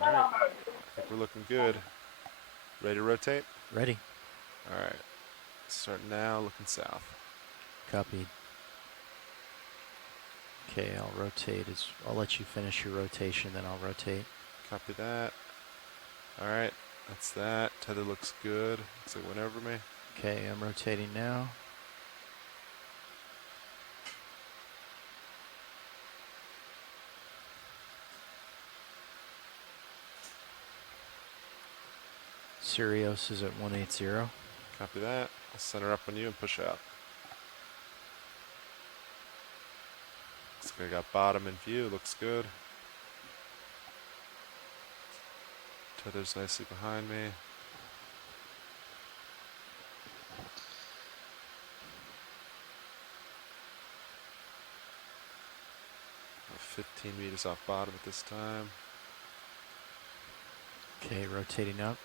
All right, I think we're looking good. Ready to rotate? Ready. All right, start now, looking south. Copied. Okay, I'll rotate. I'll let you finish your rotation, then I'll rotate. Copy that. All right, that's that. Tether looks good. Looks like it went over me. Okay, I'm rotating now. Sirius is at 180. Copy that. I'll center up on you and push out. Looks like I got bottom in view. Looks good. Tether's nicely behind me. 15 meters off bottom at this time. Okay, rotating up.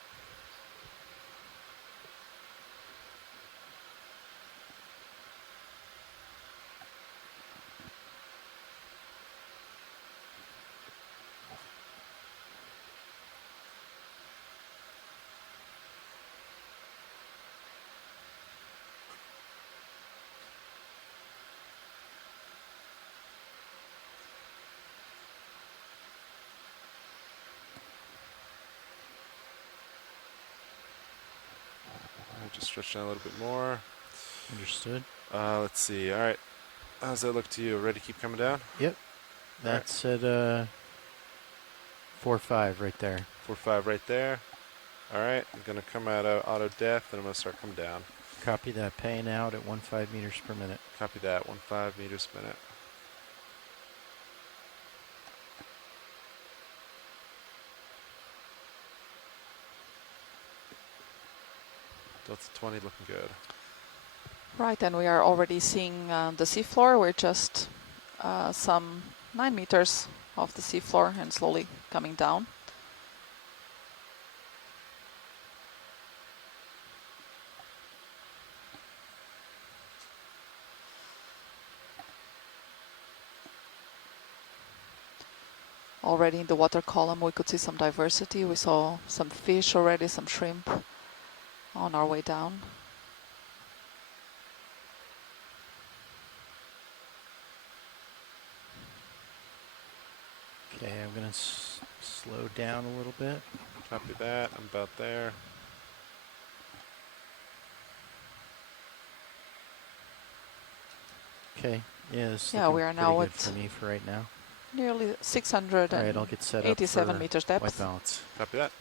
Just stretch down a little bit more. Understood. Let's see. All right. How's that look to you? Ready to keep coming down? Yep. That's at 4-5 right there. 4-5 right there. All right. I'm going to come out of auto depth and I'm going to start coming down. Copy that. Paying out at 15 meters per minute. Copy that. 15 meters per minute. Delta 20 looking good. Right, and we are already seeing the seafloor. We're just some 9 meters off the seafloor and slowly coming down. Already in the water column, we could see some diversity. We saw some fish already, some shrimp on our way down. Okay, I'm going to slow down a little bit. Copy that. I'm about there. Okay. Yeah, this Yeah, we are now good at for me for right now. Nearly 687 All right, I'll get set up meters for white depth. balance. Copy that.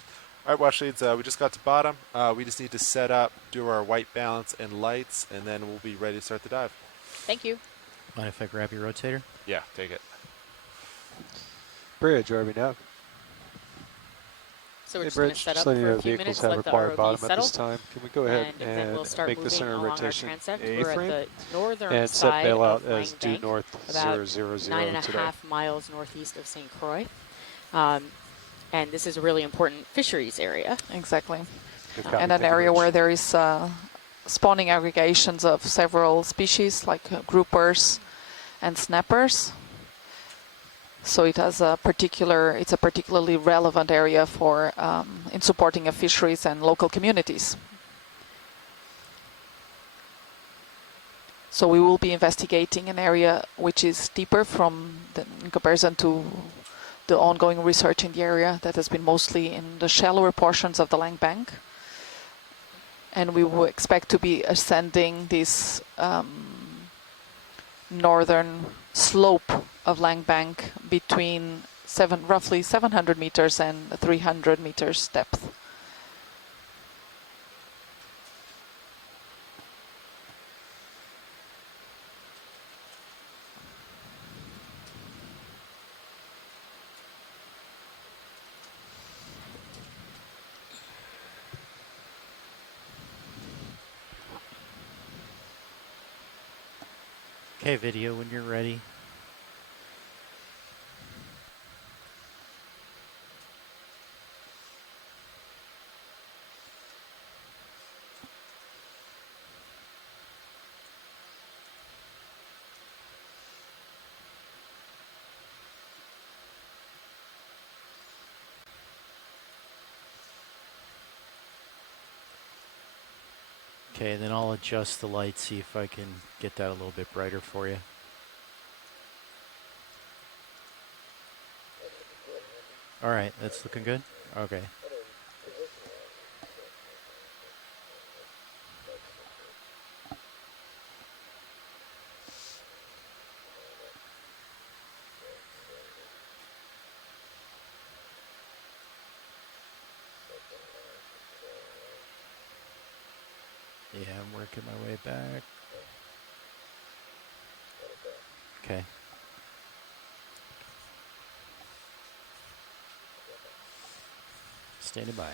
All right, wash leads, we just got to bottom. We just need to set up, do our white balance and lights, and then we'll be ready to start the dive. Thank you. Mind if I grab your rotator? Yeah, take it. Bridge, are we now? So we're Hey, just going to Bridge, set just up letting you for know a few vehicles minutes, have let the required ROV bottom at settle. this time. Can we go ahead Then we'll and start make the moving center along our rotation transect. A We're frame at the northern and set side bailout of as Lang due Bank, north about 000 9.5 today. miles northeast of St. Croix. And this is a really important fisheries area. Exactly. Good copy. And an Thank you, area Bridge. where there is spawning aggregations of several species like groupers and snappers. So it has it's a particularly relevant area for in supporting of fisheries and local communities. So we will be investigating an area which is deeper in comparison to the ongoing research in the area that has been mostly in the shallower portions of the Lang Bank. And we will expect to be ascending this northern slope of Lang Bank between roughly 700 meters and 300 meters depth. Okay, video when you're ready. Okay, then I'll adjust the light, see if I can get that a little bit brighter for you. All right, that's looking good. Okay. Yeah, I'm working my way back. Okay. Standing by.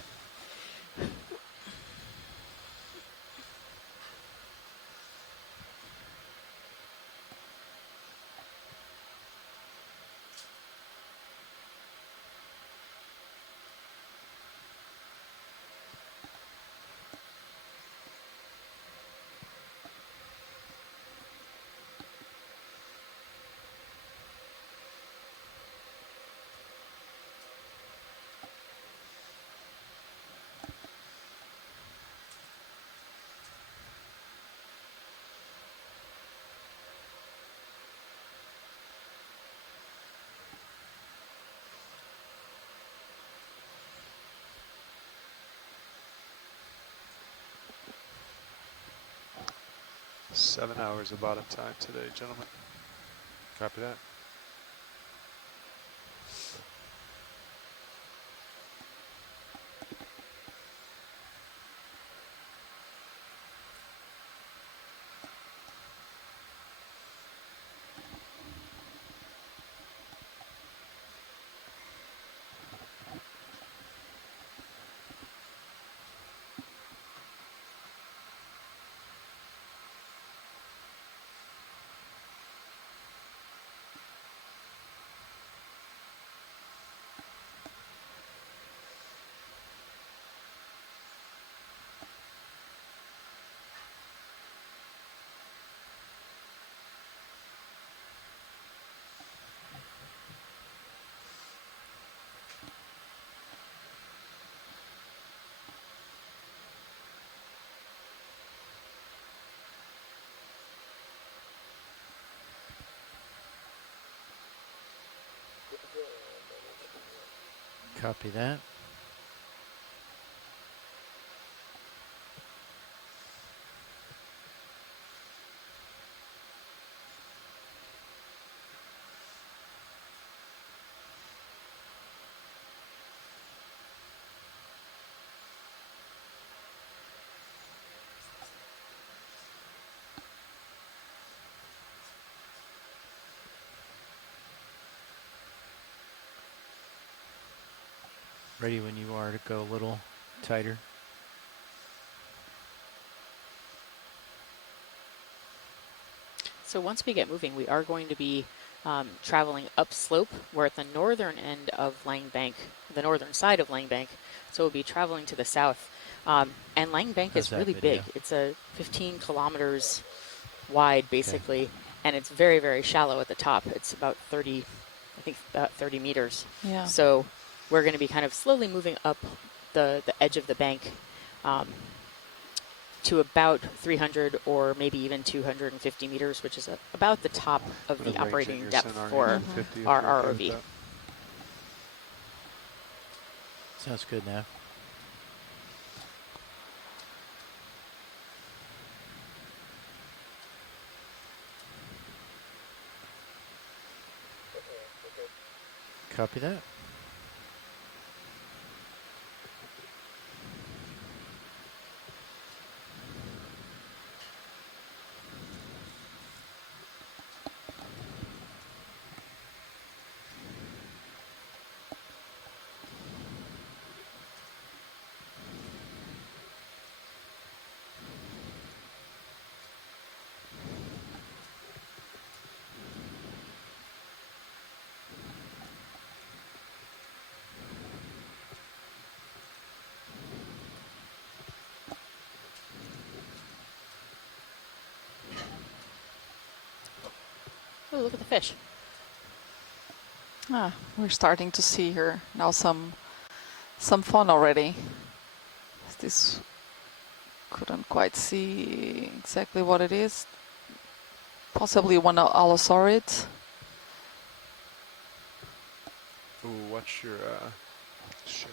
Seven hours of bottom time today, gentlemen. Copy that. Copy that. Ready when you are to go a little tighter. So once we get moving, we are going to be traveling upslope. We're at the northern end of Lang Bank, the northern side of Lang Bank. So we'll be traveling to the south. And Lang Bank How's is that really video? big. It's a 15 kilometers wide, basically, and it's very, very shallow at the top. It's about 30, I think about 30 meters. Yeah. So we're going to be kind of slowly moving up the edge of the bank to about 300 or maybe even 250 meters, which is about the top of the operating depth for our ROV. Sounds good now. Copy that. Oh, look at the fish. We're starting to see here now some fun already. This Couldn't quite see exactly what it is. Possibly one allosauride. Ooh, watch your Show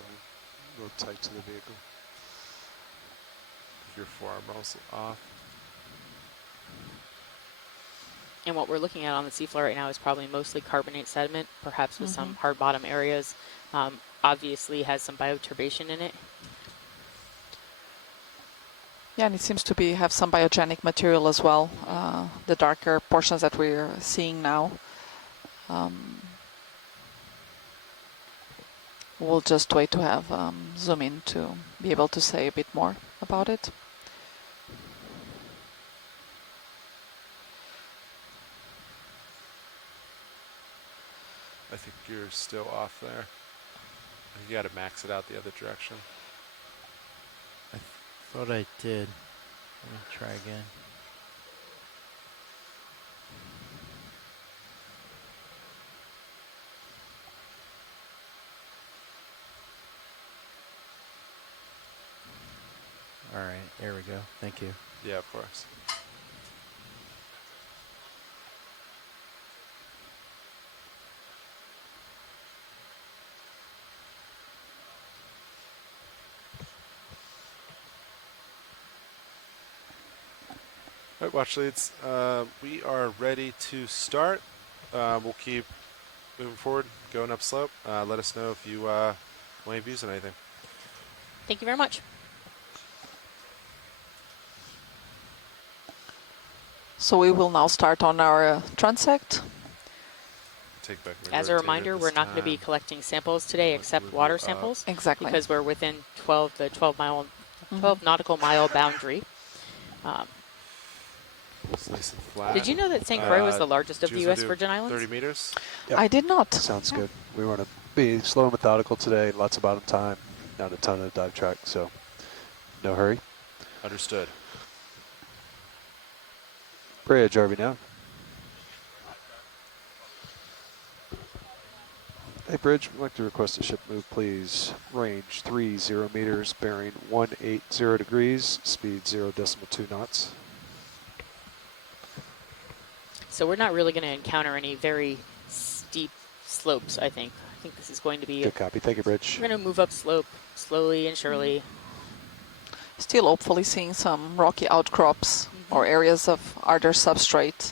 real tight to the vehicle. your forearm also off. And what we're looking at on the seafloor right now is probably mostly carbonate sediment, perhaps with some hard bottom areas. Obviously has some bioturbation in it. Yeah, and it seems to have some biogenic material as well. The darker portions that we're seeing now. We'll just wait to have zoom in to be able to say a bit more about it. I think you're still off there. You got to max it out the other direction. I thought I did. Let me try again. All right, there we go. Thank you. Yeah, of course. All right, watch leads. We are ready to start. We'll keep moving forward, going up slope. Let us know if you want any views on anything. Thank you very much. So we will now start on our transect. Take back my As a rotator reminder, this we're not going to be time. collecting samples today except water samples Exactly. because we're within the 12 nautical mile boundary. It's nice and flat. Did you know that St. Croix was the largest of the Choose U.S. to do Virgin Islands? 30 meters? Yep. I did not. Sounds good. We want to be slow and methodical today. Lots of bottom time. Not a ton of dive track, so no hurry. Understood. Bridge, RV now. Hey, Bridge, we'd like to request a ship move, please. Range 30 meters, bearing 180 degrees, speed 0.2 knots. So we're not really going to encounter any very steep slopes, I think. I think this is going to be... Good copy. Thank you, Bridge. We're going to move up slope slowly and surely. Still hopefully seeing some rocky outcrops or areas of harder substrate,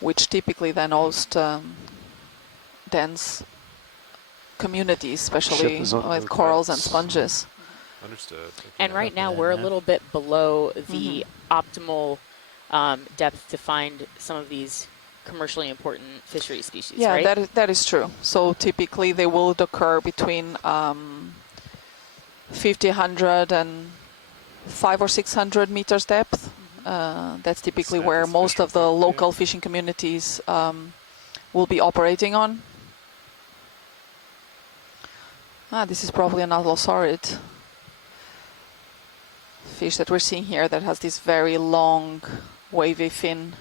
which typically then host dense communities, especially is on with the corals and tracks. sponges. Understood. Thank you. And right now Yeah, we're a yeah. little bit below the optimal depth to find some of these commercially important fishery species, Yeah, right? that is true. So typically they will occur between 50, 100 and 500 or 600 meters depth. That's typically depth where is most of the fisher-friendly. local fishing communities will be operating on. This is probably an allosauride fish that we're seeing here that has this very long, wavy fin.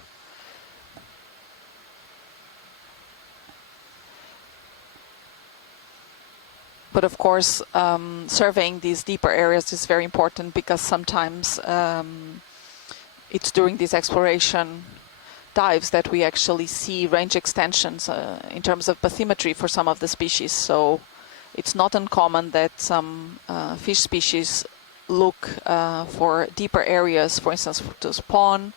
But of course, surveying these deeper areas is very important because sometimes it's during these exploration dives that we actually see range extensions in terms of bathymetry for some of the species. So it's not uncommon that some fish species look for deeper areas, for instance, to spawn.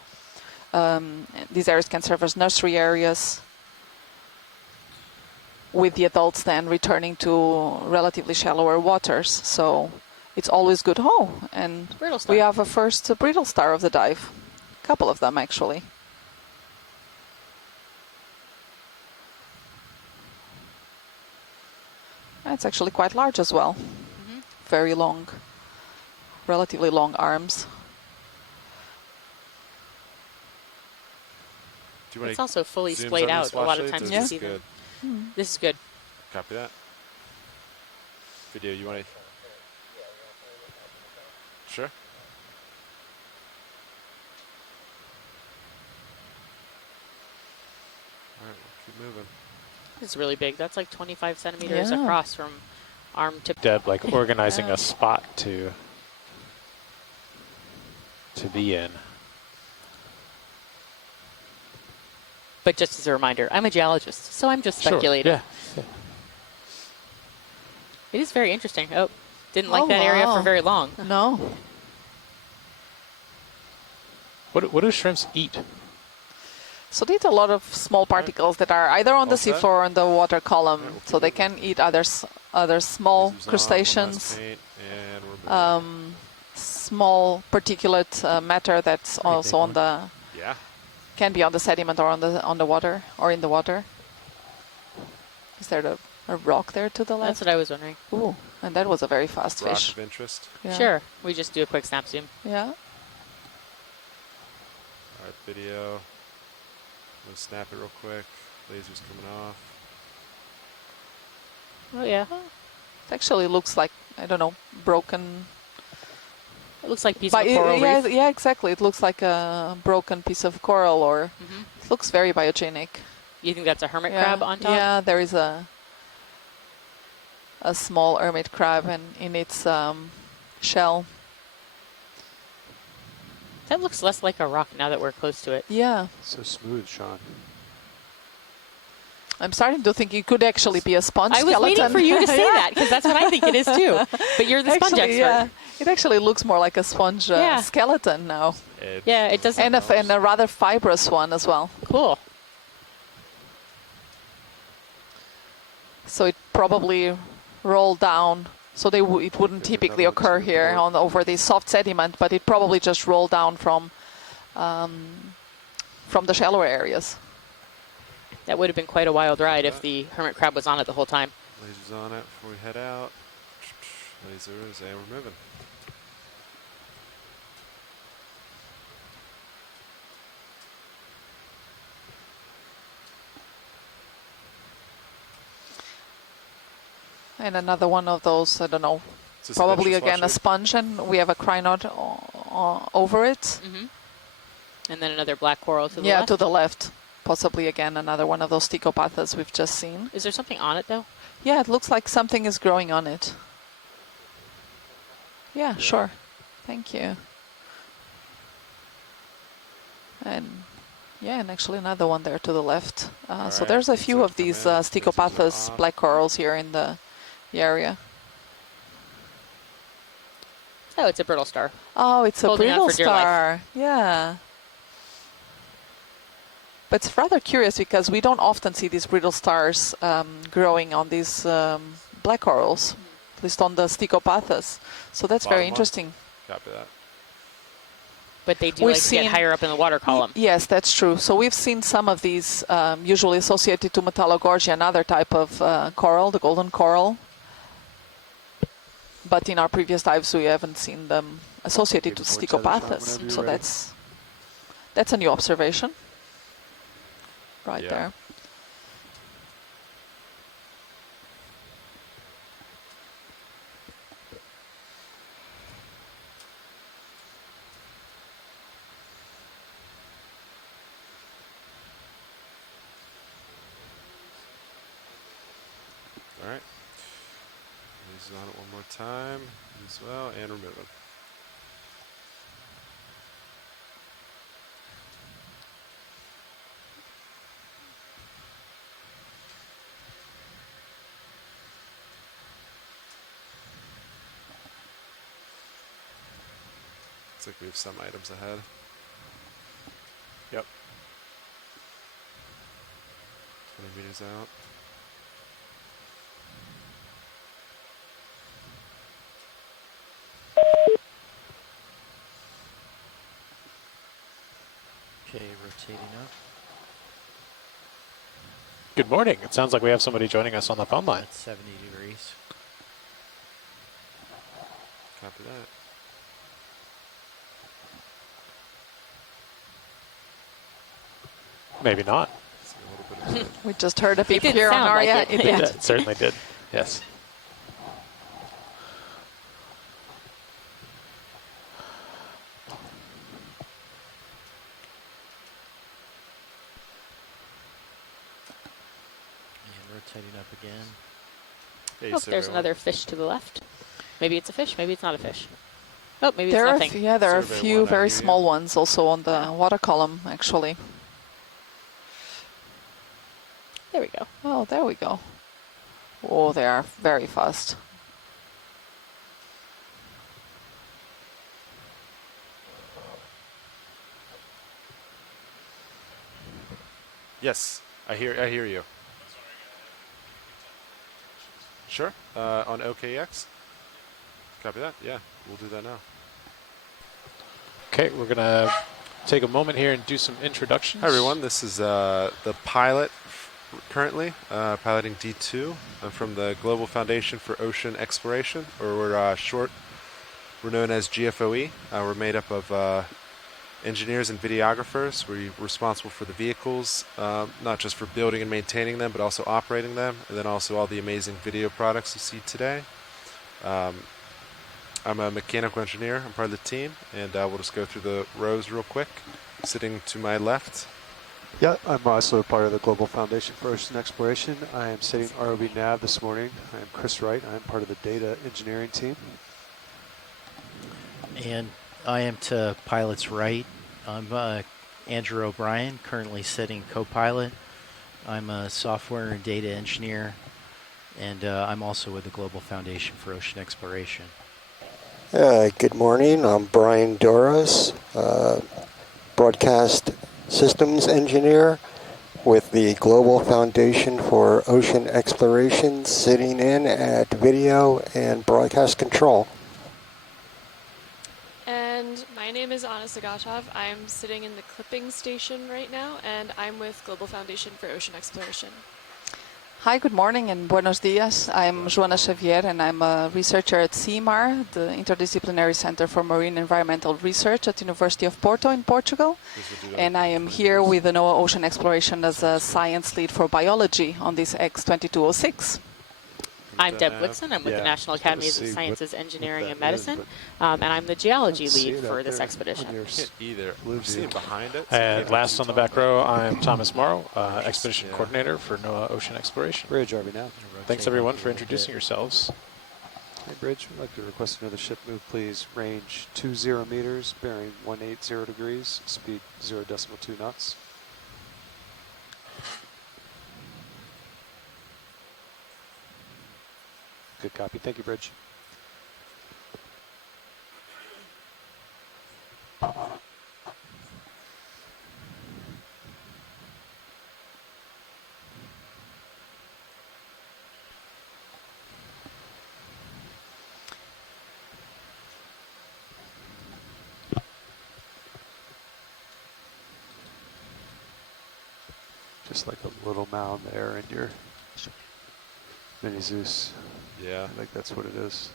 These areas can serve as nursery areas, with the adults then returning to relatively shallower waters. So it's always good. Oh, and Brittle star. we have a first brittle star of the dive. A couple of them, actually. It's actually quite large as well. Very long, relatively long arms. Do you want It's also fully zooms splayed on out. this A lot watch of leads, times or you is see this them. good? This is good. Copy that. Video, you want to? Sure. All right, we'll keep moving. It's really big. That's like 25 centimeters Yeah. across from arm to... Deb, like organizing Yeah. a spot to to be in. But just as a reminder, I'm a geologist, so I'm just speculating. Sure. Yeah. It is very interesting. Oh, didn't like Oh, that area for wow. very long. No. What do shrimps eat? So they eat a lot of small particles that are either on the All set? seafloor or on the water column. Alright, we'll So keep they moving. can eat other small Lasers on, one last crustaceans, paint, and we're moving. small particulate matter that's Pretty also big on the Yeah. can be on the sediment or on the water or in the water. Is there a rock there to the That's left? what I was wondering. Ooh, and that was a very fast Rock fish. of interest. Yeah. Sure. We just do a quick snap zoom. Yeah. All right, video. I'm gonna snap it real quick. Laser's coming off. Oh, yeah. It actually looks like, I don't know, broken. It looks like a piece But of a coral yeah, reef. yeah, exactly. It looks like a broken piece of coral, or Mhm. it looks very biogenic. You think that's a hermit Yeah. crab on top? Yeah, there is a small hermit crab in its shell. That looks less like a rock now that we're close to it. Yeah, So smooth, Sean. I'm starting to think it could actually be a sponge I was skeleton. waiting for you to say that because that's what I think it is too. But you're the sponge Actually, expert. yeah, it actually looks more like a sponge Yeah. skeleton now, Yeah, it doesn't. and a rather fibrous one as well. Cool. So it probably rolled down. So it wouldn't Give it typically another occur two here report. over the soft sediment, but it probably just rolled down from the shallower areas. That would have been quite a wild ride if the hermit crab was on it the whole time. Lasers on it before we head out. Lasers, and we're moving. And another one of those, I don't know, Is this probably adventure again a spot sponge, and we have a crinoid over it. Hmm. And then another black coral to the Yeah, left. to the left. Possibly again another one of those stichopathas we've just seen. Is there something on it though? Yeah, it looks like something is growing on it. Yeah, sure. Thank you. And yeah, and actually another one there to the left. So Alright, there's a let's few have of to come these in. Lasers are stichopathas, off. black corals here in the area. Oh, it's a brittle star. Oh, it's a Holding on brittle for dear life. star. Yeah. But it's rather curious because we don't often see these brittle stars growing on these black corals, at least on the stichopathas. So that's Bottom very one. interesting. Copy that. But they do We've like to get seen- higher up in the water column. Yes, that's true. So we've seen some of these usually associated to Metallogorgia, another type of coral, the golden coral. But in our previous dives, we haven't seen them associated to Maybe towards Heather, Sean, stichopathas. whenever you're So ready. that's a new observation. Right Yeah. there. All right. Lasers on it one more time as well, and we're moving. Looks like we have some items ahead. Yep. 20 meters out. Okay, rotating up. Good morning. It sounds like we have somebody joining us on the phone line. At 70 degrees. Copy that. Maybe not. See a little bit of We just heard a beep did here on sound our like end. it. It Yeah. did. It certainly did. Yes. And rotating up again. Hey, Oh, survey there's one. another fish to the left. Maybe it's a fish, maybe it's not a fish. Oh, maybe There it's are nothing. there are a Survey few one, I very hear you. small ones also on the Yeah. water column, actually. There we go. Oh, there we go. Oh, they are very fast. Yes, I hear you. Sure. On OKX. Copy that. Yeah, we'll do that now. Okay, we're going to take a moment here and do some introductions. Hi everyone, this is the pilot currently piloting D2 from the Global Foundation for Ocean Exploration, or we're known as GFOE. We're made up of engineers and videographers. We're responsible for the vehicles, not just for building and maintaining them, but also operating them, and then also all the amazing video products you see today. I'm a mechanical engineer. I'm part of the team, and we'll just go through the rows real quick. Sitting to my left. Yeah, I'm also part of the Global Foundation for Ocean Exploration. I am sitting ROV Nav this morning. I'm Chris Wright. I'm part of the data engineering team. And I am to pilot's right. I'm Andrew O'Brien, currently sitting co-pilot. I'm a software and data engineer, and I'm also with the Global Foundation for Ocean Exploration. Good morning. I'm Brian Doros, broadcast systems engineer with the Global Foundation for Ocean Exploration, sitting in at video and broadcast control. And my name is Anna Sagatov. I'm sitting in the clipping station right now, and I'm with Global Foundation for Ocean Exploration. Hi, good morning and buenos dias. I'm Joana Xavier, and I'm a researcher at CIMAR, the Interdisciplinary Center for Marine Environmental Research at the University of Porto in Portugal. And I am here with the NOAA Ocean Exploration as a science lead for biology on this EX2206. I'm Deb Blixen. I'm with the National Academies of Sciences, Engineering, and Medicine, and I'm the geology lead for this expedition. Can't either. I'm seeing behind it. And last on the back row, I'm Thomas Morrow, Expedition Coordinator for NOAA Ocean Exploration. Bridge ROV Nav. Thanks everyone for introducing yourselves. Hey, Bridge, I'd like to request another ship move, please. Range 20 meters, bearing 180 degrees, speed 0.2 knots. Good copy. Thank you, Bridge. Just like a little mound there in your mini Zeus. Yeah. I think that's what it is.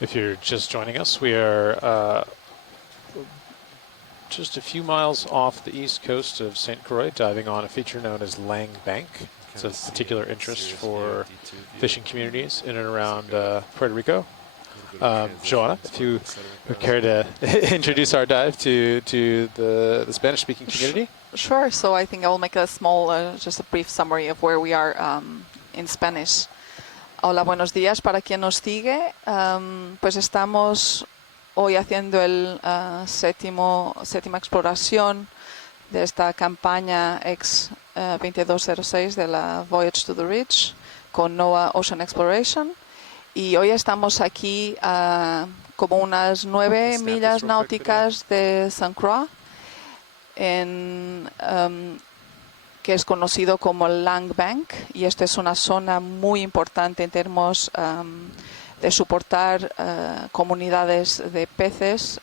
If you're just joining us, we are just a few miles off the east coast of St. Croix, diving on a feature known as Lang Bank. It's of particular interest for fishing communities in and around Puerto Rico. Joanna, if you would care to introduce our dive to the Spanish-speaking community. Sure, so I think I will make a small, just a brief summary of where we are in Spanish. Hola, buenos días para quien nos sigue. Pues estamos hoy haciendo el séptima exploración de esta campaña EX2206 de la Voyage to the Reach con NOAA Ocean Exploration. Y hoy estamos aquí a como unas 9 millas náuticas de St. Croix, que es conocido como Lang Bank, y esta es una zona muy importante en términos de soportar comunidades de peces,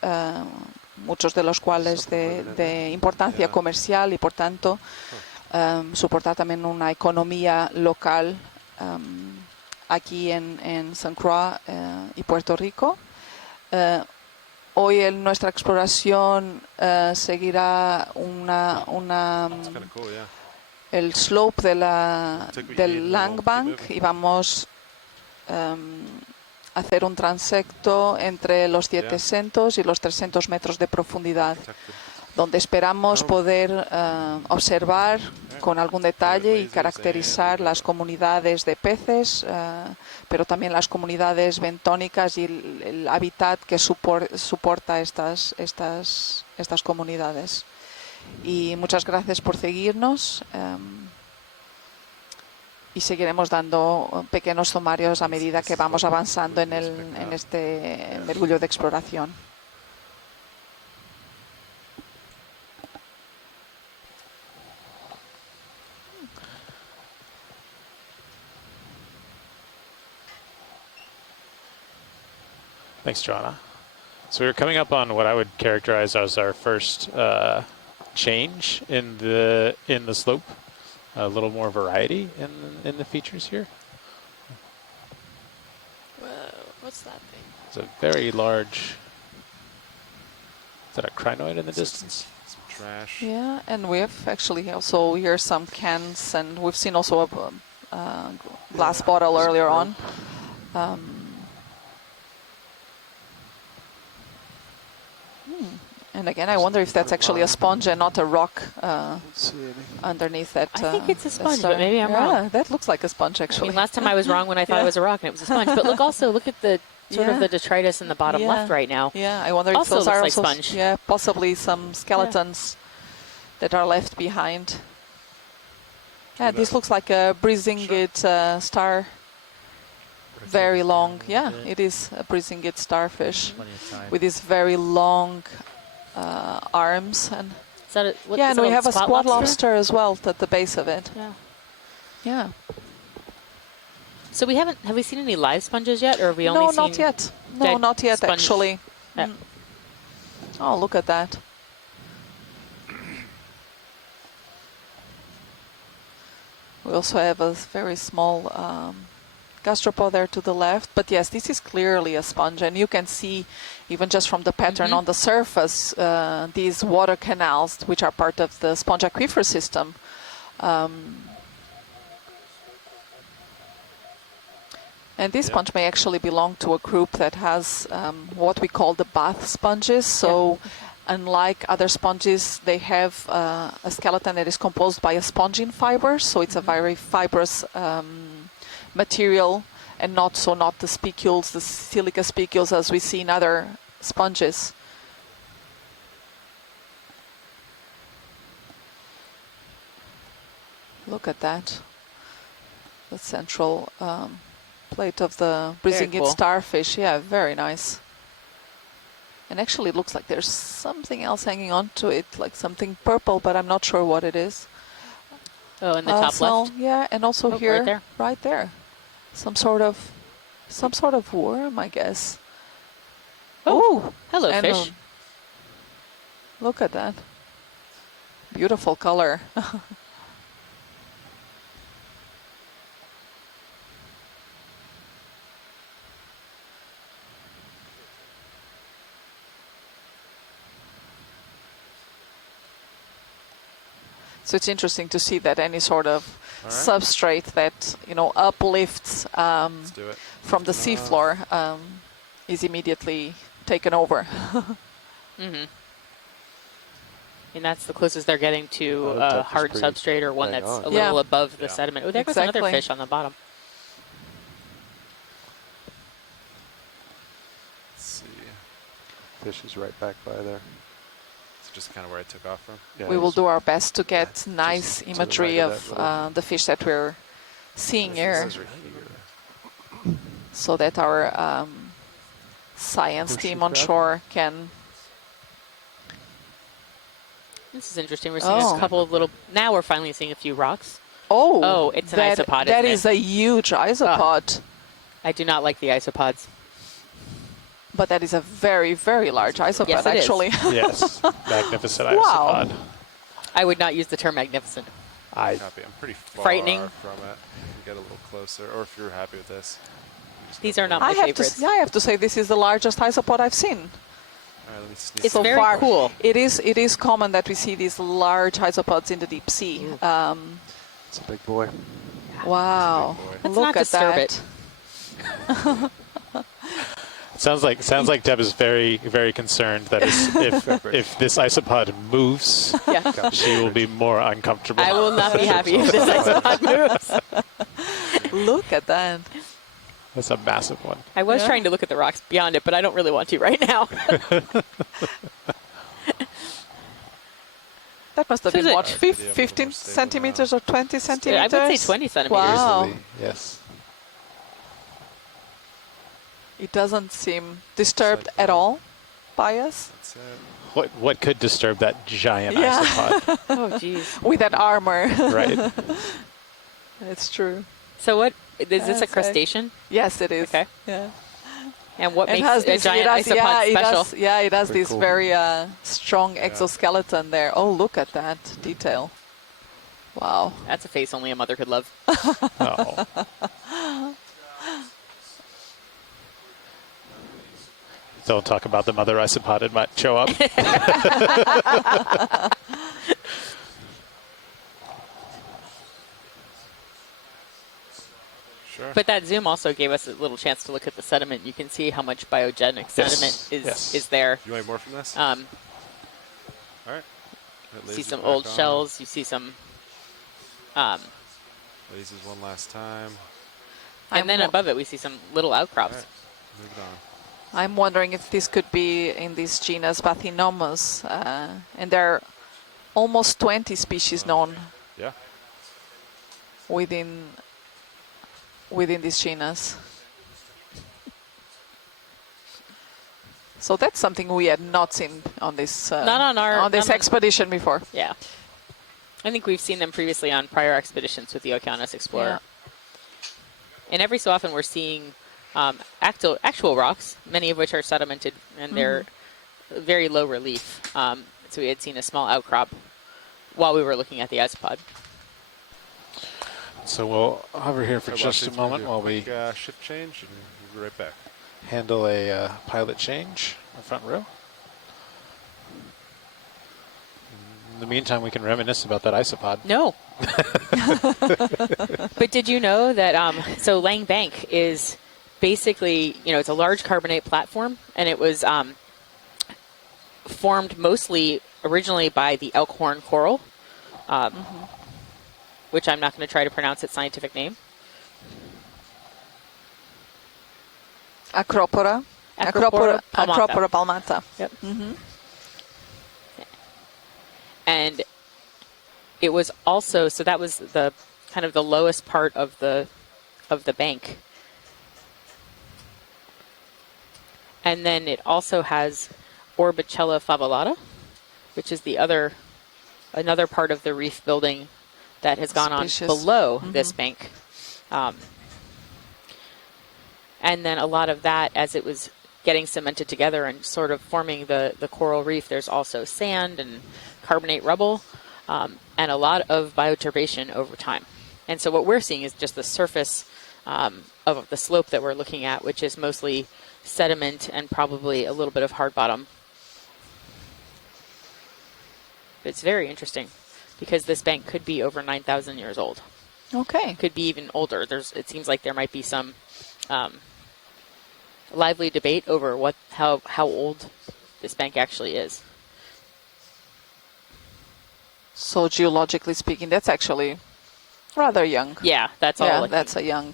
muchos de los cuales de importancia comercial, y por tanto soportar también una economía local aquí en St. Croix y Puerto Rico. Hoy en nuestra exploración seguirá el slope del Lang Bank, y vamos hacer un transecto entre los 700 y los 300 metros de profundidad, donde esperamos poder observar con algún detalle y caracterizar las comunidades de peces, pero también las comunidades bentónicas y el hábitat que soporta estas comunidades. Y muchas gracias por seguirnos. Y seguiremos dando pequeños sumarios a medida que vamos avanzando en este mergullo de exploración. Thanks, Joanna. So we're coming up on what I would characterize as our first change in the slope. A little more variety in the features here. Whoa, what's that thing? It's a very large. Is that a crinoid in the distance? Some trash. Yeah, and we have actually also here some cans, and we've seen also a glass bottle earlier on. And again, I wonder if that's actually a sponge and not a rock underneath that. I think it's a sponge, star. but maybe I'm wrong. Yeah, that looks like a sponge I actually. mean, last time I was wrong when I thought it was a rock and it was a sponge. But look at the sort of the detritus in the bottom left right now. Yeah, I wonder if Also those looks are like also sponge. yeah, possibly some skeletons that are left behind. Yeah, this looks like a Brisingid star. Very long. Yeah, it is a Brisingid starfish Plenty of time. with these very long arms, and Is that yeah, and we have a squat lobster? lobster as well at the base of it. Yeah. Yeah. So have we seen any live sponges yet, or have we only No, seen not yet. No, dead not yet sponge? actually. Yeah. Mm. Oh, look at that. We also have a very small gastropod there to the left, but yes, this is clearly a sponge, and you can see even just from the pattern on the surface these water canals, which are part of the sponge aquifer system. And this sponge may actually belong to a group that has what we call the bath sponges. So unlike other sponges, they have a skeleton that is composed by a spongin fiber. So it's a very fibrous material, and not the spicules, the silica spicules as we see in other sponges. Look at that. The central plate of the Brisingid cool. starfish. Yeah, very nice. And actually it looks like there's something else hanging on to it, like something purple, but I'm not sure what it is. Oh, in the top left? Yeah, and also here, right there. Some sort of worm, I guess. Oh, hello, and, fish. Look at that. Beautiful color. So it's interesting to see that any sort of substrate that uplifts from the seafloor is immediately taken over. And that's the closest they're getting to a hard substrate or one that's a little above the sediment. Oh, there goes another fish on the bottom. Let's see. Fish is right back by there. It's just kind of where I took off from. Yeah, We will do our best to get just nice to the imagery right of of the fish that we're seeing here, This is right here. so that our science Horseshoe team on crab? shore can. This is interesting. We're seeing a couple of little. Now we're finally seeing a few rocks. Oh, it's an isopod. That isn't is a huge isopod. I do not like the isopods. But that is a very, very large isopod, Yes, it is. actually. Yes, magnificent Wow. isopod. I would not use the term magnificent. Happy. I'm pretty far Frightening. from it. You get a little closer, or if you're happy with this. These are not my I favorites. have to say this is the largest isopod I've seen. All right, let me sneak It's so very far. cool. It is common that we see these large isopods in the deep sea. It's a big boy. Wow. Big boy. Let's Look not at disturb that. it. Sounds like Deb is very, very concerned that if this isopod moves, Yeah. she will be more uncomfortable. I will not be happy if this isopod moves. Look at that. That's a massive one. I was trying to look at the rocks beyond it, but I don't really want to right now. That must have So been is it- what, Alright, video, I'm 15 more stable centimeters or 20 I centimeters? would say 20 centimeters. Wow. Easily, yes. It doesn't seem disturbed Side at view. all by us. That's it. What could disturb that giant Yeah. isopod? Oh, geez. With that armor. Right. It's true. So what, is this a That's right. crustacean? Yes, it is. Okay. Yeah. And what It makes has a this, giant it has, isopod it special? has, yeah, it has Pretty this cool. very strong exoskeleton there. Oh, look at that detail. Wow. That's a face only a mother could love. Oh. Don't talk about the mother isopod. It might show up. Sure. But that zoom also gave us a little chance to look at the sediment. You can see how much biogenic sediment is there. You want more from this? Um, All right. That see laser's some back old on. shells. You see some, Lasers one last time. and then above it we see some little outcrops. All right. Move it on. I'm wondering if this could be in this genus Bathynomus. And there are almost 20 species known Yeah. within this genus. So that's something we had not seen on this Not on our- this not on- expedition before. Yeah. I think we've seen them previously on prior expeditions with the Okeanos Explorer. And every so often we're seeing actual rocks, many of which are sedimented, and they're very low relief. So we had seen a small outcrop while we were looking at the isopod. So we'll hover here for All right, just a Washington's gonna moment do while we quick, shift change, and we'll be right back. handle a pilot change in the front row. In the meantime, we can reminisce about that isopod. No. But did you know that, so Lang Bank is basically, it's a large carbonate platform, and it was formed mostly originally by the elkhorn coral, which I'm not going to try to pronounce its scientific name. Acropora. Acropora palmata. Acropora palmata. Yep. And it was also, so that was the kind of the lowest part of the bank. And then it also has Orbicella favellata, which is another part of the reef building that has gone Species. on below this bank. And then a lot of that, as it was getting cemented together and sort of forming the coral reef, there's also sand and carbonate rubble, and a lot of bioturbation over time. And so what we're seeing is just the surface of the slope that we're looking at, which is mostly sediment and probably a little bit of hard bottom. But it's very interesting because this bank could be over 9,000 years old. Okay. Could be even older. It seems like there might be some lively debate over how old this bank actually is. So geologically speaking, that's actually rather young. Yeah, that's all. Yeah, like- that's a young.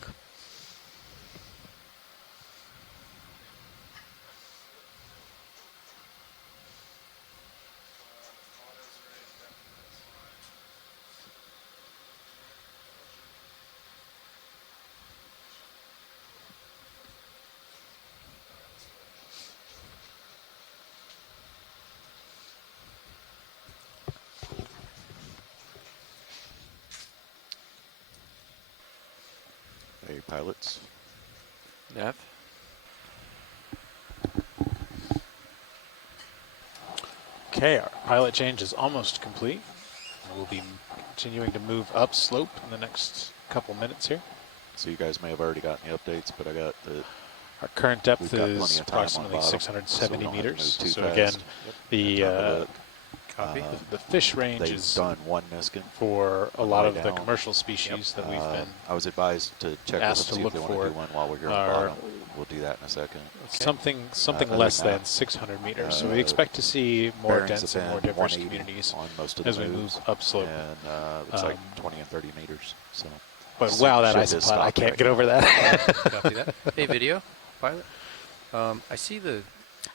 Hey, pilots. Nav. Okay, our pilot change is almost complete. We'll be continuing to move up slope in the next couple minutes here. So you guys may have already gotten the updates, but I got the Our current depth We've got plenty is of time on approximately bottom, 670 so we don't have to meters. move too So fast. again, the Copy. the fish range they've is done one Niskin. for a lot Lie of the down. commercial species that we've been I was advised to check with them, asked to see look if they want for to do one while we're here on are bottom. we'll do that in a second. Something Other less than than that, 600 meters. So we expect to see more bearings dense have and more been diverse 180 communities on most of the as we move moves, upslope. and it's like 20 and 30 meters. So, But wow, that ship ice is pod, I stopped can't right get now. over that. Copy that. Hey, video pilot. I see the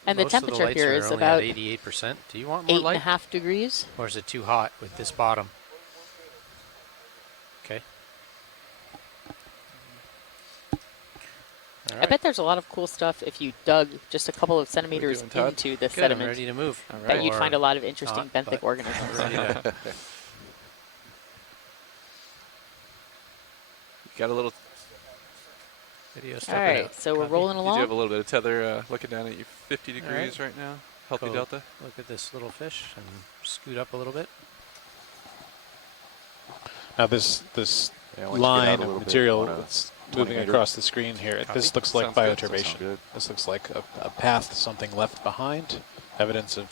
And the most of temperature lights here are is only about at 88%. Do you want more light, 8.5 degrees. or is it too hot with this bottom? Okay. All I right. bet there's a lot of cool stuff if you dug just a couple of centimeters doing, Todd? into the Good, I'm sediment. ready to move. All That right. you'd find a lot of Or interesting not, benthic but organisms. ready to Got a little. video All stepping right, out. so we're Copy. rolling Did you have along. a little bit of tether looking down at you? 50 right. degrees right now. Healthy Cool. delta. Look at this little fish and scoot up a little bit. Now this Yeah, once you get out line a of little bit, material wanna that's 20 moving meter. across the screen here, Copy. this looks like Sounds good. bioturbation. good. This looks like a path, something left behind, evidence of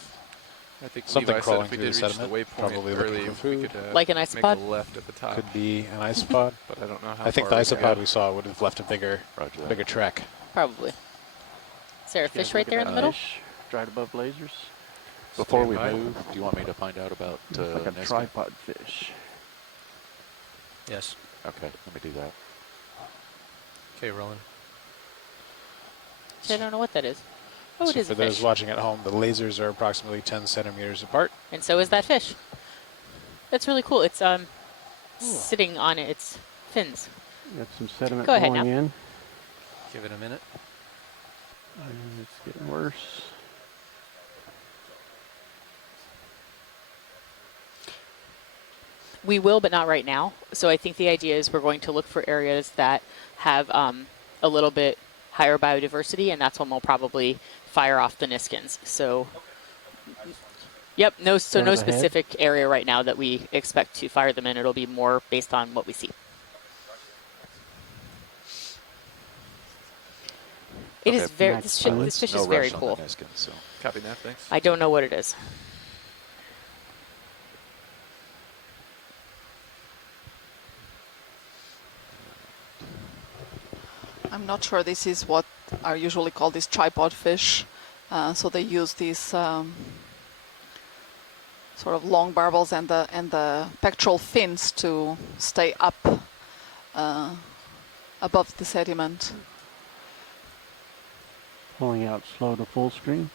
I think something Levi crawling said if we through did the reach the sediment, waypoint probably looking early, for we food. could Like an make isopod? a left at the top. Could be an isopod. But I don't know how I think the far we can isopod go. we saw would have left a bigger Roger that. trek. Probably. Is there a fish right there in the middle? Right above lasers. Before Stand we by. move, do you want me to find out about Looks like a Nesca? tripod fish. Yes. Okay, let me do that. Okay, rolling. I don't know what that is. Oh, So it is for a those fish. watching at home, the lasers are approximately 10 centimeters apart. And so is that fish. That's really cool. It's sitting on its fins. Got some sediment Go ahead going now. in. Give it a minute. And it's getting worse. We will, but not right now. So I think the idea is we're going to look for areas that have a little bit higher biodiversity, and that's when we'll probably fire off the Niskins. So, yep, no Ahead. specific area right now that we expect to fire them in. It'll be more based on what we see. It is Okay. very. Max This silence. fish No is very rush on cool. the Neskin, so. Copy that, thanks. I don't know what it is. I'm not sure this is what are usually called these tripod fish. So they use these sort of long barbels and the pectoral fins to stay up above the sediment. Pulling out slow to full stream.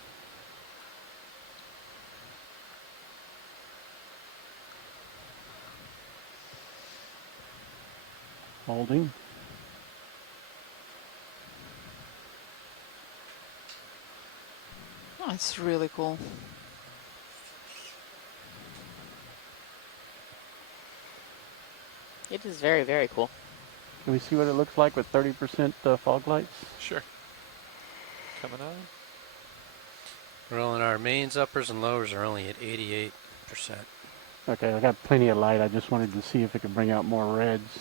Holding. Oh, it's really cool. It is very, very cool. Can we see what it looks like with 30% fog lights? Sure. Coming on. Rolling. Our mains, uppers, and lowers are only at 88%. Okay, I got plenty of light. I just wanted to see if it could bring out more reds.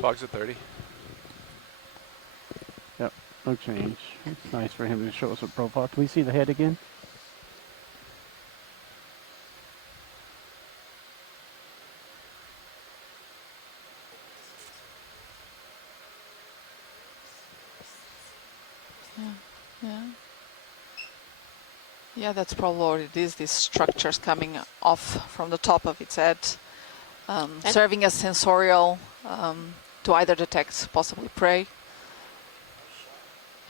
Fog's at 30. Yep, no change. It's nice for him to show us a profile. Can we see the head again? Yeah. Yeah, that's probably what it is. These structures coming off from the top of its head, serving as sensorial to either detect possibly prey.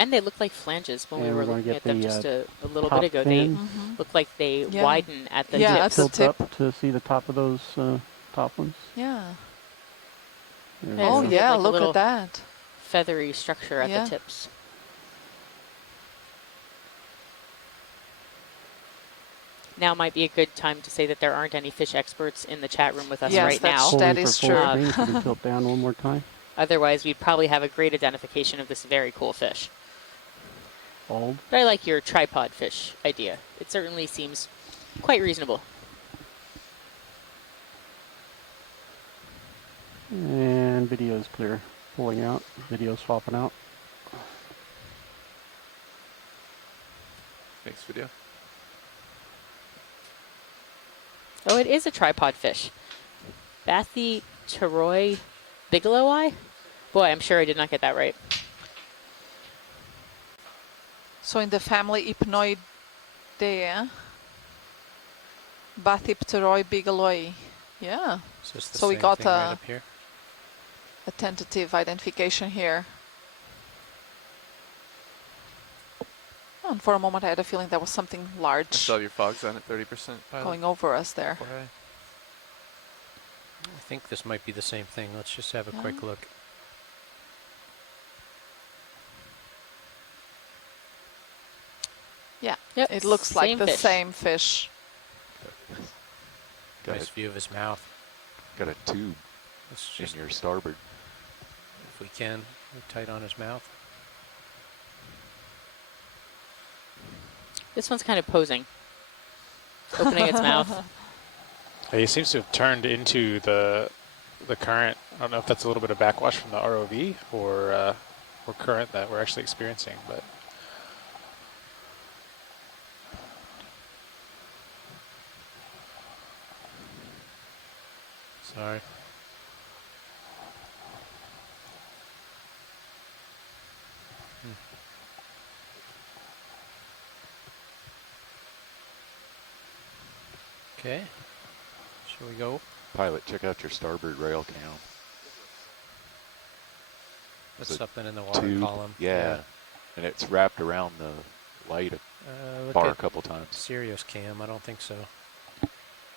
And they look like flanges when we And were we're gonna looking get at them the, just a little top bit ago. fins. They look like they Yeah. widen at the Yeah, tips. at the Tilt tip. up to see the top of those top ones. Yeah. There we Oh go. They have yeah, like a look little at that. feathery structure at Yeah. the tips. Now might be a good time to say that there aren't any fish experts in the chat room with us Yes, right that's now. true. That Holding is for full true. screen. Can we tilt down one more time? Otherwise, we'd probably have a great identification of this very cool fish. Hold. But I like your tripod fish idea. It certainly seems quite reasonable. And video is clear. Pulling out. Video swapping out. Thanks, video. Oh, it is a tripod fish. Bathy Teroi Bigelow eye? Boy, I'm sure I did not get that right. So in the family Hypnoidea, Bathipteroi bigeloi. Yeah. It's just the So we same got thing right up here. a tentative identification here. Oh, and for a moment I had a feeling there was something I large still have your fogs on at 30%. Pilot. going over us there. FYI. I think this might be the same thing. Let's just have a quick look. Yeah, Yep, it looks like same the fish. same fish. Got Nice a, view of his mouth. got a tube Let's in just, your starboard. if we can, we're tight on his mouth. This one's kind of posing, opening its mouth. He seems to have turned into the current. I don't know if that's a little bit of backwash from the ROV or current that we're actually experiencing, but Sorry. Okay. Shall we go? Pilot, check out your starboard rail cam. That's Is it something in the water tube? column. Yeah. And it's wrapped around the light Look bar a at couple times. Sirius cam. I don't think so.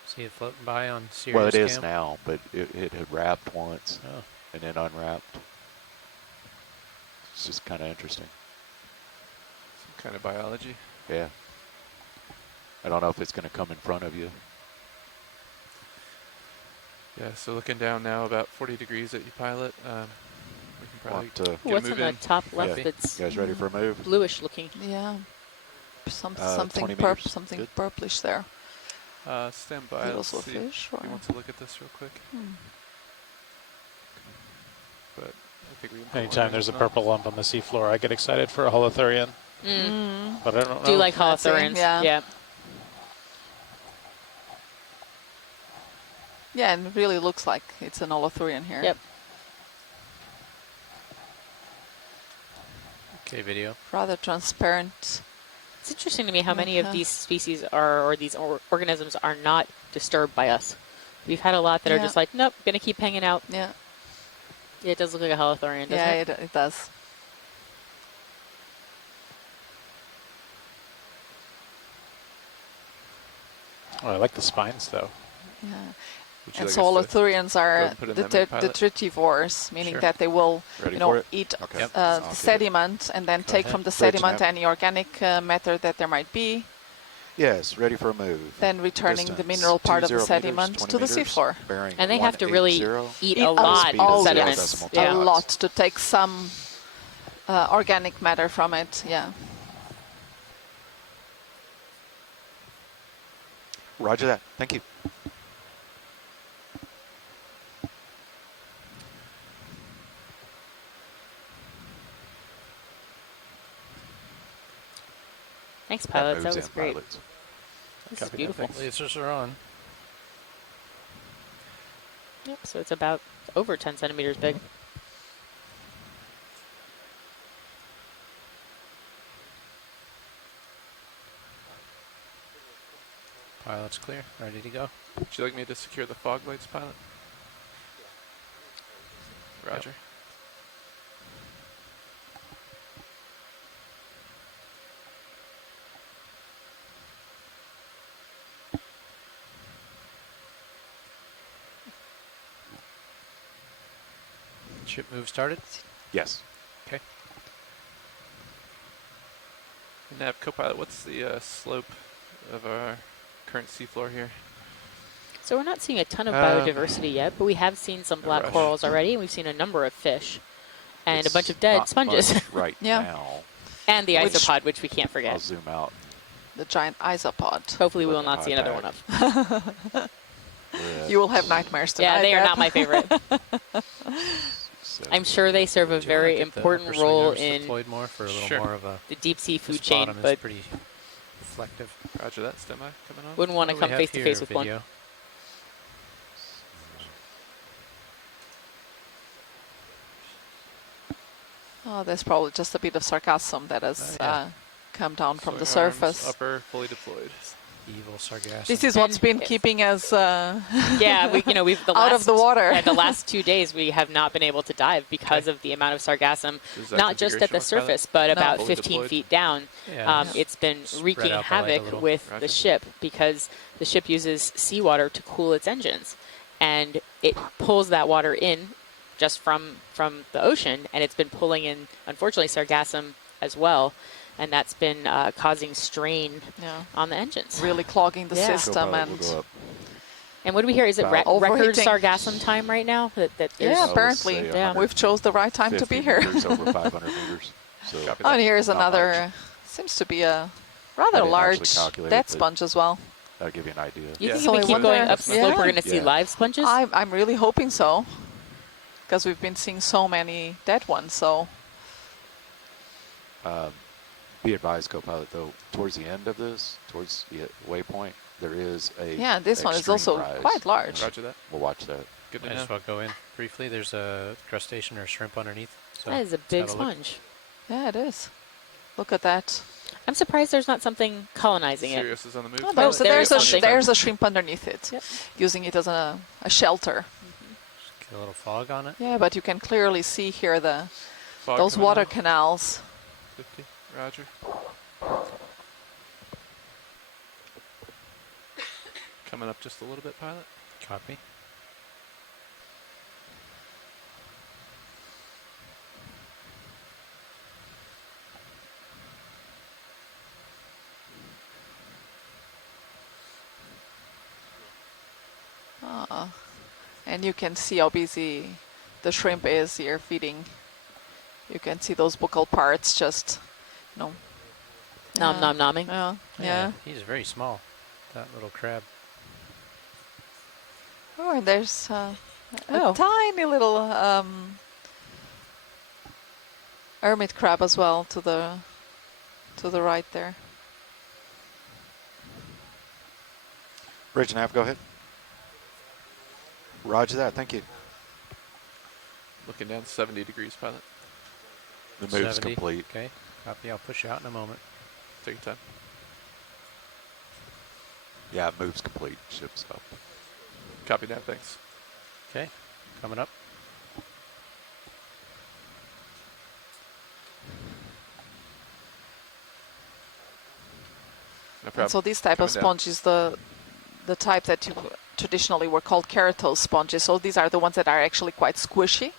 See it floating by on Sirius Well, it is cam? now, but it had wrapped once Oh. and then unwrapped. It's just kind of interesting. Some kind of biology. Yeah. I don't know if it's going to come in front of you. Yeah, so looking down now about 40 degrees at you, pilot. We can probably Want to, get a What's move on the in. top left Yeah. that's you guys ready for a move? bluish looking? Yeah, something 20 meters. something Good. purplish there. Stand by. Feels Let's of see if fish. you want to look at this real quick. But I think we can put one anytime in there's a as purple lump on the seafloor, I get excited for a holothurian. But I don't know. Do you like That's it, holothurians? yeah. Yeah, and it really looks like it's an holothurian here. Yep. Okay, video. Rather transparent. It's interesting to me how many of these species are, or these organisms are not disturbed by us. We've had a lot that are just like, nope, gonna keep hanging out. Yeah. Yeah, it does look like a holothurian, doesn't it? Yeah, it does. Oh, I like the spines though. Yeah. Would you And like so us to holothurians go are ahead and put in that main pilot? detritivores, meaning Sure. that they will, Ready you know, for it? eat Okay. Yep. the I'll do it. sediment and then take ahead. from the Bridge sediment nav. any organic matter that there might be, Yes, ready for a move. then returning the Distance, mineral part of the 20 sediment meters, to the 20 meters, seafloor. bearing And they have to really 180. eat Eat a lot speed of of sediments. 0.2 A Yeah. lot to take some organic matter from it. Yeah. Roger that. Thank you. Thanks, pilots. That moves was in, great. pilots. This is Copy that. beautiful. Lasers are on. Yep, so it's about over 10 centimeters big. Pilot's clear. Ready to go. Would you like me to secure the fog lights, pilot? Roger. Ship move started. Yes. Okay. Nav co-pilot, what's the slope of our current seafloor here? So we're not seeing a ton of biodiversity yet, but we have seen some black rush. corals already, and we've seen a number of fish and It's a bunch of dead not sponges. much right Yeah. now. And the Which- isopod, which we can't I'll forget. zoom out. The giant isopod. Hopefully we will Look not at see high another tide. one of. We're You will have nightmares tonight. Yeah, they are Beth. not my favorite. I'm sure they serve a Do you wanna very get the important upper role swingers in deployed more for a little Sure. more of a the deep sea this food chain, bottom is but pretty reflective. Roger that, stand by, coming on. wouldn't want to What do we come have face to here, face with one. video? Oh, there's probably just a bit of sarcasm that has Yeah. come down from the Solar arms, surface. upper, fully deployed. Evil sargassum. This is what's been keeping us Yeah, we've the out last, of the water. Yeah, the last 2 days we have not been able to dive because of the amount of sargassum, not just at the surface, but about 15 feet down. Yeah, It's been wreaking out the light a havoc little. with the ship because the ship uses seawater to cool its engines, and it pulls that water in just from the ocean, and it's been pulling in, unfortunately, sargassum as well. And that's been causing strain on the engines. Really clogging the system. And what do we hear? Is it record overheating. sargassum time right now? That there's Apparently. We've chose the right time to be here. Over 500 meters. So and here's not another, seems to be a rather large dead sponge as well. that'll give you an idea. You think if we keep going upslope, we're going to see live sponges? I'm really hoping so, because we've been seeing so many dead ones. So. Be advised, co-pilot, though, towards the end of this, towards the waypoint, there is a this one is also quite large. Roger that. We'll watch that. Good to I know. just want to go in briefly. There's a crustacean or a shrimp underneath. So That is a big sponge. Yeah, it is. Look at that. I'm surprised there's not something colonizing Sirius is on the move. Oh, pilot. there's a shrimp underneath it, using it as a shelter. Just get a little fog on it. Yeah, but you can clearly see here Fog those coming water out. canals. 50. Roger. Coming up just a little bit, pilot. Copy. And you can see how busy the shrimp is here feeding. You can see those buccal parts just, nomming. Yeah. He's very small, that little crab. Oh, and there's a tiny little hermit crab as well to the right there. Bridge nav, go ahead. Roger that, thank you. Looking down 70 degrees, pilot. The move's 70. complete. Okay, copy. I'll push out in a moment. Take your time. Yeah, move's complete. Ship's up. Copy that, thanks. Okay, coming up. No problem. So this type of Coming down. sponge is the type that traditionally were called keratose sponges. So these are the ones that are actually quite squishy.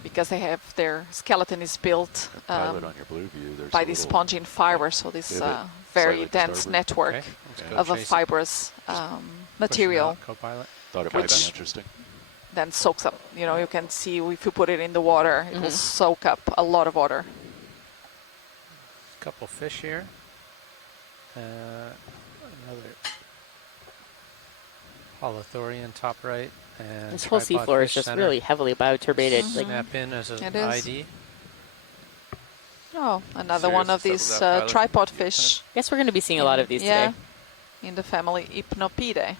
Because they have their skeleton is built Pilot on your blue view, there's by a this little spongin fiber. So this very silent dense starboard. network Okay, let's go of a chase it. fibrous material Co-pilot. Thought it might be which- interesting. then soaks up. You can see if you put it in the water, it will soak up a lot of water. Couple fish here. Another holothorian top right. And This whole tripod seafloor is fish just center. really heavily bioturbated. Like, Snap in as an It is. ID. Oh, another Serious one of to these settle that, pilot. tripod Good fish. I guess we're going to be seeing a lot of these today. In the family Hypnopidae.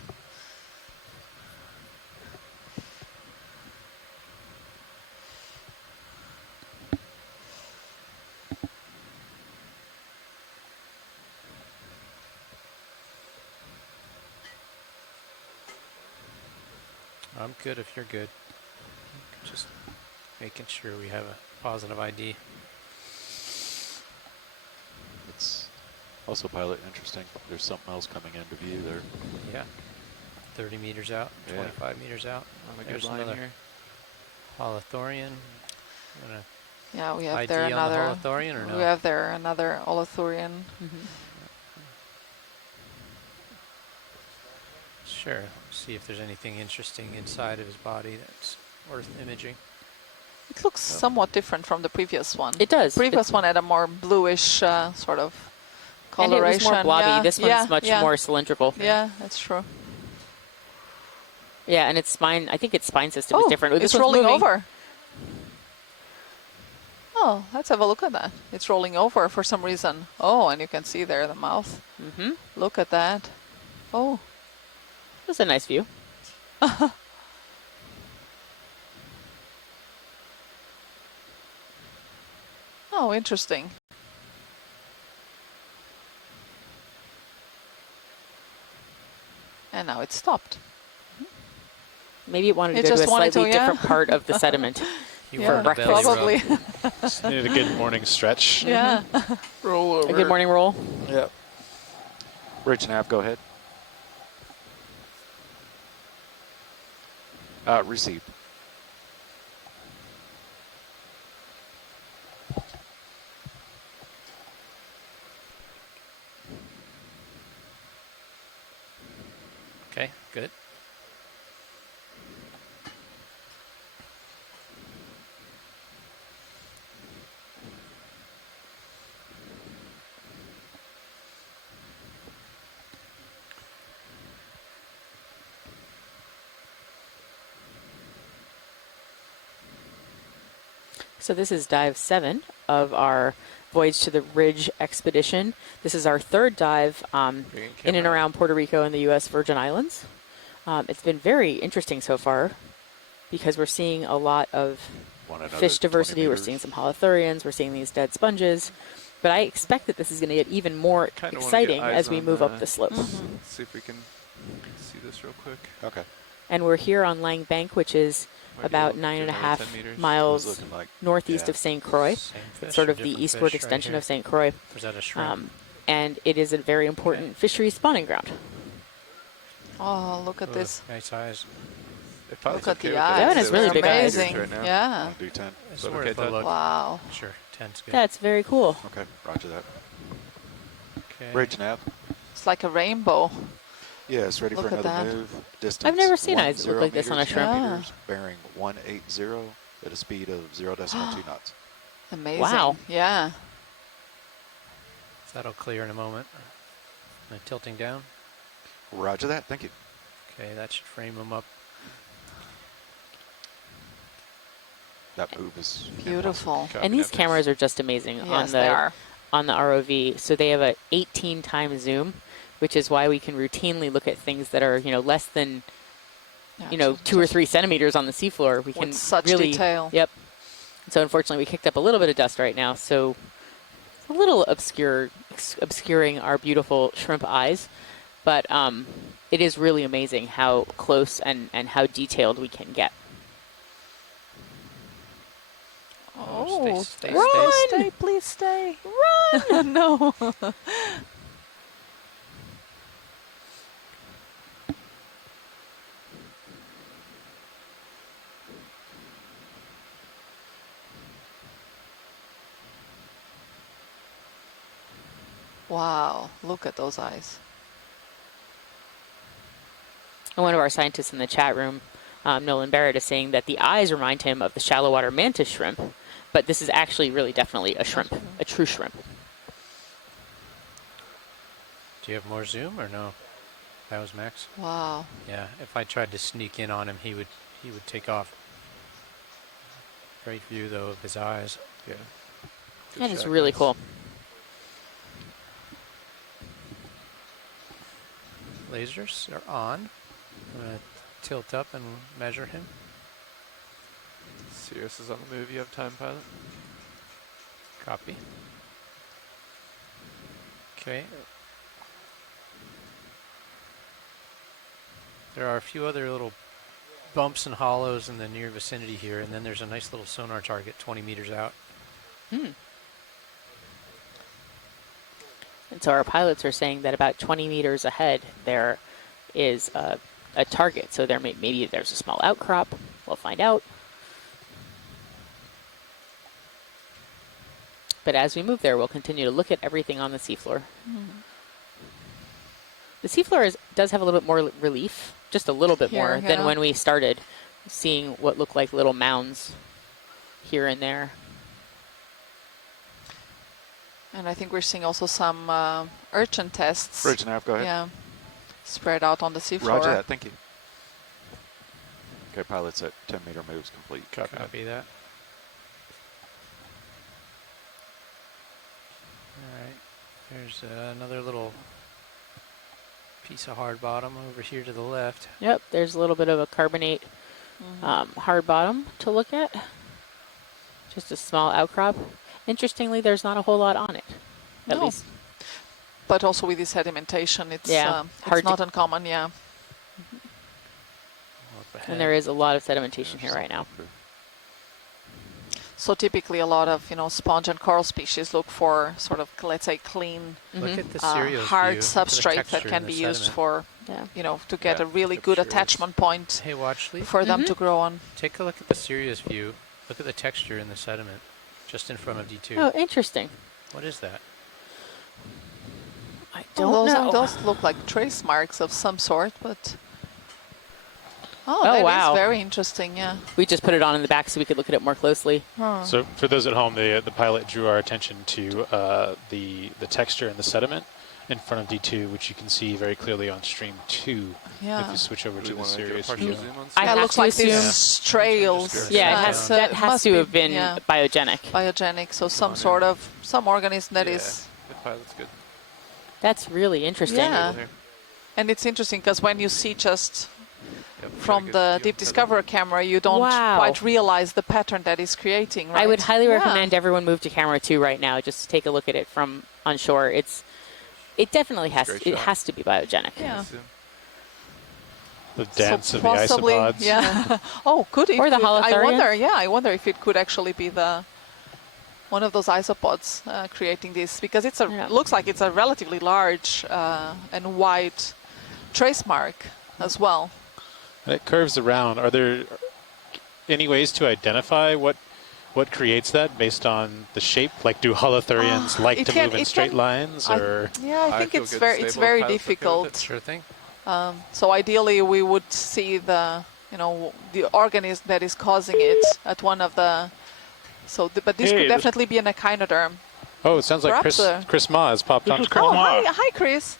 I'm good if you're good. Just making sure we have a positive ID. It's also, pilot, interesting. There's something else coming into view there. Yeah. 30 meters out, Yeah. 25 meters out. On a good There's line another here. holothorian. I'm gonna Yeah, we have ID there on the another. holothorian or no? We have there another holothurian. Sure. See if there's anything interesting inside of his body that's worth imaging. It looks somewhat different from the previous one. It does. The previous one had a more bluish sort of And coloration. it was more blobby. Yeah, This yeah, one's much yeah. more cylindrical. Yeah, that's true. Yeah, and its spine, I think its spine system is different. This It's one's rolling moving. over. Oh, let's have a look at that. It's rolling over for some reason. Oh, and you can see there the mouth. Look at that. Oh. That's a nice view. Oh, interesting. And now it stopped. Maybe it wanted to It go to a just wanted slightly to, yeah. different part of the sediment. You Yeah, wanted a belly rub. probably. Just needed a good morning stretch. Yeah. Roll over. A good morning roll. Yep. Bridge nav, go ahead. Received. Okay, good. So this is dive 7 of our voyage to the Ridge expedition. This is our third dive in and around Puerto Rico and the U.S. Virgin Islands. It's been very interesting so far because we're seeing a lot of fish diversity. We're seeing some holothurians. We're seeing these dead sponges. But I expect that this is going to get even more exciting as we move up the slope. See if we can see this real quick. Okay. And we're here on Lang Bank, which is Might be about able to do another 10 meters. 9.5 miles looking like- northeast yeah. of St. Croix. Same fish It's sort or of the different eastward fish right extension here? of St. Croix. Or is that a shrimp? And it is a very important fishery spawning ground. Oh, look at this. Nice eyes. If I was Look at okay the with eyes. that, That one has so really it's big eyes. Amazing. right now. Yeah. Wanna do 10. It's that worth okay, a Doug? look. Wow. Sure, 10's good. That's very cool. Okay, roger that. Okay. Bridge nav. It's like a rainbow. Yeah, it's ready Look for at another that. move. Distance I've never seen 10 eyes that look like this on a meters, shrimp. 10 Yeah. meters, bearing 180 at a speed of 0.2 knots. Amazing. Wow. Yeah. So that'll clear in a moment. And tilting down. Roger that. Thank you. Okay, that should frame them up. That move is Beautiful. And these cameras are just amazing Yes, they are. on the ROV. So they have a 18 times zoom, which is why we can routinely look at things that are, less than, Yeah, 2 or 3 centimeters on the seafloor. We can with such really, detail. Yep. So unfortunately, we kicked up a little bit of dust right now, so a little obscuring our beautiful shrimp eyes. But it is really amazing how close and how detailed we can get. Oh, stay, run! stay. Stay, please stay. Run! No. Wow, look at those eyes. And one of our scientists in the chat room, Nolan Barrett, is saying that the eyes remind him of the shallow water mantis shrimp, but this is actually really definitely a shrimp, a true shrimp. Do you have more zoom or no? That was max. Wow. Yeah, if I tried to sneak in on him, he would take off. Great view though of his eyes. Yeah. That is really cool. Lasers are on. I'm gonna tilt up and measure him. Sirius is on the move. You have time, pilot? Copy. Okay. There are a few other little bumps and hollows in the near vicinity here, and then there's a nice little sonar target 20 meters out. And so our pilots are saying that about 20 meters ahead there is a target. So there maybe there's a small outcrop. We'll find out. But as we move there, we'll continue to look at everything on the seafloor. The seafloor does have a little bit more relief, just a little bit more than when we started, seeing what look like little mounds here and there. And I think we're seeing also some urchin tests. Bridge nav, go ahead. Yeah. Spread out on the seafloor. Roger that. Thank you. Okay, pilot's at 10 meter moves complete. Copy that. All right. There's another little piece of hard bottom over here to the left. Yep, there's a little bit of a carbonate hard bottom to look at. Just a small outcrop. Interestingly, there's not a whole lot on it. At least. But also with the sedimentation, it's hard not uncommon, yeah. ahead. And there is a lot of sedimentation here right now. So typically a lot of, sponge and coral species look for sort of, let's say, clean, Look at the serial hard view. Look at the substrate that texture can in be the used sediment. for, to get a really good attachment point Hey, watch, Lee. for them to grow on. Take a look at the serious view. Look at the texture in the sediment just in front of D2. Oh, interesting. What is that? I don't know. Those look like trace marks of some sort, but... Oh, Oh, that wow. is very interesting, yeah. We just put it on in the back so we could look at it more closely. Huh. So for those at home, the pilot drew our attention to the texture in the sediment in front of D2, which you can see very clearly on stream 2 Yeah. if you switch over to the want to do a serious partial view. zoom on I Yeah, have it looks to like assume. these trails. Yeah, that has must to be, have been biogenic. biogenic, so some organism that is... The pilot's good. That's really interesting. Yeah. And it's interesting because when you see just from the Deep Discoverer camera, you don't quite realize the pattern that is creating, right? I would highly recommend everyone move to camera 2 right now. Just take a look at it from on shore. It definitely has to be biogenic. Yeah. The dance of possibly, the isopods. Yeah. Oh, could it? Or the holothurians. I wonder if it could actually be one of those isopods creating this, because looks like it's a relatively large and wide trace mark as well. And it curves around. Are there any ways to identify what creates that based on the shape? Like, do holothurians like to move in straight lines, or? I think it's very difficult. Sure thing. So ideally, we would see the organism that is causing it at one of the. But this could definitely be an echinoderm. Oh, it sounds like Chris Ma has popped on. Oh, hi, Chris.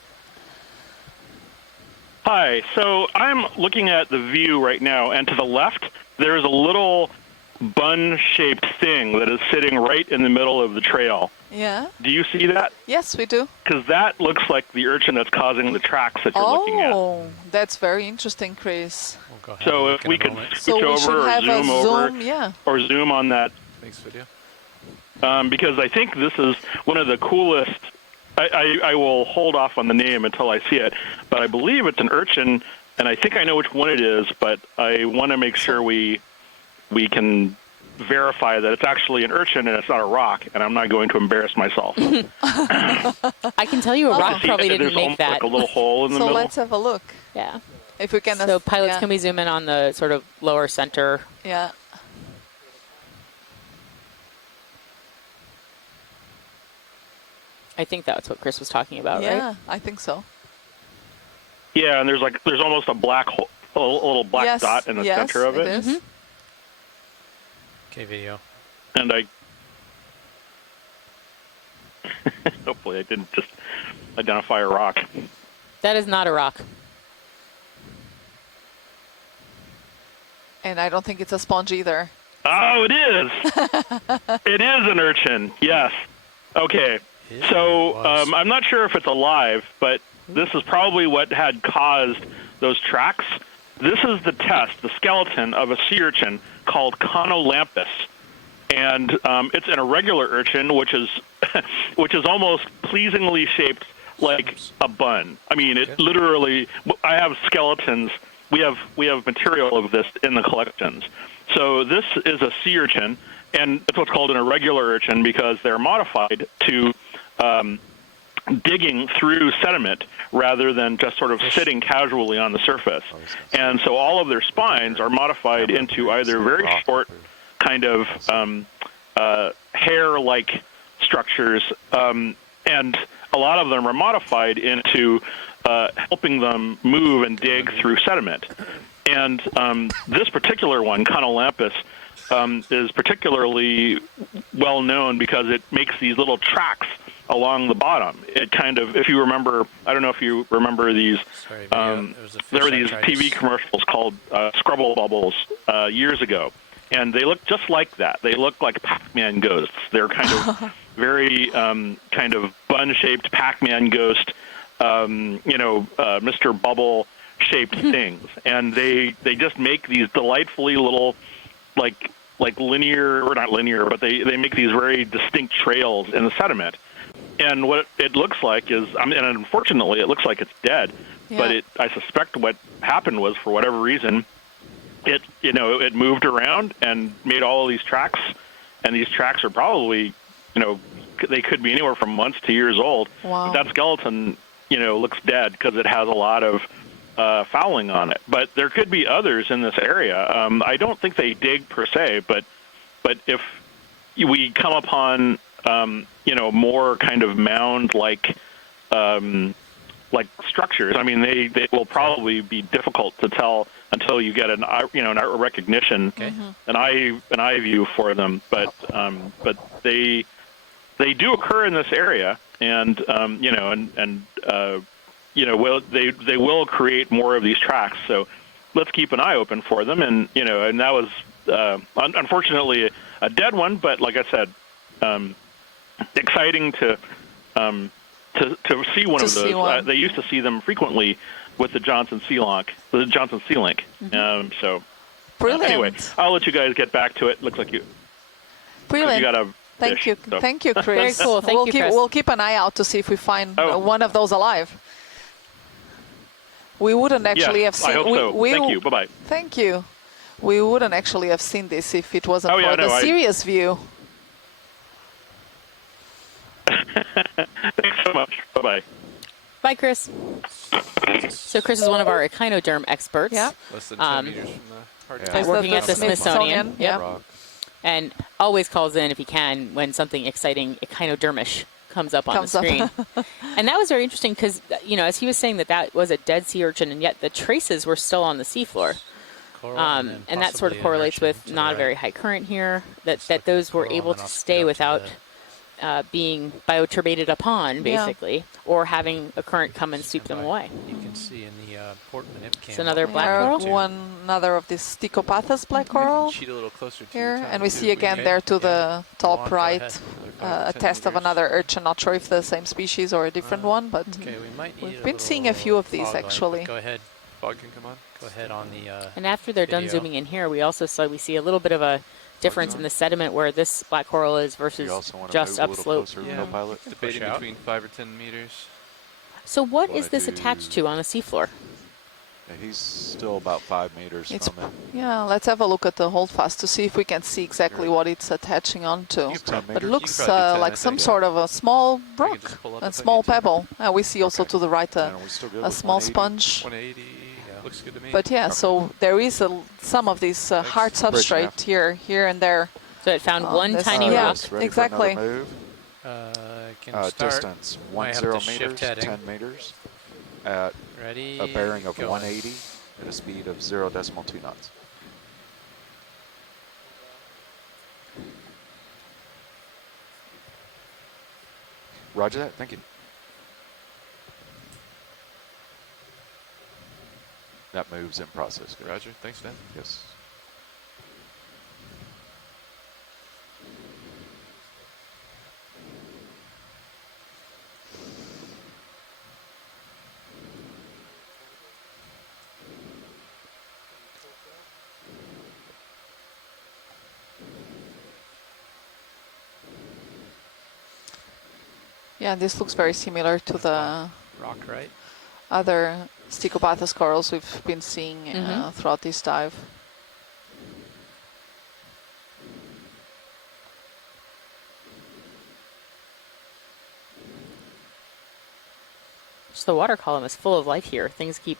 Hi. So I'm looking at the view right now, and to the left, there is a little bun-shaped thing that is sitting right in the middle of the trail. Yeah. Do you see that? Yes, we do. Because that looks like the urchin that's causing the tracks that you're looking at. Oh, that's very interesting, Chris. So if we could switch over or zoom over or zoom on that Thanks, video. because I think this is one of the coolest. I will hold off on the name until I see it, but I believe it's an urchin, and I think I know which one it is, but I want to make sure we can verify that it's actually an urchin and it's not a rock, and I'm not going to embarrass myself. I can tell you a rock probably didn't make that. Like a little hole in the middle. So let's have a look. Yeah. If we can. So pilots, can we zoom in on the sort of lower center? Yeah. I think that's what Chris was talking about, right? Yeah, I think so. Yeah, and there's almost a black hole, a little black dot in the center of it. Yes, it is. Okay, video. And hopefully I didn't just identify a rock. That is not a rock. And I don't think it's a sponge either. Oh, it is. It is an urchin. Yes. Okay. So I'm not sure if it's alive, but this is probably what had caused those tracks. This is the the skeleton of a sea urchin called Conolampus. And it's an irregular urchin, which is almost pleasingly shaped like a bun. I mean, it literally. I have skeletons. We have material of this in the collections. So this is a sea urchin, and it's what's called an irregular urchin because they're modified to digging through sediment rather than just sort of sitting casually on the surface. And so all of their spines are modified into either very short kind of hair-like structures, and a lot of them are modified into helping them move and dig through sediment. And this particular one, Conolampus, is particularly well known because it makes these little tracks along the bottom. It kind of, if you remember, I don't know if you remember these, there were these TV commercials called Scrubble Bubbles years ago, and they look just like that. They look like Pac-Man ghosts. They're kind of very kind of bun-shaped Pac-Man ghost, Mr. Bubble-shaped things, and they just make these delightfully little, like linear, or not linear, but they make these very distinct trails in the sediment. And what it looks like is, and unfortunately, it looks like it's dead. Yeah. But I suspect what happened was, for whatever reason, it moved around and made all of these tracks, and these tracks are probably, they could be anywhere from months to years old. Wow. But that skeleton, looks dead because it has a lot of fouling on it. But there could be others in this area. I don't think they dig per se, but if we come upon more kind of mound-like structures, I mean, they will probably be difficult to tell until you get a recognition, an eye view for them. But they do occur in this area, and they will create more of these tracks. So let's keep an eye open for them. And and that was unfortunately a dead one, but like I said, exciting to see one of those. They used to see them frequently with the Johnson Sea Link. So brilliant. Anyway, I'll let you guys get back to it. Looks like you. Brilliant. You got a Thank fish, you. so. Thank you, Chris. Very cool. Thank you, Chris. We'll keep an eye out to see if we find Oh. one of those alive. We wouldn't actually have seen. I hope so. Thank you. Bye-bye. Thank you. We wouldn't actually have seen this if it wasn't for the serious view. Thanks so much. Bye-bye. Bye, Chris. So Chris is one of our echinoderm experts. Yeah. Less than 10 meters from the hard Working at the Smithsonian. Yep. And always calls in if he can when something exciting echinodermish comes up on the screen. And that was very interesting because, as he was saying that was a dead sea urchin, and yet the traces were still on the seafloor. And that sort of correlates with not a very high current here, that those were able to stay without being bioturbated upon, basically, or having a current come and sweep them away. You can see in the Portman Ipcam. It's another black coral? Another of these Stichopathus black coral Cheat a little closer to here. And we see again there to the top right a test of another urchin. Not sure if the same species or a different one, but we've been seeing a few of these actually. Go ahead. Fog can come on. Go ahead on the And after they're done zooming in here, we also see a little bit of a difference in the sediment where this black coral is versus just upslope. Debating between 5 or 10 meters. So what is this attached to on the seafloor? He's still about 5 meters from it. Yeah, let's have a look at the holdfast to see if we can see exactly what it's attaching onto. But it looks like some sort of a small rock, a small pebble. We see also to the right a small sponge. 180. Looks good to me. But yeah, so there is some of this hard substrate here and there. So it found one tiny rock. Exactly. Distance 10 meters, 10 meters at a bearing of 180 at a speed of 0.2 knots. Roger that. Thank you. That moves in process. Good. Roger. Thanks, Dan. Yes. Yeah, this looks very similar to the rock, right? Other Stichopathus corals we've been seeing throughout this dive. Just the water column is full of life here. Things keep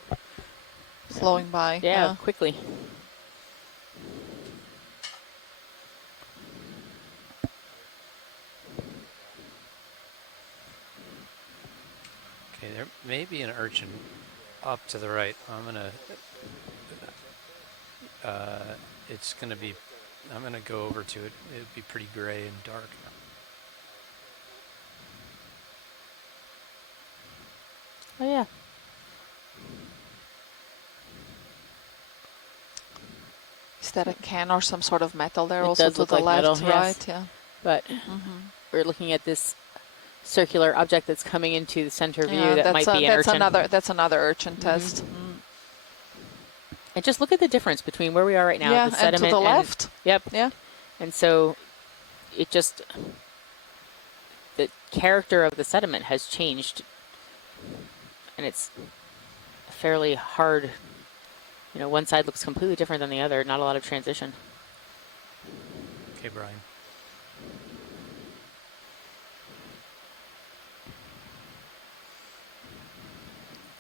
flowing by. Yeah, quickly. Okay, there may be an urchin up to the right. I'm gonna. It's gonna be. I'm gonna go over to it. It'd be pretty gray and dark. Oh yeah. Is that a can or some sort of metal there? It also does to look the like left, metal, right? yes. Yeah. But we're looking at this circular object that's coming into the center view that might be an urchin. That's another urchin test. And just look at the difference between where we are right now, the sediment, and to the left. Yep. Yeah. And so it just, the character of the sediment has changed, and it's a fairly hard You know, one side looks completely different than the other. Not a lot of transition. Okay, Brian.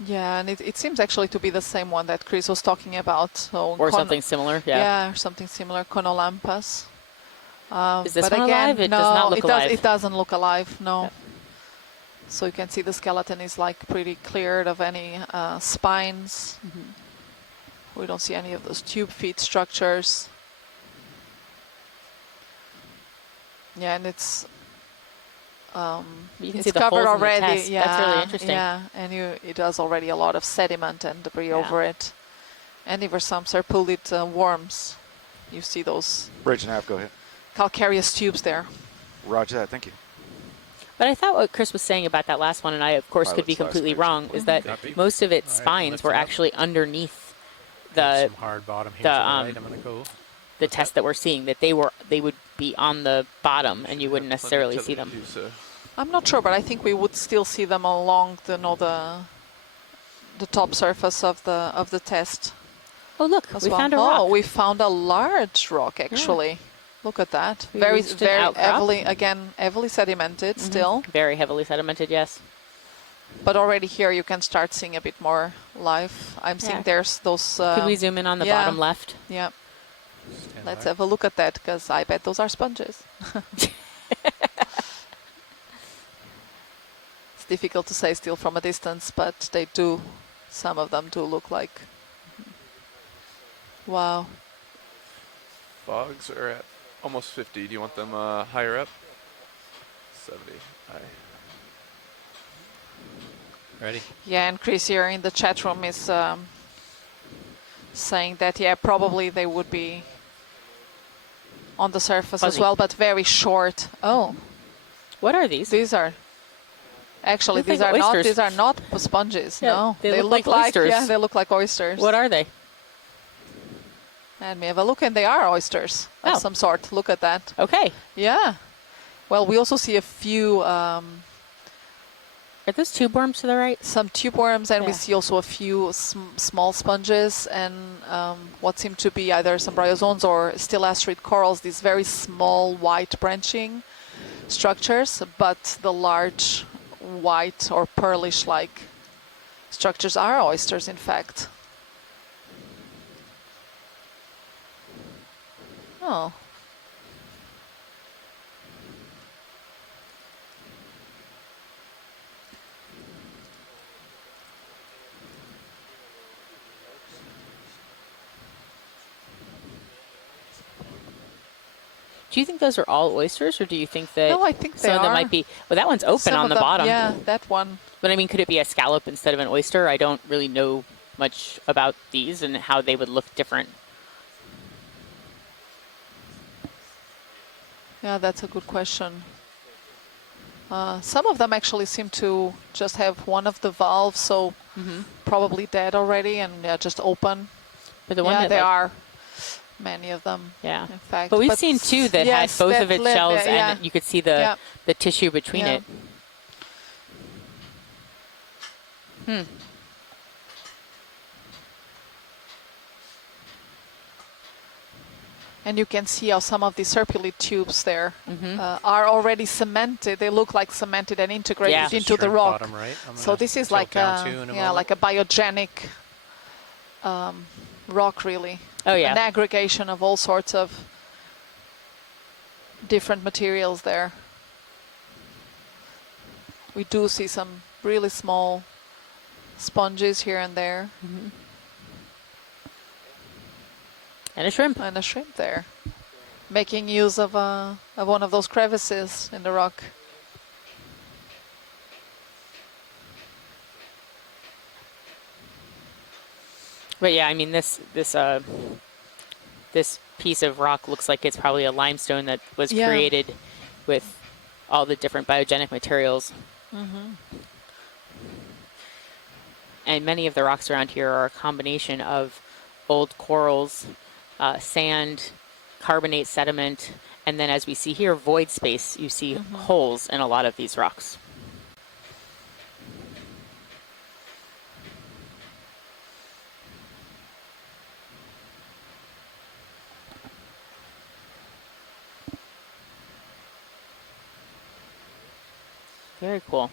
Yeah, and it seems actually to be the same one that Chris was talking about. So or something similar, yeah. Yeah, or something similar, Conolampas. Is this but one again, alive? It no, does not look alive. It doesn't look alive, no. Yep. So you can see the skeleton is like pretty cleared of any spines. We don't see any of those tube feet structures. Yeah, and it's you can it's see the covered holes in the already. test. Yeah, That's really interesting. Yeah, and it has already a lot of sediment and debris over it, and even some serpulid worms. You see those Bridge and a half, go ahead. calcareous tubes there. Roger that, thank you. But I thought what Chris was saying about that last one, and I, of course, could be completely wrong, is that most of its spines were actually underneath the hard bottom here I'm gonna go. the test that we're seeing. That they would be on the bottom, and you wouldn't necessarily see them. I'm not sure, but I think we would still see them along the top surface of the test. Oh look, we found a rock. Oh, we found a large rock actually. Yeah. Look at that. Very heavily sedimented still. Very heavily sedimented, yes. But already here you can start seeing a bit more life. I'm seeing there's those... Could we zoom in on the bottom left? Yeah. Let's have a look at that, because I bet those are sponges. It's difficult to say still from a distance, but they do, some of them do look like... Wow. Fogs are at almost 50. Do you want them higher up? 70. Aye. Ready? Yeah, and Chris here in the chat room is saying that, yeah, probably they would be on the surface as well, but very short. Oh. What are these? These are... Actually, these are not sponges, no. They look like oysters. Yeah, they look like oysters. What are they? And we have a look, and they are oysters of some sort. Look at that. Okay. Yeah. Well, we also see a few... Are those tube worms to the right? Some tube worms, and we see also a few small sponges and what seem to be either some bryozoans or stillasterid corals, these very small white branching structures, but the large white or pearlish-like structures are oysters, in fact. Oh. Do you think those are all oysters, or do you think that no, I think some of them might be... Well, that one's open on the bottom. Yeah, that one. But I mean, could it be a scallop instead of an oyster? I don't really know much about these and how they would look different. Yeah, that's a good question. Some of them actually seem to just have one of the valves, so probably dead already and just open. But the one that they are. Many of them, in fact. But we've seen two that had both of its shells, and you could see the tissue between it. And you can see how some of the serpulid tubes there are already cemented. They look like cemented and integrated into the rock. Bottom right. So this is like like a biogenic rock, really. Oh yeah, an aggregation of all sorts of different materials there. We do see some really small sponges here and there. And a shrimp. And a shrimp there. Making use of one of those crevices in the rock. But yeah, I mean, this piece of rock looks like it's probably a limestone that was created with all the different biogenic materials. And many of the rocks around here are a combination of old corals, sand, carbonate sediment, and then as we see here, void space. You see holes in a lot of these rocks. Very cool.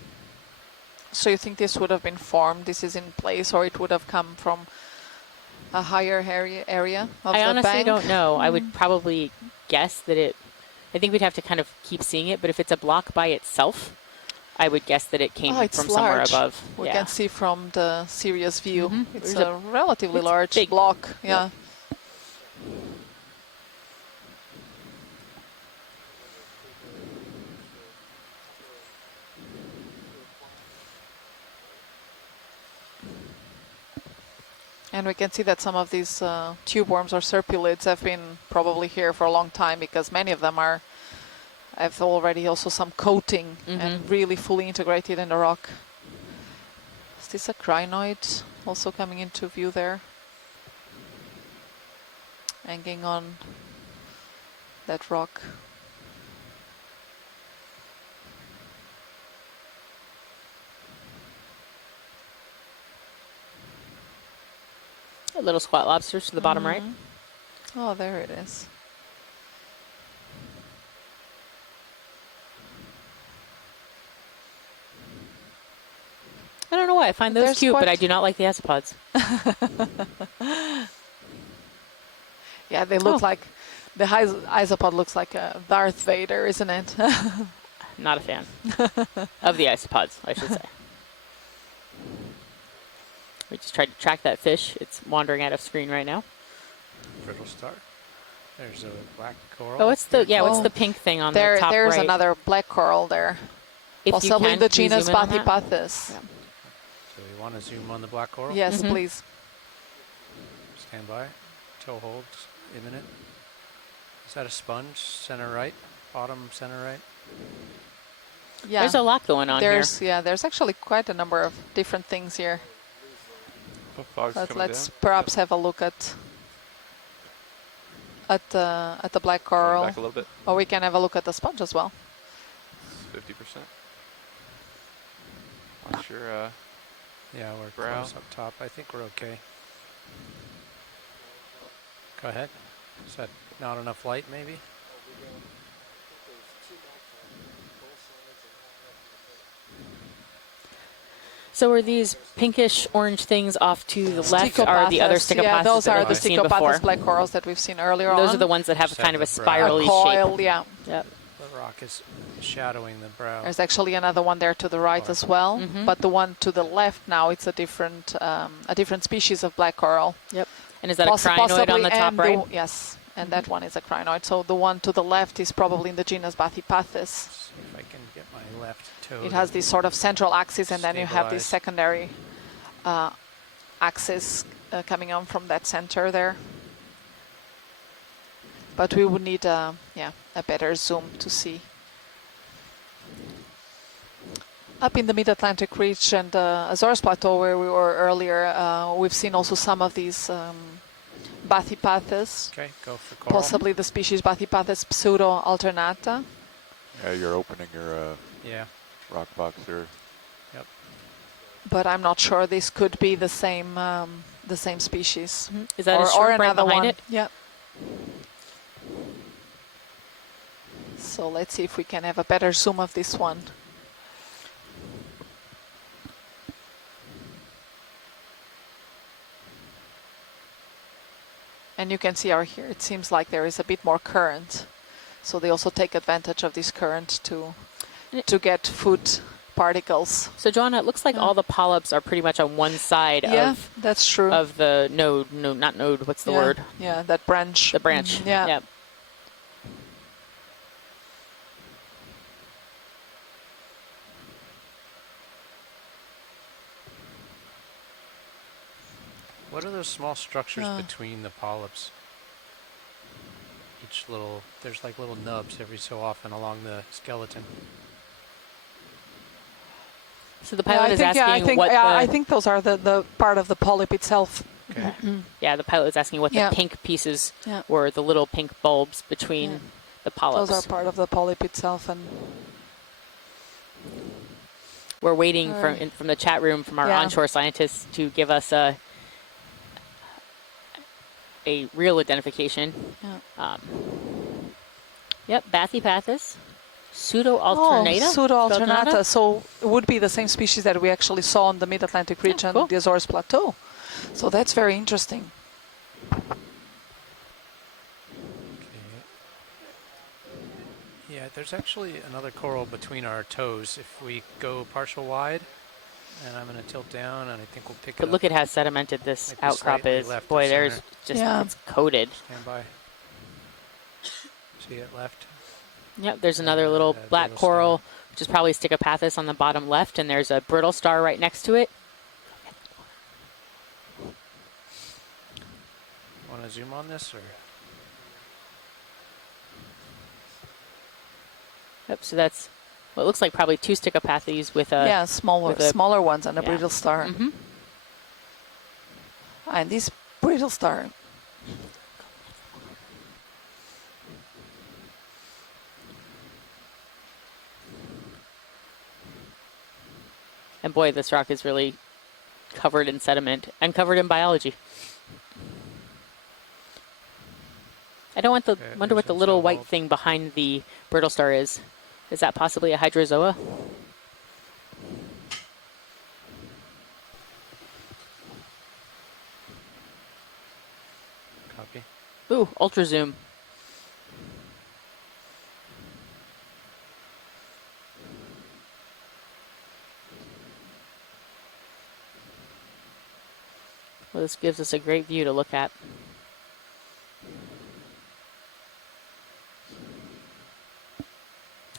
So you think this would have been formed, this is in place, or it would have come from a higher area of the I honestly bank? don't know. I would probably guess that I think we'd have to kind of keep seeing it, but if it's a block by itself, I would guess that it came from somewhere above. We can see from the serious view. It's There's a relatively large big block. Yeah. And we can see that some of these tube worms or serpulids have been probably here for a long time, because many of them have already also some coating and really fully integrated in the rock. Is this a crinoid also coming into view there? Hanging on that rock. Little squat lobsters to the bottom right. Oh, there it is. I don't know why I find those cute, but I do not like the isopods. Yeah, they look like, the isopod looks like a Darth Vader, isn't it? Not a fan of the isopods, I should say. We just tried to track that fish. It's wandering out of screen right now. Brittle star. There's a black coral. Oh, what's the pink thing on the top right? There's another black coral there. If possibly in the genus Bathypathus. Yeah. So you want to zoom on the black coral? Yes, please. Stand by. Toe holds imminent. Is that a sponge? Center right? Bottom center right? Yeah. There's a lot going on here. Yeah, there's actually quite a number of different things here. Let's perhaps have a look at the black coral. Back a little bit. Or we can have a look at the sponge as well. 50%. Watch your yeah, we're brow. close up top. I think we're okay. Go ahead. Is that not enough light, maybe? So are these pinkish orange things off to the left are the other Stichopathus? Yeah, those are the Stichopathus black corals that we've seen earlier on. Those are the ones that have kind of a spirally shape. Yeah. Yep. The rock is shadowing the brow. There's actually another one there to the right as well, but the one to the left now, it's a different species of black coral. Yep. And is that a crinoid on the top right? Yes, and that one is a crinoid. So the one to the left is probably in the genus Bathypathus. See if I can get my left toe. It has this sort of central axis, and then you have this secondary axis coming on from that center there. But we would need a better zoom to see. Up in the Mid-Atlantic Ridge and Azores Plateau, where we were earlier, we've seen also some of these Bathypathus. Okay, go for coral. Possibly the species Bathypathus pseudo-alternata. Yeah, you're opening your rock box here. Yep. But I'm not sure this could be the same species. Is that a shrimp right behind one? it? Yeah. So let's see if we can have a better zoom of this one. And you can see here, it seems like there is a bit more current. So they also take advantage of this current to get food particles. So Joanna, it looks like all the polyps are pretty much on one side of that's true. Of the node. No, not node, what's the word? Yeah, that branch. The branch. Yeah. Yep. What are those small structures between the polyps? Each little, there's like little nubs every so often along the skeleton. So the pilot is asking what I think those are the part of the polyp itself. Okay. Yeah, the pilot is asking what the pink pieces were, the little pink bulbs between the polyps. Those are part of the polyp itself, and we're waiting from the chat room from our onshore scientists to give us a real identification. Yeah. Yep, Bathypathus. Pseudo-alternata? Oh, pseudo-alternata. So it would be the same species that we actually saw in the Mid-Atlantic region, cool. the Azores Plateau. So that's very interesting. Yeah, there's actually another coral between our toes. If we go partial wide, and I'm going to tilt down, and I think we'll pick it But up. look at how sedimented this Maybe outcrop slightly is. left Boy, of there's center. just, Yeah. it's coated. Stand by. See it left? Yep, there's another little black brittle coral, which is probably Stichopathus on the bottom left, and there's a brittle star right next to it. Want to zoom on this, or? Yep, so that's what looks like probably 2 Stichopathes with a... Yeah, smaller ones and a brittle star. Mm-hmm. And this brittle star. And boy, this rock is really covered in sediment and covered in biology. I don't want the wonder what the little white thing behind the brittle star is. Is that possibly a hydrozoa? Copy. Ooh, ultra zoom. Well, this gives us a great view to look at.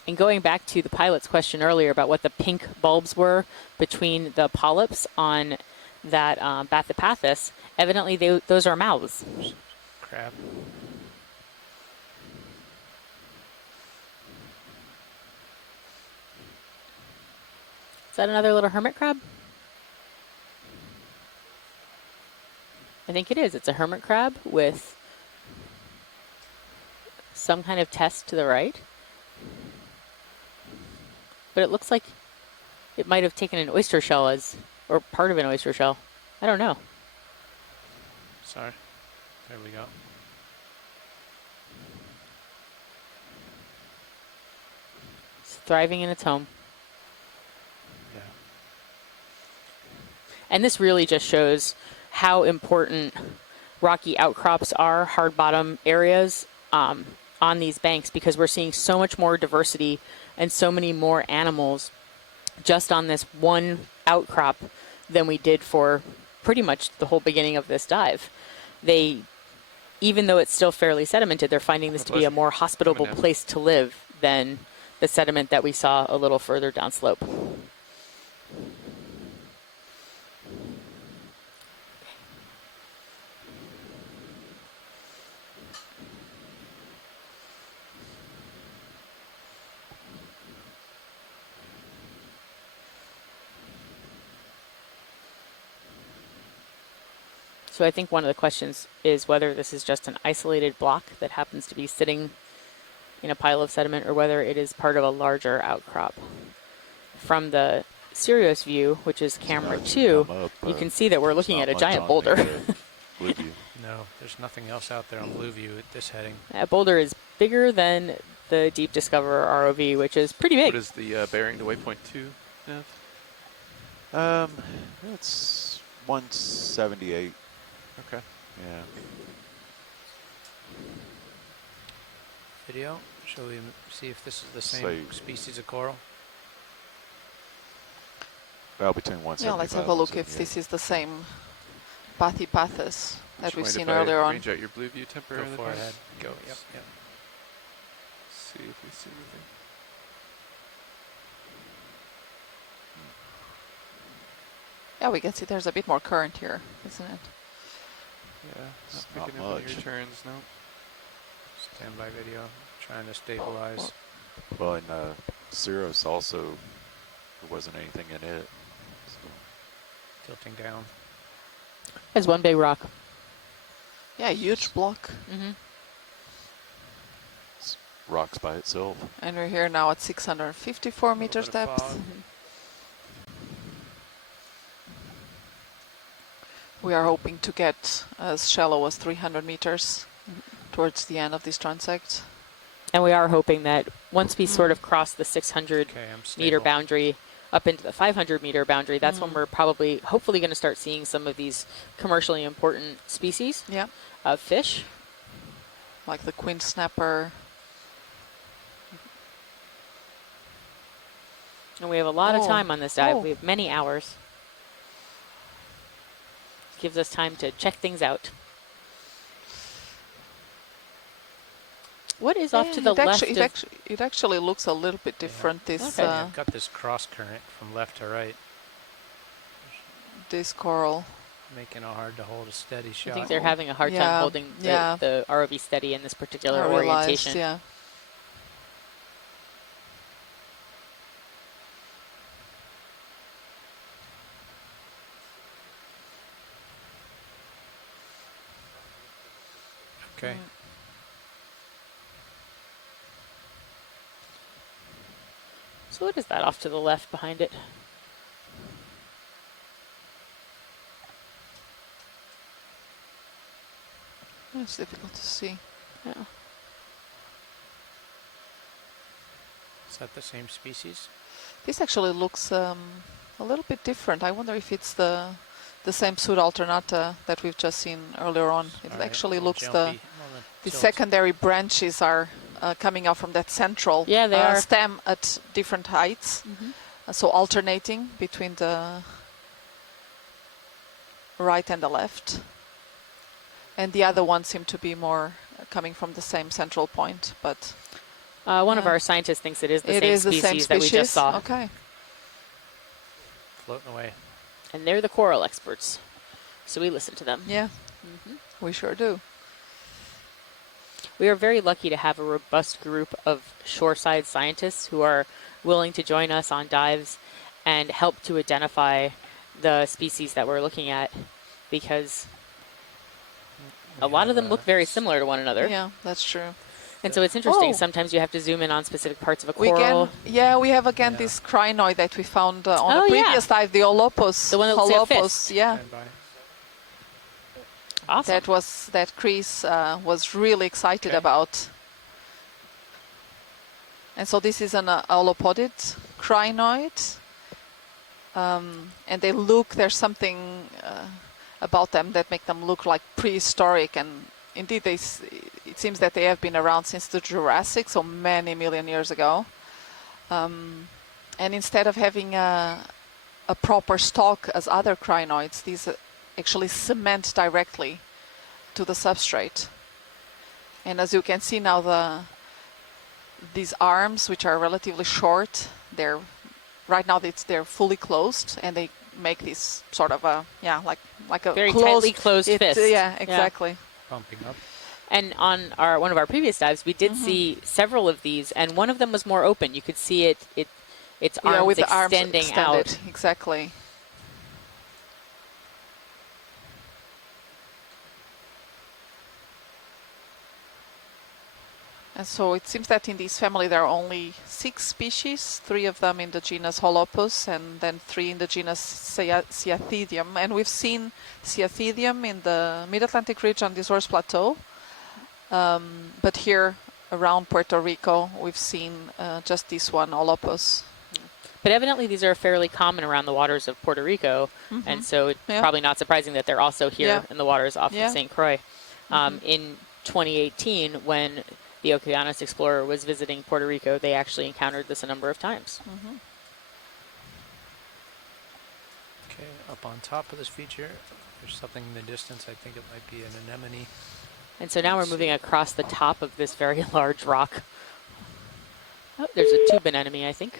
And going back to the pilot's question earlier about what the pink bulbs were between the polyps on that Bathypathus, evidently those are mouths. Crab. Is that another little hermit crab? I think it is. It's a hermit crab with some kind of test to the right. But it looks like it might have taken an oyster shell or part of an oyster shell. I don't know. Sorry. There we go. It's thriving in its home. Yeah. And this really just shows how important rocky outcrops are, hard bottom areas on these banks, because we're seeing so much more diversity and so many more animals just on this one outcrop than we did for pretty much the whole beginning of this dive. Even though it's still fairly sedimented, they're finding this to be a more hospitable place to live than the sediment that we saw a little further downslope. So I think one of the questions is whether this is just an isolated block that happens to be sitting in a pile of sediment or whether it is part of a larger outcrop. From the Sirius view, which is camera 2, you can see that we're looking at a giant boulder. No, there's nothing else out there on blue view at this heading. That boulder is bigger than the Deep Discoverer ROV, which is pretty big. What is the bearing to waypoint 2, Nev? It's 178. Okay. Yeah. Video. Shall we see if this is the same species of coral? Well, between 175. Yeah, let's have a look if this is the same Bathypathus that we've seen earlier on. Range out your blue view temporarily. Go ahead. Go. Yep. Yep. See if we see anything. Yeah, we can see there's a bit more current here, isn't it? Yeah, not picking up on much. your turns, no. Standby video. Trying to stabilize. Well, in Cirrus also, there wasn't anything in it. So. Tilting down. There's one big rock. Yeah, huge block. Mm-hmm. It's rocks by itself. And we're here now at 654 meters depth. Fog. We are hoping to get as shallow as 300 meters towards the end of this transect. And we are hoping that once we sort of cross the 600 meter boundary up into the 500 meter boundary, that's when we're probably, hopefully going to start seeing some of these commercially important species of fish. Like the queen snapper. And we have a lot of time on this dive. We have many hours. Gives us time to check things out. What is off to the left? It actually looks a little bit different. This You've got this cross current from left to right. This coral. Making it hard to hold a steady shot. I think they're having a hard time holding the ROV steady in this particular orientation. Yeah. Okay. So what is that off to the left behind it? It's difficult to see. Yeah. Is that the same species? This actually looks a little bit different. I wonder if it's the same pseudo alternata that we've just seen earlier on. It actually looks the secondary branches are coming out from that central stem at different heights. So alternating between the right and the left. And the other ones seem to be more coming from the same central point, but one of our scientists thinks it is the same species that we just saw. Okay. Floating away. And they're the coral experts, so we listen to them. Yeah, we sure do. We are very lucky to have a robust group of shoreside scientists who are willing to join us on dives and help to identify the species that we're looking at, because a lot of them look very similar to one another. Yeah, that's true. And so it's interesting. Sometimes you have to zoom in on specific parts of a coral. We have this crinoid that we found on a previous dive, the Olopus. The one that looks like a fist. Yeah. Awesome. That Chris was really excited about. And so this is an olopodid crinoid. And there's something about them that make them look like prehistoric, and indeed it seems that they have been around since the Jurassic, so many million years ago. And instead of having a proper stalk as other crinoids, these actually cement directly to the substrate. And as you can see now, these arms, which are relatively short, right now they're fully closed, and they make this sort of like a very tightly closed fist. Yeah, exactly. Pumping up. And on one of our previous dives, we did see several of these, and one of them was more open. You could see its arms with extending the arms extended. out. Exactly. And so it seems that in this family there are only 6 species, 3 of them in the genus Holopus and then 3 in the genus Cyathedium. And we've seen Cyathedium in the Mid-Atlantic ridge on the Azores Plateau. But here around Puerto Rico, we've seen just this one, Holopus. But evidently these are fairly common around the waters of Puerto Rico, and so it's probably not surprising that they're also here in the waters off of St. Croix. In 2018, when the Okeanos explorer was visiting Puerto Rico, they actually encountered this a number of times. Okay, up on top of this feature, there's something in the distance. I think it might be an anemone. And so now we're moving across the top of this very large rock. Oh, there's a tube anemone, I think.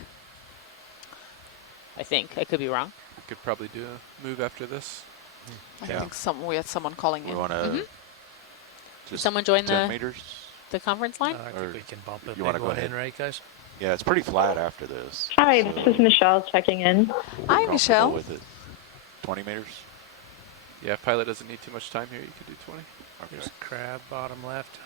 I could be wrong. We could probably do a move after this. I think we had someone calling in. We want to Did someone join 10 meters? The conference line? I think we can bump a big go one ahead? in, right, guys? Yeah, it's pretty flat after this. Hi, this is Michelle checking in. Hi, Michelle. With it. 20 meters? Yeah, if pilot doesn't need too much time here, you could do 20. Okay. There's a crab, bottom left.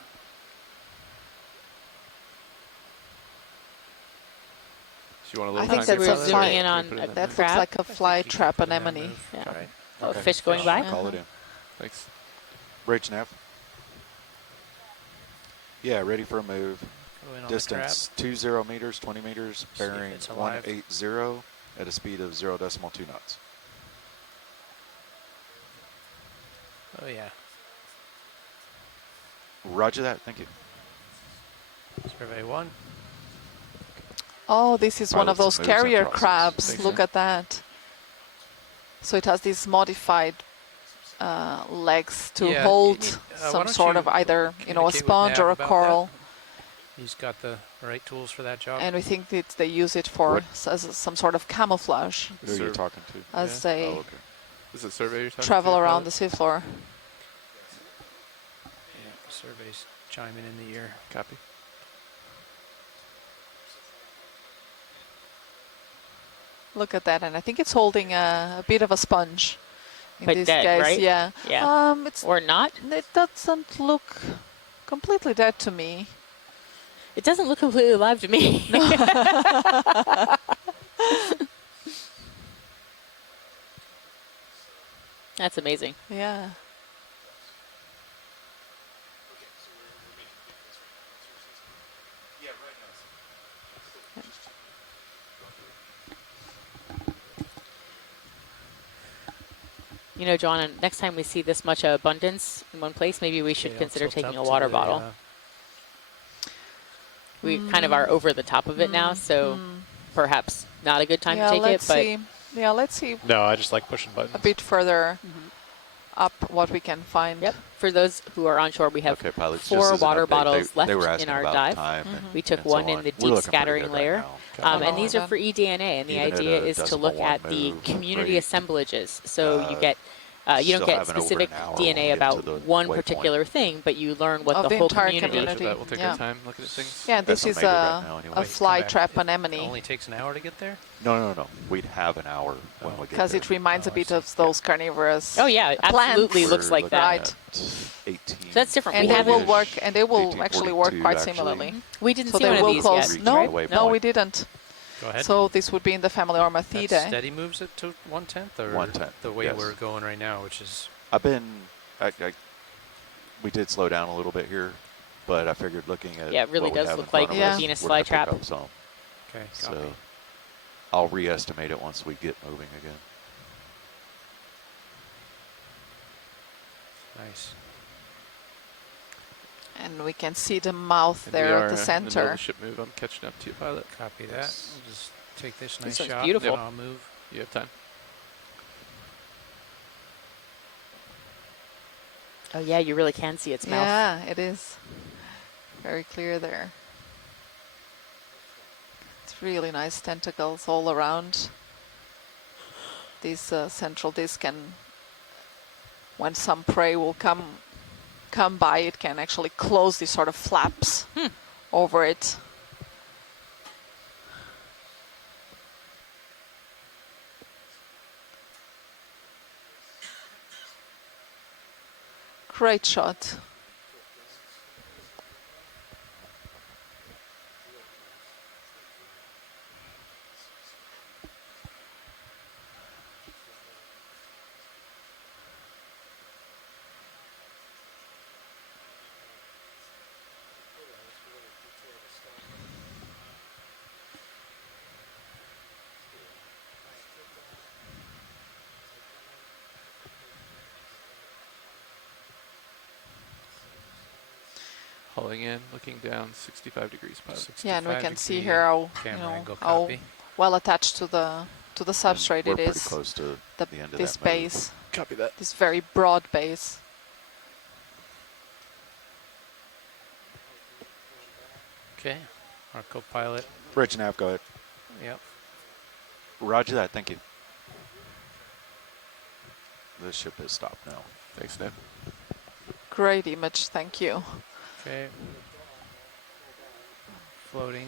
So you want a little I think time that's here, a pilot? fly. Zooming in on That a looks crab. like a fly trap anemone. Yeah. Right. Oh, fish going by? Call it in. Thanks. Bridge nav. Yeah, ready for a move. Go in on Distance 20 meters, 20 meters, bearing it's alive. 180 at a speed of 0.2 knots. Oh yeah. Roger that. Thank you. Survey 1. Oh, this is one of Pilots those and moves in carrier process. crabs. Thanks, Look yeah. at that. So it has these modified legs to Yeah, hold why some don't sort you of either, a communicate with sponge Nav or a about coral. that? He's got the right tools for that job. And we think that they use it for What? As some sort of camouflage Who are you talking to? as Yeah. they Oh, okay. Is it survey you're talking travel to? around the seafloor. Yeah, survey's chiming in the ear. Copy. Look at that, and I think it's holding a bit of a sponge. In But this dead, case, right? yeah. Yeah. It's Or not? It doesn't look completely dead to me. It doesn't look completely alive to me. That's amazing. Yeah. You know, John, next time we see this much abundance in one place, maybe we should Okay, I'll consider tilt taking up a to water the, bottle. We kind of are over the top of it now, so perhaps not a good time to take it. But See. Yeah, let's see No, I just like pushing buttons. a bit further up what we can find. Yep. For those who are on shore, we have Okay, pilots, 4 just as an water update, bottles they left were in asking our about dive. time We took and so one in on. the We're deep looking pretty scattering good right layer. now. And these are for eDNA, and the Even at idea a is to decimal look one at the move community rate, assemblages. So you get you don't still get having over specific an hour when DNA we get about to the one waypoint. particular thing, but you learn what Of the whole entire community. community. That will take Yeah. our time looking at things. Yeah, this That's is maybe right now a anyway. fly Come back. trap It anemone. only takes an hour to get there? No. We'd have an hour when we get Because there. it reminds a Oh, I bit see. of those carnivorous Oh yeah, it absolutely plants. looks like that. Right. At 18. So that's different. And We they have will work, and they will actually work 1842 quite actually. similarly. We didn't So see they one of will these close. yet. No, right? no, we didn't. Go ahead. So this would be in the family That Ormathidae. steady moves it to 1/10, or 1/10, the way yes. we're going right now, which is We did slow down a little bit here, but I figured looking at Yeah, it really what we does have look in front like of a us, Venus we're gonna flytrap. pick up some. okay. Copy. So I'll re-estimate it once we get moving again. Nice. And we can see the mouth And there we are at the in the middle center. of the ship move. I'm catching up to you, pilot. Copy that. We'll just take this nice one's shot. beautiful. And I'll move. You have time. Oh yeah, you really can see its mouth. Yeah, it is. Very clear there. It's really nice tentacles all around this central disc, and when some prey will come by, it can actually close these sort of flaps over it. Great shot. Hauling in, looking down, 65 degrees, pilot. Yeah, and we 65 can see degree here how, camera angle. how Copy. well attached to the substrate We're it pretty is. close to The, the end of this that move. base, Copy that. this very broad base. Okay. Our co-pilot. Bridge nav, go ahead. Yep. Roger that, thank you. The ship has stopped now. Thanks, Ned. Great image, thank you. Okay. Floating.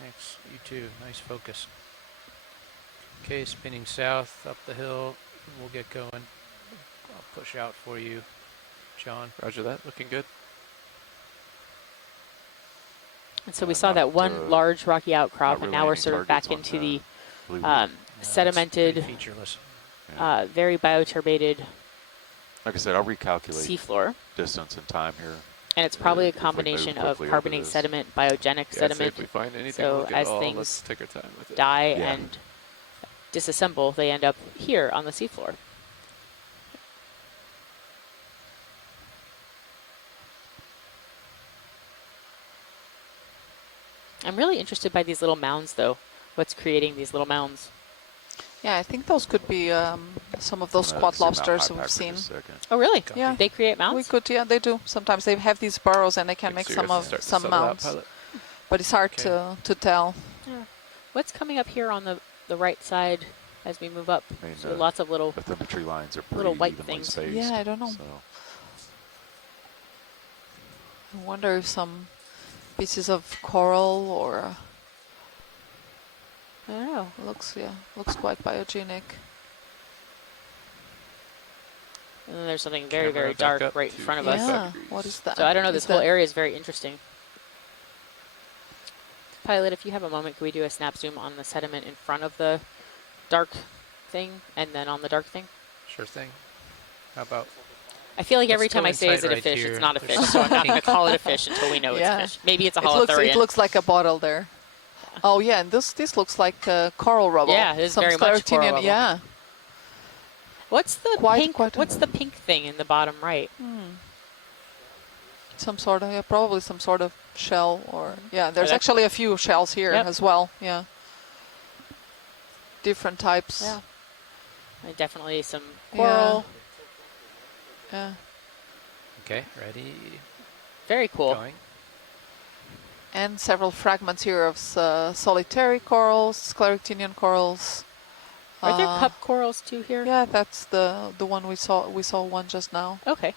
Thanks. You too. Nice focus. Okay, spinning south up the hill. We'll get going. I'll push out for you, John. Roger that. Looking good. And so we saw that one large rocky outcrop, and now we're sort of back into the sedimented, featureless. very bioturbated. Like I said, I'll recalculate seafloor. Distance and time here. And it's probably a combination of carbonate sediment, biogenic sediment. If we find anything, so we'll get as it all. things Let's take our time with it. die and disassemble, they end up here on the seafloor. I'm really interested by these little mounds, though. What's creating these little mounds? Yeah, I think those could be some of those squat lobsters we've seen. Oh, really? Yeah. They create mounds? We could, yeah, they do. Sometimes they have these burrows and they can make some mounds. But it's hard to tell. Yeah. What's coming up here on the right side as we move up? I mean, so lots of little the tree lines are little white evenly things. spaced, yeah, I don't know. So. I wonder if some pieces of coral or I don't know. Looks quite biogenic. And then there's something very, very dark right in front of us. Yeah, what is that? So I don't know, this whole area is very interesting. Pilot, if you have a moment, can we do a snap zoom on the sediment in front of the dark thing and then on the dark thing? Sure thing. How about? I feel like every time I say, is it a fish, it's not a fish, so I'm not going to call it a fish until we know it's a fish. Maybe it's a holothurian. It looks like a bottle there. Oh, yeah, and this looks like coral rubble. Yeah, it is very much coral rubble. Yeah. What's the pink? What's the pink thing in the bottom right? Some sort of, probably some sort of shell or, there's actually a few shells here as well, yeah. Different types. Yeah. And definitely some coral. Yeah. Okay, ready. Very cool. Going. And several fragments here of solitary corals, scleractinian corals. Are there cup corals too here? Yeah, that's the one we saw. We saw one just now. Okay.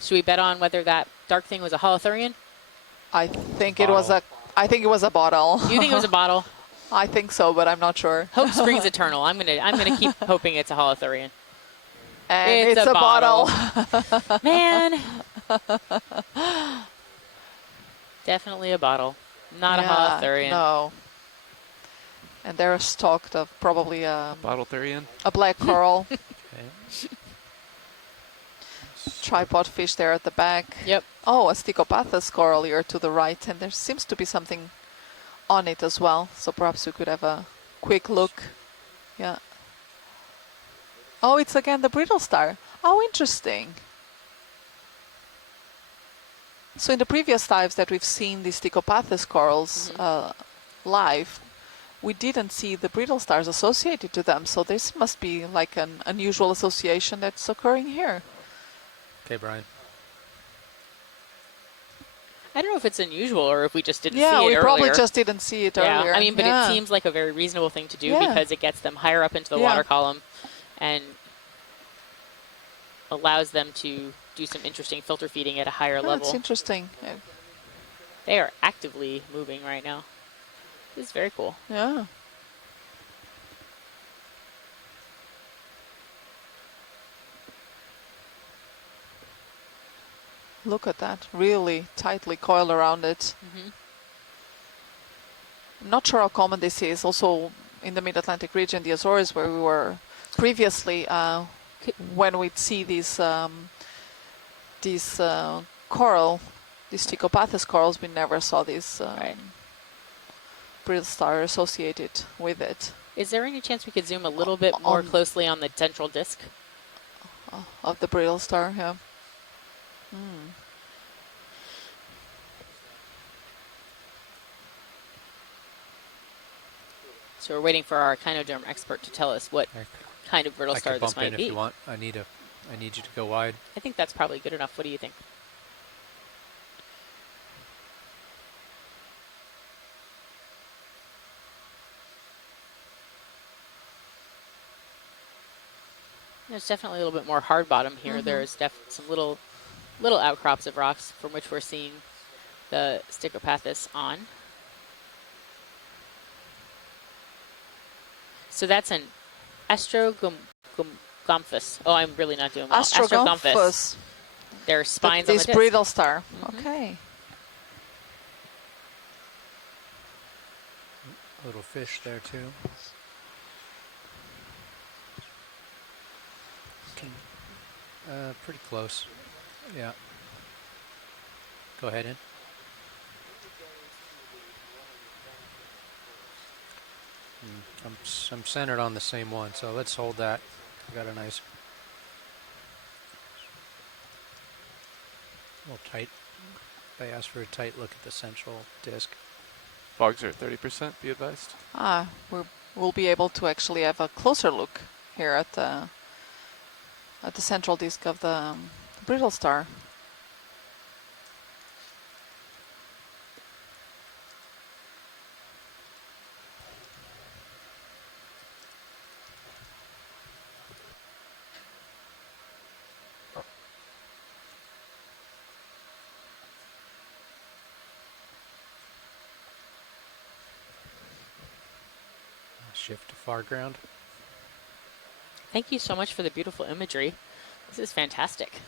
Should we bet on whether that dark thing was a holothurian? I think it was a. I think it was a bottle. You think it was a bottle? I think so, but I'm not sure. Hope springs eternal. I'm gonna keep hoping it's a holothurian. And it's a bottle. Man. Definitely a bottle. Not a holothurian. No. And they're stocked of probably a bottle-thurian. A black coral. Tripod fish there at the back. Yep. Oh, a Stichopathus coral here to the right, and there seems to be something on it as well. So perhaps we could have a quick look. Yeah. Oh, it's again the brittle star. Oh, interesting. So in the previous dives that we've seen the Stichopathus corals live, we didn't see the brittle stars associated to them. So this must be like an unusual association that's occurring here. Okay, Brian. I don't know if it's unusual or if we just didn't see it Yeah, we earlier. probably just didn't see it earlier. I mean, but it seems like a very reasonable thing to do because it gets them higher up into the water column and allows them to do some interesting filter feeding at a higher level. That's interesting. They are actively moving right now. This is very cool. Yeah. Look at that, really tightly coiled around it. I'm not sure how common this is. Also in the Mid-Atlantic region, the Azores, where we were previously, when we'd see these coral, these Stichopathus corals, we never saw this brittle star associated with it. Is there any chance we could zoom a little bit more closely on the central disc? Of the brittle star, yeah. So we're waiting for our echinoderm expert to tell us what kind of brittle star this might be. If you want, I need you to go wide. I think that's probably good enough. What do you think? There's definitely a little bit more hard bottom here. There's some little outcrops of rocks from which we're seeing the Stichopathus on. So that's an Astrogomphus. Oh, I'm really not doing well. Astrogomphus. Their spines on the this disc. brittle star. Okay. Little fish there too. Pretty close. Yeah. Go ahead in. I'm centered on the same one, so let's hold that. We got a nice, little tight. They asked for a tight look at the central disc. Fogs are at 30%, be advised. We'll be able to actually have a closer look here at the central disk of the brittle star. Shift to far ground. Thank you so much for the beautiful imagery. This is fantastic.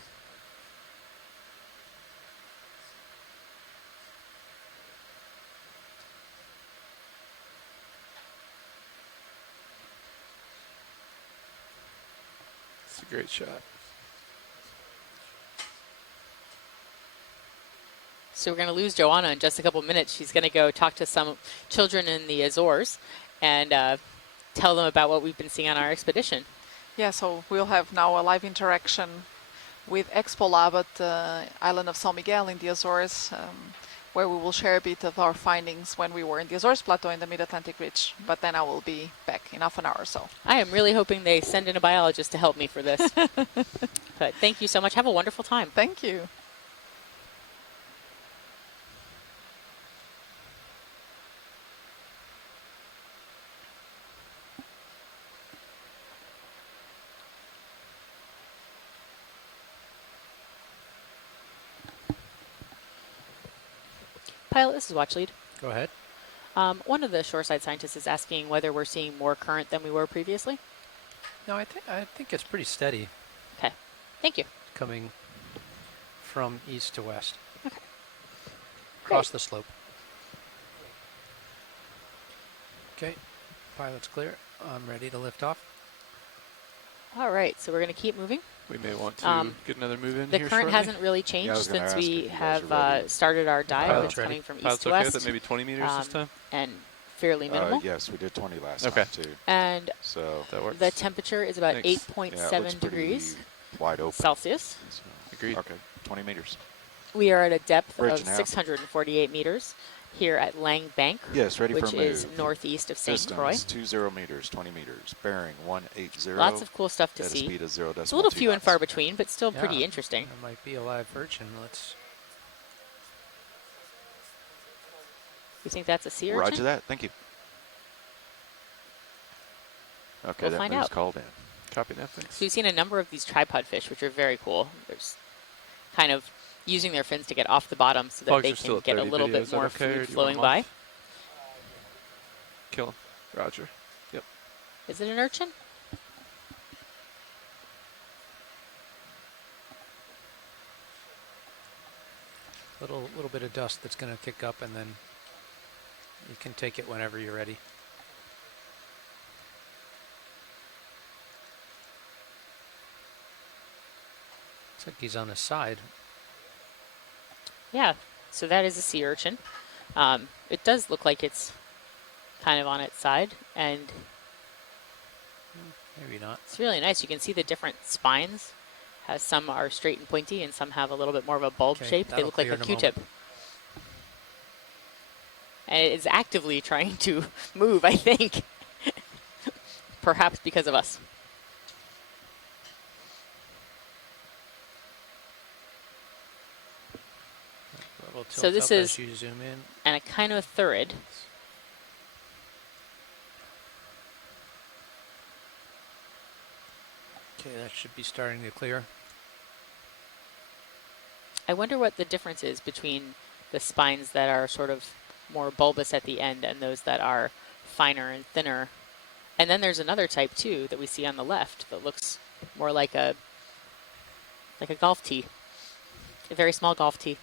It's a great shot. So we're going to lose Joanna in just a couple minutes. She's going to go talk to some children in the Azores and tell them about what we've been seeing on our expedition. Yeah, so we'll have now a live interaction with Expo Lab at the island of San Miguel in the Azores, where we will share a bit of our findings when we were in the Azores Plateau in the Mid-Atlantic Ridge. But then I will be back in half an hour or so. I am really hoping they send in a biologist to help me for this. But thank you so much. Have a wonderful time. Thank you. Pilot, this is Watch Lead. Go ahead. One of the shoreside scientists is asking whether we're seeing more current than we were previously. No, I think it's pretty steady. Okay, thank you. Coming from east to west. Okay. Across the slope. Okay, pilot's clear. I'm ready to lift off. All right, so we're going to keep moving. We may want to get another move in the here current shortly. hasn't really changed since we have started our dive. It's coming from east to west. That maybe 20 meters this time? And fairly minimal. Yes, we did 20 last time too. And so that works. The temperature is about 8.7 degrees wide open. Celsius. So, agreed. Okay, 20 meters. We are at a depth of 648 meters here at Lang Bank, yes, ready which for a move. is northeast of St. Croix. 20 meters, 20 meters, bearing 180. Lots of cool stuff to at see. A speed of 0.2 it's a little few and knots. far between, but still pretty interesting. There might be a live urchin. Let's. You think that's a sea urchin? Roger that. Thank you. Okay, we'll that find move's out. called in. Copy that. Thanks. So you've seen a number of these tripod fish, which are very cool. There's kind of using their fins to get off the bottom so that Fogs they are still can at get a 30 little video. bit Is that more okay, or fluid do you want flowing them by. off? Kill him. Roger. Yep. Is it an urchin? Little bit of dust that's going to kick up, and then you can take it whenever you're ready. Looks like he's on his side. Yeah, so that is a sea urchin. It does look like it's kind of on its side, and maybe not. It's really nice. You can see the different spines. Has some are straight and pointy, and some have a little bit more of a bulb shape. They look like a Q-tip. And it is actively trying to move, I think. Perhaps because of us. So this is you zoom in. an echinotherid. Okay, that should be starting to clear. I wonder what the difference is between the spines that are sort of more bulbous at the end and those that are finer and thinner. And then there's another type too that we see on the left that looks more like a golf tee, a very small golf tee.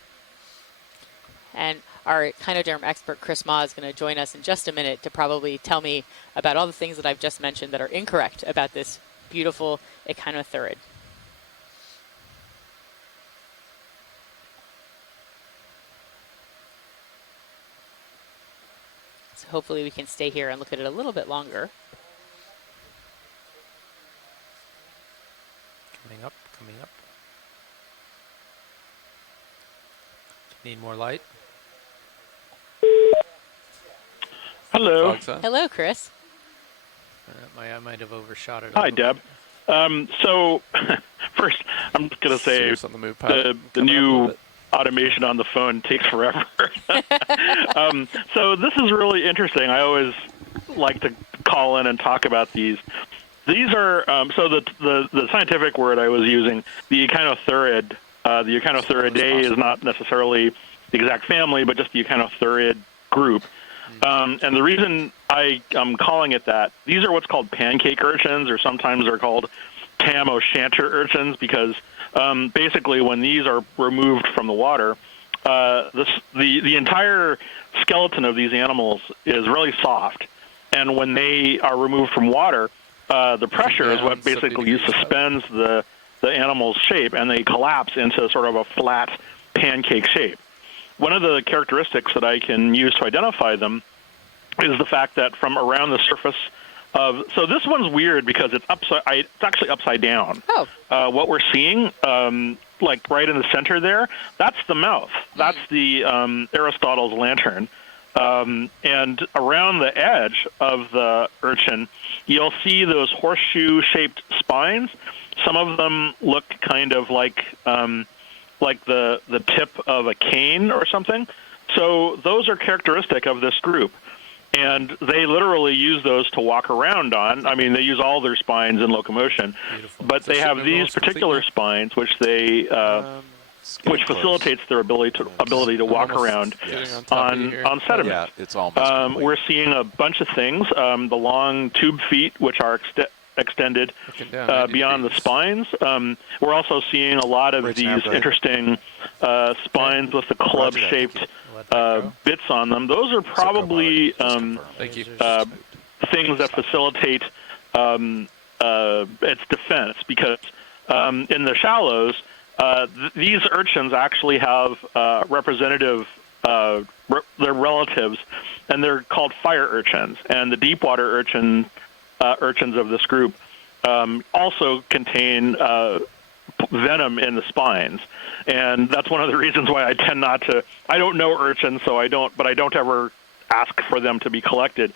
And our echinoderm expert, Chris Ma, is going to join us in just a minute to probably tell me about all the things that I've just mentioned that are incorrect about this beautiful echinothurid. So hopefully we can stay here and look at it a little bit longer. Coming up, coming up. Need more light? Hello. Hello, Chris. I might have overshot it. Hi, Deb. So first, I'm just going to say on the, move pilot, the new automation on the phone takes forever. So this is really interesting. I always like to call in and talk about these. These are so the scientific word I was using, the echinothurid. The Echinothuridae is not necessarily the exact family, but just the Echinothurid group. And the reason I'm calling it that, these are what's called pancake urchins, or sometimes they're called tam o'shanter urchins, because basically when these are removed from the water, the entire skeleton of these animals is really soft. And when they are removed from water, the pressure is what basically suspends the animal's shape, and they collapse into sort of a flat pancake shape. One of the characteristics that I can use to identify them is the fact that from around the surface of, so this one's weird because it's actually upside down. Oh. What we're seeing, like right in the center there, that's the mouth. That's the Aristotle's lantern. And around the edge of the urchin, you'll see those horseshoe-shaped spines. Some of them look kind of like the tip of a cane or something. So those are characteristic of this group. And they literally use those to walk around on. I mean, they use all their spines in locomotion. Beautiful. But they have these particular spines, which they which facilitates their ability to walk around on sediment. Yeah, it's almost we're seeing a bunch of things. The long tube feet, which are extended beyond the spines. We're also seeing a lot of these interesting spines with the club-shaped bits on them. Those are probably things that facilitate its defense, because in the shallows, these urchins actually have representative, their relatives, and they're called fire urchins. And the deep water urchins of this group also contain venom in the spines. And that's one of the reasons why I tend not to, I don't know urchins, so I don't ever ask for them to be collected,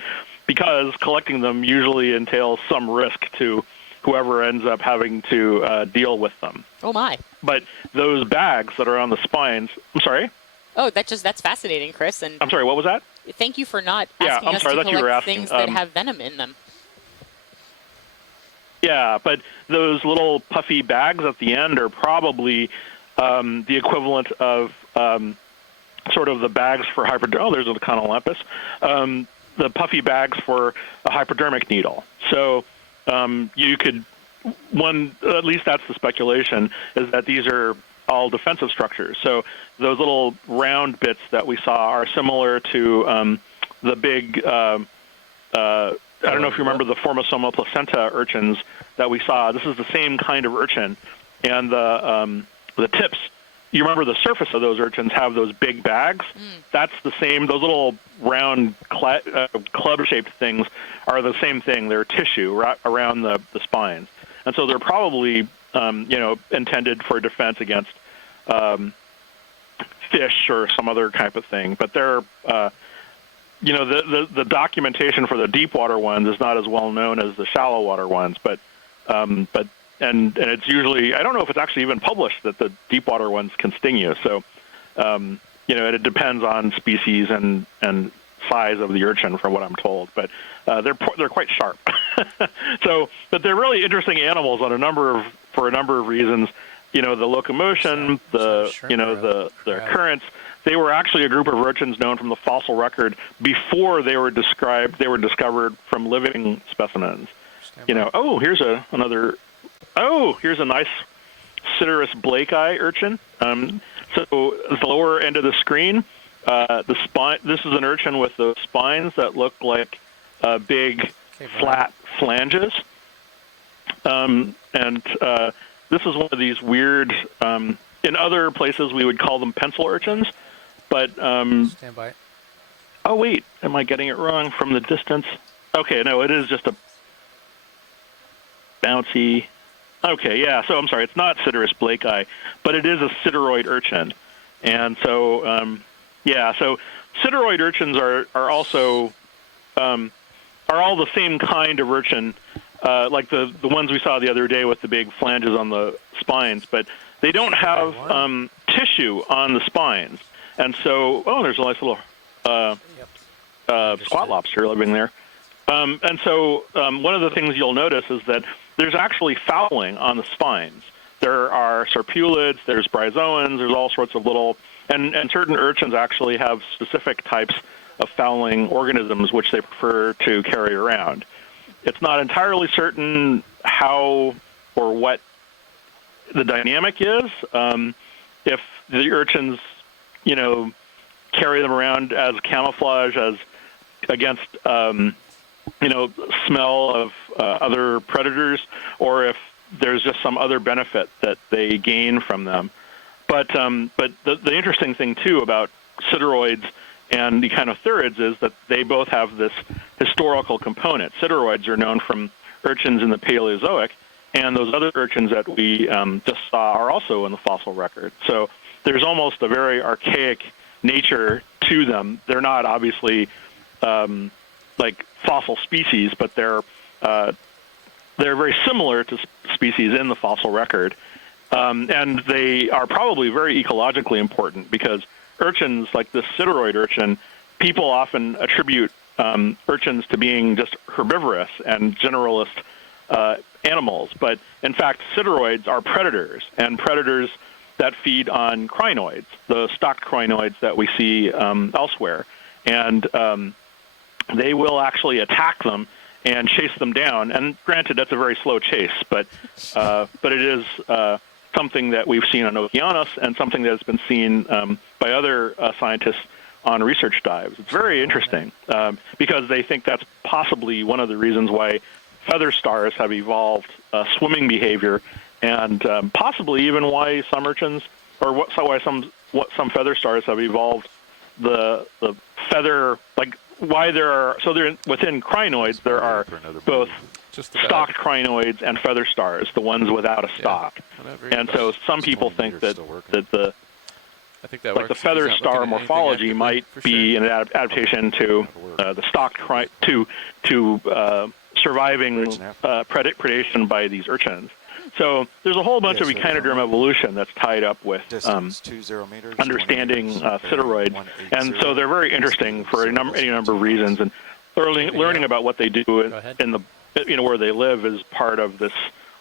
because collecting them usually entails some risk to whoever ends up having to deal with them. Oh my. But those bags that are on the spines, I'm sorry? Oh, that's fascinating, Chris. And I'm sorry, what was that? Thank you for not asking us to collect things that have venom in them. Yeah, but those little puffy bags at the end are probably the equivalent of sort of the bags for hypodermic. Oh, there's a Conolampus. The puffy bags for a hypodermic needle. So you could, at least that's the speculation, is that these are all defensive structures. So those little round bits that we saw are similar to the big, I don't know if you remember the Formosoma placenta urchins that we saw. This is the same kind of urchin. And the tips, you remember the surface of those urchins have those big bags? That's the same. Those little round club-shaped things are the same thing. They're tissue around the spines. And so they're probably, intended for defense against fish or some other type of thing. But they're, the documentation for the deep water ones is not as well known as the shallow water ones. But it's usually, I don't know if it's actually even published that the deep water ones can sting you. So, it depends on species and size of the urchin, from what I'm told. But they're quite sharp. So, but they're really interesting animals for a number of reasons. The locomotion, the occurrence. They were actually a group of urchins known from the fossil record before they were discovered from living specimens. Here's a nice Citrus blakei urchin. So the lower end of the screen, the spine. This is an urchin with the spines that look like big, flat flanges. This is one of these weird. In other places, we would call them pencil urchins, but stand by. Oh wait, am I getting it wrong from the distance? Okay, no, it is just a bouncy. Okay, yeah. So I'm sorry, it's not Sideris blakei, but it is a sideroid urchin, and so yeah. So sideroid urchins are also are all the same kind of urchin, like the ones we saw the other day with the big flanges on the spines, but they don't have tissue on the spines, and so there's a nice little squat lobster living there. And so one of the things you'll notice is that there's actually fouling on the spines. There are serpulids, there's bryozoans, there's all sorts of little, and certain urchins actually have specific types of fouling organisms which they prefer to carry around. It's not entirely certain how or what the dynamic is. If the urchins, carry them around as camouflage, as against smell of other predators, or if there's just some other benefit that they gain from them. But the interesting thing too about sideroids and echinotherids is that they both have this historical component. Sideroids are known from urchins in the Paleozoic, and those other urchins that we just saw are also in the fossil record. So there's almost a very archaic nature to them. They're not obviously like fossil species, but they're very similar to species in the fossil record, and they are probably very ecologically important because urchins like this sideroid urchin, people often attribute urchins to being just herbivorous and generalist animals, but in fact sideroids are predators, and predators that feed on crinoids, the stocked crinoids that we see elsewhere, and they will actually attack them and chase them down. And granted, that's a very slow chase, but it is something that we've seen on Okeanos and something that has been seen by other scientists on research dives. It's very interesting because they think that's possibly one of the reasons why feather stars have evolved swimming behavior, and possibly even why some urchins, or why some feather stars have evolved the feather, like why there are, so there within crinoids there are both stocked crinoids and feather stars, the ones without a stock. And so some people think that the the feather star morphology might be an adaptation to the stocked to surviving predation by these urchins. So there's a whole bunch of echinoderm evolution that's tied up with understanding sideroids, and so they're very interesting for any number of reasons. And learning about what they do in the where they live is part of this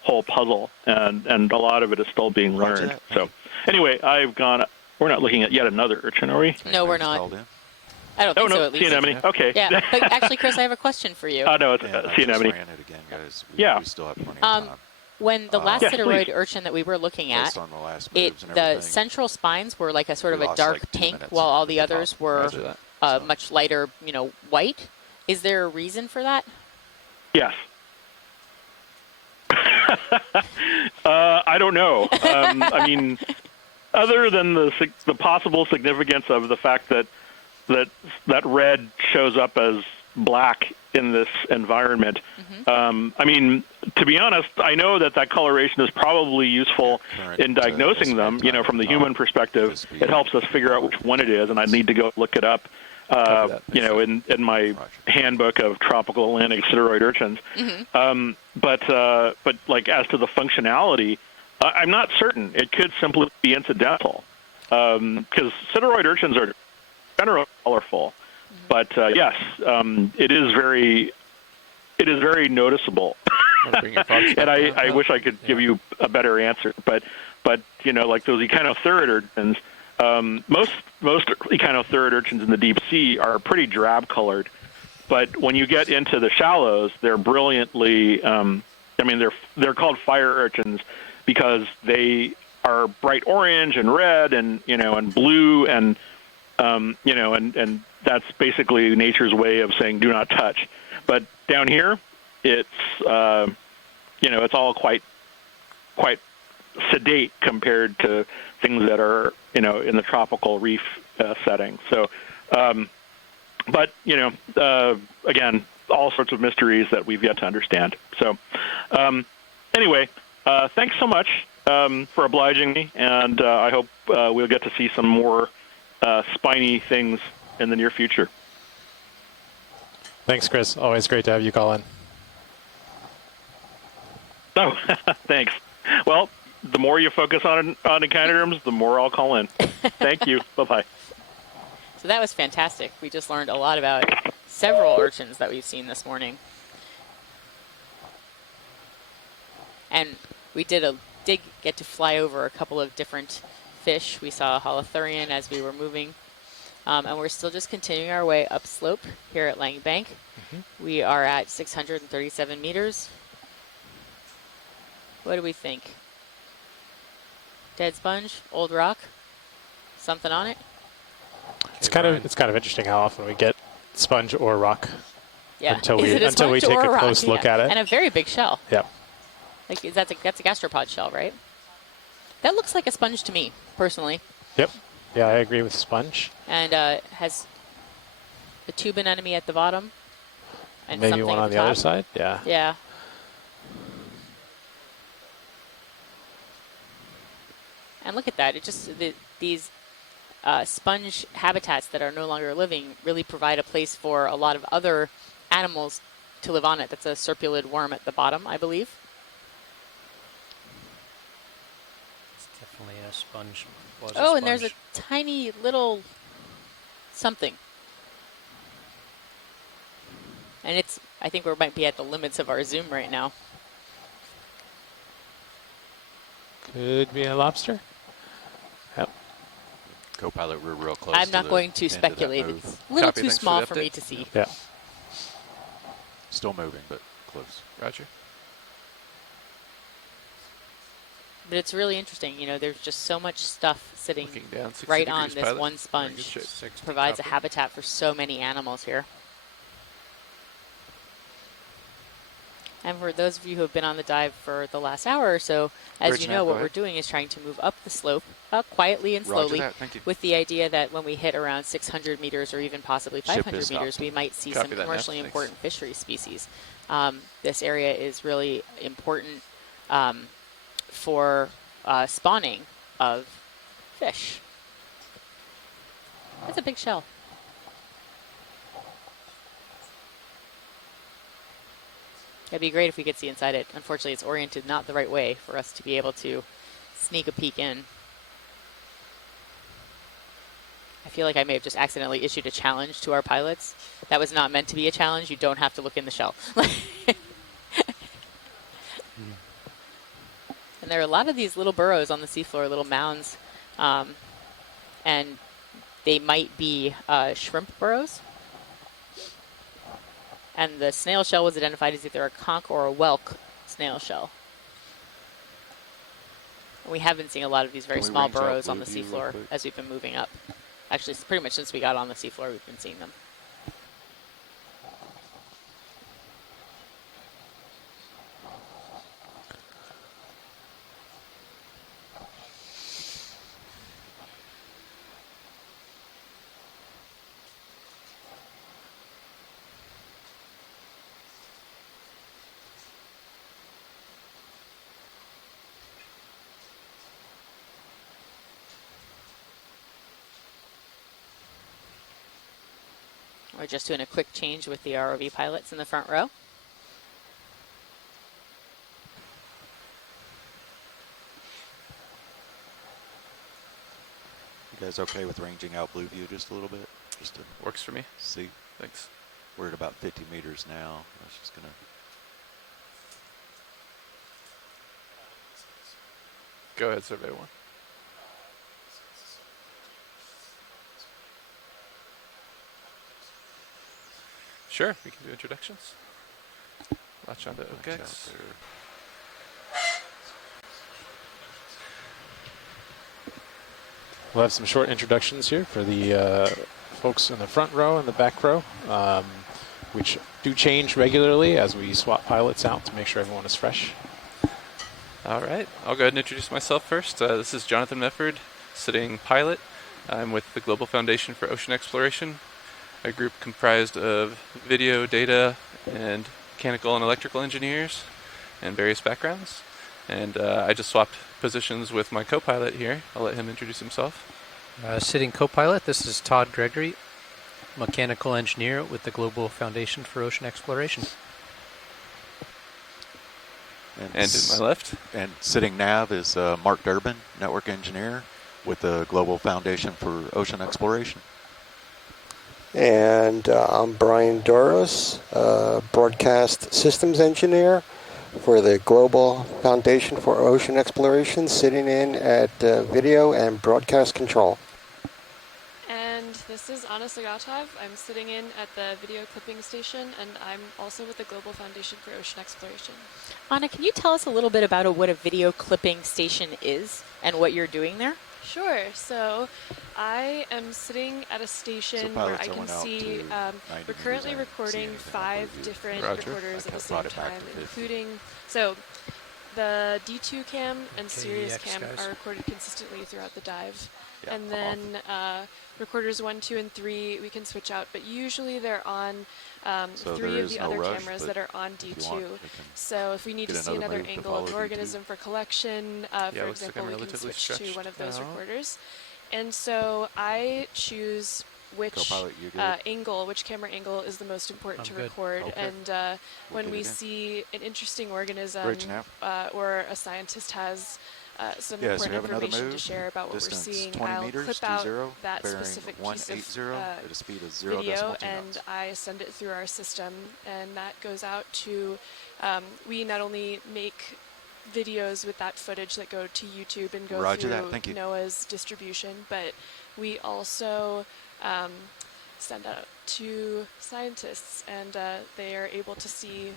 whole puzzle, and a lot of it is still being learned. So anyway, I've gone. We're not looking at yet another urchin, are we? No, we're not. I don't think so, at least. Sea anemone. Okay. Yeah, but actually, Chris, I have a question for you. Oh, no, it's sea anemone. We still have plenty of time. When the last sideroid urchin that we were looking at, the central spines were like a sort of a dark pink, while all the others were much lighter, white. Is there a reason for that? Yes. I don't know. I mean, other than the possible significance of the fact that red shows up as black in this environment. I mean, to be honest, I know that coloration is probably useful in diagnosing them. From the human perspective, it helps us figure out which one it is, and I need to go look it up. In my handbook of tropical Atlantic sideroid urchins. But like as to the functionality, I'm not certain. It could simply be incidental, because sideroid urchins are generally colorful. But yes, it is very noticeable. And I wish I could give you a better answer. But like those echinotherid urchins, most echinotherid urchins in the deep sea are pretty drab colored. But when you get into the shallows, they're brilliantly. They're called fire urchins because they are bright orange and red and and blue and You know, and that's basically nature's way of saying do not touch. But down here, it's you know, it's all quite sedate compared to things that are, you know, in the tropical reef setting. So, but you know, again, all sorts of mysteries that we've yet to understand. So, anyway, thanks so much for obliging me, and I hope we'll get to see some more spiny things in the near future. Thanks, Chris. Always great to have you call in. Oh, thanks. Well, the more you focus on echinoderms, the more I'll call in. Thank you. Bye-bye. So that was fantastic. We just learned a lot about several urchins that we've seen this morning. And we did get to fly over a couple of different fish. We saw a holothurian as we were moving. And we're still just continuing our way upslope here at Lang Bank. We are at 637 meters. What do we think? Dead sponge, old rock, something on it? It's kind of interesting how often we get sponge or rock. Yeah. Until we take a close look at it. And a very big shell. Yeah. Like that's a gastropod shell, right? That looks like a sponge to me, personally. Yep. Yeah, I agree with sponge. And has a tube anemone at the bottom. And maybe something one on the other side. Yeah. Yeah. And look at that. It just these sponge habitats that are no longer living really provide a place for a lot of other animals to live on it. That's a serpulid worm at the bottom, I believe. It's definitely a sponge. And there's a tiny little something. And I think we might be at the limits of our zoom right now. Could be a lobster. Yep. Co-pilot, we're real close. I'm not going to speculate. It's a little too small for me to see. Yeah. Still moving, but close. Roger. But it's really interesting. You know, there's just so much stuff sitting down, right on this pilot. one sponge. Provides a habitat for so many animals here. And for those of you who have been on the dive for the last hour or so, as you know, what we're doing is trying to move up the slope quietly and slowly with the idea that when we hit around 600 meters or even possibly 500 meters, we might see some commercially important fishery species. This area is really important for spawning of fish. That's a big shell. It'd be great if we could see inside it. Unfortunately, it's oriented not the right way for us to be able to sneak a peek in. I feel like I may have just accidentally issued a challenge to our pilots. That was not meant to be a challenge. You don't have to look in the shell. And there are a lot of these little burrows on the seafloor, little mounds. And they might be shrimp burrows. And the snail shell was identified as either a conch or a whelk snail shell. And we have been seeing a lot of these very small burrows on the seafloor as we've been moving up. Actually, pretty much since we got on the seafloor, we've been seeing them. We're just doing a quick change with the ROV pilots in the front row. You guys okay with ranging out Blue View just a little bit? Just to works for me. See. Thanks. We're at about 50 meters now. I was just gonna. Go ahead, survey one. Sure, we can do introductions. Latch on to Okeanos. We'll have some short introductions here for the folks in the front row and the back row, which do change regularly as we swap pilots out to make sure everyone is fresh. All right, I'll go ahead and introduce myself first. This is Jonathan Mefford, sitting pilot. I'm with the Global Foundation for Ocean Exploration, a group comprised of video, data, and mechanical and electrical engineers and various backgrounds. And I just swapped positions with my co-pilot here. I'll let him introduce himself. Sitting co-pilot, this is Todd Gregory, mechanical engineer with the Global Foundation for Ocean Exploration. And to my left? And sitting nav is Mark Durbin, network engineer with the Global Foundation for Ocean Exploration. And I'm Brian Doros, broadcast systems engineer for the Global Foundation for Ocean Exploration, sitting in at video and broadcast control. And this is Anna Sagatov. I'm sitting in at the video clipping station, and I'm also with the Global Foundation for Ocean Exploration. Anna, can you tell us a little bit about what a video clipping station is and what you're doing there? Sure. So I am sitting at a station where I can see we're currently recording 5 different recorders at the same time, including the D2 cam and Sirius cam are recorded consistently throughout the dive. Yeah, and then recorders 1, 2, and 3 we can switch out, but usually they're on 3 of the other cameras that are on D2. So if we need to see another angle of an organism for collection, for example, we can switch to one of those recorders. And so I choose which angle, which camera angle is the most important to record. Okay. And when we see an interesting organism or a scientist has some important information to share about what we're seeing, I'll clip out that specific piece of video and I send it through our system, and that goes out to, we not only make videos with that footage that go to YouTube and go through NOAA's distribution, but we also send out to scientists, and they are able to see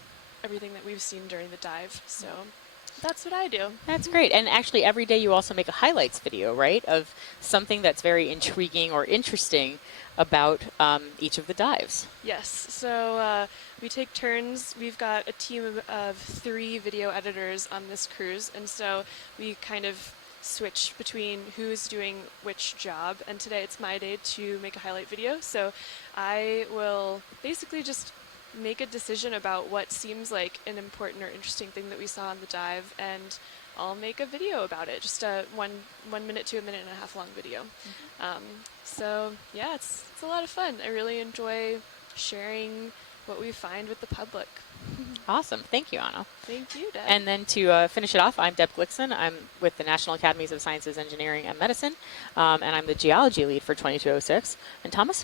everything that we've seen during the dive. So that's what I do. That's great. And actually every day you also make a highlights video, right, of something that's very intriguing or interesting about each of the dives. Yes. So we take turns. We've got a team of 3 video editors on this cruise, and so we kind of switch between who's doing which job. And today it's my day to make a highlight video. So I will basically just make a decision about what seems like an important or interesting thing that we saw on the dive, and I'll make a video about it, just a 1 minute to 1.5 minute long video. So yeah, it's a lot of fun. I really enjoy sharing what we find with the public. Awesome. Thank you, Anna. Thank you, Deb. And then to finish it off, I'm Deb Glickson. I'm with the National Academies of Sciences, Engineering, and Medicine, and I'm the geology lead for 2206. And Thomas?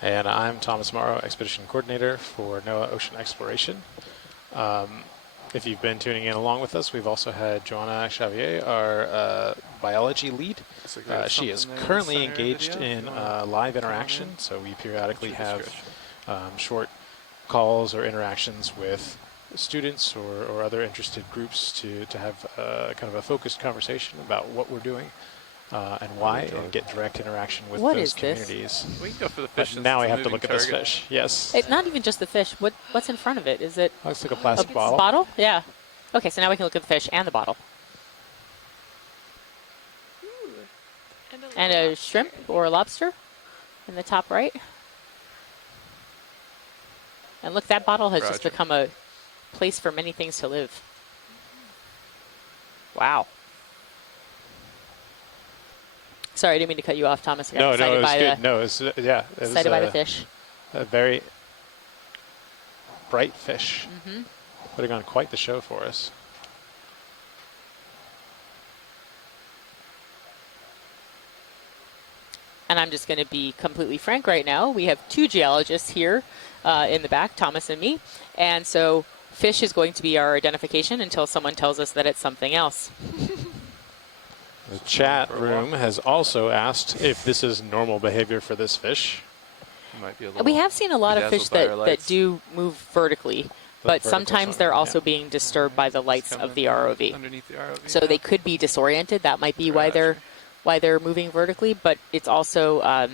And I'm Thomas Morrow, Expedition Coordinator for NOAA Ocean Exploration. If you've been tuning in along with us, we've also had Joanna Xavier, our biology lead. She is currently engaged in live interaction, so we periodically have short calls or interactions with students or other interested groups to have kind of a focused conversation about what we're doing. And why, and get direct interaction with those communities. We can go for the fish. Now we have to look at this fish. Yes. It's not even just the fish. What's in front of it? Is it? Looks like a plastic bottle. Bottle? Yeah. Okay, so now we can look at the fish and the bottle. Ooh, and a shrimp or a lobster in the top right. And look, that bottle has just become a place for many things to live. Wow. Sorry, I didn't mean to cut you off, Thomas. No, it was good. No, it was, yeah. It excited by the fish. A very bright fish. Putting on quite the show for us. And I'm just going to be completely frank right now. We have 2 geologists here in the back, Thomas and me. And so fish is going to be our identification until someone tells us that it's something else. The chat room has also asked if this is normal behavior for this fish. Might be we have seen a lot of fish that do move vertically, but sometimes they're also being disturbed by the lights of the ROV. Underneath the ROV. So they could be disoriented. That might be why they're why they're moving vertically, but it's also, I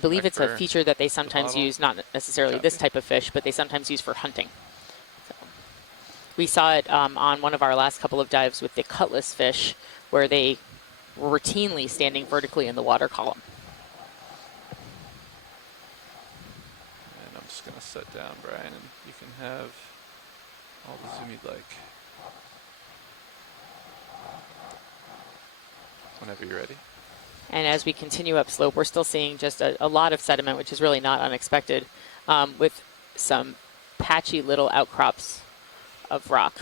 believe Like it's a for feature that they sometimes bottle? use, not necessarily this Copy. type of fish, but they sometimes use for hunting. So we saw it on one of our last couple of dives with the cutlass fish, where they were routinely standing vertically in the water column. And I'm just going to set down, Brian, and you can have all the zoom you'd like. Whenever you're ready. And as we continue upslope, we're still seeing just a lot of sediment, which is really not unexpected, with some patchy little outcrops of rock.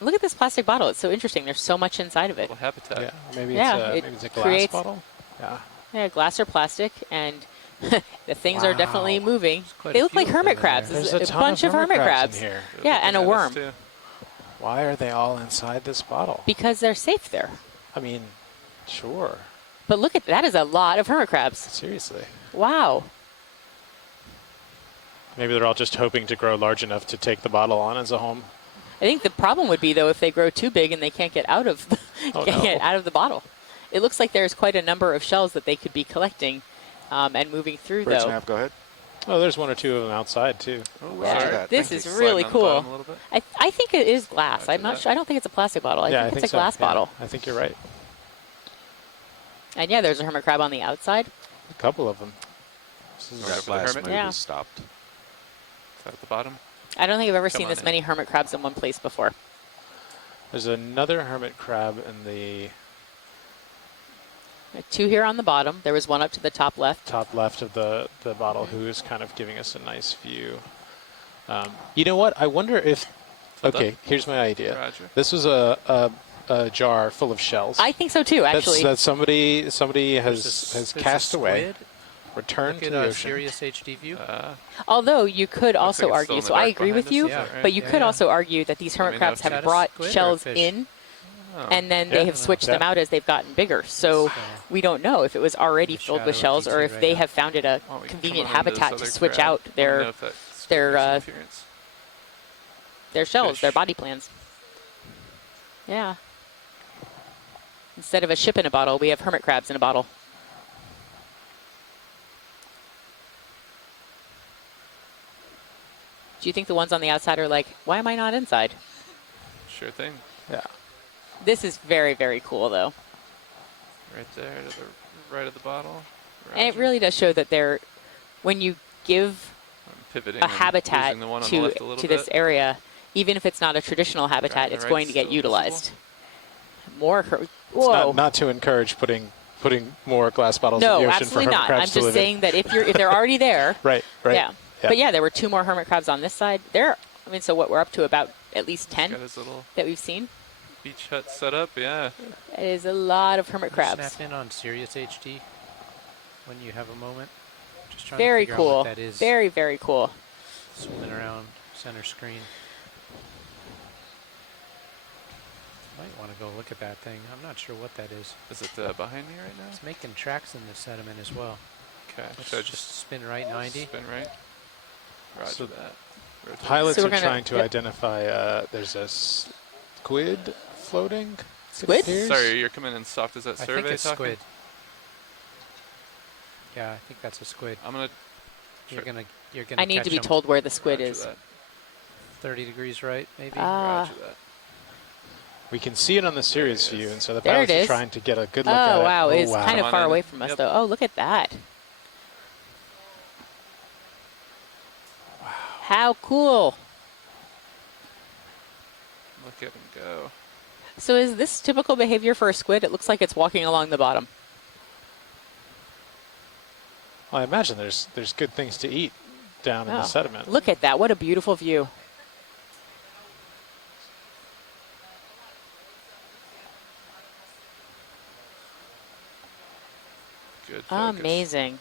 Look at this plastic bottle. It's so interesting. There's so much inside of it. Little habitat. Yeah, maybe it it's a glass creates, bottle. Yeah. Yeah, glass or plastic, and the things are definitely moving. They look like hermit crabs. There's There's a bunch of hermit crabs. in here. Yeah, and a worm. Too. Why are they all inside this bottle? Because they're safe there. I mean, sure. But look at that is a lot of hermit crabs. Seriously. Wow. Maybe they're all just hoping to grow large enough to take the bottle on as a home. I think the problem would be, though, if they grow too big and they can't get out of get out of the bottle. It looks like there's quite a number of shells that they could be collecting and moving through, Bridge though. Nav, go ahead. Oh, there's one or two of them outside, too. Oh, Yeah, sorry. this is really cool. I think it is glass. I'm not sure. I don't think it's a plastic bottle. I think it's a glass bottle. I think you're right. And yeah, there's a hermit crab on the outside. A couple of them. That last movie Yeah. stopped. Is that at the bottom? I don't think I've ever Come seen on this in. many hermit crabs in one place before. There's another hermit crab in the Two here on the bottom. There was one up to the top left. top left of the bottle who is kind of giving us a nice view. You know what? I wonder if... Okay, here's my idea. Roger. This was a jar full of shells. I think so too, actually. That somebody has cast away, returned Look to at the a ocean. Sirius HD view. Although you could Looks also like it's still argue, in the so I dark agree behind with us, you, is that right? but you could also argue that these hermit me know crabs if have that's brought squid or a shells fish. in, Oh. and then they have switched them out as they've gotten bigger. So we don't know if it was already filled with shadow of shells or D2 if right they now. have found it a Oh, we can convenient come on into this habitat to other switch crab. out Let me their know if that squid their, makes an appearance. their shells, Fish. their body plans. Yeah. Instead of a ship in a bottle, we have hermit crabs in a bottle. Do you think the ones on the outside are like, why am I not inside? Sure thing. Yeah. This is very, very cool, though. Right there to the right of the bottle. And it Roger. really does show that they're, when you give I'm pivoting a and habitat losing the one on the to left a little this bit. area, even if it's not a traditional habitat, the it's right going to get still utilized. visible. More, It's whoa. not to encourage putting more glass bottles in No, the ocean for absolutely hermit not. crabs I'm to just live saying in. that if they're already there, Right. yeah. But yeah, there were two more hermit crabs on this side. I mean, so what we're up to about at least 10 Got his little that we've seen. beach hut set up, yeah. It is a lot of hermit crabs. Snap in on Sirius HD when you have a moment. Just trying Very to figure out cool. what that is. Very, very cool. Swimming around center screen. Might want to go look at that thing. I'm not sure what that is. Is it behind me right now? It's making tracks in the sediment as well. Okay, Let's so just spin right 90. Spin right. Roger So that. Rotate. Pilots So are we're gonna- trying to yep. identify, there's a squid floating. it Squid? appears. Sorry, you're coming in soft. Is that I survey think it's talking? squid. Yeah, I think that's a squid. I'm gonna. You're gonna I need catch to be 'em told where the squid Roger is. that. 30 degrees right, maybe. Roger that. We can see it on the Sirius view, and so the There it pilots are is. trying to get a good Oh, look at it. wow. It's wow. kind of Come on far in. away from us, Yep. though. Oh, look at that. Wow. How cool. Look at him go. So is this typical behavior for a squid? It looks like it's walking along the bottom. Well, I imagine there's good things to eat down in the Oh, sediment. Look at that. What a beautiful view. Good focus. Amazing.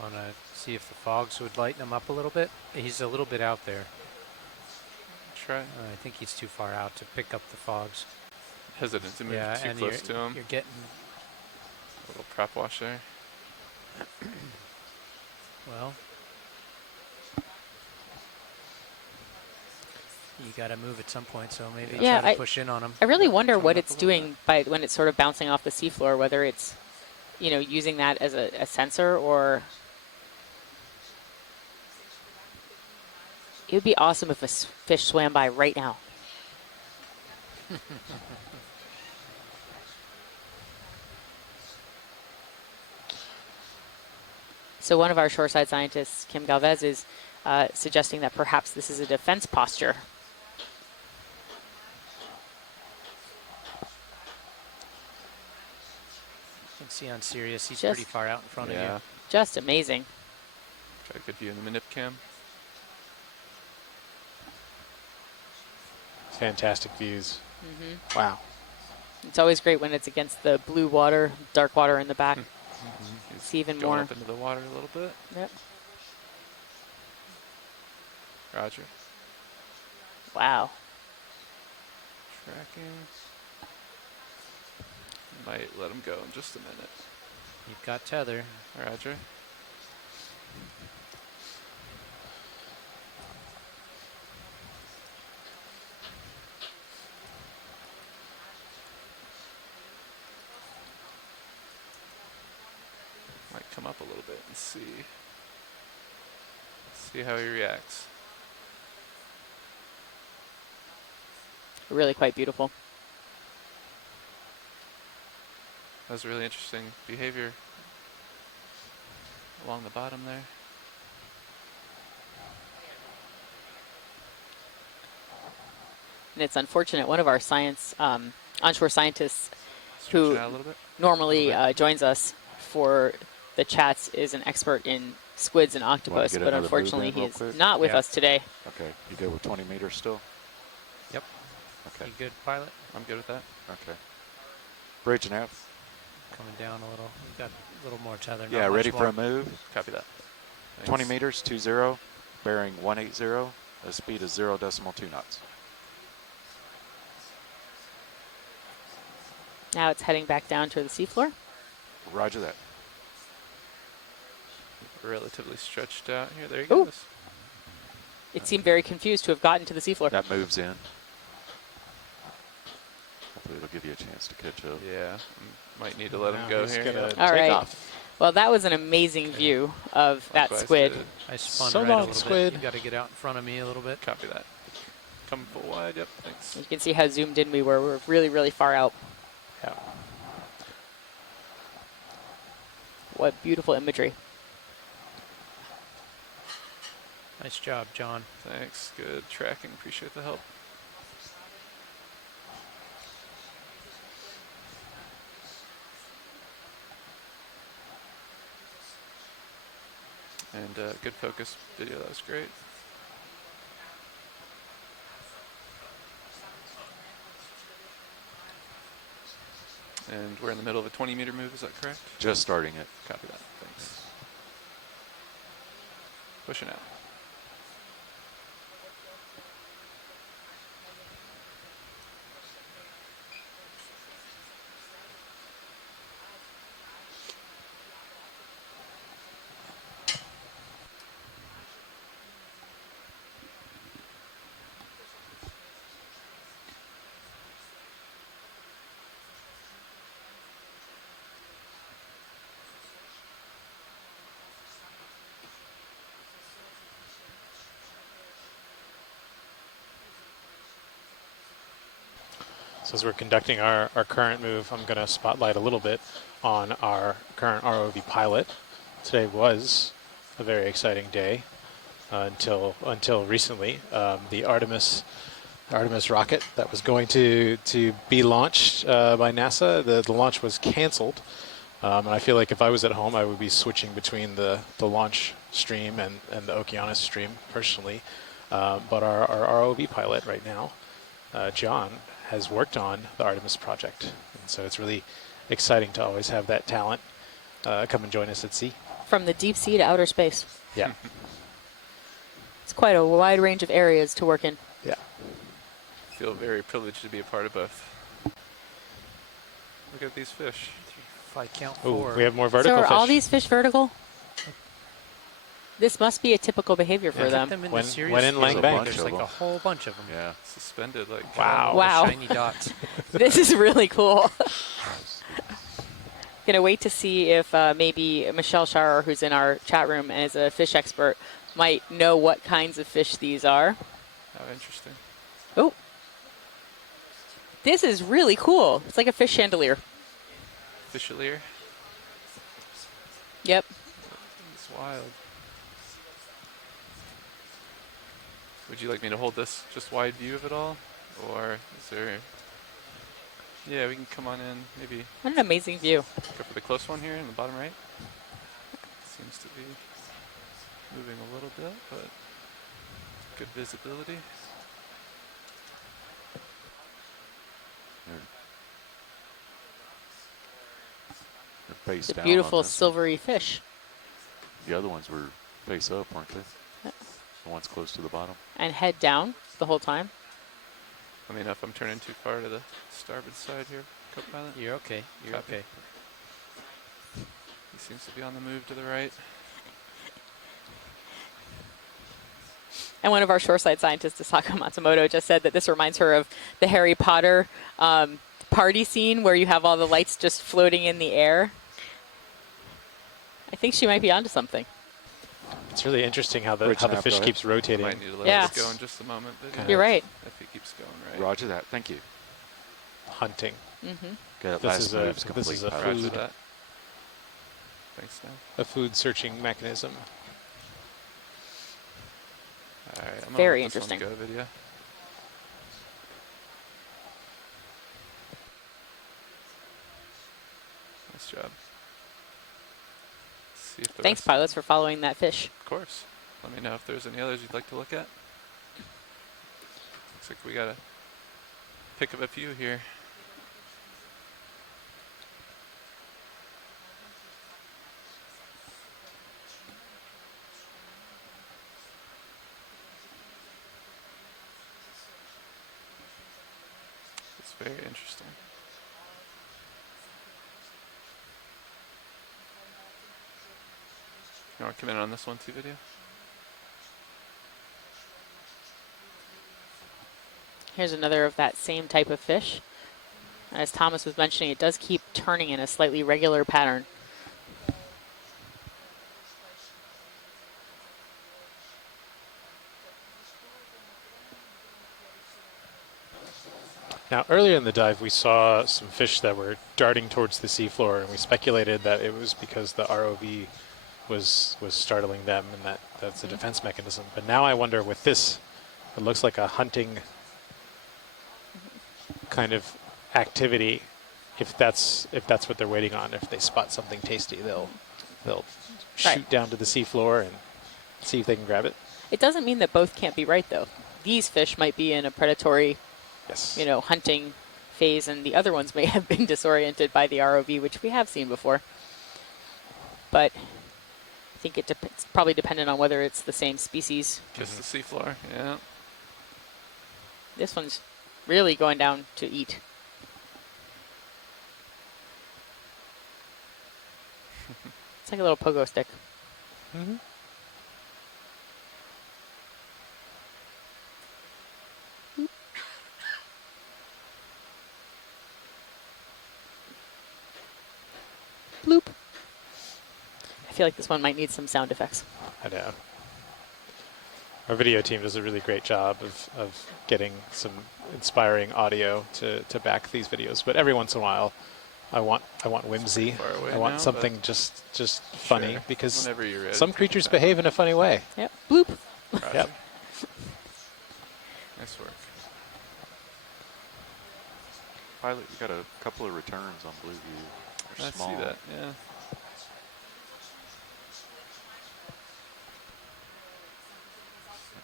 Want to see if the fogs would lighten him up a little bit. He's a little bit out there. Try. I think he's too far out to pick up the fogs. hesitant to move Yeah, too and close to him. you're getting A little prop wash there. well. You got to move at some point, so maybe try to push in on him. I really wonder what it's doing by when it's sort of bouncing off the seafloor, whether it's, you know, using that as a sensor or. It would be awesome if a fish swam by right now. So one of our shoreside scientists, Kim Galvez, is suggesting that perhaps this is a defense posture. You can see on Sirius, he's pretty far out in front of you. Just amazing. Try to get view in the manip cam. Fantastic views. Mm-hmm. Wow. It's always great when it's against the blue water, dark water in the back. See even Going more. up into the water a little bit. Yep. Roger. Wow. Tracking. Might let him go in just a minute. You've got tether. Roger. Might come up a little bit and see how he reacts. Really quite beautiful. That was really interesting behavior along the bottom there. And it's unfortunate, one of our science, onshore scientists Stretch who it out a little bit. normally joins us for the chats is an expert in squids and octopus, but unfortunately he's not with us today. Okay, you good with 20 meters still? Yep. Okay. You good, pilot? I'm good with that. Okay. Bridge nav. Coming down a little. We've got a little more tether. Yeah, ready for a move. Copy that. Thanks. 20 meters, 20, bearing 180, a speed of 0.2 knots. Now it's heading back down to the seafloor. Roger that. Relatively stretched out here. There he Ooh. goes. It seemed very confused to have gotten to the seafloor. That moves in. Hopefully it'll give you a chance to catch up. Yeah, might need to let him go he's here. gonna All take right. off. Well, that was an amazing view of that Likewise, squid. good. I spun So right long, a little squid. bit. You got to get out in front of me a little bit. Copy that. Coming full wide. Yep. Thanks. You can see how zoomed in we were. We're really, really far out. Yeah. What beautiful imagery. Nice job, John. Thanks. Good tracking. Appreciate the help. And good focus video. That was great. And we're in the middle of a 20-meter move. Is that correct? Just starting it. Copy that. Thanks. Pushing out. So as we're conducting our current move, I'm going to spotlight a little bit on our current ROV pilot. Today was a very exciting day until recently. The Artemis rocket that was going to be launched by NASA, the launch was canceled. And I feel like if I was at home, I would be switching between the launch stream and the Okeanos stream personally. But our ROV pilot right now, John, has worked on the Artemis project. And so it's really exciting to always have that talent come and join us at sea. From the deep sea to outer space. Yeah. It's quite a wide range of areas to work in. Yeah. Feel very privileged to be a part of both. Look at these fish. If I count Oh, 4. we have more vertical So are fish. all these fish vertical? This must be a typical behavior for them. Them in When- the series when in Lang Bank. there's like a whole bunch of them. Yeah. Suspended like. Wow. Wow. Shiny dots. This is really cool. Gonna wait to see if maybe Michelle Schauer, who's in our chat room and is a fish expert, might know what kinds of fish these are. Oh, interesting. Oh. This is really cool. It's like a fish chandelier. Fishelier. Yep. It's wild. Would you like me to hold this just wide view of it all? Or is there... Yeah, we can come on in, maybe What an amazing view. go for the close one here in the bottom right. Seems to be moving a little bit, but good visibility. They're face It's a down beautiful on this silvery fish. one. The other ones were face up, weren't they? The ones close to the bottom. And head down the whole time. Let me know if I'm turning too far to the starboard side here, co-pilot. You're okay. You're Copy. okay. He seems to be on the move to the right. And one of our shoreside scientists, Asako Matsumoto, just said that this reminds her of the Harry Potter party scene where you have all the lights just floating in the air. I think she might be onto something. It's really interesting how the fish keeps rotating. Might need to let Yeah. this go in just a moment. But You're right. If he keeps going right. Roger that. Thank you. Hunting. Mm-hmm. Okay, that This last is move's a complete, this is a pilot. Roger food that. Thanks, now. a food searching mechanism. All right, I'm gonna Very let this one interesting. go, video. Nice job. See if the Thanks, rest- pilots, for following that fish. Of course. Let me know if there's any others you'd like to look at. Looks like we got a pick of a few here. It's very interesting. You want to come in on this one too, video? Here's another of that same type of fish. As Thomas was mentioning, it does keep turning in a slightly regular pattern. Now, earlier in the dive, we saw some fish that were darting towards the seafloor, and we speculated that it was because the ROV was startling them, and that's a defense mechanism. But now I wonder, with this, it looks like a hunting kind of activity. If that's what they're waiting on, if they spot something tasty, they'll shoot down to the seafloor and see if they can grab it. It doesn't mean that both can't be right, though. These fish might be in a predatory, hunting phase, and the other ones may have been disoriented by the ROV, which we have seen before. But I think it's probably dependent on whether it's the same species. Just the seafloor, yeah. This one's really going down to eat. It's like a little pogo stick. Mm-hmm. Bloop. I feel like this one might need some sound effects. I know. Our video team does a really great job of getting some inspiring audio to back these videos. But every once in a while, I want whimsy. I want something just funny, because some creatures behave in a funny way. Yep. Bloop. Yep. Nice work. Pilot, you got a couple of returns on Blueview. They're I small. see that, yeah.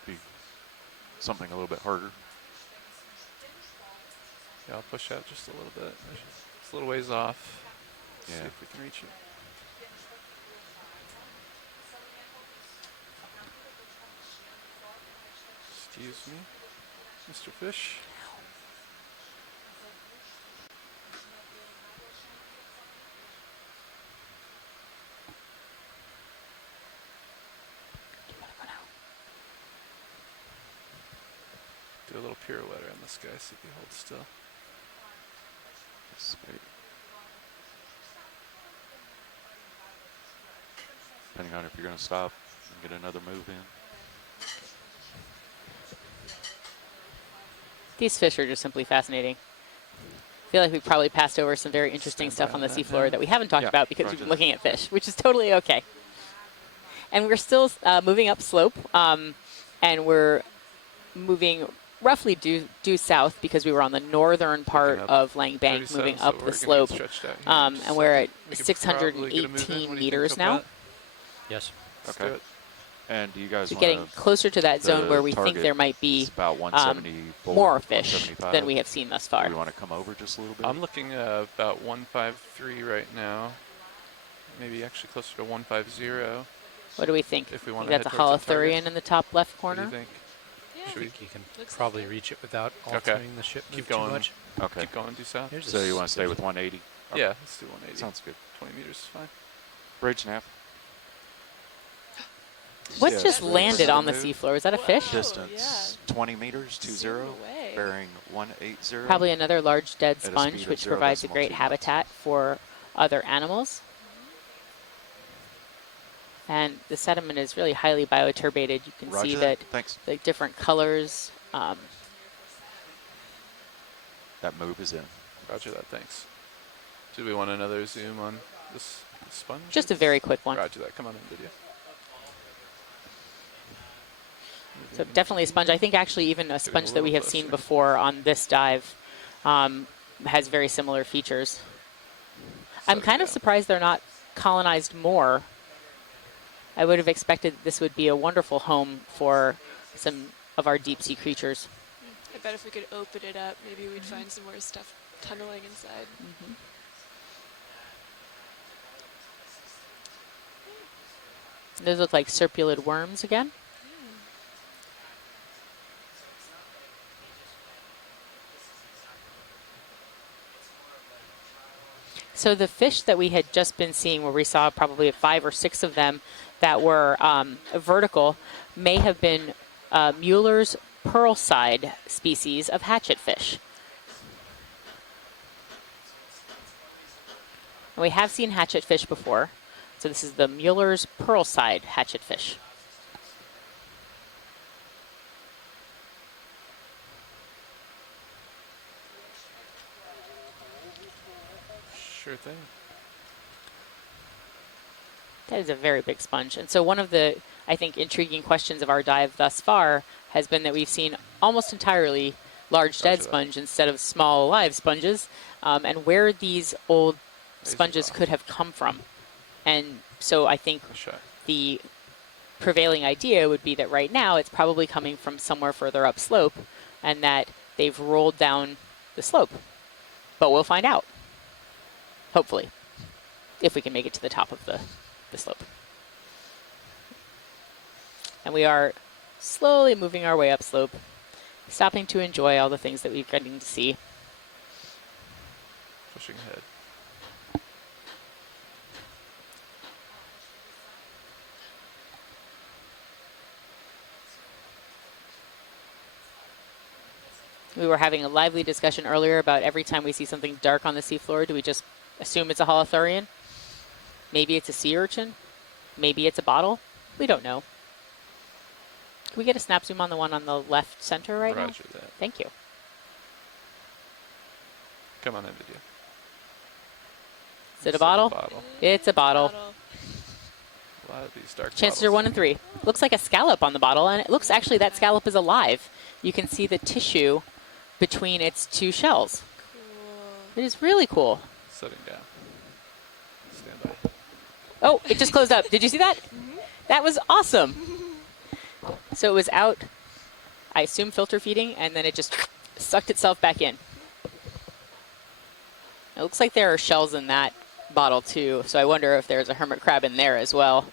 Be something a little bit harder. Yeah, I'll push out just a little bit. It's a little ways off. See Yeah. if we can reach it. Excuse me, Mr. Fish. a little pirouette on this guy, see if he holds still. Sweet. Depending on if you're going to stop and get another move in. These fish are just simply fascinating. I feel like we probably passed over some very interesting stuff on the seafloor that we haven't talked about because we've been looking at fish, which is totally okay. And we're still moving up slope, and we're moving roughly due south because we were on the northern part of Lang Bank, moving up the slope. And we're at 618 meters now. Yes. Okay. And do you guys want getting closer to that zone where we think there might be about 174, more fish than we have seen thus far. Do we want to come over just a little bit? I'm looking about 153 right now. Maybe actually closer to 150. What do we think? If we want to head towards the holothurian in the top left corner? What do you think? Yeah, I think you can probably reach it without altering the ship move too much. Okay. Keep going due south. So you want to stay with 180? Okay. Yeah, let's do 180. Sounds good. 20 meters is fine. Bridge nav. What just landed on the seafloor? Is that a fish? Distance 20 meters, 20, bearing 180. Probably another large dead sponge, which provides a great habitat for other animals. And the sediment is really highly bioturbated. You can see that the different colors. That move is in. Roger that, thanks. Do we want another zoom on this sponge? Just a very quick one. Roger that, come on in video. So definitely a sponge. I think actually even a sponge that we have seen before on this dive has very similar features. I'm kind of surprised they're not colonized more. I would have expected this would be a wonderful home for some of our deep sea creatures. I bet if we could open it up, maybe we'd find some more stuff tunneling inside. Those look like serpulid worms again. So the fish that we had just been seeing, where we saw probably 5 or 6 of them that were vertical, may have been Mueller's pearl-side species of hatchetfish. And we have seen hatchetfish before. So this is the Mueller's pearl-side hatchetfish. Sure thing. That is a very big sponge. And so one of the, I think, intriguing questions of our dive thus far has been that we've seen almost entirely large dead sponge instead of small live sponges, and where these old sponges could have come from. And so I think the prevailing idea would be that right now it's probably coming from somewhere further upslope and that they've rolled down the slope. But we'll find out. Hopefully, if we can make it to the top of the slope. And we are slowly moving our way upslope, stopping to enjoy all the things that we're getting to see. Pushing ahead. We were having a lively discussion earlier about every time we see something dark on the seafloor, do we just assume it's a holothurian? Maybe it's a sea urchin. Maybe it's a bottle. We don't know. Can we get a snap zoom on the one on the left center right now? Roger that. Thank you. Come on in video. Is it a bottle? It's a bottle. A lot of these dark Chances are 1 in 3. Looks like a scallop on the bottle, and it looks actually that scallop is alive. You can see the tissue between its 2 shells. Cool. It is really cool. Setting down. Stand by. Oh, it just closed up. Did you see that? That was awesome. So it was out, I assume filter feeding, and then it just sucked itself back in. It looks like there are shells in that bottle too, so I wonder if there's a hermit crab in there as well.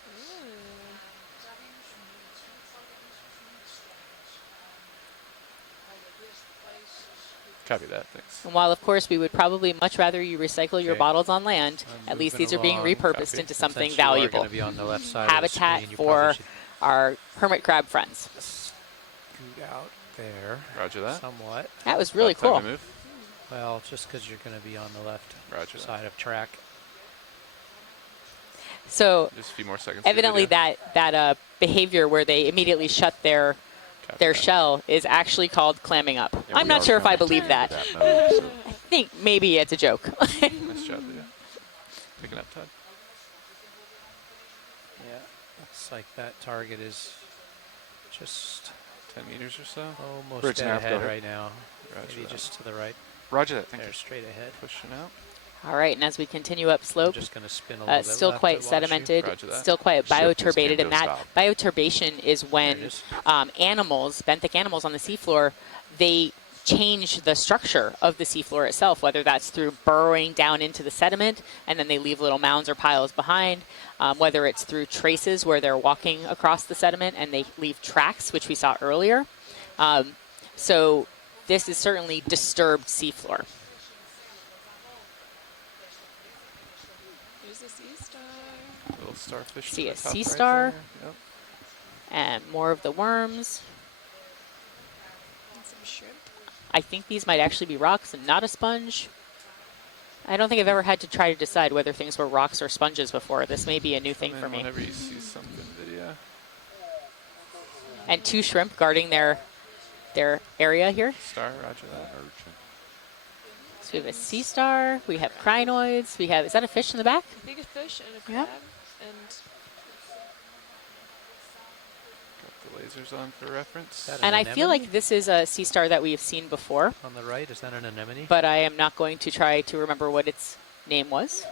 Copy that, thanks. And while, of course, we would probably much rather you recycle your bottles on land, at least these are being repurposed into something valuable. Be on the left side Habitat for our hermit crab friends. Scoot out there. Roger that. Somewhat. That was really Time cool. to move. Well, just because you're going to be on the left Roger side of track. So Just a few more seconds. for the evidently video. that behavior where they immediately shut their shell is actually called clamming up. Yeah, I'm we not are sure if I coming believe to that. mode, so. I think maybe it's a joke. Nice job, Lydia. Picking up, Todd. Yeah, looks like that target is just 10 meters or so. almost Bridge dead nav, go ahead ahead. right now. Roger Maybe that. just to the right. Roger that. Thank There, you. straight ahead. Pushing out. All right, and as we continue up I'm slope, just going to spin a little bit still left quite to watch you. sedimented, Roger that. still quite Shift is bioturbated, Tango and that stop. bioturbation is when There it is. animals, benthic animals on the seafloor, they change the structure of the seafloor itself, whether that's through burrowing down into the sediment and then they leave little mounds or piles behind, whether it's through traces where they're walking across the sediment and they leave tracks, which we saw earlier. So this is certainly disturbed seafloor. There's a sea star. Little starfish. See to a the top sea right star. there. Yep. And more of the worms. And some shrimp. I think these might actually be rocks and not a sponge. I don't think I've ever had to try to decide whether things were rocks or sponges before. This may be a new thing Come for in me. Whenever you see something, video. And 2 shrimp guarding their area here. Star, roger that. So we have a sea star, we have crinoids, we have, is that a fish in the back? I think a fish and a Yeah. crab. And Got the lasers on for reference. And I feel like this is a sea star that we've seen before, On the right, is that an anemone? but I am not going to try to remember what its name was.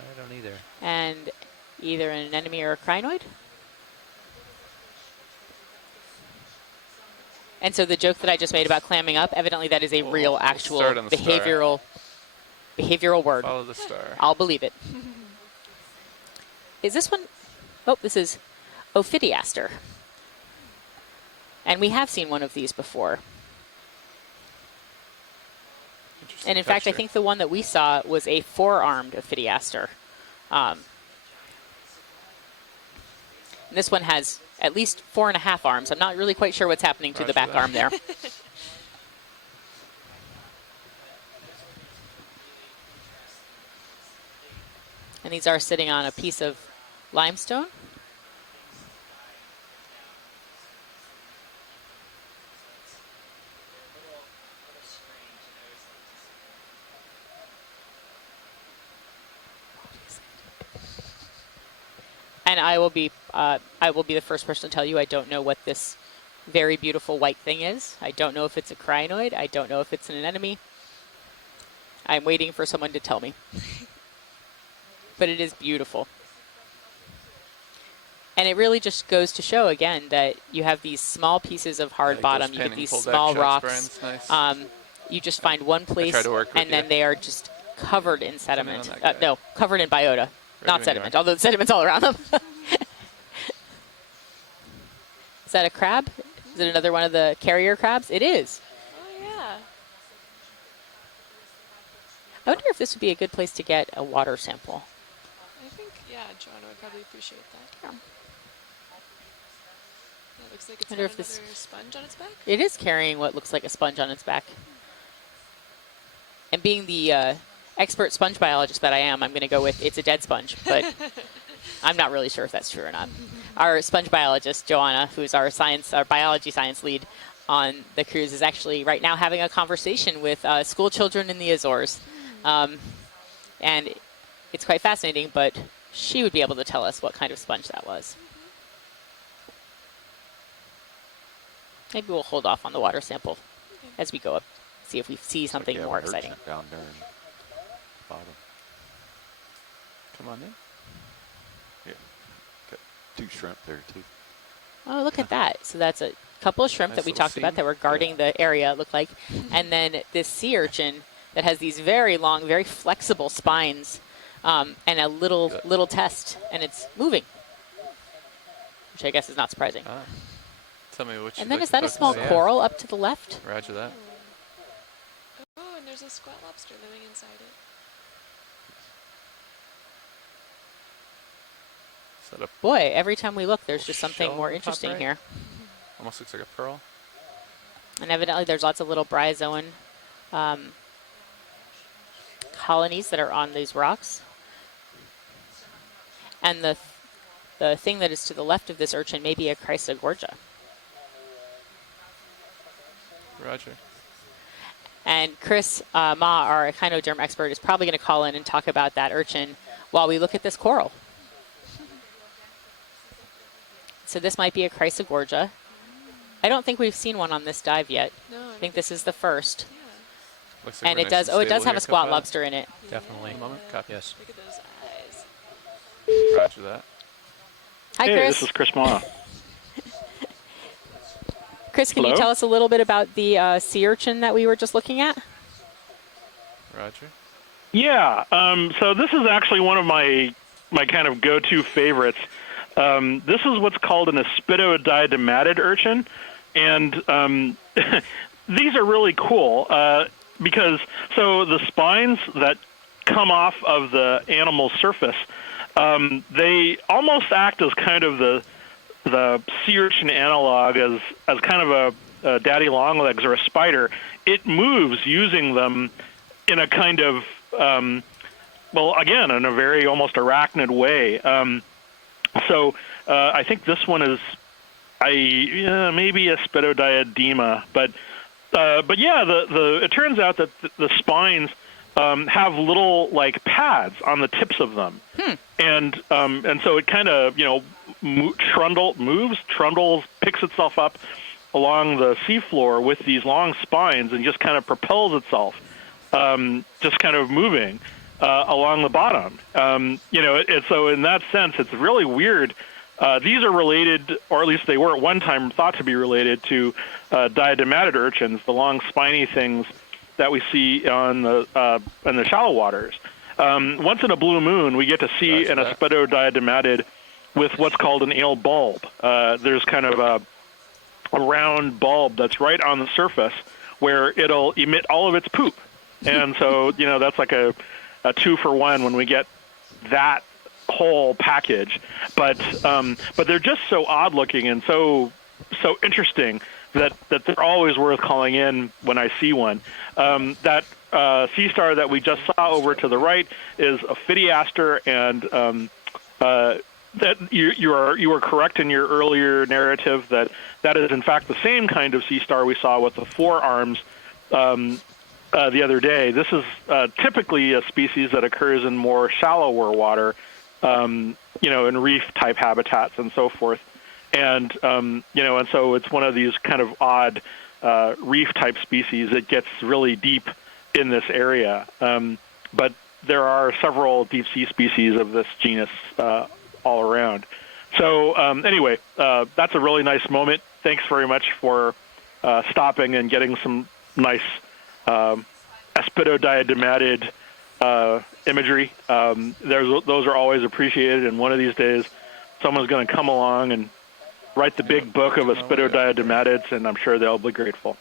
I don't either. And either an anemone or a crinoid. And so the joke that I just made about clamming up, evidently that is a real, actual start on the star. behavioral word. Follow the star. I'll believe it. Is this one? Oh, this is Ophidiaster. And we have seen one of these before. And in fact, I think the one that we saw was a 4-armed Ophidiaster. And this one has at least 4.5 arms. I'm not really quite sure what's happening to the back arm there. And these are sitting on a piece of limestone. And I will be the first person to tell you I don't know what this very beautiful white thing is. I don't know if it's a crinoid. I don't know if it's an anemone. I'm waiting for someone to tell me. But it is beautiful. And it really just goes to show again that you have these small pieces of hard bottom, you get these small rocks. Nice. You just find one place and then they are just covered in sediment. that guy. No, covered in biota. Not when you sediment, are. although the sediment's all around them. Is that a crab? Is it another one of the carrier crabs? It is. oh yeah. I wonder if this would be a good place to get a water sample. I think Joanna would probably appreciate that. Yeah. It looks like it's Wonder got if this- another sponge on its back. It is carrying what looks like a sponge on its back. And being the expert sponge biologist that I am, I'm going to go with it's a dead sponge, but I'm not really sure if that's true or not. Our sponge biologist, Joanna, who's our biology science lead on the cruise, is actually right now having a conversation with school children in the Azores. And it's quite fascinating, but she would be able to tell us what kind of sponge that was. Maybe we'll hold off on the water sample as we go up, see if we see something more exciting. Down there in bottom. Come on in. Yeah. Got 2 shrimp there too. Oh, look at that. So that's a couple of shrimp Nice that we little talked about seam. that were guarding the area, it looked like. And then this sea urchin that has these very long, very flexible spines and a little test, and it's moving, which I guess is not surprising. Ah. Tell me which. And then is that a small coral up to the left? Roger that. Oh, and there's a squat lobster living inside it. Is that a Boy, every time we look, there's just something shell more on top interesting right? here. Almost looks like a pearl. And evidently there's lots of little bryozoan colonies that are on these rocks. And the thing that is to the left of this urchin may be a Chrysogorgia. Roger. And Chris Ma, our echinoderm expert, is probably going to call in and talk about that urchin while we look at this coral. So this might be a Chrysogorgia. I don't think we've seen one on this dive yet. No, I think this is the first. Yeah. Looks like And we're it nice does. Oh, it does stable have here, a squat Copilot. lobster in it. Definitely. Copy. Yes. Look at those eyes. Roger that. Hi, Hey, Chris. this is Chris Ma. Chris, can you Hello? tell us a little bit about the sea urchin that we were just looking at? Roger. Yeah, so this is actually one of my kind of go-to favorites. This is what's called an aspidodiadematid urchin, and these are really cool because so the spines that come off of the animal's surface, they almost act as kind of the sea urchin analog as kind of a daddy longlegs or a spider. It moves using them in a kind of well, again, in a very almost arachnid way. So I think this one is maybe aspidodiadema, but yeah, it turns out that the spines have little like pads on the tips of them, and so it kind of trundles, picks itself up along the seafloor with these long spines and just kind of propels itself, just kind of moving along the bottom. So in that sense, it's really weird. These are related, or at least they were at one time thought to be related to diadematid urchins, the long spiny things that we see on in the shallow waters. Once in a blue moon, we get to see an aspidodiadematid with what's called an ale bulb. There's kind of a round bulb that's right on the surface where it'll emit all of its poop. And so, that's like a 2-for-1 when we get that whole package. But they're just so odd looking and so interesting that they're always worth calling in when I see one. That sea star that we just saw over to the right is a Phidiaster, and that you are correct in your earlier narrative that is in fact the same kind of sea star we saw with the 4 arms the other day. This is typically a species that occurs in more shallower water, in reef-type habitats and so forth. And, and so it's one of these kind of odd reef-type species that gets really deep in this area. But there are several deep-sea species of this genus all around. So anyway, that's a really nice moment. Thanks very much for stopping and getting some nice aspidodiadematid imagery. Those are always appreciated, and one of these days someone's going to come along and write the big book of aspidodiadematids, and I'm sure they'll be grateful.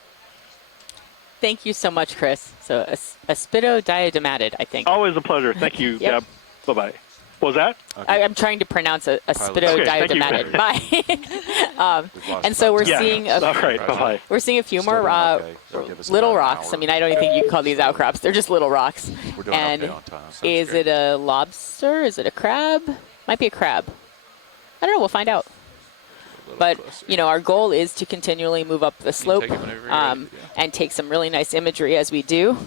Thank you so much, Chris. So aspidodiadematid, I think. Always a pleasure. Thank you, Yep. Deb. Bye-bye. What was that? Okay. I'm trying to pronounce aspidodiadematid. Bye. And so we're seeing we're seeing a few more little rocks. I mean, I don't even think you can call these outcrops. They're just little rocks. And is it a lobster? Is it a crab? Might be a crab. I don't know. We'll find out. But, our goal is to continually move up the slope and take some really nice imagery as we do.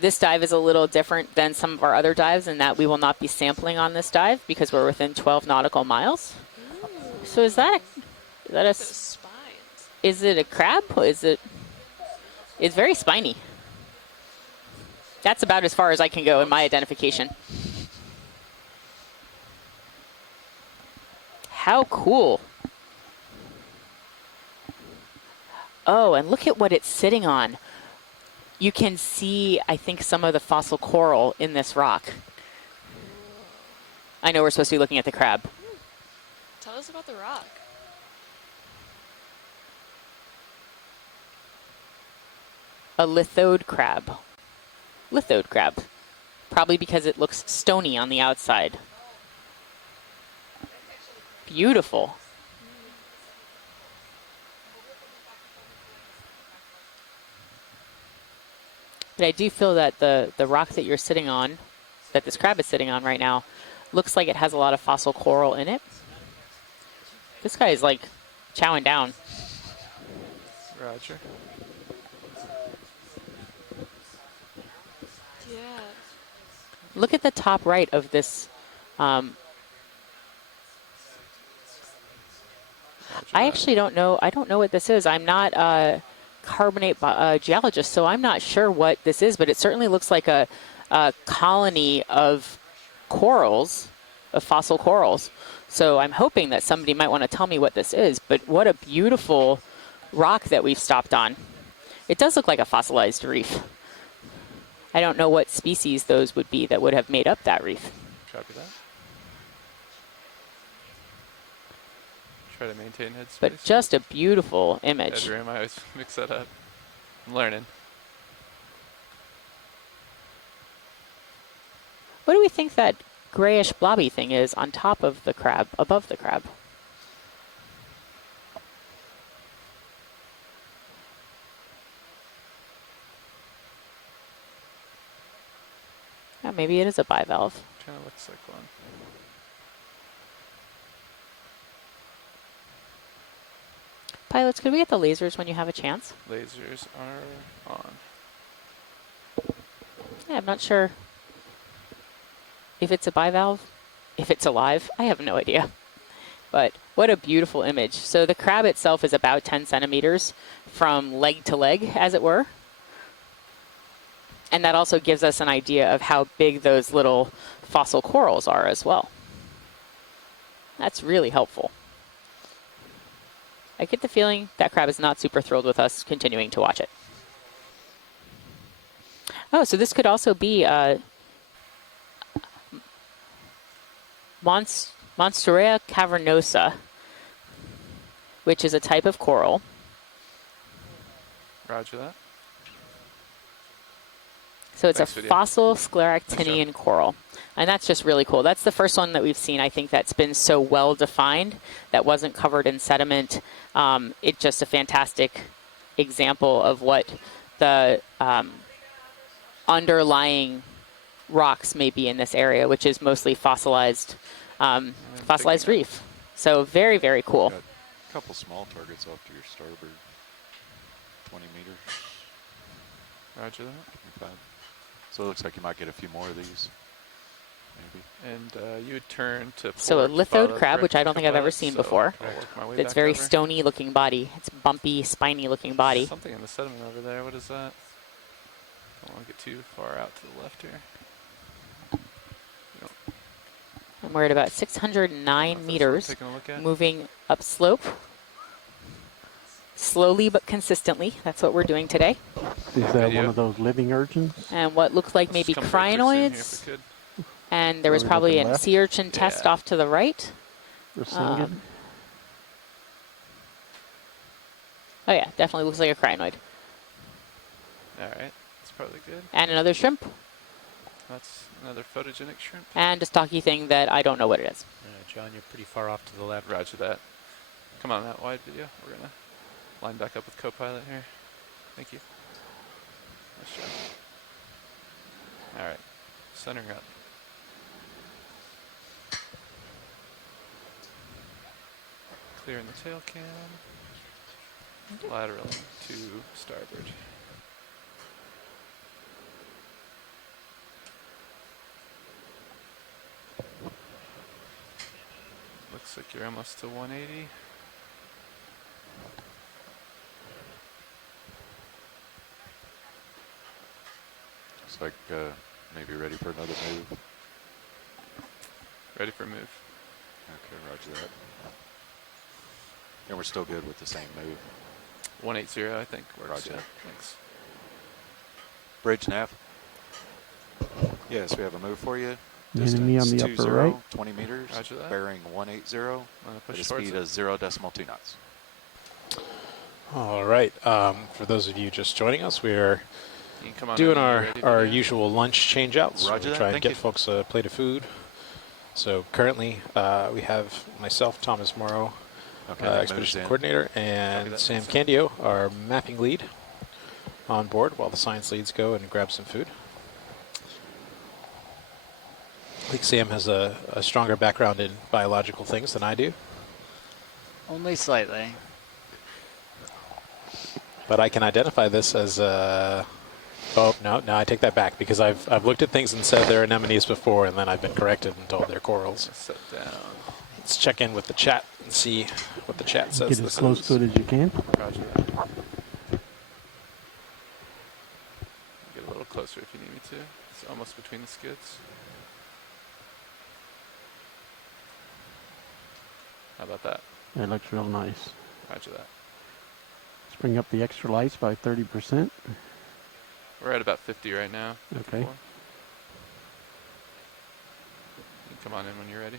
This dive is a little different than some of our other dives in that we will not be sampling on this dive because we're within 12 nautical miles. Ooh. So is it a crab? It's very spiny. That's about as far as I can go in my identification. How cool. Oh, and look at what it's sitting on. You can see, I think, some of the fossil coral in this rock. I know we're supposed to be looking at the crab. Tell us about the rock. A lithode crab. Lithode crab. Probably because it looks stony on the outside. Beautiful. But I do feel that the rock that you're sitting on, that this crab is sitting on right now, looks like it has a lot of fossil coral in it. This guy is like chowing down. Roger. Yeah. Look at the top right of this. I actually don't know. I don't know what this is. I'm not a carbonate geologist, so I'm not sure what this is, but it certainly looks like a colony of corals, of fossil corals. So I'm hoping that somebody might want to tell me what this is, but what a beautiful rock that we've stopped on. It does look like a fossilized reef. I don't know what species those would be that would have made up that reef. Copy that. Try to maintain headspace. But just a beautiful image. Headroom, I always mix that up. I'm learning. What do we think that grayish blobby thing is on top of the crab, above the crab? Yeah, maybe it is a bivalve. Kind of looks like one. Pilots, could we get the lasers when you have a chance? Lasers are on. Yeah, I'm not sure if it's a bivalve, if it's alive. I have no idea. But what a beautiful image. So the crab itself is about 10 centimeters from leg to leg, as it were. And that also gives us an idea of how big those little fossil corals are as well. That's really helpful. I get the feeling that crab is not super thrilled with us continuing to watch it. Oh, so this could also be Monstera cavernosa, which is a type of coral. Roger that. So it's Thanks, a video. fossil scleractinian coral. And that's just really cool. That's the first one that we've seen, I think, that's been so well defined, that wasn't covered in sediment. It's just a fantastic example of what the underlying rocks may be in this area, which is mostly fossilized reef. So very, very cool. Got a couple small targets off to your starboard. 20 meters. Roger that. 25. So it looks like you might get a few more of these. Maybe. And you would turn to port. So a lithode crab, correct which I don't think I've ever pilots, seen so before. I'll work my way It's back very over. stony looking body. It's bumpy, spiny looking body. Something in the sediment over there. What is that? Don't want to get too far out to the left here. And we're at about 609 meters, taking a look at. moving upslope. Slowly but consistently. That's what we're doing today. Is that one of those living urchins? And what looked like maybe crinoids. And there was probably a sea urchin test off to the right. Oh yeah, definitely looks like a crinoid. All right, that's probably good. And another shrimp. That's another photogenic shrimp. And a stocky thing that I don't know what it is. John, you're pretty far off to the left. Roger that. Come on, that wide video. We're gonna line back up with co-pilot here. Thank you. Nice job. All right, centering up. Clearing the tail cam. Lateraling to starboard. Looks like you're almost to 180. Looks like maybe ready for another move. Ready for move. Okay, roger that. And we're still good with the same move. 180, I think, works. Roger. Yeah, thanks. Bridge nav. Yes, we have a move for you. Enemy on the Distance upper 20, right. 20 meters. Roger that. Bearing 180. At a speed of 0.2 knots. All right. For those of you just joining us, we are You can come on doing in when you're our ready to do. usual lunch changeouts. Roger We that, try and thank get you. folks a plate of food. So currently, we have myself, Thomas Morrow, Okay, that moves expedition in. coordinator, Copy and that, Sam moves in. Candio, our mapping lead. on board while the science leads go and grab some food. I think Sam has a stronger background in biological things than I do. Only slightly. But I can identify this as oh, no, I take that back, because I've looked at things and said they're anemones before, and then I've been corrected and told they're corals. Set down. Let's check in with the chat and see what the chat says. Get as close to it as you can. Roger that. Get a little closer if you need me to. It's almost between the skids. How about that? That looks real nice. Roger that. Let's bring up the extra lights by 30%. We're at about 50 right now. Okay. 54. You can come on in when you're ready.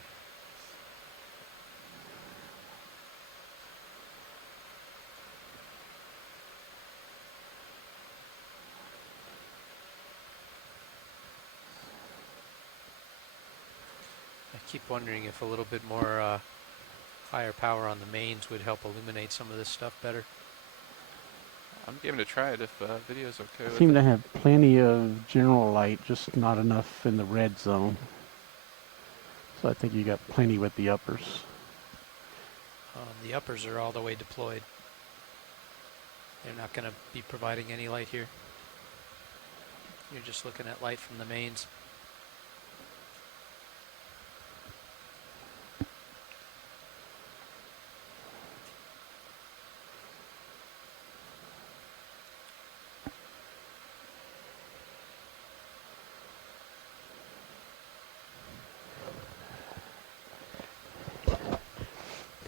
I keep wondering if a little bit more higher power on the mains would help illuminate some of this stuff better. I'm game to try it if video's okay with it. Seem to have plenty of general light, just not enough in the red zone. So I think you got plenty with the uppers. The uppers are all the way deployed. They're not going to be providing any light here. You're just looking at light from the mains.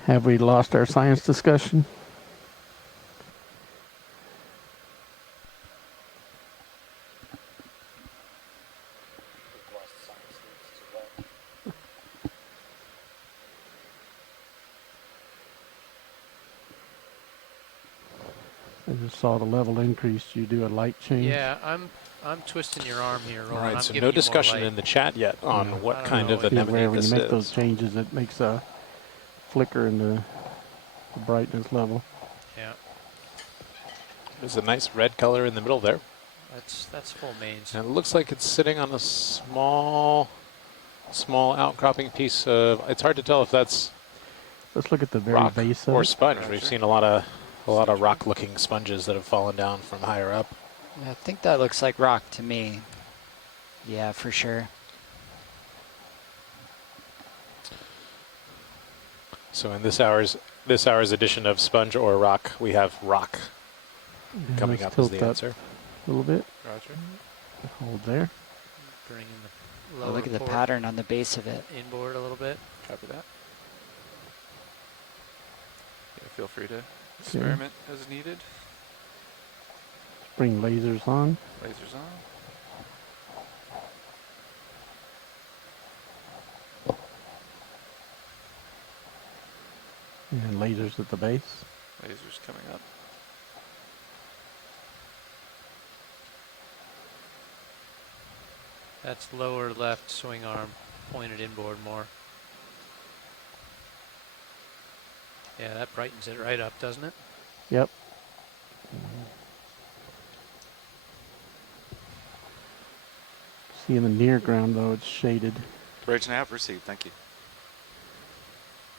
Have we lost our science discussion? I just saw the level increase. You do a light change? Yeah, I'm twisting your arm here, Roland. All right, I'm so giving no you more discussion light. in the chat yet on what kind of See anemone where when this you make is. those changes, it makes a flicker in the brightness level. Yeah, There's a nice red color in the middle there. that's full mains. And it looks like it's sitting on a small outcropping piece of, it's hard to tell if that's Let's look at the very rock base of or it. sponge. We've seen a lot of rock-looking sponges that have fallen down from higher up. I think that looks like rock to me. Yeah, for sure. So in this hour's edition of Sponge or Rock, we have rock coming Let's up as tilt the that answer. a little bit. Roger. Hold there. Bring in the Oh, lower look at the port pattern on the base of it. inboard a little bit. Copy that. Yeah, feel free to experiment as needed. Bring lasers on. Lasers on. And lasers at the base. Lasers coming up. That's lower left swing arm pointed inboard more. Yeah, that brightens it right up, doesn't it? Yep. See in the near ground though, it's shaded. Bridge nav received, thank you.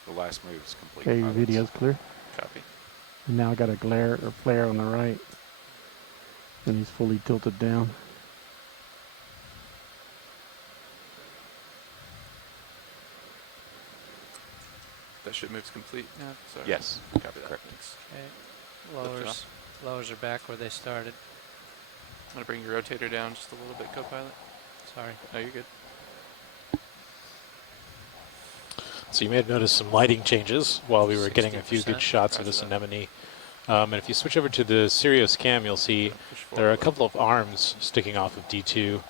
The last move is complete. Okay, video's clear. Copy. And now I got a glare or flare on the right. And he's fully tilted down. That ship move's complete now? Sorry. Yes. Copy that. Correct. Thanks. Okay, lowers are back where they started. I'm going to bring your rotator down just a little bit, co-pilot. Sorry. No, you're good. So you may have noticed some lighting changes while we were getting a few good 60%. shots of this anemone. And if you switch over to the Sirius cam, you'll see there are a couple of arms sticking off of D2.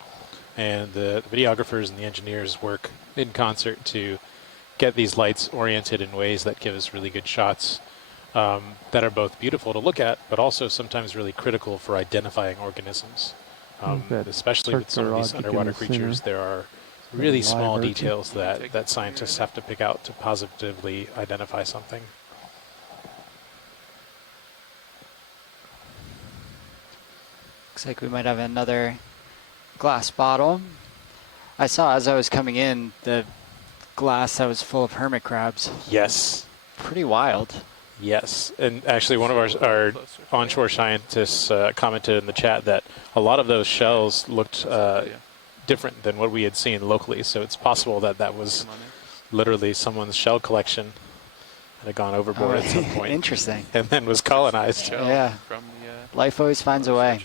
And the videographers and the engineers work in concert to get these lights oriented in ways that give us really good shots that are both beautiful to look at, but also sometimes really critical for identifying organisms. Especially with some of these underwater creatures, there are really small details that scientists have to pick out to positively identify something. Looks like we might have another glass bottle. I saw as I was coming in the glass that was full of hermit crabs. Yes. Pretty wild. Yes, and actually one of our onshore scientists commented in the chat that a lot of those shells looked different than what we had seen locally, so it's possible that that was literally someone's shell collection that had gone overboard at some point. Interesting. And then was colonized. Yeah. Life always finds a way.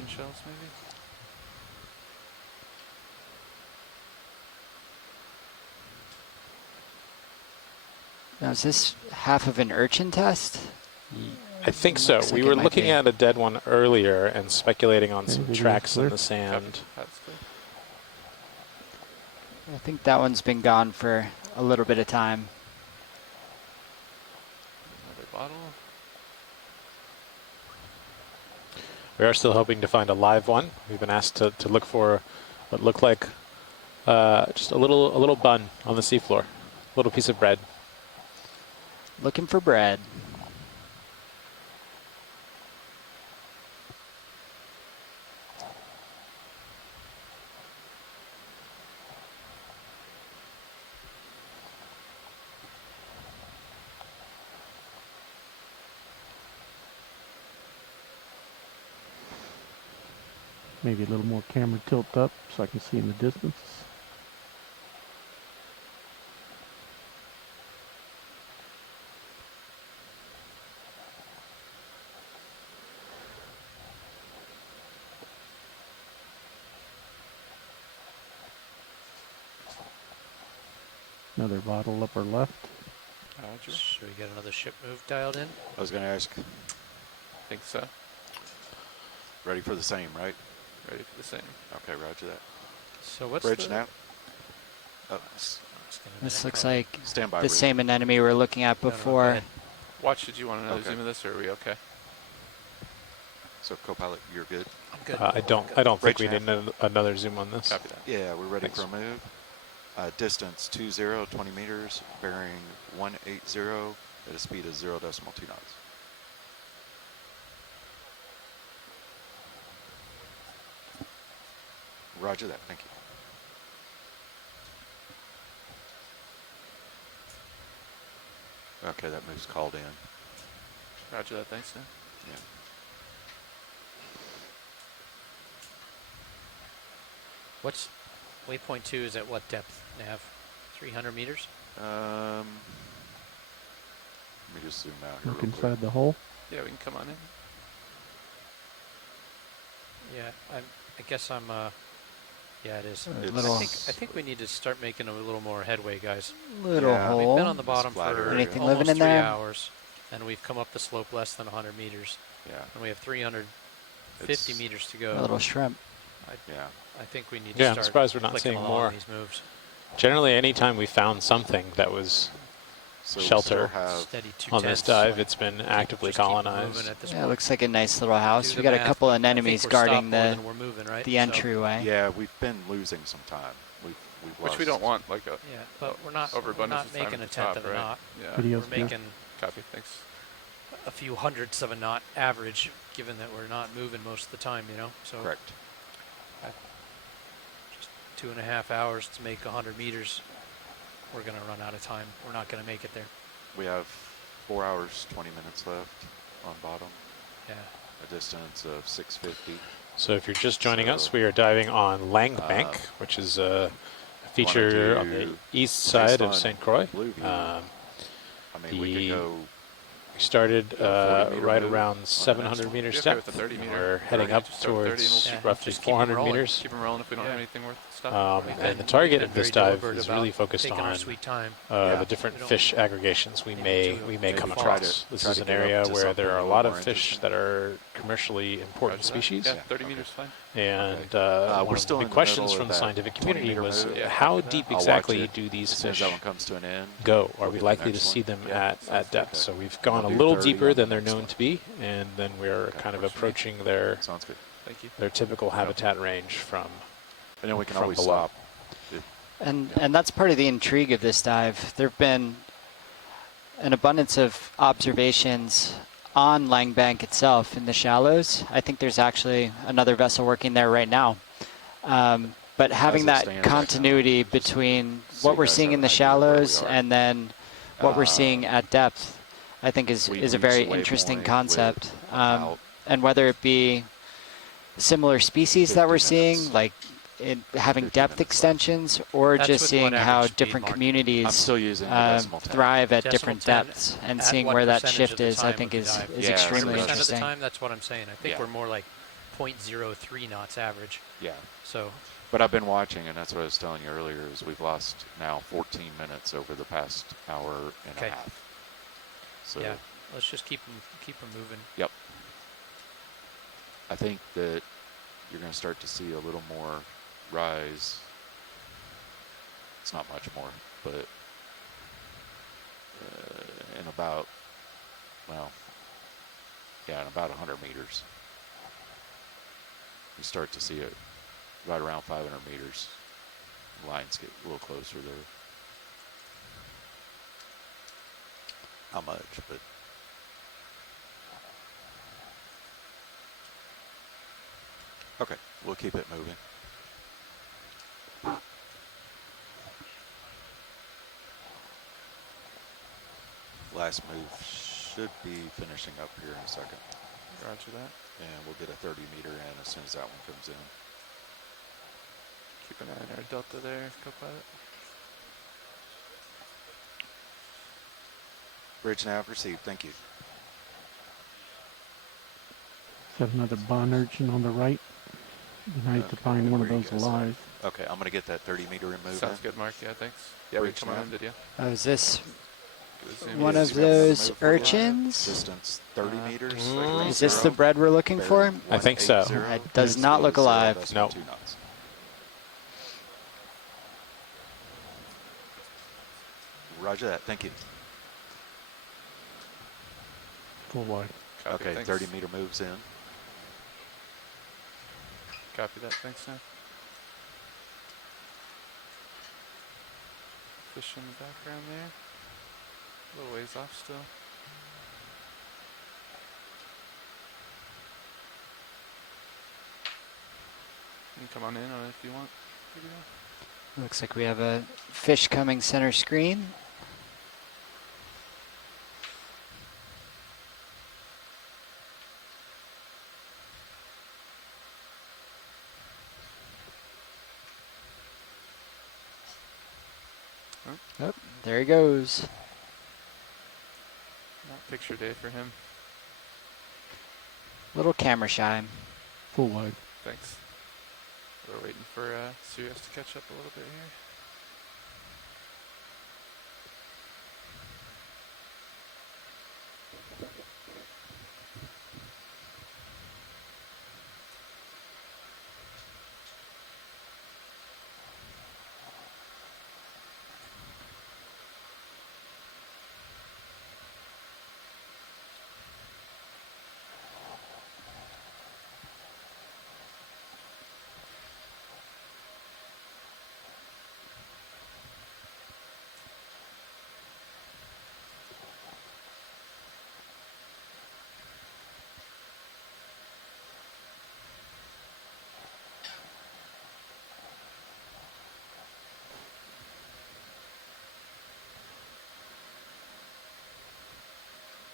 Now, is this half of an urchin test? I think so. We were looking at a dead one earlier and speculating on some tracks in the sand. I think that one's been gone for a little bit of time. Another bottle. We are still hoping to find a live one. We've been asked to look for what looked like just a little bun on the seafloor, a little piece of bread. Looking for bread. Maybe a little more camera tilt up so I can see in the distance. Another bottle upper left. Should we get another ship move dialed in? I was going to ask. Think so. Ready for the same, right? Ready for the same. Okay, roger that. So what's bridge the now? Oh, This looks like standby the same anemone we were looking at before. Watch, did you want another zoom of this, or are we okay? So, co-pilot, you're good? I'm good. I don't think we need another zoom on this. Copy that. Yeah, we're ready Thanks. for a move. Distance 20 meters, bearing 180 at a speed of 0.2 knots. Roger that, thank you. Okay, that move's called in. Roger that, thanks, Dan. Yeah. What's waypoint 2 is at what depth, Nav? 300 meters? Let me just zoom out here Look real inside quick. the hole. Yeah, we can come on in. Yeah, I guess I'm. Yeah, it is. I think we need to start making a little more headway, guys. Little hole. We've been on the bottom for Anything almost living in 3 there? hours, and we've come up the slope less than 100 meters. Yeah. And we have 350 meters to go. A little shrimp. I think we need to Yeah, start I'm surprised we're not clicking seeing along more. these moves. Generally, anytime we found something that was shelter Steady on this 210s. dive, it's been actively Just keep moving colonized. at this Yeah, it point. looks like a nice little house. Do We the got a math, couple but of I think enemies we're guarding stopped more the than we're moving, right? the So- entryway. Yeah, we've been losing some time. We've lost. Which we don't want, like a Yeah, but we're not overabundance of time making at a the tenth top, of a right? knot. Yeah. Video's We're good. making Copy, thanks. a few hundredths of a knot average, given that we're not moving most of the time, you know? So Correct. just 2.5 hours to make 100 meters. We're going to run out of time. We're not going to make it there. We have 4 hours, 20 minutes left on bottom. Yeah. A distance of 650. So if you're just joining us, we are diving on Lang Bank, which is a feature on the east side of St. Croix. I mean, we could go. We started 40-meter right move around on the 700 next one. meters Be okay depth. with the 30 meter. We're heading up Just start with 30 and towards we'll keep- roughly just keep 'em 400 rolling. meters. Keep them rolling if we don't have anything worth stopping. And the target of this dive deliberate is really about focused taking on our sweet time. the different We don't fish aggregations we may come across. This is an area where there are a lot of fish that are commercially important species. Yeah, 30 meters fine. And we're one of still the in big the questions middle from of the that scientific community 20-meter was move. how deep I'll watch exactly it do these as soon as fish that one comes to an end. go? Are We'll we get the likely to next see one. them Yeah, at depth? okay. So we've gone a We'll do little 30 deeper on the than they're next known one. to be, and then we're kind of approaching their Sounds good. Thank you. their typical habitat range from. And then we can from always below. stop. And that's part of the intrigue of this dive. There have been an abundance of observations on Lang Bank itself in the shallows. I think there's actually another vessel working there right now. But having that continuity between what we're seeing in the shallows and then what we're seeing at depth, I think is a very interesting concept. And whether it be similar species that we're seeing, like having depth extensions, or just seeing how different communities thrive at different depths and seeing where that shift is, I think is extremely interesting. Of the time, that's what I'm saying. I think we're more like 0.03 knots average. Yeah. So. But I've been watching, and that's what I was telling you earlier, is we've lost now 14 minutes over the past hour and a half. So yeah, let's just keep them moving. Yep. I think that you're going to start to see a little more rise. It's not much more, but in about, well, yeah, in about 100 meters. You start to see it right around 500 meters. Lines get a little closer there. Not much, but okay, we'll keep it moving. Last move should be finishing up here in a second. Roger that. And we'll get a 30 meter in as soon as that one comes in. Keep an eye on our delta there, co-pilot. Bridge nav received, thank you. Is that another bond urchin on the right? And I have to find one of those alive. Okay, I'm going to get that 30 meter removed. Sounds good, Mark. Yeah, thanks. Yeah, we come on in video. Oh, is this one of those urchins? Distance 30 meters. Is this the bread we're looking for? I think so. It does not look alive. No. Roger that. Thank you. Full wide. Okay, thanks. 30 meter moves in. Copy that. Thanks, Sam. Fish in the background there. A little ways off still. You can come on in on it if you want. Video. Looks like we have a fish coming center screen. Oh, there he goes. Not picture day for him. Little camera shy. Full wide. Thanks. We're waiting for Sirius to catch up a little bit here.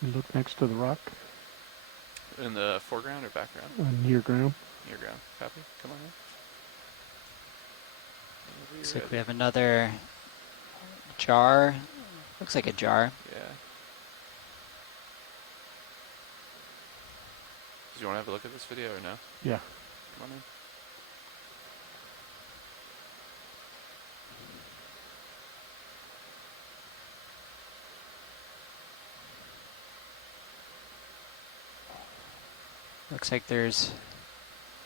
You look next to the rock. In the foreground or background? Near ground. Near ground. Copy. Come on in. Looks like we have another jar. Looks like a jar. Yeah. Do you want to have a look at this video or no? Yeah. Come on in. Looks like there's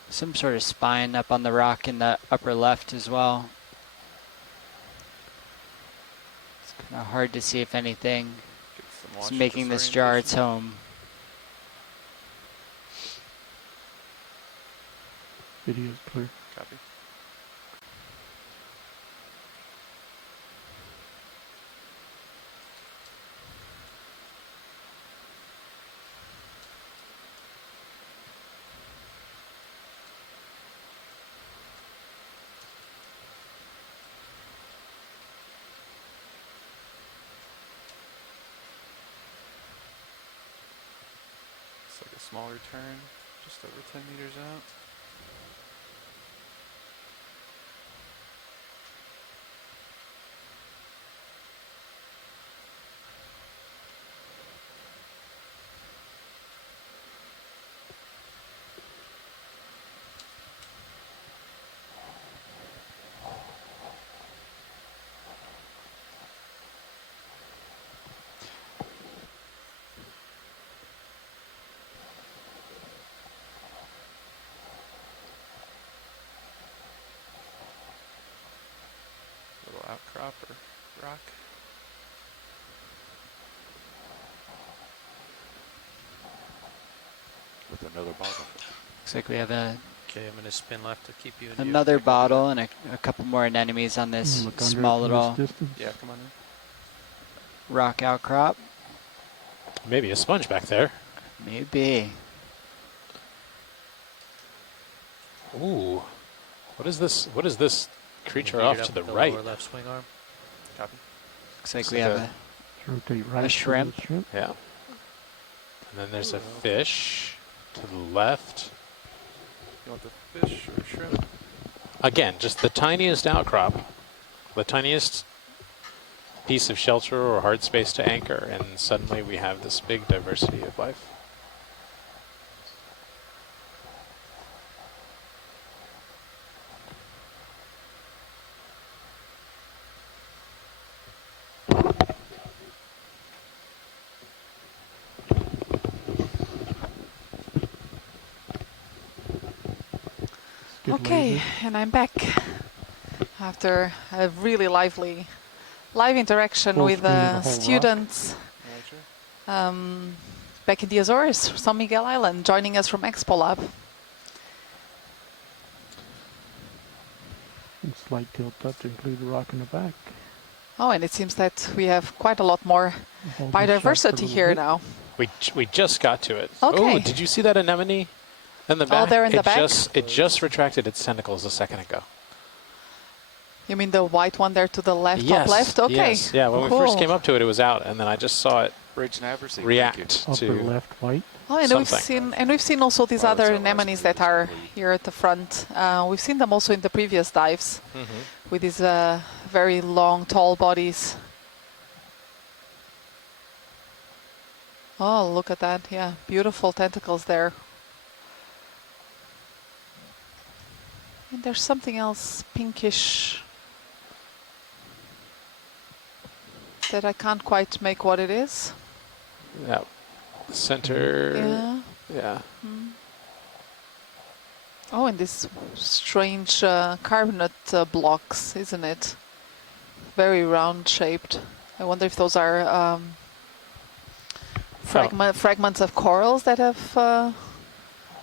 some sort of spine up on the rock in the upper left as well. It's kind of hard to see if anything is making this jar its home. Video's clear. Copy. smaller turn, just over 10 meters out. Little outcrop or rock. With another bottle. Looks like we have a Okay, I'm going to spin left to keep you in another view. bottle and a couple more anemones on this small little Yeah, come on in. rock outcrop. Maybe a sponge back there. Maybe. Ooh. What is this? What is this creature off to the right? Lower left swing arm. Copy. Looks like we have Rotate right a shrimp. Yeah. And then there's a fish to the left. You want the fish or shrimp? Again, just the tiniest outcrop, the tiniest piece of shelter or hard space to anchor, and suddenly we have this big diversity of life. Okay, and I'm back after a really lively live interaction with the students back in the Azores, San Miguel Island, joining us from Expo Lab. And slight tilt up to include the rock in the back. Oh, and it seems that we have quite a lot more biodiversity here now. We just got to it. Okay. Oh, did you see that anemone in the back? Oh, there in the back? It just retracted its tentacles a second ago. You mean the white one there to the left, Yes, top left? Okay. yes. Yeah, when we first came up to it, it was out, and then I just saw it react Upper to left white. Oh, and something. we've seen also these other anemones that are here at the front. We've seen them also in the previous dives with these very long, tall bodies. Oh, look at that! Yeah, beautiful tentacles there. And there's something else pinkish that I can't quite make what it is. Yeah. Center. Yeah. Yeah. Mm. Oh, and this strange carbonate blocks, isn't it? Very round shaped. I wonder if those are fragments of corals that have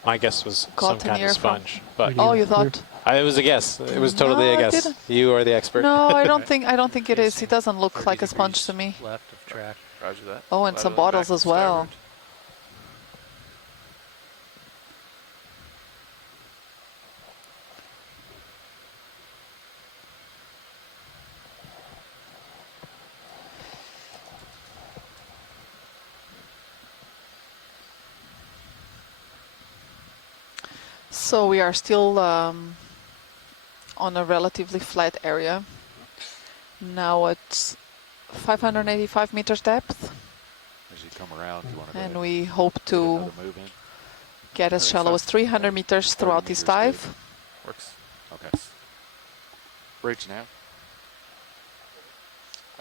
My guess was some gotten kind here of from. sponge, but Oh, you thought? it was a guess. It was totally No, a I guess. didn't. You are the expert. No, I don't think it is. It doesn't look like a sponge to me. Left of track. Roger that. Oh, and some bottles as well. So we are still on a relatively flat area. Now at 585 meters depth. As you come around, you want to And we hope to get as shallow as 300 meters throughout this dive. Works. Okay. Bridge now.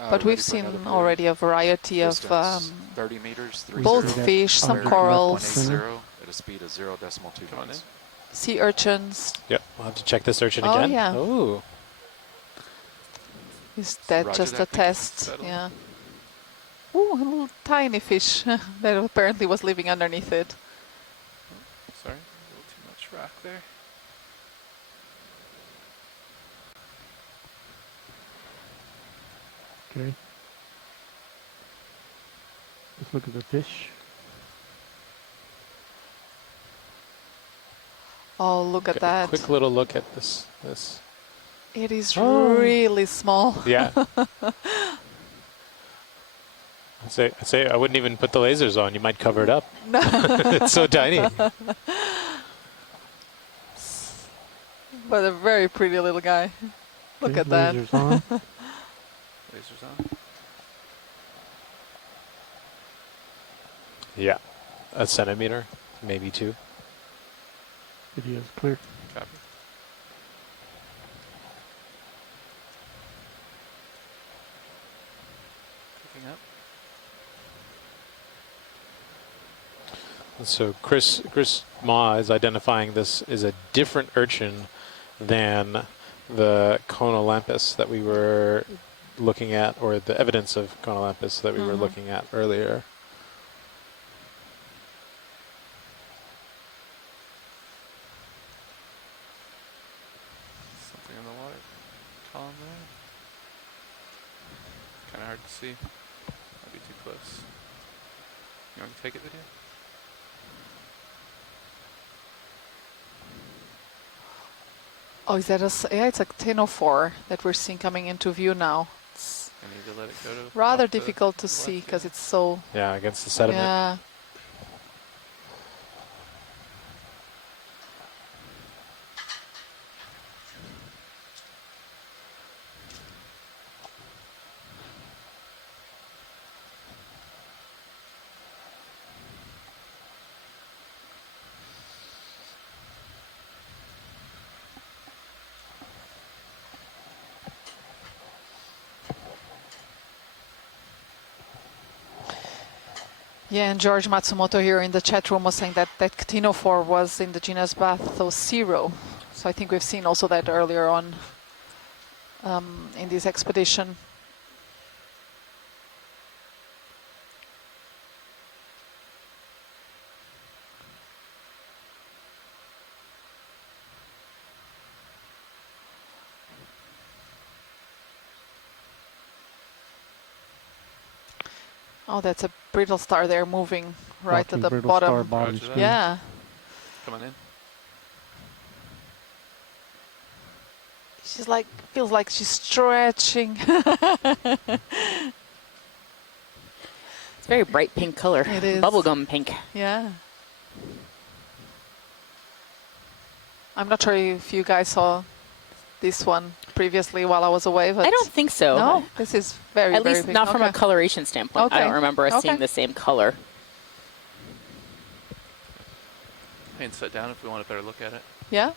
But we've seen already a variety of 30 meters, both fish, some corals, at a speed of 0.2 knots. sea urchins. Yep, I'll have to check this urchin Oh, again. yeah. Ooh. Is that Roger just that, a test? Yeah. Ooh, a little tiny fish that apparently was living underneath it. Sorry, a little too much rock there. Okay. Let's look at the fish. Oh, look at Okay, that. Quick little look at this. It is Oh. really small. Yeah. I'd say I wouldn't even put the lasers on. You might cover it up. No. It's so tiny. But a very pretty little guy. Look at that. Lasers on. Lasers on. Yeah, a centimeter, maybe 2. Video's clear. Copy. Picking up. So Chris Ma is identifying this as a different urchin than the Conolampus that we were looking at, or the evidence of Conolampus that we were looking at earlier. Something in the water column there. Kind of hard to see. Might be too close. You want to take it, video? Oh, is that yeah, it's a ctenophore that we're seeing coming into view now. It's I need to let it go to rather difficult to see because it's so... Yeah, against the sediment. Yeah. Yeah, and George Matsumoto here in the chat room was saying that that ctenophore was in the genus Bathocero. So I think we've seen also that earlier on in this expedition. Oh, that's a brittle star there moving right at the bottom. Yeah. Come on in. She's like, feels like she's stretching. It's very bright pink color. It is. Bubblegum pink. Yeah. I'm not sure if you guys saw this one previously while I was away. But I don't think so. No, this is very, At very least big. not from a coloration standpoint. I don't remember us seeing the same color. And sit down if we want a better look at it. Yeah.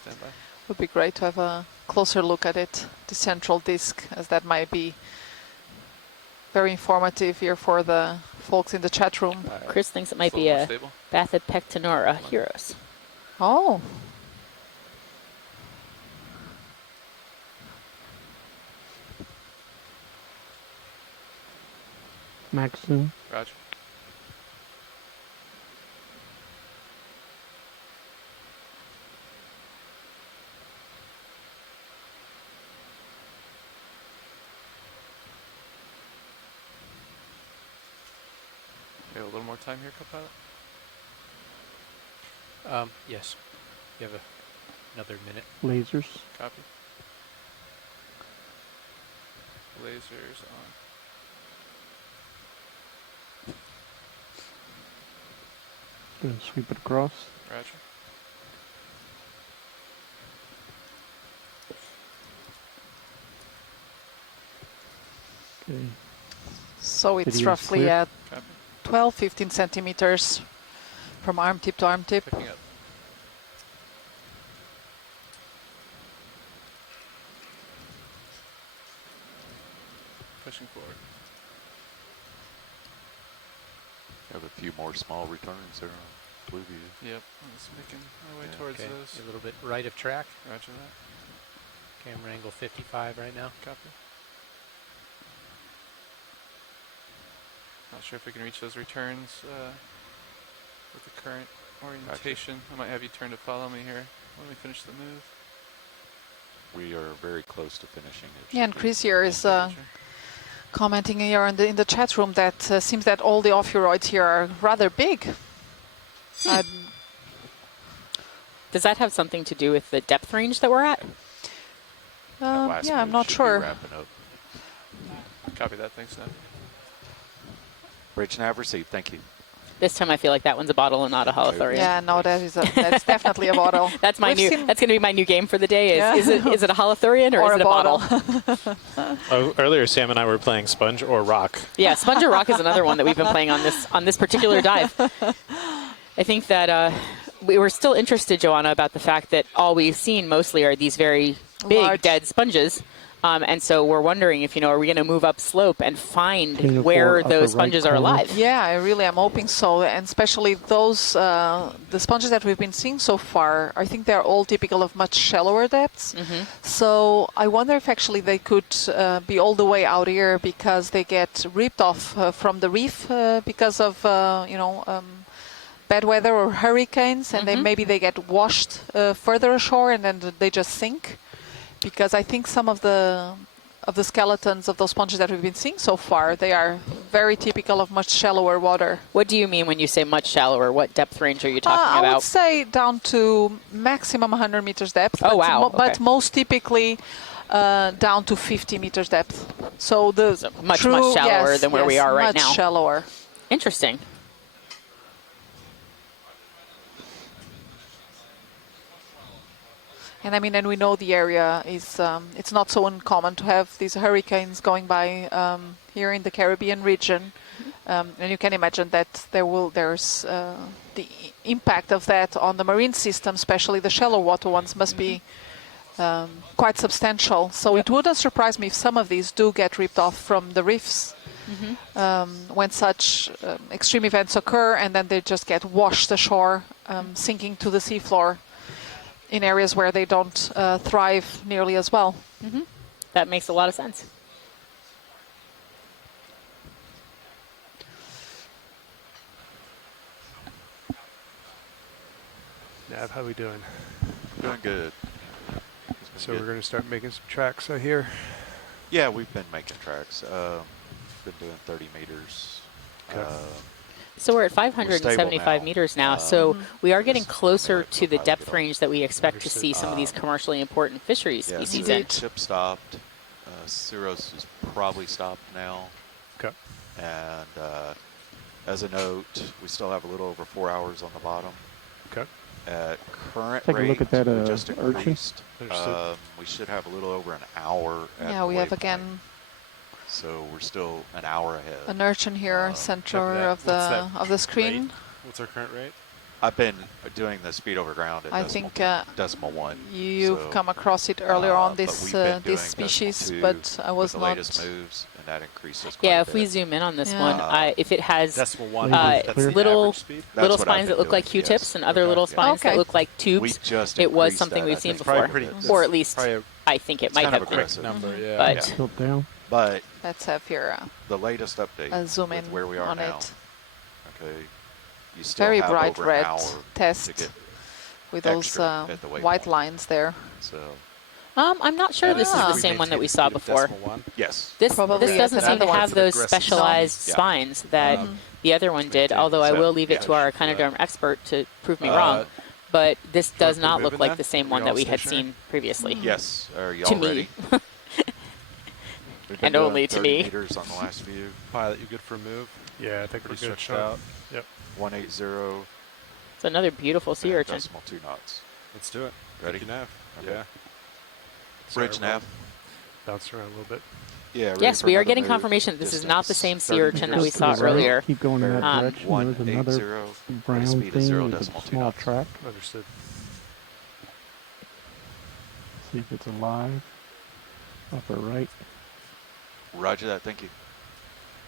Stand by. Would be great to have a closer look at it, the central disc, as that might be very informative here for the folks in the chat room. Chris thinks it might be a Bathopectenora Heros. Oh. Maxim. Roger. You have a little more time here, co-pilot? Yes. You have another minute. Lasers. Copy. Lasers on. Gonna sweep it across. Roger. Okay. So it's Video's roughly clear. at 12, 15 centimeters from arm tip to arm tip. Picking up. Pushing forward. Have a few more small returns there on Blue View. Yep, I'm just making my way towards Okay, those. a little bit right of track. Roger that. Camera angle 55 right now. Copy. Not sure if we can reach those returns with the current orientation. I might have you turn to follow me here when we finish the move. We are very close to finishing it. Yeah, and Chris here is commenting here in the chat room that seems that all the ophiuroids here are rather big. Does that have something to do with the depth range that we're at? Yeah, I'm not sure. Copy that. Thanks, Steph. Bridge nav received. Thank you. This time I feel like that one's a bottle and not a holothurian. Yeah, no, that's definitely a bottle. That's my new. That's going to be my new game for the day. Is it a holothurian or is it a bottle? Earlier, Sam and I were playing sponge or rock. Yeah, sponge or rock is another one that we've been playing on this particular dive. I think that we were still interested, Joanna, about the fact that all we've seen mostly are these very big Large. dead sponges. And so we're wondering if, are we going to move up slope and find where those sponges are alive? Yeah, I really am hoping so. And especially those, the sponges that we've been seeing so far, I think they're all typical of much shallower depths. Mm-hmm. So I wonder if actually they could be all the way out here because they get ripped off from the reef because of, bad weather or hurricanes. And then maybe they get washed further ashore and then they just sink. Because I think some of the skeletons of those sponges that we've been seeing so far, they are very typical of much shallower water. What do you mean when you say much shallower? What depth range are you talking about? I would say down to maximum 100 meters depth. Oh, wow. But most typically down to 50 meters depth. So much shallower than where we are right now. Much shallower. Interesting. And I mean, and we know the area is, it's not so uncommon to have these hurricanes going by here in the Caribbean region. And you can imagine that there's the impact of that on the marine system, especially the shallow water ones, must be quite substantial. So it wouldn't surprise me if some of these do get ripped off from the reefs when such extreme events occur, and then they just get washed ashore, sinking to the seafloor in areas where they don't thrive nearly as well. That makes a lot of sense. Nav, how we doing? Doing good. So we're going to start making some tracks out here? Yeah, we've been making tracks. Been doing 30 meters. Okay. So we're at 575 meters now, so we are getting closer to the depth range that we expect to see some of these commercially important fisheries species in. Ship stopped. Cirrus is probably stopped now. Okay. And as a note, we still have a little over 4 hours on the bottom. Okay. At current Take rate, a look at that we just urchin. increased. We should have a little over an hour. Yeah, we have again. So we're still an hour ahead. An urchin here, center of the screen. Rate? What's our current rate? I've been doing the speed over ground at decimal 1. You've come across it earlier on this species, but I was the not. Latest moves, and that increases quite Yeah, a if bit. we zoom in on this one, if it has decimal 1, little spines that look like Q-tips and other little spines that look like tubes, it was something we've seen before, or at least I think it might have been. Number, yeah. But Tilt down. But let's have here the latest update zoom in with where we are on now. it. Okay, you still Very have bright over red an hour to test get with those extra at the white waypoint. lines there. So I'm not sure this is the same one that we saw before. yes, This Probably doesn't it's seem to another have one. those Aggressive specialized spines. Yeah. spines that the other one did, although I will leave it to our echinoderm expert to prove me wrong. But this does not look like the same one that we had seen previously. yes. Are y'all To ready? me. We've been And doing only to 30 me. meters on the last few. Pilot, you good for a move? Yeah, I think Pretty we're good. stretched Sean. out. Yep. 180. It's another beautiful sea and urchin. decimal 2 knots. Let's do it. Ready? Take your nav. Okay. Yeah. Bridge nav. Bounce around a little bit. Yeah. ready Yes, for we are another getting move. confirmation that this is not the same sea 30 urchin that we meters. saw To the right, earlier. Keep going in that direction. There's another 180. brown Speed is 0 thing with a decimal 2 small knots. track. Understood. See if it's alive. Upper right. Roger that. Thank you.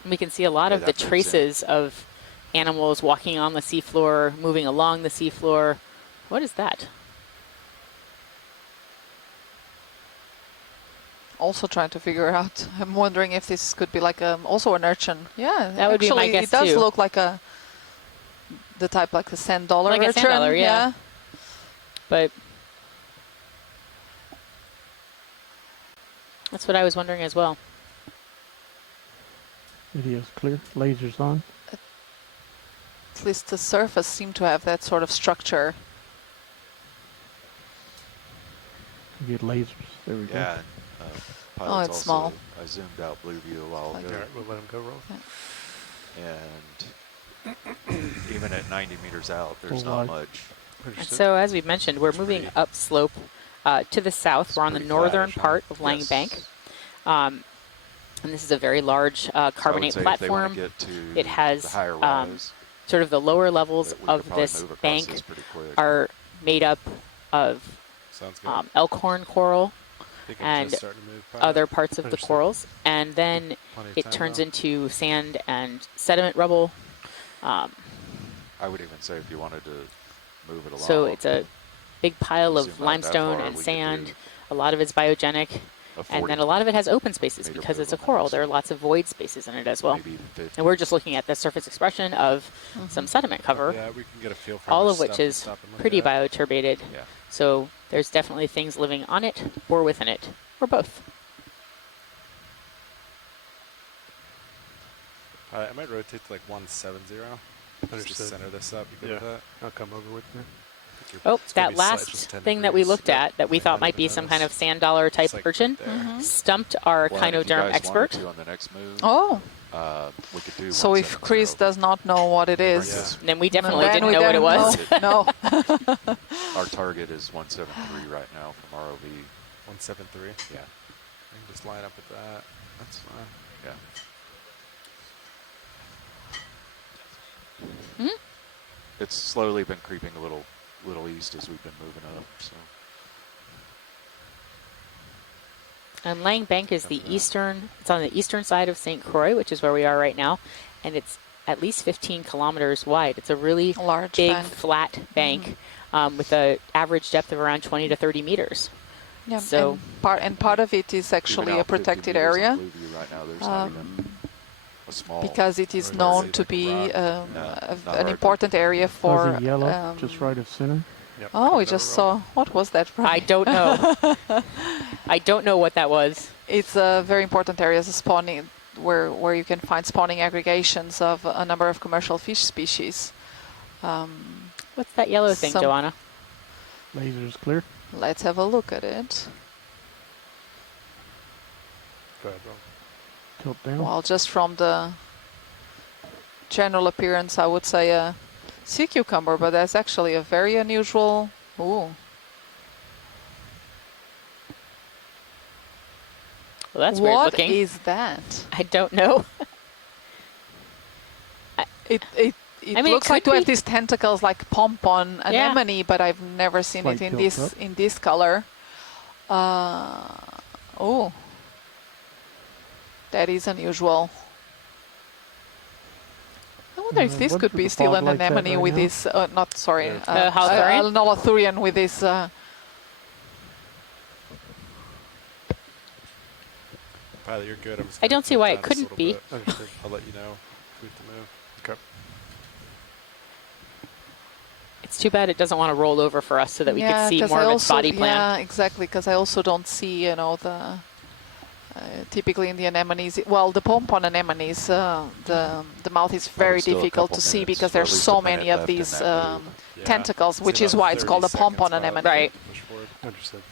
We can see a lot Yeah, of the that moves in. traces of animals walking on the seafloor, moving along the seafloor. What is that? Also trying to figure out. I'm wondering if this could be like also an urchin. Yeah, That would be my actually, guess it does too. look like the type like a sand dollar Like a urchin. sand dollar, yeah. But that's what I was wondering as well. Video's clear. Lasers on. At least the surface seemed to have that sort of structure. You get lasers. There we go. Yeah. Pilots it's also, small. I zoomed out blue view a while Like ago. All right, we'll let him go roll. and even at 90 meters out, there's not much. And so, as we mentioned, we're moving upslope to the south. We're on the northern part of Lang Bank. And this is a very large carbonate platform. It has sort of the lower levels of this bank are made up of elkhorn coral and other parts of the corals. And then it turns into sand and sediment rubble. I would even say if you wanted to move it along. So it's a big pile of limestone and sand. A lot of it's biogenic. And then a lot of it has open spaces because it's a coral. There are lots of void spaces in it as well. And we're just looking at the surface expression of some sediment cover, we can get a feel for all of which is pretty bioturbated. So there's definitely things living on it or within it, or both. I might rotate to like 170. Just to center this up. You good with that? I'll come over with you. Oh, that last thing that we looked at that we thought might be some kind of sand dollar type urchin stumped our Kynoderm expert. On the next move, Oh. We could do So if Chris does not know what it is, then we definitely didn't know what it was. No. Our target is 173 right now from ROV. 173? Yeah. I can just line up with that. That's fine. Yeah. It's slowly been creeping a little east as we've been moving up. So. And Lang Bank is the eastern. It's on the eastern side of St. Croix, which is where we are right now, and it's at least 15 kilometers wide. It's a really large, big, flat bank with an average depth of around 20 to 30 meters. Yeah. So and part of it is actually a protected area. Right now, there's not even a small because it is known to be an important area for fuzzy yellow, just right of center. Yep. Oh, we just saw. What was that? I don't know. I don't know what that was. It's a very important area as a spawning, where you can find spawning aggregations of a number of commercial fish species. What's that yellow thing, Joanna? Laser's clear. Let's have a look at it. Go ahead, Rob. Tilt down. Well, just from the general appearance, I would say a sea cucumber, but that's actually a very unusual. Ooh. Well, that's weird looking. What is that? I don't know. It looks like to have these tentacles like pompon anemone, but I've never seen it in this color. Oh, that is unusual. I wonder if this could be still an anemone with this. Not sorry, Nolothurian with this. Pilot, you're good. I don't see why it couldn't be. I'll let you know if we have to move. Okay. It's too bad it doesn't want to roll over for us so that we could see more of its body plan. Yeah, exactly, because I also don't see, the typically in the anemones, well, the pompon anemones, the mouth is very difficult to see because there's so many of these tentacles, which is why it's called a pompon anemone. Right. Understood.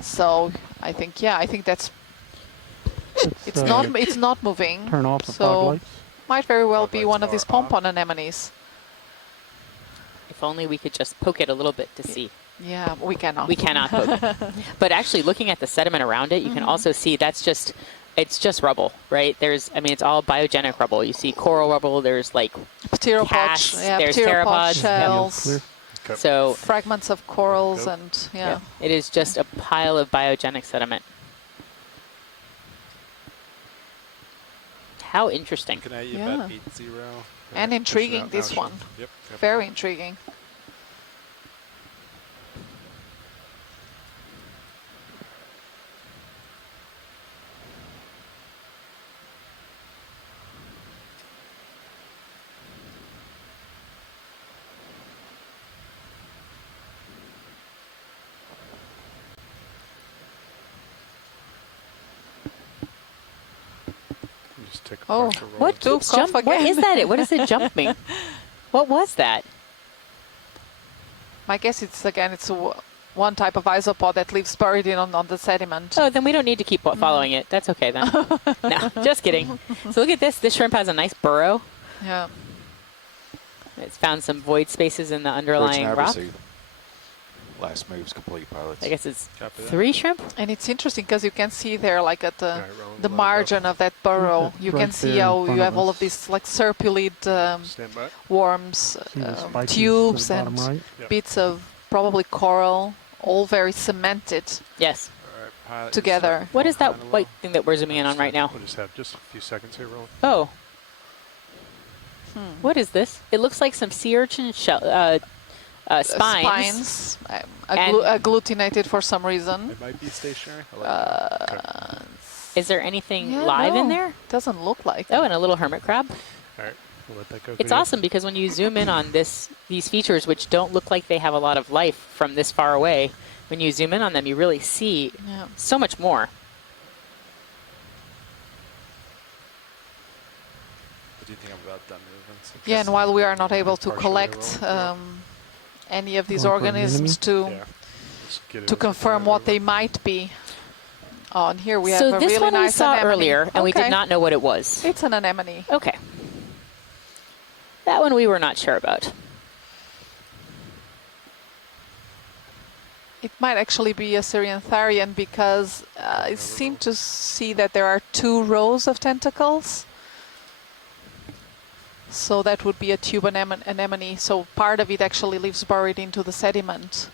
So I think that's it's not moving. Turn off the fog so lights. Might very well be one of these pompon anemones. If only we could just poke it a little bit to see. Yeah, we cannot. We cannot poke it. But actually, looking at the sediment around it, you can also see it's just rubble, right? It's all biogenic rubble. You see coral rubble. There's like casts, there's pteropods, shells. So fragments of corals and it is just a pile of biogenic sediment. How interesting. About 80. And intriguing, this one. Yep. Very intriguing. Oh, what keeps jump? What is that? What does it jump mean? What was that? My guess it's one type of isopod that lives buried on the sediment. Oh, then we don't need to keep following it. That's okay then. No, just kidding. So look at this. This shrimp has a nice burrow. Yeah. It's found some void spaces in the underlying rock. Last move's complete, pilots. I guess it's 3 shrimp. And it's interesting because you can see there, like at the margin of that burrow, you can see how you have all of these like serpulid worms, tubes, and bits of probably coral, all very cemented. Yes. Together. What is that white thing that we're zooming in on right now? We'll just have just a few seconds here, Roland. Oh. What is this? It looks like some sea urchin shell. Spines. Agglutinated for some reason. It might be stationary. Is there anything live in there? Doesn't look like. Oh, and a little hermit crab. All right, we'll let that go. It's awesome because when you zoom in on these features, which don't look like they have a lot of life from this far away, when you zoom in on them, you really see so much more. What do you think about that movement? Yeah, and while we are not able to collect any of these organisms to confirm what they might be. Oh, and here we have a really nice anemone. So this one we saw earlier, and we did not know what it was. It's an anemone. Okay. That one we were not sure about. It might actually be a Syrian tharian because I seem to see that there are 2 rows of tentacles. So that would be a tube anemone. So part of it actually lives buried into the sediment.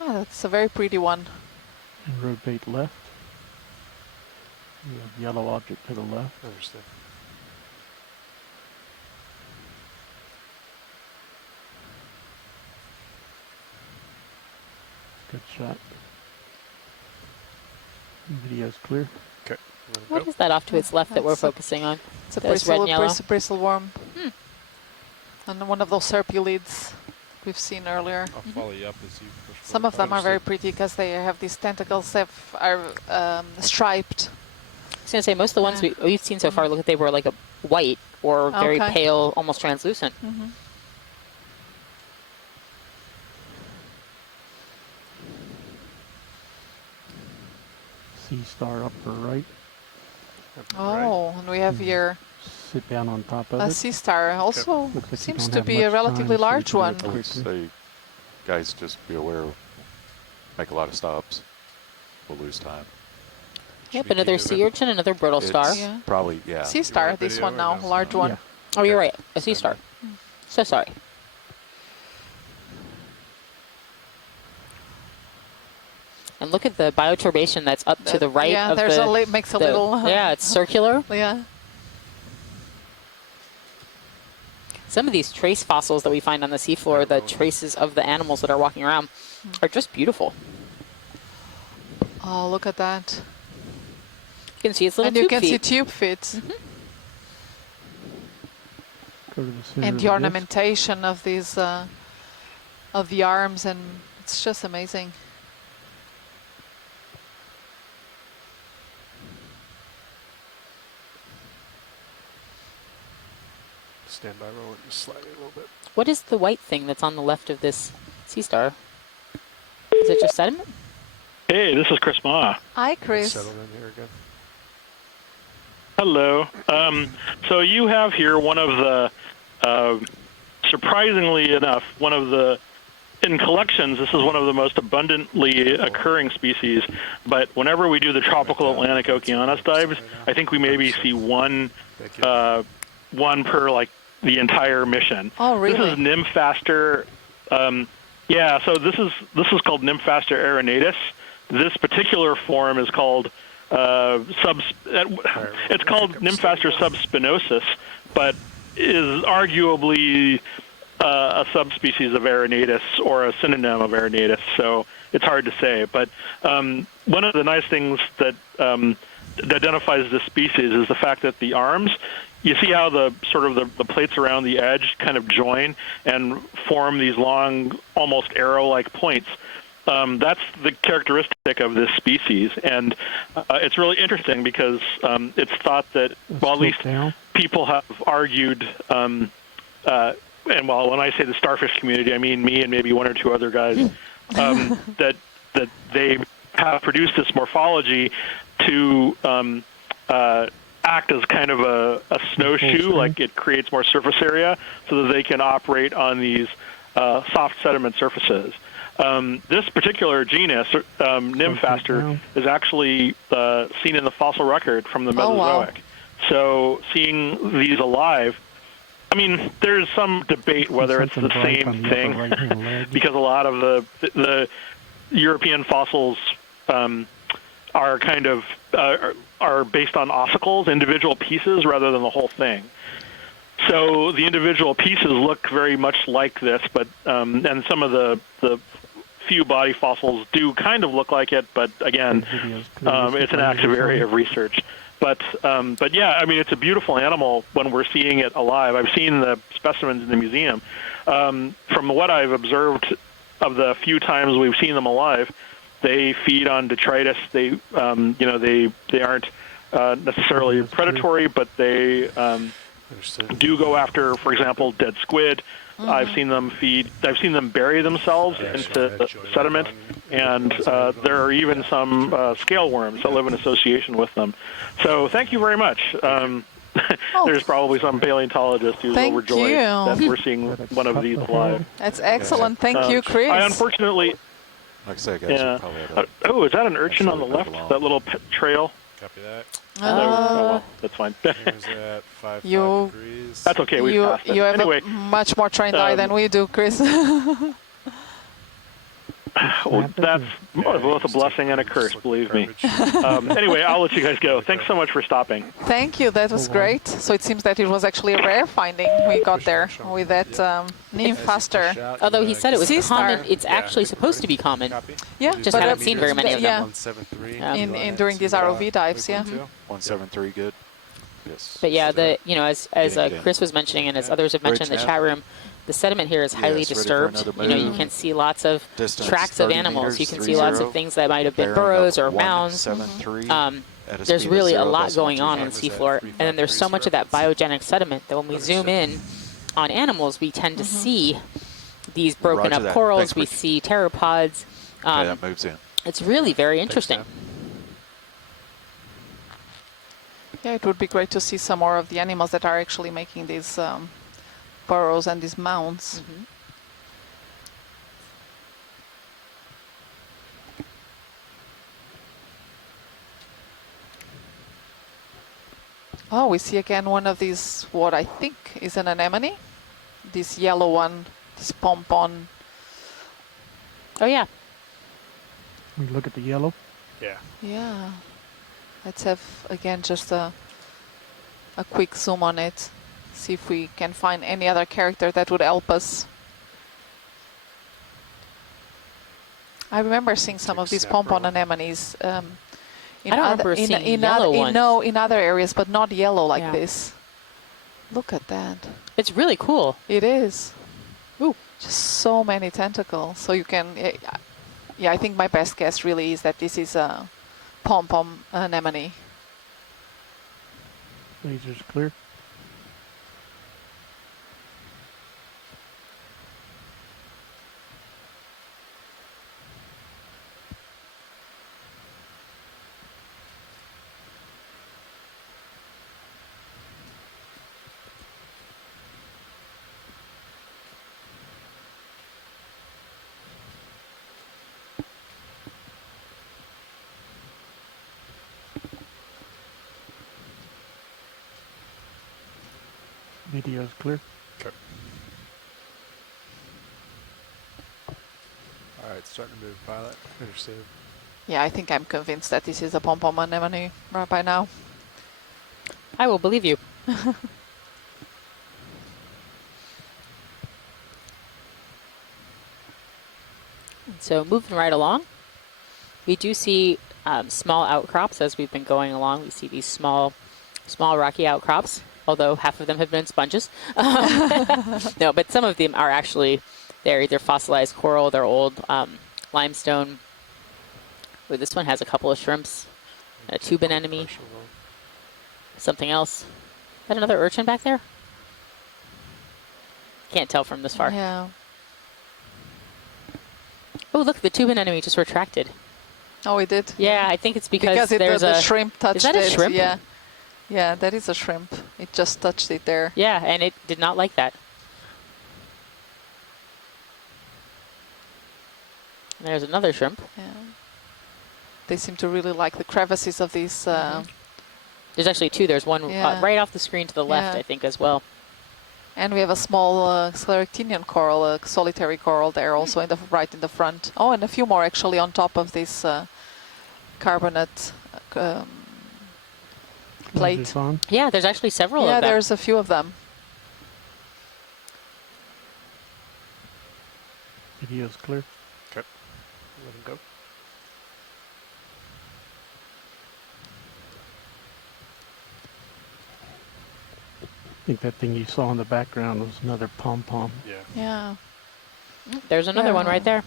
Oh, that's a very pretty one. And rotate left. You have yellow object to the left. Understood. Good shot. Video's clear. Okay. What is that off to its left that we're focusing on? It's a bristleworm. And one of those serpulids we've seen earlier. I'll follow you up as you push forward. Some of them are very pretty because they have these tentacles that are striped. I was going to say, most of the ones we've seen so far look like they were like a white or very pale, almost translucent. Sea star upper right. Oh, and we have here sit down on top of a it. sea star. Also like seems to be a relatively large one. I would say, guys, just be aware. Make a lot of stops. We'll lose time. Yep, another sea urchin, another brittle star. Probably, Sea star, this one now, large one. Oh, you're right, a sea star. So sorry. And look at the bioturbation that's up to the right of there's the... makes a little... yeah, it's circular. Yeah. Some of these trace fossils that we find on the seafloor, the traces of the animals that are walking around, are just beautiful. Oh, look at that. You can see its little tube feet. And you can see tube feet. And the ornamentation of these, of the arms, and it's just amazing. Stand by, Roland, just slide it a little bit. What is the white thing that's on the left of this sea star? Is it just sediment? Hey, this is Chris Ma. Hi, Chris. Settle in here again. Hello. So you have here one of the, surprisingly enough, in collections, this is one of the most abundantly occurring species. But whenever we do the tropical Atlantic Okeanos dives, I think we maybe see one per like the entire mission. Oh, really? This is Nymphaster. So this is called Nymphaster arenatus. This particular form is called it's called Nymphaster subspinosus, but is arguably a subspecies of arenatus or a synonym of arenatus. So it's hard to say. But one of the nice things that identifies this species is the fact that the arms, you see how the plates around the edge kind of join and form these long, almost arrow-like points. That's the characteristic of this species, and it's really interesting because it's thought that, well, at least people have argued, and when I say the starfish community, I mean me and maybe one or two other guys that they have produced this morphology to act as kind of a snowshoe, like it creates more surface area so that they can operate on these soft sediment surfaces. This particular genus, Nymphaster, is actually seen in the fossil record from the Mesozoic. Wow. So seeing these alive, I mean, there's some debate whether it's the same thing, because a lot of the European fossils are kind of are based on ossicles, individual pieces, rather than the whole thing. So the individual pieces look very much like this, but and some of the few body fossils do kind of look like it, but again, it's an active area of research. But yeah, I mean, it's a beautiful animal when we're seeing it alive. I've seen the specimens in the museum. From what I've observed of the few times we've seen them alive, they feed on detritus. They they aren't necessarily predatory, but they do go after, for example, dead squid. I've seen them feed. I've seen them bury themselves into sediment, and there are even some scale worms that live in association with them. So thank you very much. There's probably some paleontologist who's overjoyed that we're seeing one of these alive. That's excellent. Thank you, Chris. I unfortunately. Like I say, guys, oh, is that an urchin on the left? That little trail? Copy that. Well, that's fine. At 5 You- degrees. That's okay. We passed it. You have Anyway, a much more trained eye than we do, Chris. well, that's both a blessing and a curse, believe me. Anyway, I'll let you guys go. Thanks so much for stopping. Thank you. That was great. So it seems that it was actually a rare finding we got there with that Nymphaster. Although he said it was Sea star. common, it's actually supposed to be common. Yeah, Just but haven't seen very many of them. Yeah, 173. in during these ROV dives, yeah. 173, good. Yes. But yeah, as Chris was mentioning and as others have mentioned in the chat room, the sediment here is highly disturbed. You can see lots of tracks of animals. You can see lots of things that might have been burrows or mounds. There's really a lot going on the seafloor, and then there's so much of that biogenic sediment that when we zoom in on animals, we tend to see these broken up corals. We see pteropods. That moves in. It's really very interesting. Yeah, it would be great to see some more of the animals that are actually making these burrows and these mounds. Oh, we see again one of these, what I think is an anemone. This yellow one, this pompon. Oh, yeah. We look at the yellow. Yeah. Yeah. Let's have, again, just a quick zoom on it. See if we can find any other character that would help us. I remember seeing some of these pompon anemones in I don't remember seeing yellow ones. In other areas, but not yellow like this. Look at that. It's really cool. It is. Ooh. Just so many tentacles. So you can, yeah, I think my best guess really is that this is a pom-pom anemone. Laser's clear. Video's clear. Okay. All right, starting to move, pilot. Understood. Yeah, I think I'm convinced that this is a pom-pom anemone right by now. I will believe you. So moving right along, we do see small outcrops as we've been going along. We see these small rocky outcrops, although half of them have been sponges. No, but some of them are actually, they're either fossilized coral, they're old limestone. Ooh, this one has a couple of shrimps, a tube anemone, something else. Is that another urchin back there? Can't tell from this far. Yeah. Oh, look, the tube anemone just retracted. Oh, it did? Yeah, I think it's because there's the shrimp touched Is that a shrimp? Yeah. Yeah, that is a shrimp. It just touched it there. Yeah, and it did not like that. And there's another shrimp. Yeah. They seem to really like the crevices of these. There's actually two. There's one right off the screen to the left, I think, as well. And we have a small scleractinian coral, a solitary coral there, also right in the front. Oh, and a few more actually on top of this carbonate plate. Yeah, there's actually several of them. Yeah, there's a few of them. Video's clear. Okay. Let him go. I think that thing you saw in the background was another pom-pom. Yeah. Yeah. There's another one right there.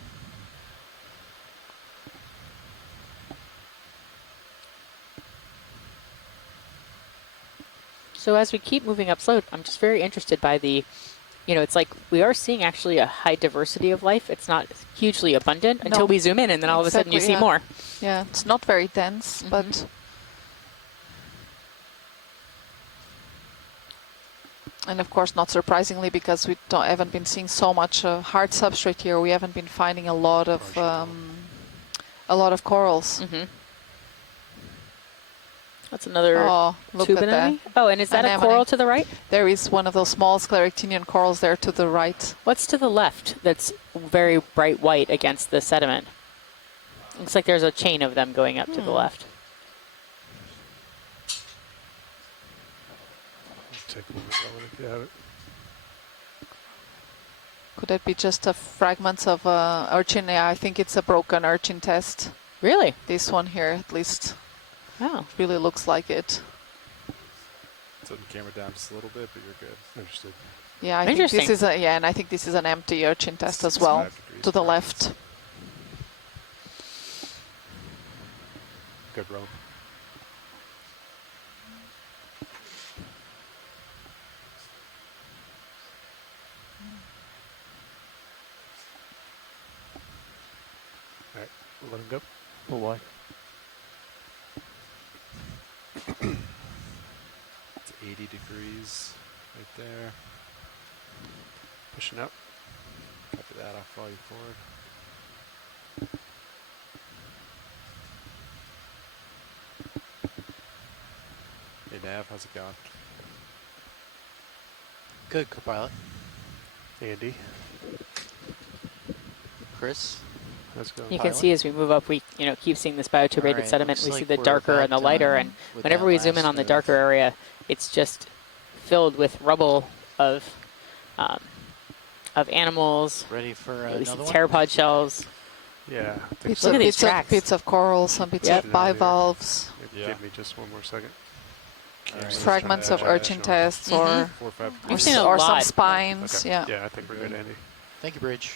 So as we keep moving up slope, I'm just very interested by the, it's like we are seeing actually a high diversity of life. It's not hugely abundant until we zoom in, and then all of a sudden you see more. Yeah, it's not very dense, but... And of course, not surprisingly, because we haven't been seeing so much hard substrate here, we haven't been finding a lot of corals. That's another look tube at anemone. that. Oh, and is that anemone. A coral to the right? There is one of those small scleractinian corals there to the right. What's to the left that's very bright white against the sediment? Looks like there's a chain of them going up to the left. Take a moment if you have it. Could that be just a fragments of urchin? Yeah, I think it's a broken urchin test. Really? This one here, at least. Oh. Really looks like it. Tilt the camera down just a little bit, but you're good. Understood. Yeah, I think this is and I think this is an empty urchin test as well, to the left. Good roll. All right, we'll let him go. Oh, why? It's 80 degrees right there. Pushing up. Copy that, I'll follow you forward. Hey Nav, how's it going? Good, co-pilot. Andy. Chris. How's it going? You can see as we move up, we keep seeing this bioturbated sediment. We see the darker and the lighter, and whenever we zoom in on the darker area, it's just filled with rubble of animals. Ready for we see another one? pteropod shells. Yeah. Look at these tracks. Bits of coral, some bits of bivalves. Give me just one more second. Fragments of urchin tests or some spines. Okay. Yeah. Yeah, I think we're good, Andy. Thank you, Bridge.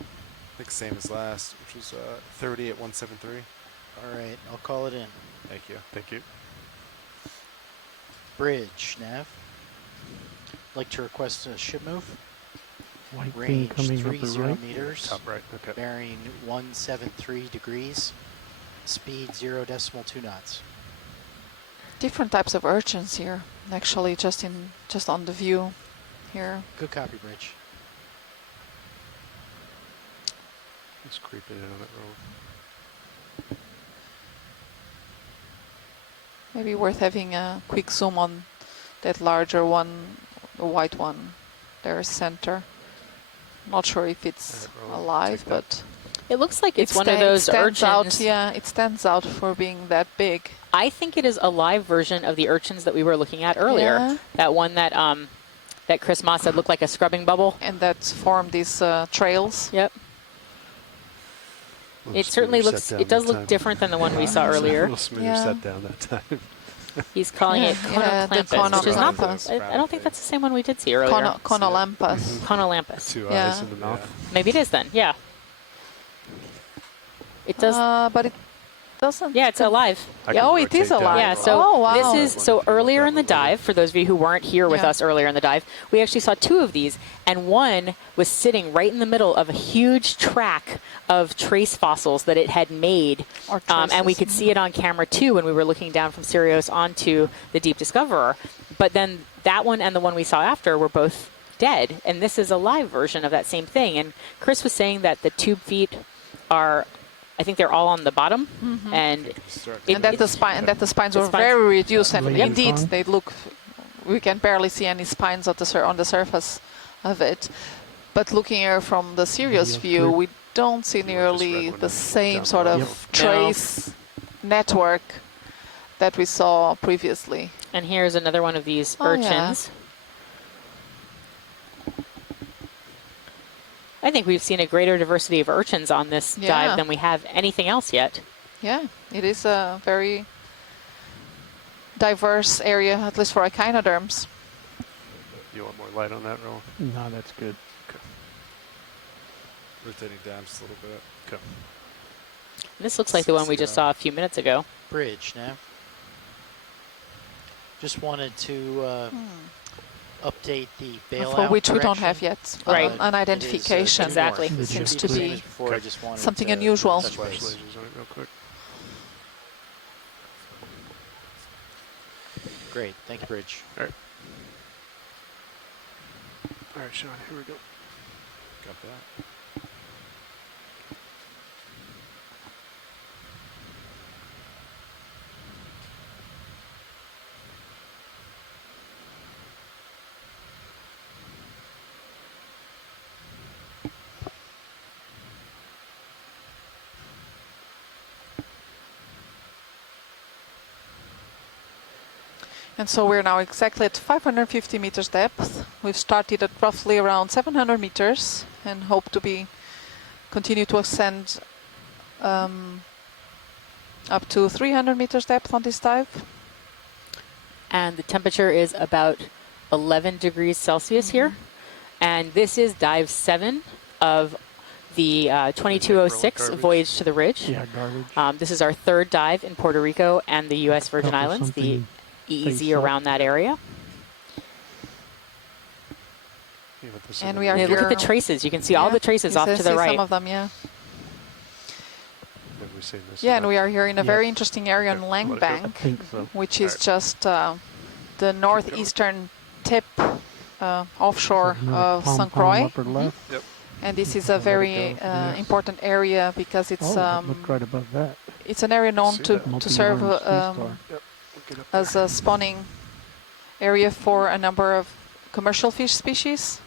I think same as last, which was 30 at 173. All right, I'll call it in. Thank you. Thank you. Bridge, Nav. Like to request a ship move. White thing Range coming up 30 the right. meters. Top right, okay. Bearing 173 degrees. Speed 0.2 knots. Different types of urchins here, actually, just on the view here. Good copy, Bridge. Just creeping in on that roll. Maybe worth having a quick zoom on that larger one, the white one, there center. Not sure if it's alive, but it looks like it's one of those urchins. Out, yeah, it stands out for being that big. I think it is a live version of the urchins that we were looking at earlier. Yeah. That one that that Chris Moss said looked like a scrubbing bubble. And that formed these trails. Yep. It certainly looks, it does look different than the one we saw earlier. A little smoother set down that time. He's calling it Conolampus, which is not, I don't think that's the same one we did see earlier. Conolampus. Conolampus. 2 eyes in the mouth. Maybe it is then, yeah. It does. But it doesn't. Yeah, it's alive. Oh, it is alive. Yeah, so oh, wow. this is earlier in the dive. For those of you who weren't here with us earlier in the dive, we actually saw 2 of these, and one was sitting right in the middle of a huge track of trace fossils that it had made, and we could see it on camera too when we were looking down from Sirius onto the Deep Discoverer. But then that one and the one we saw after were both dead, and this is a live version of that same thing. And Chris was saying that the tube feet are, I think they're all on the bottom, and that the spines were very reduced, and indeed they look. We can barely see any spines on the surface of it. But looking here from the Sirius view, we don't see nearly the same sort of trace network that we saw previously. And here's another one of these urchins. I think we've seen a greater diversity of urchins on this dive than we have anything else yet. Yeah, it is a very diverse area, at least for echinoderms. You want more light on that, Roland? No, that's good. Okay. Rotating down just a little bit. Okay. This looks like the one we just saw a few minutes ago. Bridge now. Just wanted to update the bailout for which we don't direction. have yet an identification. Exactly. It seems to be okay. something unusual. Special lasers on it real quick. Great, thank you, Bridge. All right, Sean, here we go. Got that. And so we're now exactly at 550 meters depth. We've started at roughly around 700 meters and hope to continue to ascend up to 300 meters depth on this dive. And the temperature is about 11 degrees Celsius here. And this is dive 7 of the 2206 Voyage to the Ridge. Yeah, garbage. This is our 3rd dive in Puerto Rico and the U.S. Virgin Islands, the EEZ around that area. And we are here. Look at the traces. You can see all the traces off to the right. Some of them, yeah. Have we seen this? Yeah, and we are here in a very interesting area on Lang Bank, which is just the northeastern tip offshore of St. Croix. And this is a very important area because it's right above that. It's an area known to serve as a spawning area for a number of commercial fish species,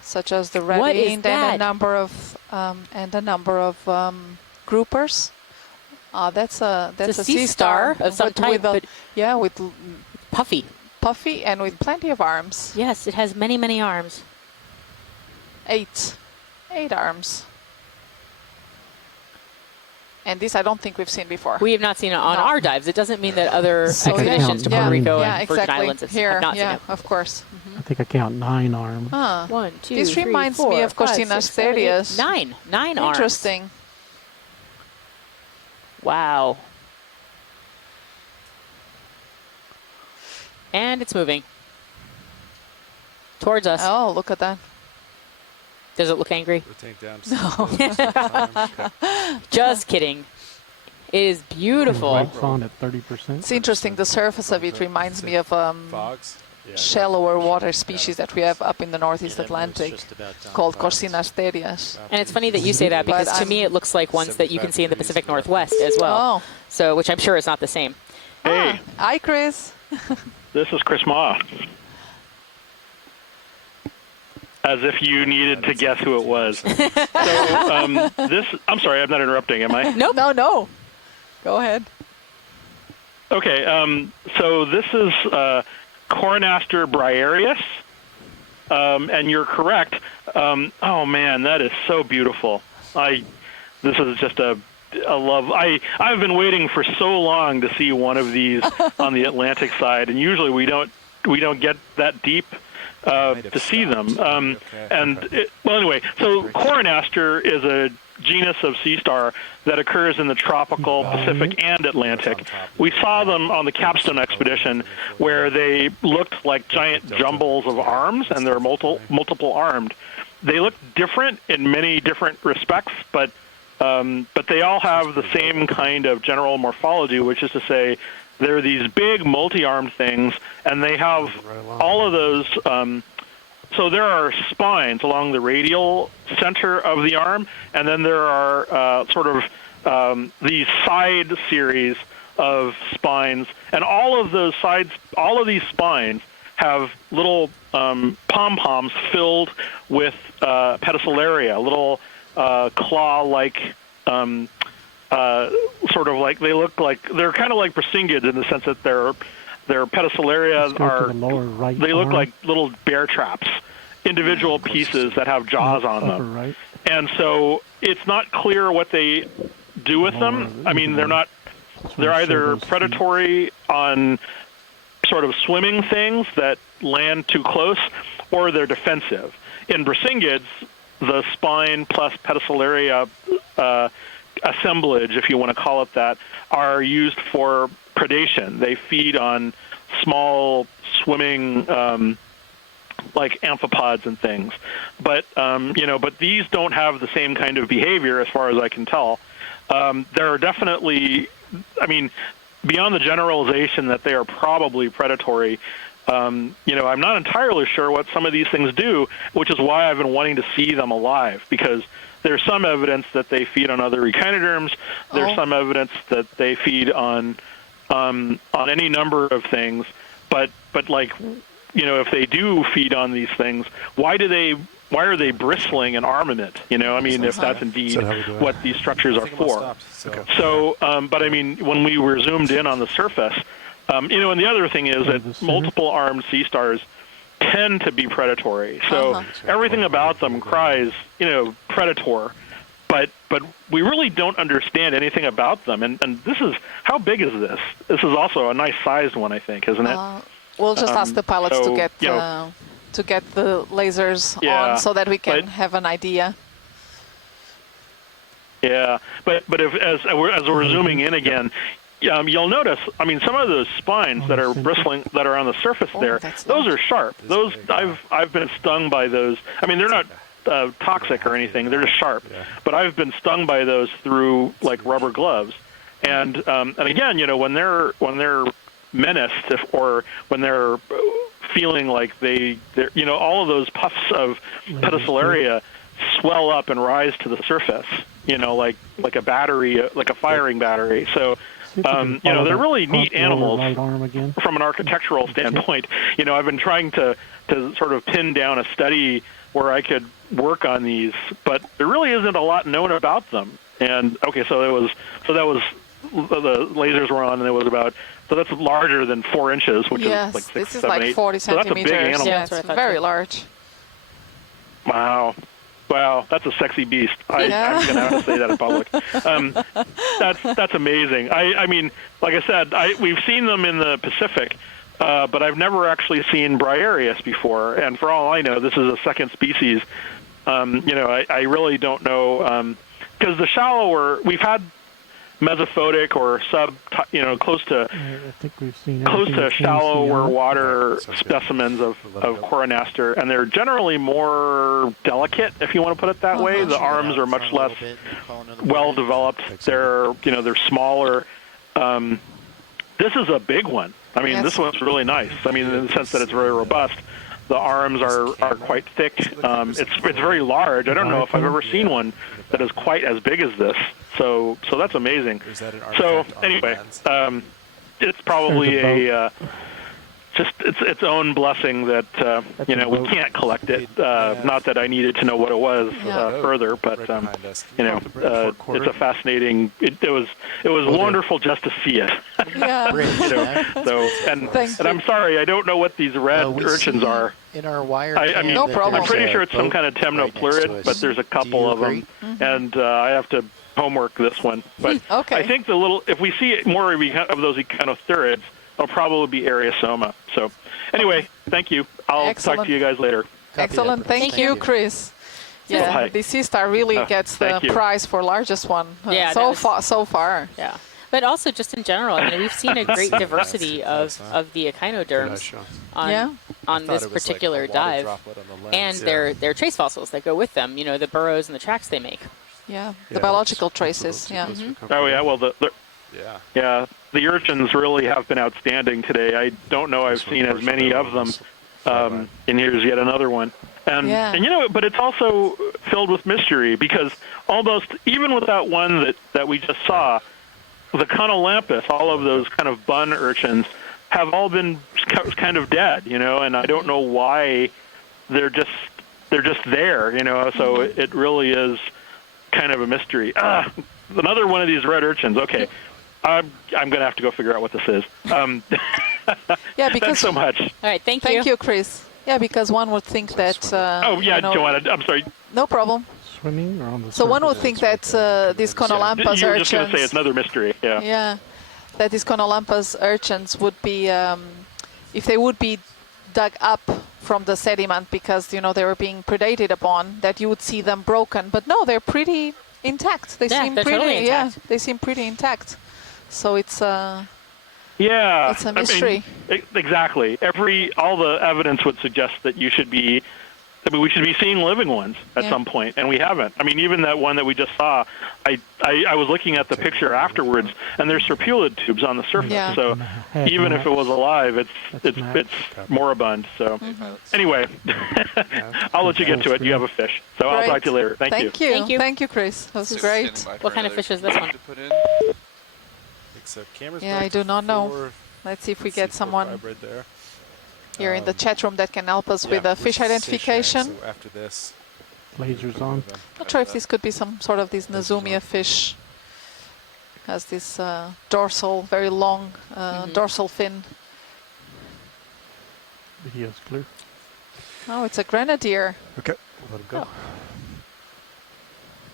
such as the red and a number of groupers. That's a sea star of some type, with puffy and with plenty of arms. Yes, it has many arms. 8 arms. And this I don't think we've seen before. We have not seen it on our dives. It doesn't mean that other expeditions to Puerto Rico and Virgin Islands have not seen it. Of course. I think I count 9 arms. 1, 2, this 3, reminds 4, me of 5, Cortina 6, 7, 8, Asterias. 9 arms. Interesting. Wow. And it's moving towards us. Oh, look at that. Does it look angry? No. Just kidding. It is beautiful. Lights on at 30%. It's interesting. The surface of it reminds me of shallower water species that we have up in the Northeast Atlantic called Cortina Asterias. And it's funny that you say that because to me it looks like ones that you can see in the Pacific Northwest as well. So, which I'm sure is not the same. Hey. Hi, Chris. This is Chris Ma. As if you needed to guess who it was. So, I'm sorry, I'm not interrupting, am I? Nope. No. Go ahead. Okay, so this is Cornaster briareus, and you're correct. Oh man, that is so beautiful. This is just a love. I've been waiting for so long to see one of these on the Atlantic side, and usually we don't get that deep to see them. Anyway, so Cornaster is genus of sea star that occurs in the tropical Pacific and Atlantic. We saw them on the Capstone expedition where they looked like giant jumbles of arms, and they're multiple armed. They look different in many different respects, but they all have the same kind of general morphology, which is to say they're these big multi-armed things, and they have all of those. So there are spines along the radial center of the arm, and then there are these side series of spines, and all of these spines have little pom-poms filled with pedicelaria, little claw-like, they're kind of like prosingids in the sense that their pedicelaria they look like little bear traps, individual pieces that have jaws on them. Right. And so it's not clear what they do with them. I mean, they're either predatory on sort of swimming things that land too close, or they're defensive. In prosingids, the spine plus pedicelaria assemblage, if you want to call it that, are used for predation. They feed on small swimming like amphipods and things. But but these don't have the same kind of behavior as far as I can tell. There are definitely, beyond the generalization that they are probably predatory, I'm not entirely sure what some of these things do, which is why I've been wanting to see them alive, because there's some evidence that they feed on other echinoderms. There's some evidence that they feed on any number of things. But if they do feed on these things, why are they bristling in armandment? If that's indeed what these structures are for. So, when we were zoomed in on the surface, and the other thing is that multiple armed sea stars tend to be predatory. So everything about them cries, predator. But we really don't understand anything about them. And this is, how big is this? This is also a nice sized one, I think, isn't it? We'll just ask the pilots to get the lasers on so that we can have an idea. Yeah, but as we're zooming in again, you'll notice, some of those spines that are bristling, that are on the surface there, those are sharp. Those I've been stung by those. They're not toxic or anything; they're just sharp. But I've been stung by those through like rubber gloves. And again, when they're menaced, or when they're feeling like they're all of those puffs of pedicelaria swell up and rise to the surface, like a battery, like a firing battery. So, they're really neat animals from an architectural standpoint. I've been trying to sort of pin down a study where I could work on these, but there really isn't a lot known about them. And so that was the lasers were on, and it was about. So that's larger than 4 inches, which is like 6, this is 7, like 8. 40 so that's centimeters. a big animal. Yeah, it's very large. Wow, that's a sexy beast. I'm going to have to say that in public. That's amazing. Like I said, we've seen them in the Pacific, but I've never actually seen Briareus before. And for all I know, this is a second species. I really don't know, because the shallower, we've had mesophotic or close to shallower water specimens of Coronaster, and they're generally more delicate, if you want to put it that way. The arms are much less well developed. They're smaller. This is a big one. This one's really nice. In the sense that it's very robust. The arms are quite thick. It's very large. I don't know if I've ever seen one that is quite as big as this. So that's amazing. So anyway, it's probably its own blessing that we can't collect it. Not that I needed to know what it was further, but it's a fascinating. It was wonderful just to see it. And I'm sorry, I don't know what these red urchins are. In our wire, no problem. I'm pretty sure it's some kind of temnopleurid, but there's a couple of them, and I have to homework this one. But I think if we see more of those echinothurids, it'll probably be Ariosoma. So anyway, thank you. I'll talk to you guys later. Excellent. Thank you, Chris. Yeah, Hi. the sea star really gets the thank you. prize for largest one Yeah, so far. Yeah. But also just in general, I mean, we've seen a great diversity of the echinoderms on this particular dive, and their trace fossils that go with them. You know, the burrows and the tracks they make. Yeah, the biological traces. Yeah. Oh yeah, well the urchins really have been outstanding today. I don't know I've seen as many of them. And here's yet another one. And you know, but it's also filled with mystery because almost even with that one that we just saw, the Conolampus, all of those kind of bun urchins have all been kind of dead, you know, and I don't know why they're just there, you know. So it really is kind of a mystery. Another one of these red urchins. Okay. I'm going to have to go figure out what this is. Yeah, because thanks so much. All right, thank you. Thank you, Chris. Yeah, because one would think that. Joanna, I'm sorry. No problem. Swimming or on the So one would think that these Conolampus urchins. You were just going to say it's another mystery. Yeah. Yeah, that these Conolampus urchins would be, if they would be dug up from the sediment because they were being predated upon, that you would see them broken. But no, they're pretty intact. They seem pretty. Totally intact. Yeah, they seem pretty intact. So it's it's a mystery. I mean, exactly. All the evidence would suggest that we should be seeing living ones at some point, and we haven't. I mean, even that one that we just saw, I was looking at the picture afterwards, and there's serpulid tubes on the surface. Yeah. So even if it was alive, it's moribund. So anyway, I'll let you get to it. You have a fish, so I'll talk to you later. Thank you. Thank you, Chris. That was great. What kind of fish is this one? So cameras I do not know. Let's see if we get someone here in the chat room that can help us with fish identification. So after this, lasers on. Not sure if this could be some sort of this Nazumia fish. Has this dorsal, very long dorsal fin. Video's clear. Oh, it's a grenadier. Okay, we'll let him go.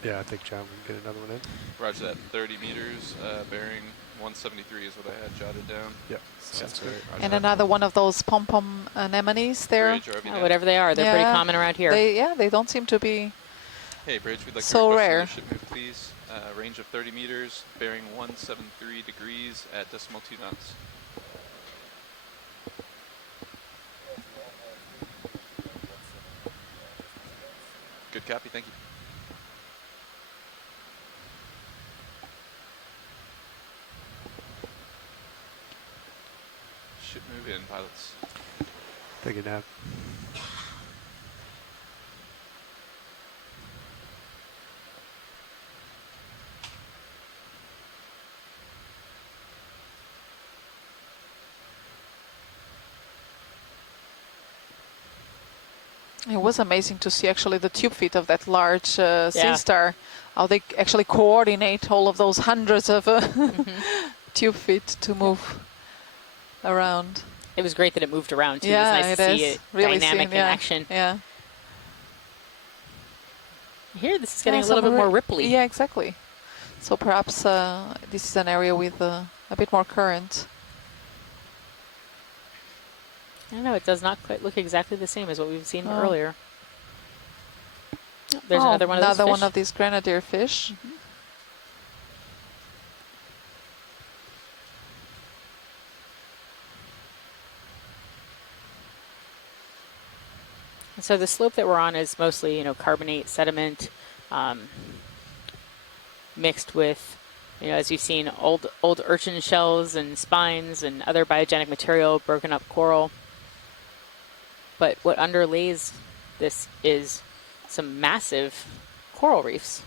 Yeah, I think John, we can get another one in. Roger that. 30 meters, bearing 173 is what I had jotted down. Yep, sounds great. And another one of those pom-pom anemones there. Whatever they are, they're pretty common around here. They don't seem to be Hey, Bridge, we'd like so to rare. request a ship move, please. Range of 30 meters, bearing 173 degrees at decimal 2 knots. Good copy, thank you. Ship move in, pilots. Take a nap. It was amazing to see actually the tube feet of that large sea star, how they actually coordinate all of those hundreds of tube feet to move around. It was great that it moved around too. Yeah, it was nice to see it really dynamic in action. Yeah. Here, this is getting a little bit more ripply. Yeah, exactly. So perhaps this is an area with a bit more current. I don't know, it does not quite look exactly the same as what we've seen earlier. Oh, there's another one of those Another one of these grenadier fish. So the slope that we're on is mostly, carbonate sediment mixed with, as you've seen, old urchin shells and spines and other biogenic material, broken up coral. But what underlays this is some massive coral reefs.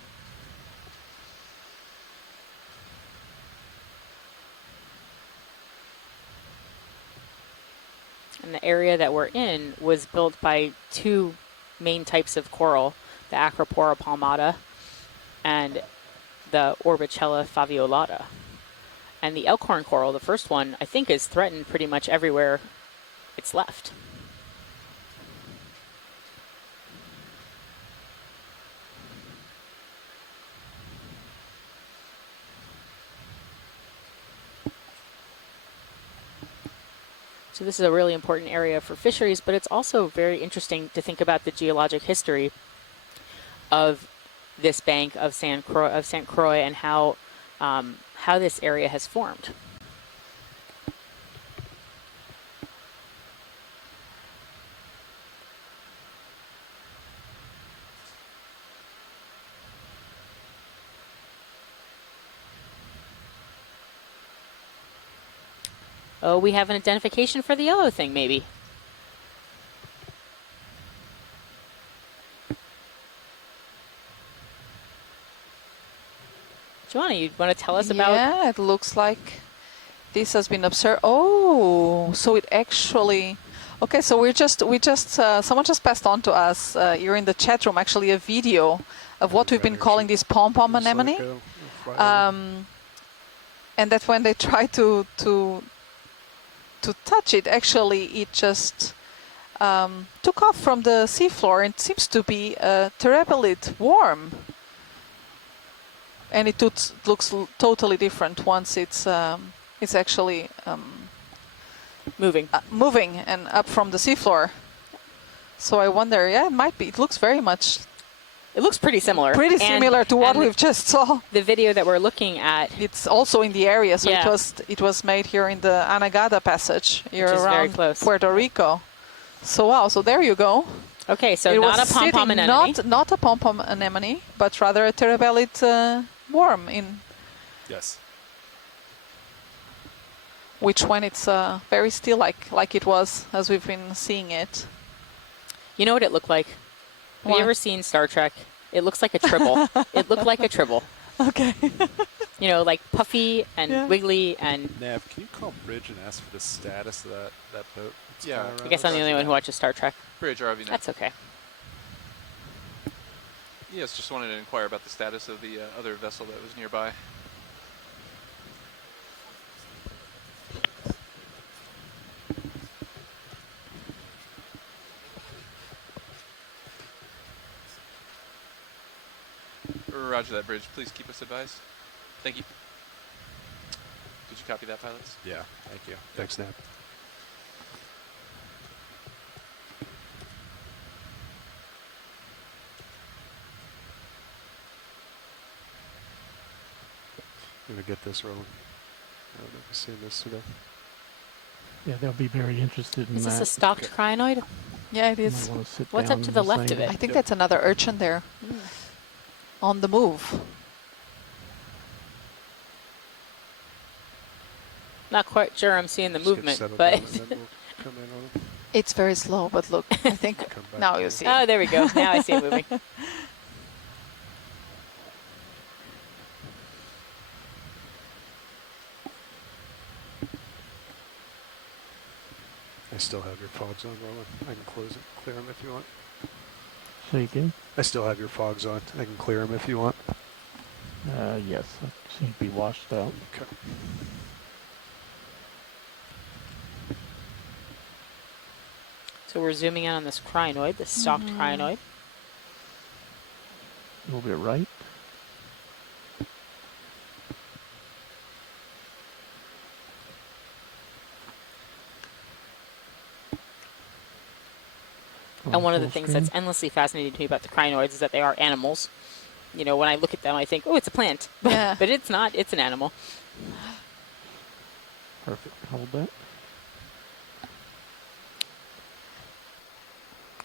And the area that we're in was built by two main types of coral, the Acropora palmata and the Orbicella faviolata. And the elkhorn coral, the first one, I think is threatened pretty much everywhere it's left. So this is a really important area for fisheries, but it's also very interesting to think about the geologic history of this bank of St. Croix and how this area has formed. Oh, we have an identification for the yellow thing, maybe. Joanna, you want to tell us about? Yeah, it looks like this has been observed. Oh, so it actually. Okay, so someone just passed on to us here in the chat room actually a video of what we've been calling this pom-pom anemone. And that when they try to touch it, actually it just took off from the seafloor, and it seems to be a terebelid worm. And it looks totally different once it's actually moving and up from the seafloor. So I wonder, yeah, it might be. It looks very much. It looks pretty similar. Pretty similar to what we've just saw. The video that we're looking at. It's also in the area, so yeah. it was made here in the Anegada Passage, here which is around very close. Puerto Rico. So wow, so there you go. Okay, so it not was a pom-pom anemone. Not a pom-pom anemone, but rather a terebelid worm in. Yes. Which when it's very still, like it was as we've been seeing it. You know what it looked like? Have you ever seen Star Trek? It looks like a tribble. It looked like a tribble. Okay. You know, like puffy and wiggly and. Nav, can you call Bridge and ask for the status of that boat? Yeah. I guess I'm the only one who watches Star Trek. Bridge, RV now. That's okay. Yes, just wanted to inquire about the status of the other vessel that was nearby. Roger that, Bridge. Please keep us advised. Thank you. Did you copy that, pilots? Yeah, thank you. Thanks, Nav. I'm gonna get this rolling. I've never seen this today. Yeah, they'll be very interested in that. Is this a stocked crinoid? Yeah, it is. What's up to the left of it? I think that's another urchin there. On the move. Not quite sure I'm seeing the movement, but it's very slow. But look, I think now you see. Oh, there we go. Now I see it moving. I still have your fogs on, Roland. I can close it, clear them if you want. Say again? I still have your fogs on. I can clear them if you want. Yes, that seems to be washed out. Okay. So we're zooming in on this crinoid, this stocked crinoid. A little bit right. And one of the things that's endlessly fascinating to me about the crinoids is that they are animals. You know, when I look at them, I think, oh, it's a plant. Yeah. But it's not. It's an animal. Perfect. Hold that.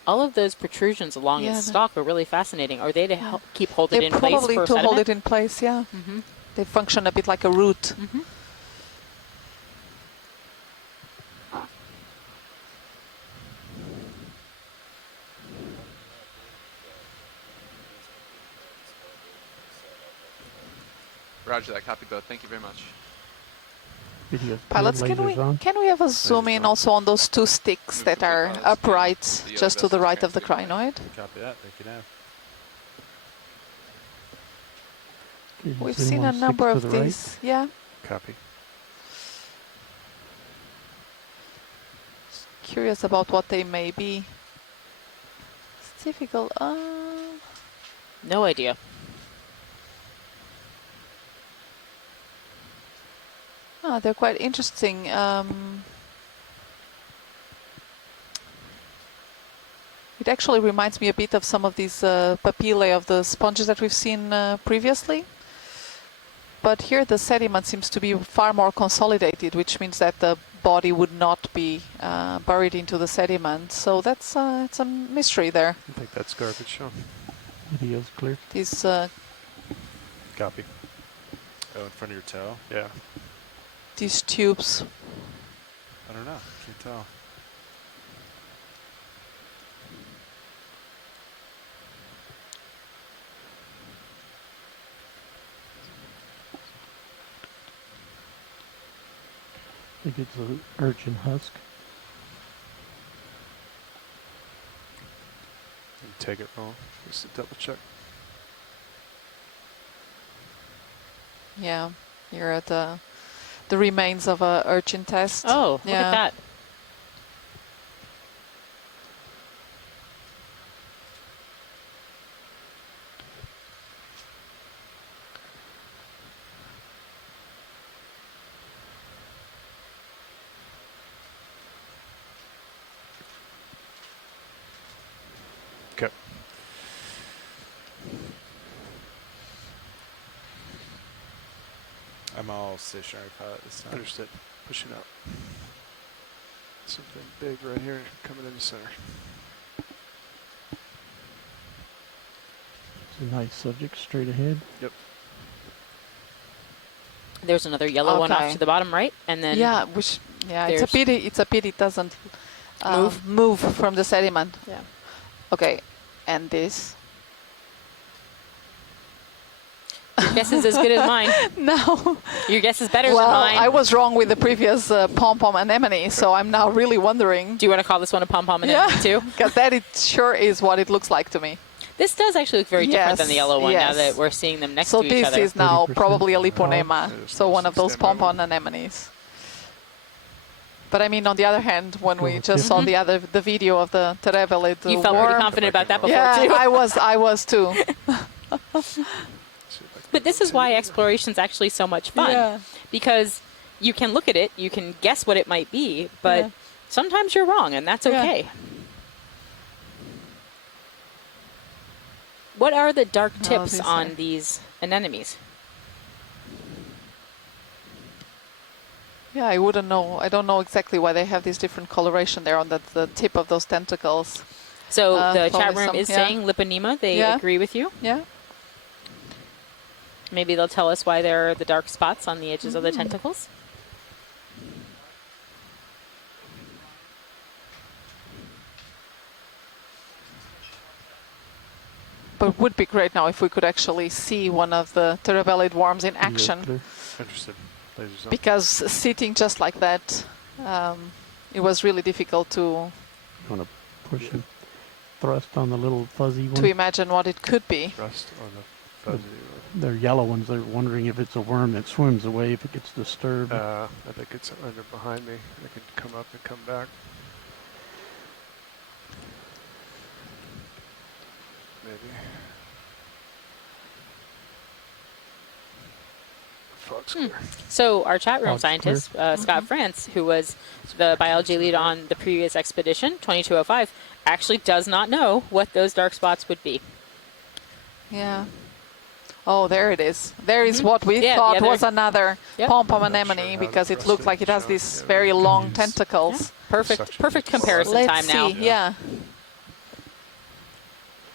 All of those protrusions along its stalk are really fascinating. Are they to help keep hold it in place probably for to sediment? hold it in place, yeah. They function a bit like a root. Roger that. Copy both. Thank you very much. Pilots, can we have a zoom in also on those two sticks that are upright just to the right of the crinoid? Copy that. Thank you, Nav. We've seen a number of these. Yeah. Copy. Curious about what they may be. It's difficult. No idea. Oh, they're quite interesting. It actually reminds me a bit of some of these papillae of the sponges that we've seen previously. But here the sediment seems to be far more consolidated, which means that the body would not be buried into the sediment. So that's it's a mystery there. I think that's garbage, Sean. Video's clear. These Copy. Oh, in front of your toe? Yeah. these tubes. I don't know. Can't tell. I think it's an urchin husk. Take it wrong. Just to double check. Yeah, you're at the remains of a urchin test. Oh, yeah. look at that. Okay. I'm all stationary pilot this time. Understood. Pushing up. Something big right here coming in the center. It's a nice subject straight ahead. Yep. There's another yellow one off to the bottom right, and then yeah, it's a pity. It's a pity it doesn't move from the sediment. Yeah. Okay, and this. Your guess is as good as mine. No. Your guess is better than Well, mine. I was wrong with the previous pom-pom anemone, so I'm now really wondering. Do you want to call this one a pom-pom anemone too? Because that it sure is what it looks like to me. This does actually look very different than the yellow one now yes. that we're seeing them next So to each other. this is now probably a liponema, Oh, so one of those pom-pom anemones. But I mean, on the other hand, when we just saw the video of the terevelid you felt pretty confident about that before yeah, too. I was too. But this is why exploration is actually so much fun. Yeah. Because you can look at it, you can guess what it might be, but sometimes you're wrong, and that's okay. What are the dark tips on these anemones? Yeah, I wouldn't know. I don't know exactly why they have this different coloration there on the tip of those tentacles. So the chat probably room is saying liponema. They agree with you. Yeah. Maybe they'll tell us why there are the dark spots on the edges of the tentacles. But it would be great now if we could actually see one of the terevelid worms in action. Interested. Because sitting just like that, it was really difficult to... You want to push and thrust on the little fuzzy one? To imagine what it could be. Thrust on the fuzzy one. They're yellow ones. They're wondering if it's a worm that swims away if it gets disturbed. I think it's under behind me. I can come up and come back. Maybe. Fog's clear. So our chat room Fog's scientist, Scott France, who was the biology lead on the previous expedition, 2205, actually does not know what those dark spots would be. Yeah. Oh, there it is. There is what we thought was another pom-pom anemone because it looks like it has these very long tentacles. Yeah. Perfect comparison Let's time now. Yeah.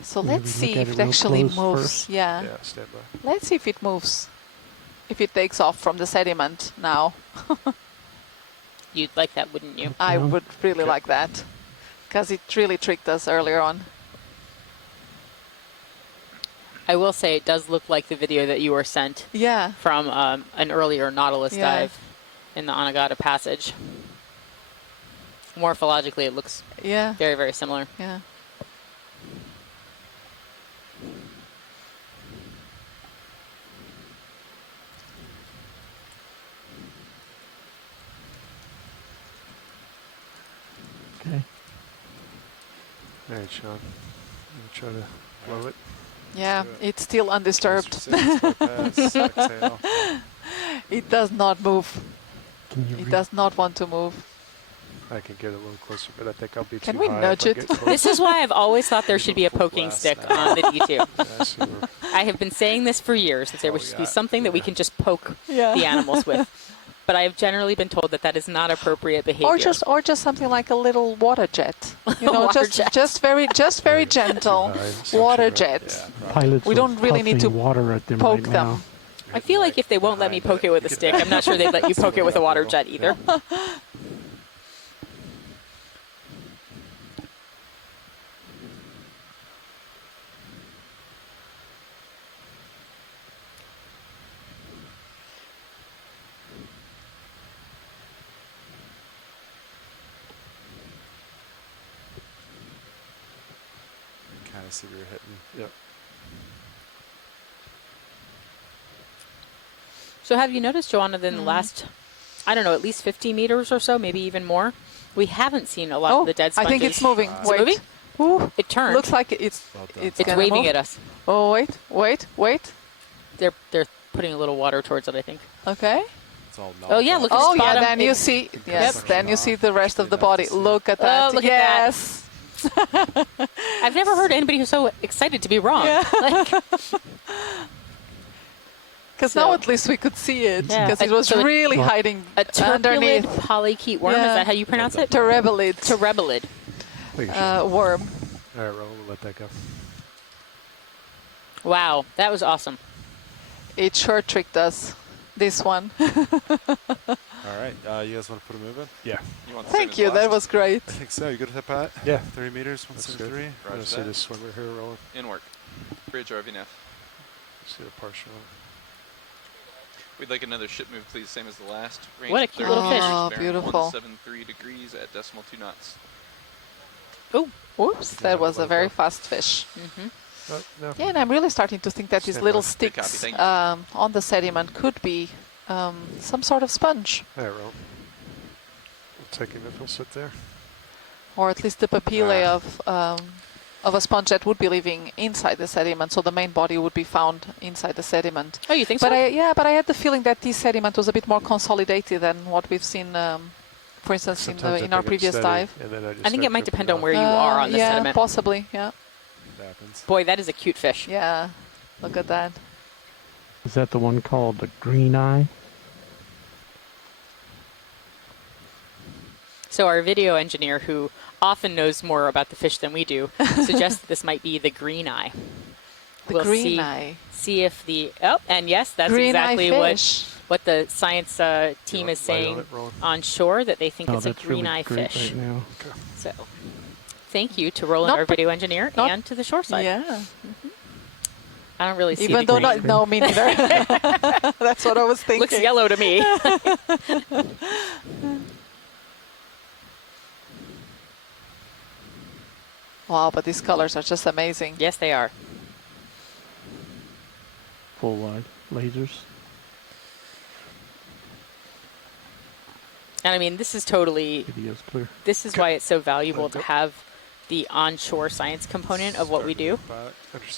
So let's see if it actually moves. Yeah. Yeah, stand by. Let's see if it moves. If it takes off from the sediment now. You'd like that, wouldn't you? I would really like that. Because it really tricked us earlier on. I will say it does look like the video that you were sent from an earlier Nautilus dive in the Anegada Passage. Morphologically, it looks very, very similar. Yeah. Okay. All right, Sean. I'm try to blow it. Yeah, it's still undisturbed. It does not move. It does not want to move. I can get a little closer, but I think I'll be Can too we high. nudge if I it? get close. This is why I've always thought there should be a poking stick on the D2. Yeah, I see where- I have been saying this for years, that there should be something that we can just poke Yeah. the animals with. But I have generally been told that that is not appropriate behavior. Or just something like a little water jet. You know, Water just jet. just very gentle water jet. Pilots We are don't really need to puffing water at them poke right them. now. I feel like if they won't let me poke it with a stick, I'm not sure they'd let you poke it with a water jet either. Kind of see where you're hitting. Yep. So have you noticed, Joanna, that in the last, I don't know, at least 50 meters or so, maybe even more, we haven't seen a lot of the dead I sponges. think it's moving. Is it Wait. moving? Ooh, It turned. looks like it's It's gonna waving move. at us. Oh, wait. They're putting a little water towards it, I think. Okay. It's all Oh, yeah, look at Oh his yeah, bottom. then you see, yes, then you see the rest of the body. Look at that. Oh, look at that. Yes. I've never heard anybody who's so excited to be wrong. Yeah. Like, Because now at least we could see it. Yeah. Because it was So really hiding a turbulid underneath. polychaete worm, is Yeah. that how you pronounce it? Terebelid Terebelid. worm. All right, Roll, we'll let that go. Wow, that was awesome. It sure tricked us, this one. All right, you guys want to put a move in? Yeah. You want the same Thank as you, that last? was great. I think so. You good with that, Pat? Yeah. 30 meters, That's 173. good. I Roger want to see that. this swimmer here rolling. In work. Bridge RVNF. See the partial. We'd like another ship move, please, same as the last. Range What a of cute 30 little fish. meters, Oh, bearing beautiful. 173 degrees at decimal 2 knots. Oh, Oops, that was a very fast fish. mm-hmm. No. Yeah, and I'm really starting to think that these Stand little by. Good copy, sticks thank you. on the sediment could be some sort of sponge, All right, Roll. We'll take him if he'll sit there. or at least the papillae of a sponge that would be living inside the sediment, so the main body would be found inside the sediment. Oh, you think But so? I had the feeling that this sediment was a bit more consolidated than what we've seen, for instance, Sometimes in I our think it's previous steady, dive. and then I just I think it start might dripping depend on off. where you are on the yeah, sediment. possibly. Yeah, That happens. Boy, that is a cute fish. yeah. Look at that. Is that the one called the green eye? So our video engineer, who often knows more about the fish than we do, suggests that this might be the green eye. The We'll green eye. See if the and yes, that's Green eye exactly fish. what the science team is light on saying it, Roland? on shore, that they think Oh, it's a that's green really eye great fish. right now. So thank you to Roland, Not our pa- video engineer, not- and to the shore side. Yeah. I don't really see Even the though green. no, me neither. That's what I was thinking. Looks yellow to me. Wow, but these colors are just amazing. Yes, they are. Full wide lasers. And I mean, this is totally, Video's clear. this is why it's so valuable to have the onshore science component of what we do,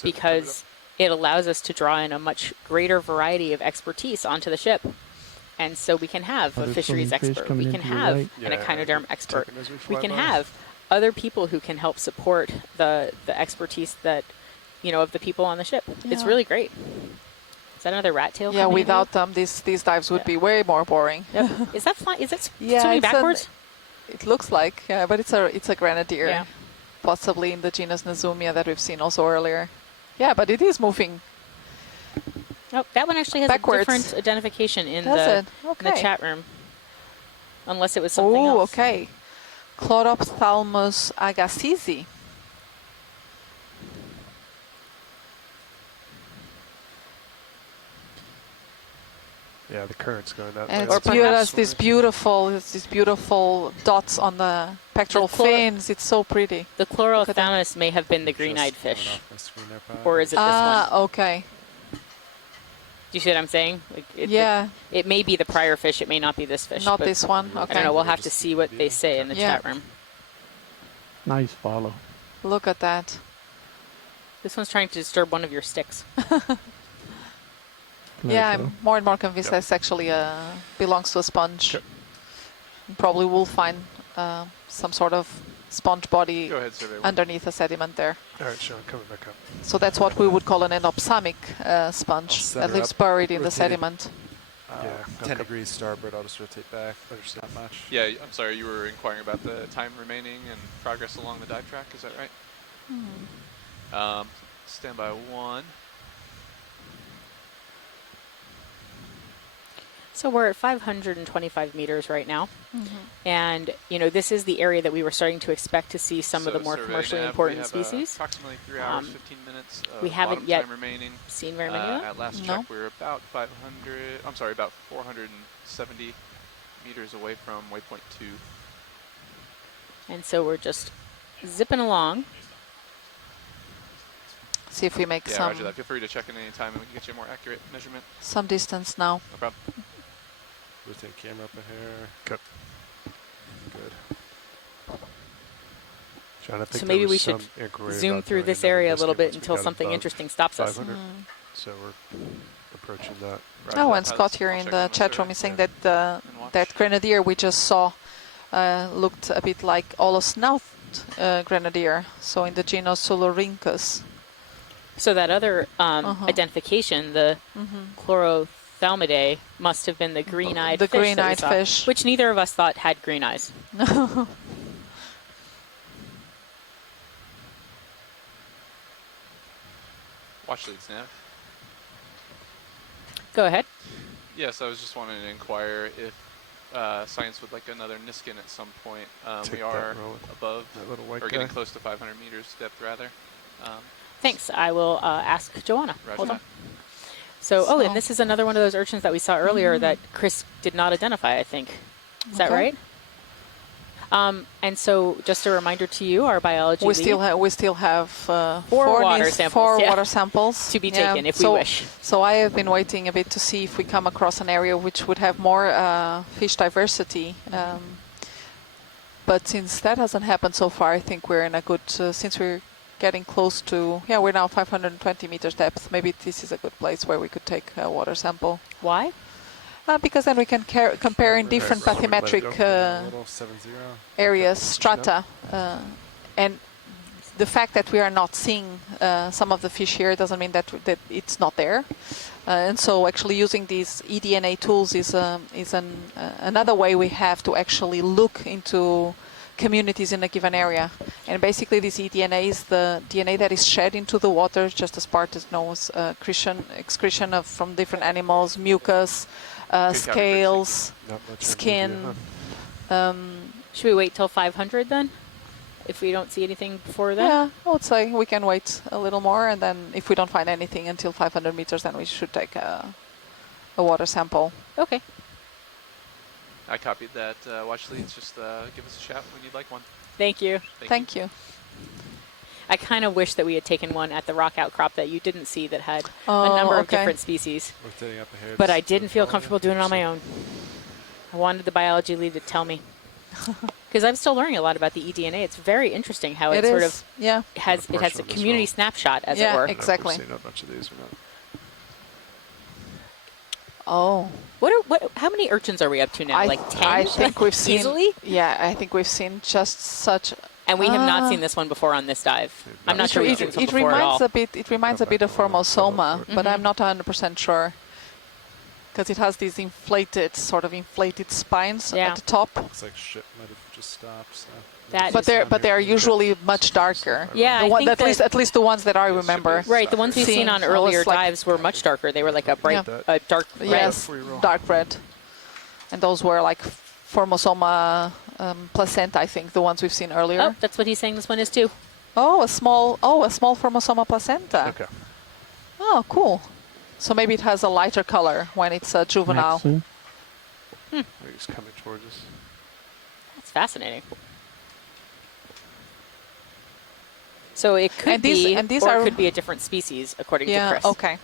because it allows us to draw in a much greater variety of expertise onto the ship. And so we can have Oh, a there's fisheries some fish expert, coming we can into your have right. an Yeah, echinoderm expert, checking as we we fly can by. have other people who can help support the expertise that, you know, of the people on the ship. It's Yeah. really great. Is that another rat tail? Yeah, coming in without them, these dives would be way more boring. here? Yep. Is that flying? Is that Yeah, swimming it's backwards? It looks like, yeah, but it's a grenadier, Yeah. possibly in the genus Nezumia that we've seen also earlier. Yeah, but it is moving. Oh, that one actually has Backwards. a different identification in Does the it? in the Okay. chat room. Unless it was something Oh, else. okay. Chlorophthalmus agassizi. Yeah, the current's going that And way. it's beautiful, these beautiful dots on the pectoral fins. It's so pretty. The at that. Chlorophthalmus may have been the green-eyed Just coming fish, off my screen there, Pat. or is it this Ah, one? okay. Do you see what I'm saying? Like Yeah. It may be the prior fish. It may not be this fish. Not but this one. I Okay. don't know. We'll have to see what they say in the Yeah. chat room. Nice follow. Look at that. This one's trying to disturb one of your sticks. Yeah, There you I'm more and more convinced this actually belongs to a sponge. Yep. Probably will find some sort of sponge body Go ahead, survey one. underneath the sediment there. All right, Sean, coming back up. So that's what we would call an endopsamic sponge that lives buried in the sediment. Yeah, 10 degrees starboard. I'll just rotate back. There's not much. Yeah, I'm sorry, you were inquiring about the time remaining and progress along the dive track, is that right? Standby 1. So we're at 525 meters right now. And, you know, this is the area that we were starting to expect to see some of the more commercially important species. Approximately 3 hours, 15 minutes of we haven't bottom yet time remaining. seen very many of them. At last check, we were about 470 meters away from waypoint 2. And so we're just zipping along. See if we make Yeah, some. Roger that. Feel free to check in any time and we can get you a more accurate measurement. Some distance now. No problem. Rotate camera up here. Good. Good. John, I think So maybe we should zoom through this area a little bit until something interesting stops us. So we're approaching that. Oh, and Scott here in the chat room is saying that that grenadier we just saw looked a bit like hollow-snouthed grenadier, so in the genus Solorhynchus. So that other identification, the Chlorophthalmidae, must have been the green-eyed fish. The green-eyed fish. Which neither of us thought had green eyes. Watch leads, Nav. Go ahead. Yes, I was just wanting to inquire if science would like another Niskin at some point. We are above, or getting close to 500 meters depth, rather. Thanks. I will ask Joanna. Roger Hold on. that. So, and this is another one of those urchins that we saw earlier that Chris did not identify, I think. Is that right? And so, just a reminder to you, our biology we still have four water samples, water samples to be taken if we wish. So I have been waiting a bit to see if we come across an area which would have more fish diversity. But since that hasn't happened so far, I think we're in a good. Since we're getting close to, we're now 520 meters depth. Maybe this is a good place where we could take a water sample. Why? Because then we can compare in different bathymetric areas, strata, and the fact that we are not seeing some of the fish here doesn't mean that it's not there. And so actually using these eDNA tools is another way we have to actually look into communities in a given area. And basically this eDNA is the DNA that is shed into the water just as part of excretion from different animals, mucus, scales, skin. Should we wait till 500 then? If we don't see anything before then? Yeah, I would say we can wait a little more, and then if we don't find anything until 500 meters, then we should take a water sample. Okay. I copied that watch leads. Just give us a shout when you'd like one. Thank you. Thank you. I kind of wish that we had taken one at the rock outcrop that you didn't see that had a number of different species. But I didn't feel comfortable doing it on my own. I wanted the biology lead to tell me. Because I'm still learning a lot about the eDNA. It's very interesting how it sort of has a community snapshot, as it were. Yeah, exactly. I've seen a bunch of these or not. Oh. How many urchins are we up to now? Like 10? I think we've seen easily. Yeah, I think we've seen just such. And we have not seen this one before on this dive. I'm not sure we've seen this one before at all. It reminds a bit of Formosoma, but I'm not 100% sure. Because it has these inflated spines at the top. Looks like ship might have just stopped. So. But they're usually much darker. Yeah, at least the ones that I remember. Right, the ones we've seen on earlier dives were much darker. They were like a bright, dark red. Yes, dark red. And those were like Formosoma placenta, I think, the ones we've seen earlier. Oh, that's what he's saying this one is too. Oh, a small Formosoma placenta. Okay. Oh, cool. So maybe it has a lighter color when it's a juvenile. He's coming towards us. That's fascinating. So it could be, or it could be a different species, according to Chris. Okay.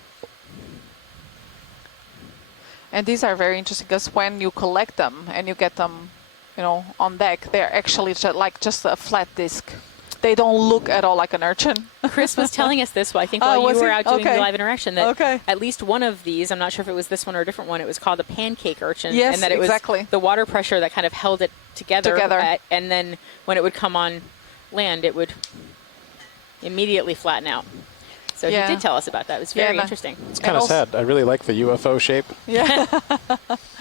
And these are very interesting because when you collect them and you get them, on deck, they're actually just a flat disc. they don't look at all like an urchin. Chris was telling us this, I think, while you were out doing the live interaction, that at least one of these, I'm not sure if it was this one or a different one, it was called a pancake urchin. Yes, and that it was the water pressure that kind of held it together. And then when it would come on land, it would immediately flatten out. So he did tell us about that. It was very interesting. It's kind of sad. I really like the UFO shape. Yeah.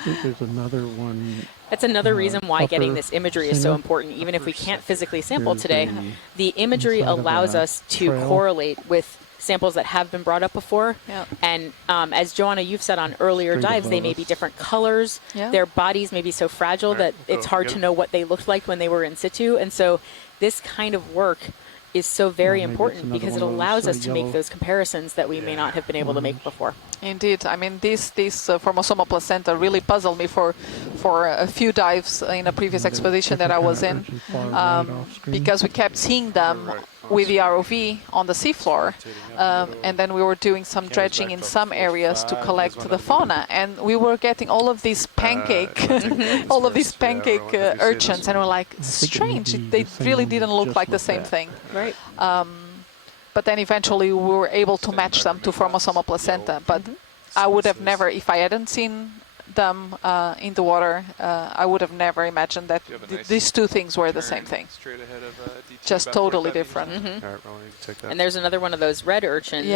There's another one. That's another reason why getting this imagery is so important. Even if we can't physically sample today, the imagery allows us to correlate with samples that have been brought up before. Yeah. And as Joanna, you've said on earlier dives, they may be different colors. Yeah. Their bodies may be so fragile that it's hard to know what they looked like when they were in situ. And so this kind of work is so very important because it allows us to make those comparisons that we may not have been able to make before. Indeed. I mean, this chromosomal placenta really puzzled me for a few dives in a previous expedition that I was in, because we kept seeing them with the ROV on the seafloor, and then we were doing some dredging in some areas to collect the fauna, and we were getting all of these pancake, urchins, and we're like, strange. They really didn't look like the same thing. Right. But then eventually we were able to match them to chromosomal placenta. But I would have never, if I hadn't seen them in the water, I would have never imagined that these two things were the same thing. Just totally different. And there's another one of those red urchins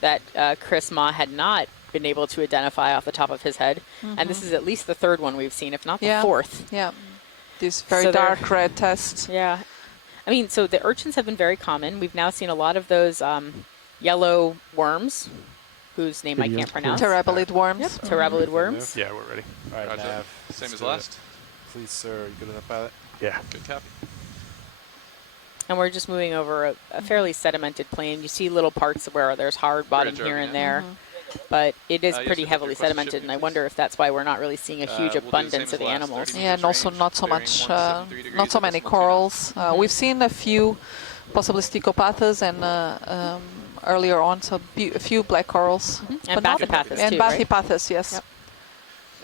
that Chris Ma had not been able to identify off the top of his head. And this is at least the third one we've seen, if not the fourth. Yeah. This very dark red test. Yeah. I mean, so the urchins have been very common. We've now seen a lot of those yellow worms, whose name I can't pronounce. Terribelid worms. Yep, terribelid worms. Yeah, we're ready. All right, Nav. Same as last. Please, sir. Are you good enough, pilot? Yeah. Good copy. And we're just moving over a fairly sedimented plain. You see little parts where there's hard bottom here and there. But it is pretty heavily sedimented, and I wonder if that's why we're not really seeing a huge abundance of the animals. Yeah, and also not so much, not so many corals. We've seen a few, possibly stichopathas, and earlier on, so a few black corals. And bathypathas and too, bathypathas, yes. Yep.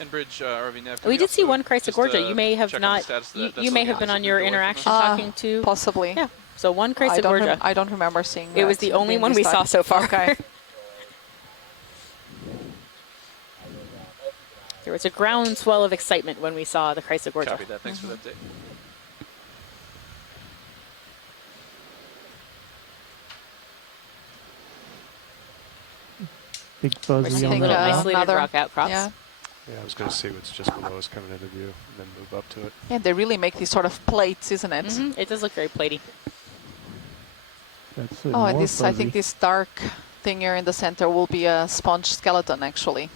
And Bridge RV Nav. We did see one Chrysogorgia. You may have not. You may have been on your interaction talking to. Possibly. Yeah. So one Chrysogorgia. I don't remember seeing. It was the only one we saw so far. Okay. There was a groundswell of excitement when we saw the Chrysogorgia. Copy that. Thanks for the update. Big We're fuzzy seeing on little that. isolated rock outcrops. Yeah. Yeah, I was going to see what's just below us coming into view, and then move up to it. Yeah, they really make these sort of plates, isn't it? It does look very platey. That's Oh, and this, I think this dark thing here in the center will be a sponge skeleton, actually.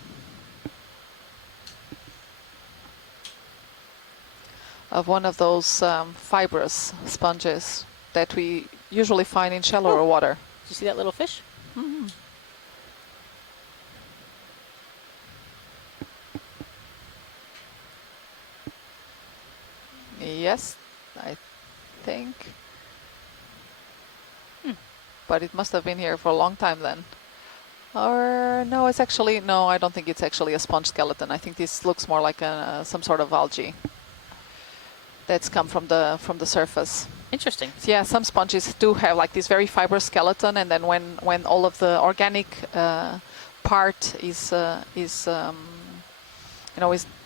Of one of those fibrous sponges that we usually find in shallower water. Did you see that little fish? Yes, I think. But it must have been here for a long time then. Or no, it's actually, no, I don't think it's actually a sponge skeleton. I think this looks more like some sort of algae that's come from the surface. Interesting. Yeah, some sponges do have like this very fibrous skeleton, and then when all of the organic part is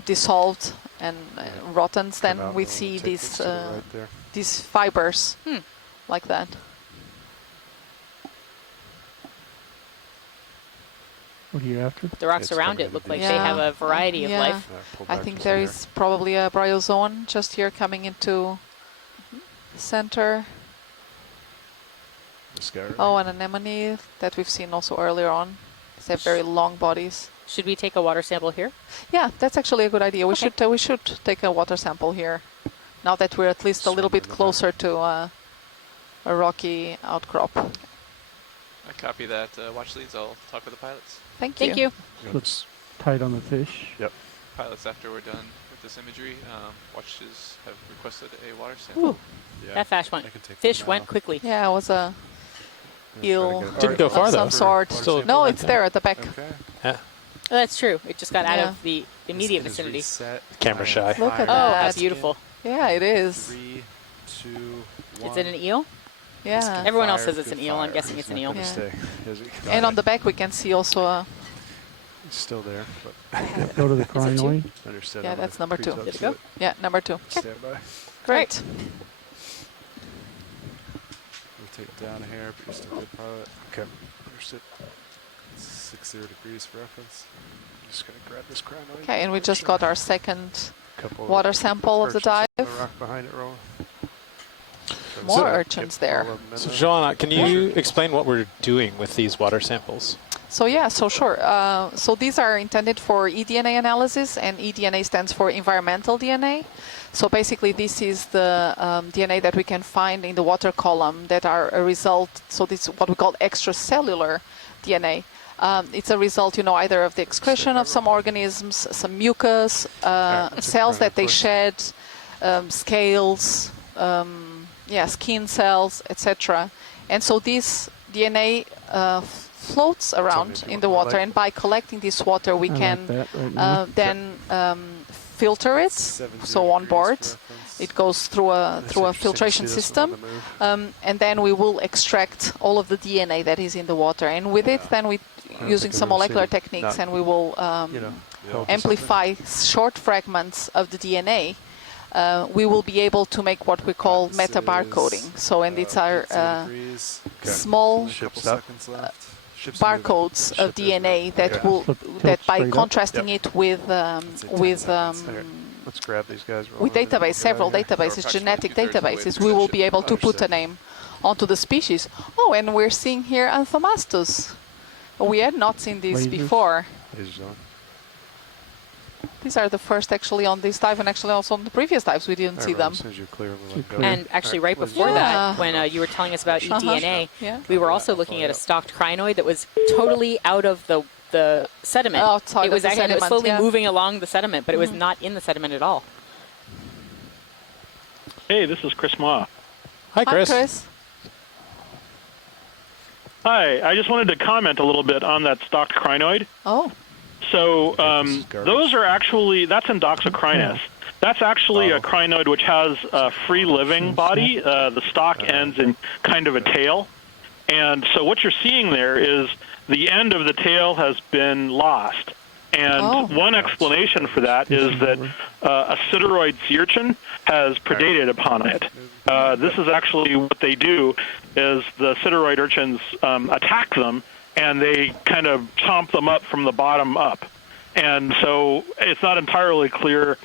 dissolved and rottens, then we see these these fibers like that. What are you after? The rocks around it look like they have a variety of life. I think there is probably a bryozoan just here coming into center. Oh, an anemone that we've seen also earlier on. They have very long bodies. Should we take a water sample here? Yeah, that's actually a good idea. We should take a water sample here, now that we're at least a little bit closer to a rocky outcrop. I copy that. Watch leads. I'll talk with the pilots. Thank you. Looks tight on the fish. Yep. Pilots, after we're done with this imagery, watches have requested a water sample. Ooh. Yeah, that fish went quickly. Yeah, it was a eel Didn't go far of some sort. Still no, it's there at the back. Okay. Yeah. Oh, that's true. It just got out of the immediate vicinity. Camera shy. Look at Oh, that. how beautiful. Yeah, it is. 3, 2, 1. Is it an eel? Yeah. Everyone else says it's an eel. I'm guessing He's it's an not eel. gonna stay. And on the back we can see also a... He's still there, but Go to the crinoid. understood. Yeah, I'm that's gonna number 2. creep up Did it to go? Yeah, number 2. Stand by. Great. Rotate down here, but you're still good pilot. Okay, understood. 60 degrees for reference. I'm just gonna grab this crinoid. Okay, and we just got our second Couple water sample of the urchins on dive. The rock behind it, rolling. More urchins there. So, Joanna, can you explain what we're doing with these water samples? So yeah, so sure. So these are intended for eDNA analysis, and eDNA stands for environmental DNA. So basically, this is the DNA that we can find in the water column that are a result. So this is what we call extracellular DNA. It's a result, either of the excretion of some organisms, some mucus, cells that they shed, scales, skin cells, etc. And so this DNA floats around in the water, and by collecting this water, we can then filter it. So on board, it goes through a filtration system, and then we will extract all of the DNA that is in the water. And with it, then we using some molecular techniques, and we will amplify short fragments of the DNA. We will be able to make what we call meta barcoding. So, and it's our small barcodes of DNA that will by contrasting it with Let's grab these guys. with database, several databases, genetic databases, we will be able to put a name onto the species. Oh, and we're seeing here Anthomastus. We had not seen these before. These are the first actually on this dive, and actually also on the previous dives we didn't see them. And actually right before that, when you were telling us about eDNA, we were also looking at a stocked crinoid that was totally out of the sediment. It was actually slowly moving along the sediment, but it was not in the sediment at all. Hey, this is Chris Ma. Hi, Chris. Hi, Chris. Hi, I just wanted to comment a little bit on that stocked crinoid. Oh. So those are actually, that's Endoxocrinus. That's actually a crinoid which has a free-living body. The stalk ends in kind of a tail. And so what you're seeing there is the end of the tail has been lost. And one explanation for that is that a sideroid sea urchin has predated upon it. This is actually what they do, is the sideroid urchins attack them, and they kind of chomp them up from the bottom up. And so it's not entirely clear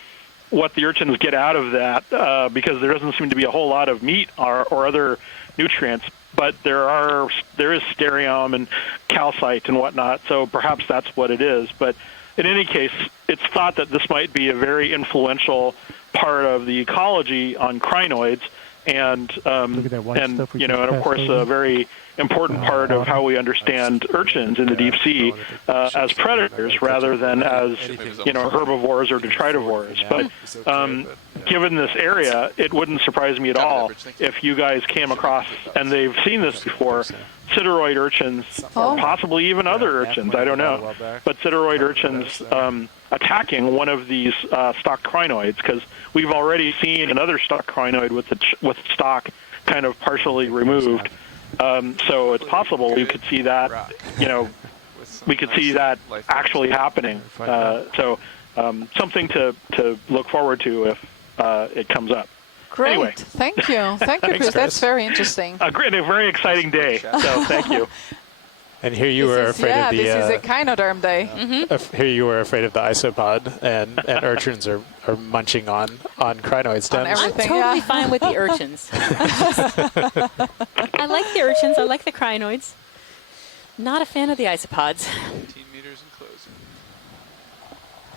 what the urchins get out of that, because there doesn't seem to be a whole lot of meat or other nutrients. But there is sterium and calcite and whatnot, so perhaps that's what it is. But in any case, it's thought that this might be a very influential part of the ecology on crinoids, and and of course a very important part of how we understand urchins in the deep sea as predators rather than as herbivores or detritivores. But given this area, it wouldn't surprise me at all if you guys came across, and they've seen this before, sideroid urchins, or possibly even other urchins, I don't know, but sideroid urchins attacking one of these stocked crinoids, because we've already seen another stocked crinoid with the stock kind of partially removed. So it's possible we could see that, we could see that actually happening. So something to look forward to if it comes up. Great. Anyway. Thank you. Thank you, Chris. That's very interesting. A very exciting day. So thank you. And here you were afraid of the... this is a Echinoderm day. Here you were afraid of the isopod, and urchins are munching on crinoid stems. I'm totally fine with the urchins. I like the urchins. I like the crinoids. Not a fan of the isopods. 18 meters and closing.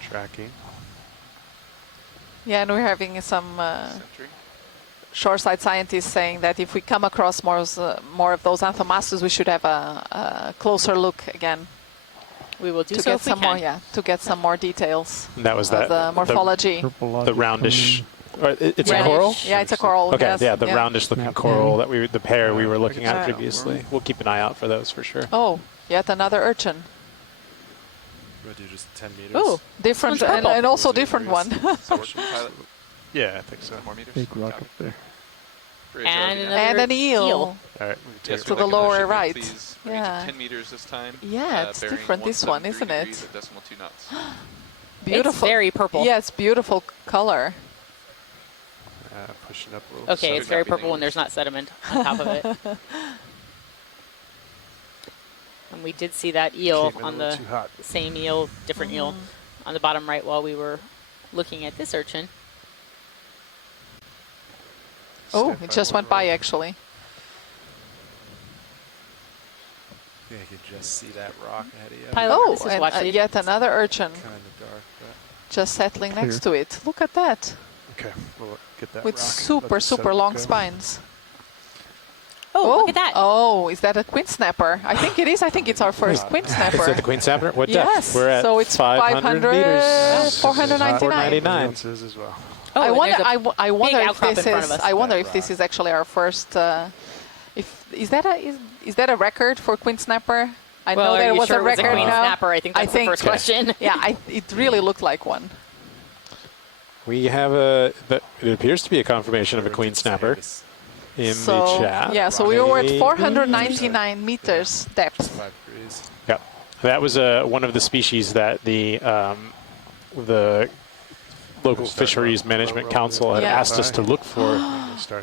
Tracking. Yeah, and we're having some shoreside scientists saying that if we come across more of those Anthomastus, we should have a closer look again. We will do to so get if we some can. more, to get some more details. And that was of the morphology. The roundish. It's a coral. Yeah, it's a coral. Okay, yes. yeah, the roundish-looking coral that the pair we were looking at previously. We'll keep an eye out for those for sure. Oh, yet another urchin. We'll do just 10 meters. Oh, different and also different one. Pilot. Yeah, I think so. More meters. Big rock up there. And an eel. All right. Yes, to we'd the like a lower shipment, right. please. Yeah. 10 meters this time. Yeah, it's bearing different, this one, 173 isn't it? degrees at decimal 2 knots. Beautiful. It's very purple. Yeah, it's beautiful color. Pushing up a little. Okay, it's very purple when there's not sediment on top of it. And we did see that eel on the same eel, different eel, on the bottom right while we were looking at this urchin. Oh, it just went by actually. Yeah, you can just see that rock ahead of you. Oh, and yet another urchin. Kind of dark, but just settling clear. next to it. Look at that. Okay, we'll get that with rock. super long spines. Oh, look at that. Oh, is that a queen snapper? I think it is. I think it's our first queen snapper. Is that the queen snapper? What depth? Yes. We're at so it's 500 meters. 499. 499. As well. Oh, I wonder. I wonder if outcrop this in front of is. us. I wonder if this is actually our first. Is that a record for queen snapper? I well, know there was sure a record. It was a queen now. snapper. I think that's the first question. Yeah, it really looked like one. We have it appears to be a confirmation of a queen snapper in the chat. Yeah, so we were at 499 meters depth. 5 degrees. Yeah, that was one of the species that the local fisheries management council had asked us to look for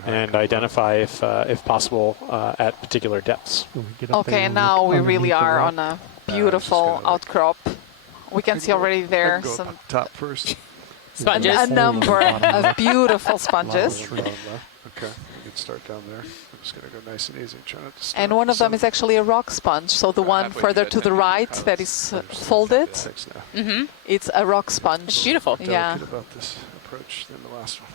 and identify if possible at particular depths. Okay, and now we really are on a beautiful outcrop. We can see already there some top first. Sponges. A number of beautiful sponges. Okay, we can start down there. I'm just going to go nice and easy. Try not to stop. And one of them is actually a rock sponge. So the one further to the right that is folded, it's a rock sponge. It's beautiful. Yeah. about this approach than the last one.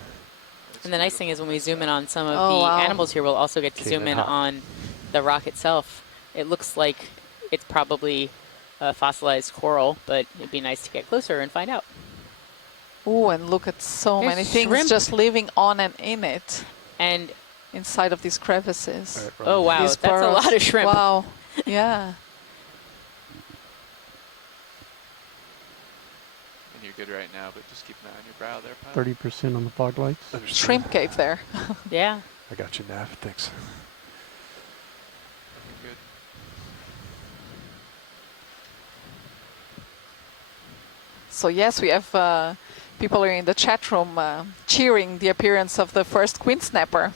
And the nice thing is when we zoom in on some of the animals here, we'll also get to zoom in on the rock itself. It looks like it's probably a fossilized coral, but it'd be nice to get closer and find out. Oh, and look at so many things just living on and in it. And inside of these crevices. Right, oh, wow. That's a lot of shrimp. Wow. Yeah. And you're good right now, but just keep an eye on your brow there, Pilot. 30% on the fog lights. Shrimp cave there. Yeah. I got you, Nav. Thanks. Good. So yes, we have people are in the chat room cheering the appearance of the first queen snapper.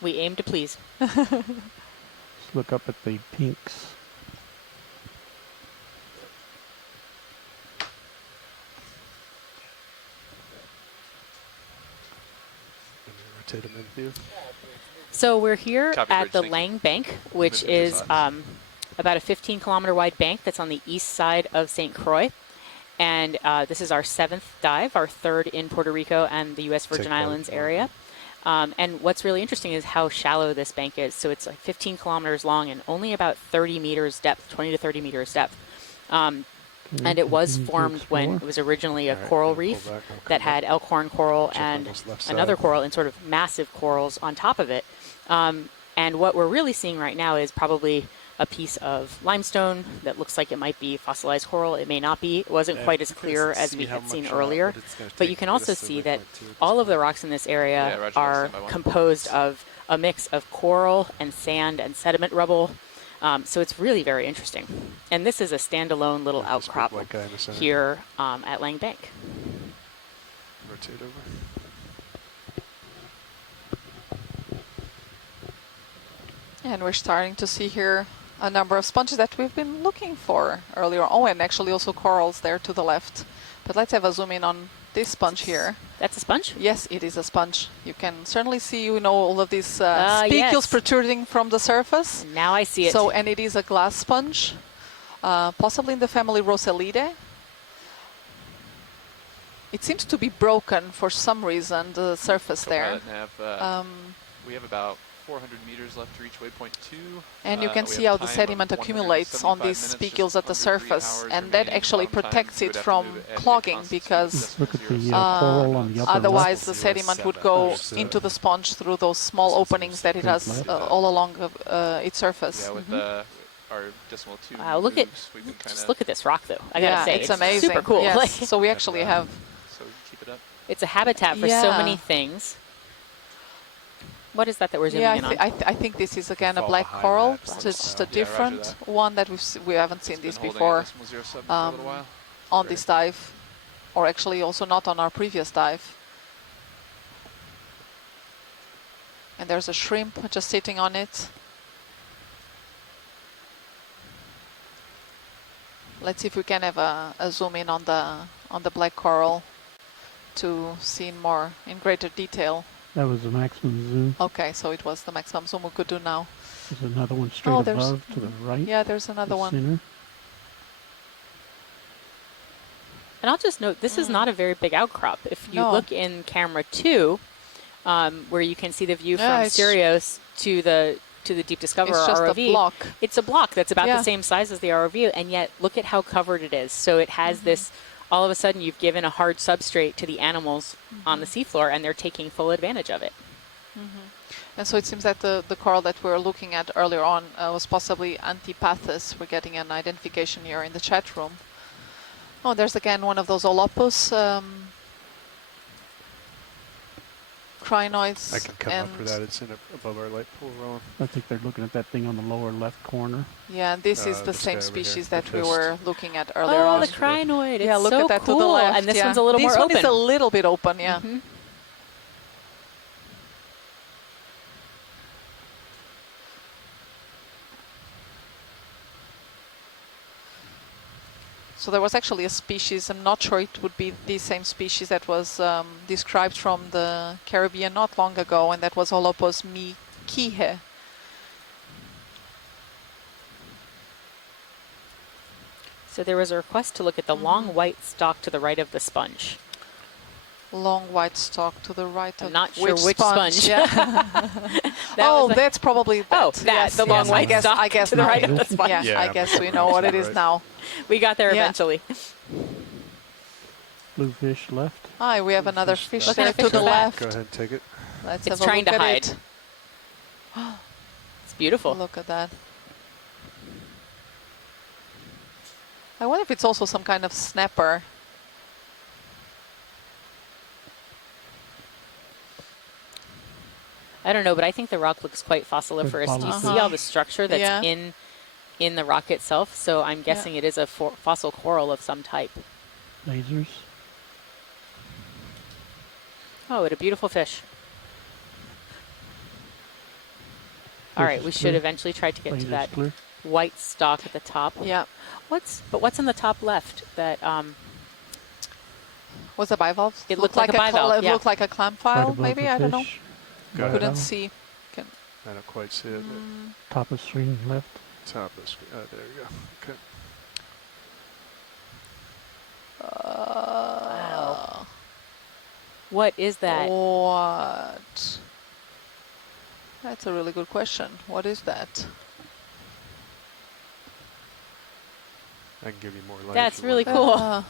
We aim to please. Let's look up at the pinks. Rotate them in view. So we're here Copy, at Bridge, the thank Lang Bank, which is about a 15-kilometer wide bank that's on the east side of St. Croix. And this is our 7th dive, our 3rd in Puerto Rico and the U.S. Virgin Islands area. And what's really interesting is how shallow this bank is. So it's like 15 kilometers long and only about 30 meters depth, 20 to 30 meters depth. And it was formed when it was originally a coral reef that had elkhorn coral and another coral and sort of massive corals on top of it. And what we're really seeing right now is probably a piece of limestone that looks like it might be fossilized coral. It may not be. It wasn't quite as clear as we had seen earlier. But you can also see that all of the rocks in this area are composed of a mix of coral and sand and sediment rubble. So it's really very interesting. And this is a standalone little outcrop here at Lang Bank. Rotate over. And we're starting to see here a number of sponges that we've been looking for earlier. Oh, and actually also corals there to the left. But let's have a zoom in on this sponge here. That's a sponge? Yes, it is a sponge. You can certainly see, you know, all of these spicules protruding from the surface. Now I see it. So, and it is a glass sponge, possibly in the family Roselidae. It seems to be broken for some reason, the surface there. We have about 400 meters left to reach waypoint 2. And you can see how the sediment accumulates on these spicules at the surface, and that actually protects it from clogging, because look at the coral on the upper otherwise left. the sediment would go into the sponge through those small openings that it has all along its surface. Yeah, with our decimal 2 wow, look at, just look at this rock though. I gotta say, it's amazing. Super cool. Yes. So we actually have so keep it up. it's a habitat for so many things. What is that we're zooming in on? I think this is again a black coral, just a different one that we haven't seen this before on this dive, or actually also not on our previous dive. And there's a shrimp just sitting on it. Let's see if we can have a zoom in on the black coral to see more in greater detail. That was the maximum zoom. Okay, so it was the maximum zoom we could do now. There's another one straight above to the right. Yeah, there's another one. Center. And I'll just note, this is not a very big outcrop. If you look in camera 2, where you can see the view from Sirius to the Deep Discoverer ROV. It's just a block. It's a block that's about the same size as the ROV, and yet look at how covered it is. So it has this, all of a sudden you've given a hard substrate to the animals on the seafloor, and they're taking full advantage of it. And so it seems that the coral that we were looking at earlier on was possibly Antipathus. We're getting an identification here in the chat room. Oh, there's again one of those Olopus crinoids. I can come up for that. It's above our light pool, Rowan. I think they're looking at that thing on the lower left corner. Yeah, this is the same species that we were looking at earlier on. Oh, the crinoid. Yeah, look so at that cool. to the left. And this one's a little more open. This one is a little bit open, yeah. So there was actually a species, I'm not sure it would be the same species that was described from the Caribbean not long ago, and that was Holopus mikihe. So there was a request to look at the long white stalk to the right of the sponge. Long white stalk to the right of not sure which sponge. Yeah. That's probably that. The long white stalk I guess to the right of the sponge. Yeah, I guess we know what it is now. We got there eventually. Bluefish left. Hi, we have another fish Look there at to the left. Go ahead and take it. Let's it's have trying a look to at hide. it. It's beautiful. Look at that. I wonder if it's also some kind of snapper. I don't know, but I think the rock looks quite fossiliferous. Do you see all the structure that's in the rock itself? So I'm guessing it is a fossil coral of some type. Lasers. Oh, what a beautiful fish. All right, we should eventually try to get to that white stalk at the top. Yeah. What's in the top left? That was a bivalve. It looked like a bivalve. It looked like a clam file, maybe. I don't know. Couldn't see. I don't quite see it. Top of screen left. Top of screen. There we go. Okay. Wow. What is that? What? That's a really good question. What is that? I can give you more light. That's really cool.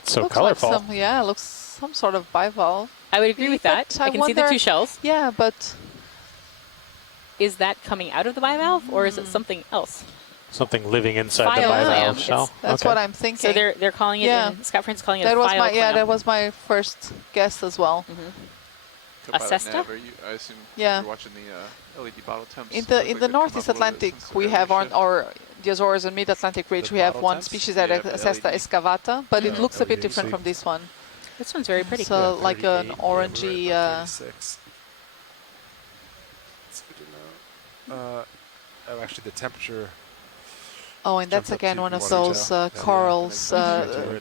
It's so looks colorful. Like it looks some sort of bivalve. I would agree with that. I can see the two shells. Yeah, but is that coming out of the bivalve, or is it something else? Something living inside the bivalve shell. That's what I'm thinking. So they're calling it. Scott Friend's calling it a phylloclam. That was my first guess as well. A cesta? I assume you're watching the LED bottle temps. In the Northeast Atlantic, we have or the Azores and Mid-Atlantic Ridge, we have one species that Cesta excavata, but it looks a bit different from this one. This one's very pretty. So like an orangey. Actually, the temperature. Oh, and that's again one of those corals,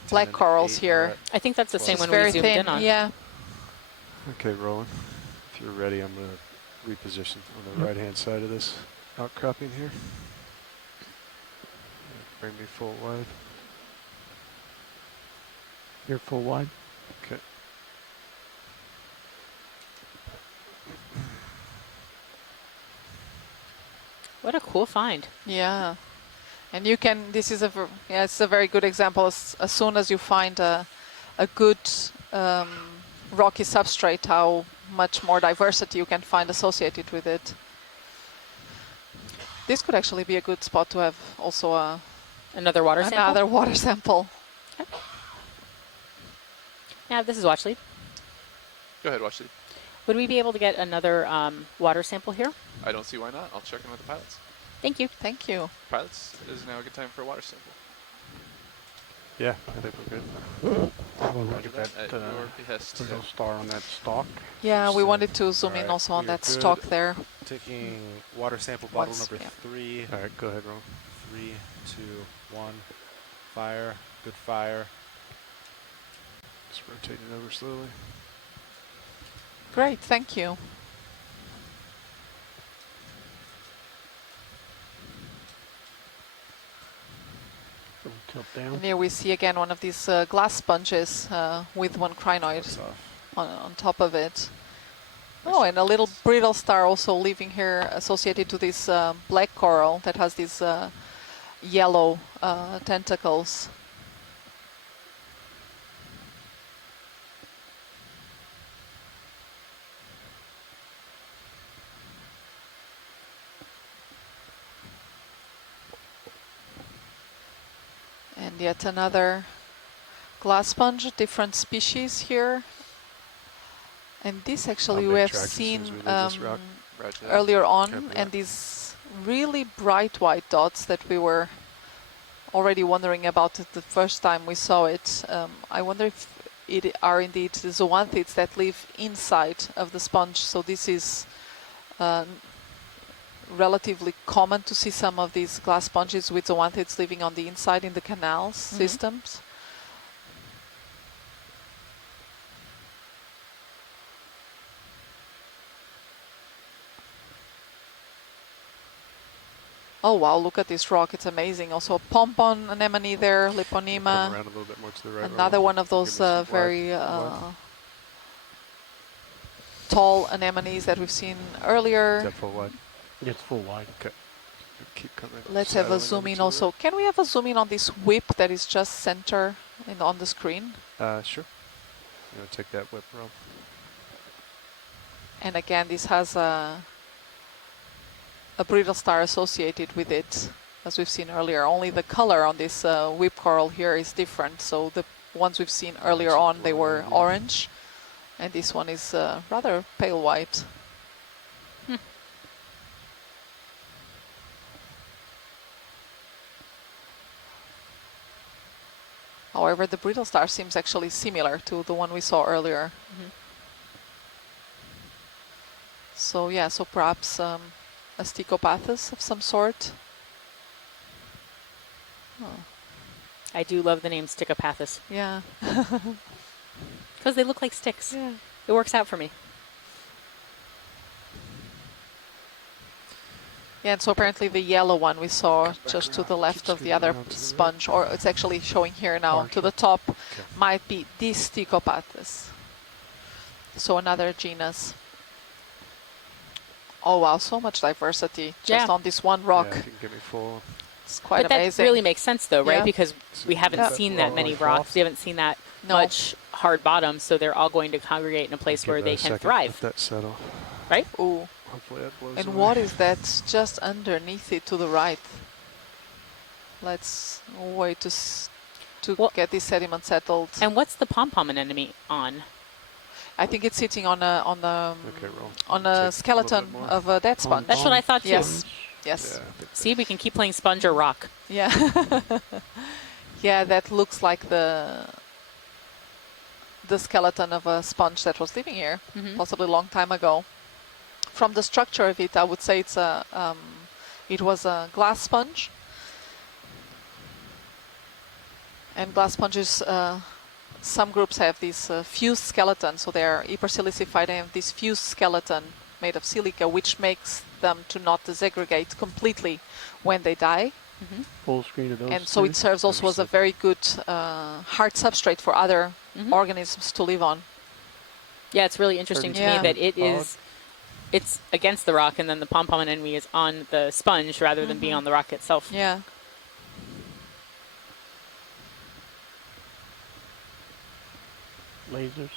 black corals here. I think that's the same one we zoomed in on. Yeah. Okay, Roland, if you're ready, I'm going to reposition on the right-hand side of this outcropping here. Bring me full wide. You're full wide. Okay. What a cool find. Yeah. And you can, this is it's a very good example. As soon as you find a good rocky substrate, how much more diversity you can find associated with it. This could actually be a good spot to have also another water sample. Another water sample. Yeah, this is Watch Lead. Go ahead, Watch Lead. Would we be able to get another water sample here? I don't see why not. I'll check in with the pilots. Thank you. Thank you. Pilots, is now a good time for a water sample. Yeah, I think we're good. We'll Roger look at that, that at your behest. little star on that stalk. Yeah, we wanted to zoom in Alright, also on we are that good. stalk there. Taking water sample bottle Once- number yeah. 3. All right, go ahead, Ron. 3, 2, 1. Fire. Good fire. Just rotating over slowly. Great, thank you. Tilt down. And here we see again one of these glass sponges with one crinoid on top of it. Oh, and a little brittle star also living here associated to this black coral that has these yellow tentacles. And yet another glass sponge, different species here. And this actually we have seen earlier on, and these really bright white dots that we were already wondering about it the first time we saw it. I wonder if it are indeed the zoanthids that live inside of the sponge. So this is relatively common to see some of these glass sponges with zoanthids living on the inside in the canals systems. Oh wow, look at this rock, it's amazing. Also a pompon anemone there, Liponema. Around a little bit more to the right. Another one of those very tall anemones that we've seen earlier. Is that full wide? It's full wide. Okay. Keep coming. Let's have a zoom in also. Can we have a zoom in on this whip that is just center on the screen? Sure. I'm going to take that whip, Rob. And again, this has a brittle star associated with it, as we've seen earlier. Only the color on this whip coral here is different. So the ones we've seen earlier on, they were orange, and this one is rather pale white. However, the brittle star seems actually similar to the one we saw earlier. So yeah, so perhaps a Stichopathus of some sort. Oh. I do love the name Stichopathus. Yeah. Because they look like sticks. Yeah. It works out for me. Yeah, and so apparently the yellow one we saw just to the left of the other sponge, or it's actually showing here now to the top, might be this Stichopathus. So another genus. Oh wow, so much diversity just on this one rock. Yeah, you can give me full. It's quite amazing. That really makes sense though, right? Yeah. Because we haven't seen that many rocks. We haven't seen that much hard bottom, so they're all going to congregate in a place where they can thrive. Let that settle. Right? Ooh. Hopefully that blows And away. what is that just underneath it to the right? Let's wait to get this sediment settled. And what's the pom-pom anemone on? I think it's sitting on a skeleton of a dead sponge. That's what I thought too. Yes. Yes. Yeah, See, we can keep playing sponge or rock. Yeah. Yeah, that looks like the skeleton of a sponge that was living here, possibly a long time ago. From the structure of it, I would say it's it was a glass sponge. And glass sponges, some groups have this fused skeleton, so they're hypersilicified and have this fused skeleton made of silica, which makes them to not disaggregate completely when they die. Full screen of those. And so it serves also as a very good hard substrate for other organisms to live on. Yeah, it's really interesting to me that it's against the rock, and then the pom-pom anemone is on the sponge rather than being on the rock itself. Yeah. Lasers.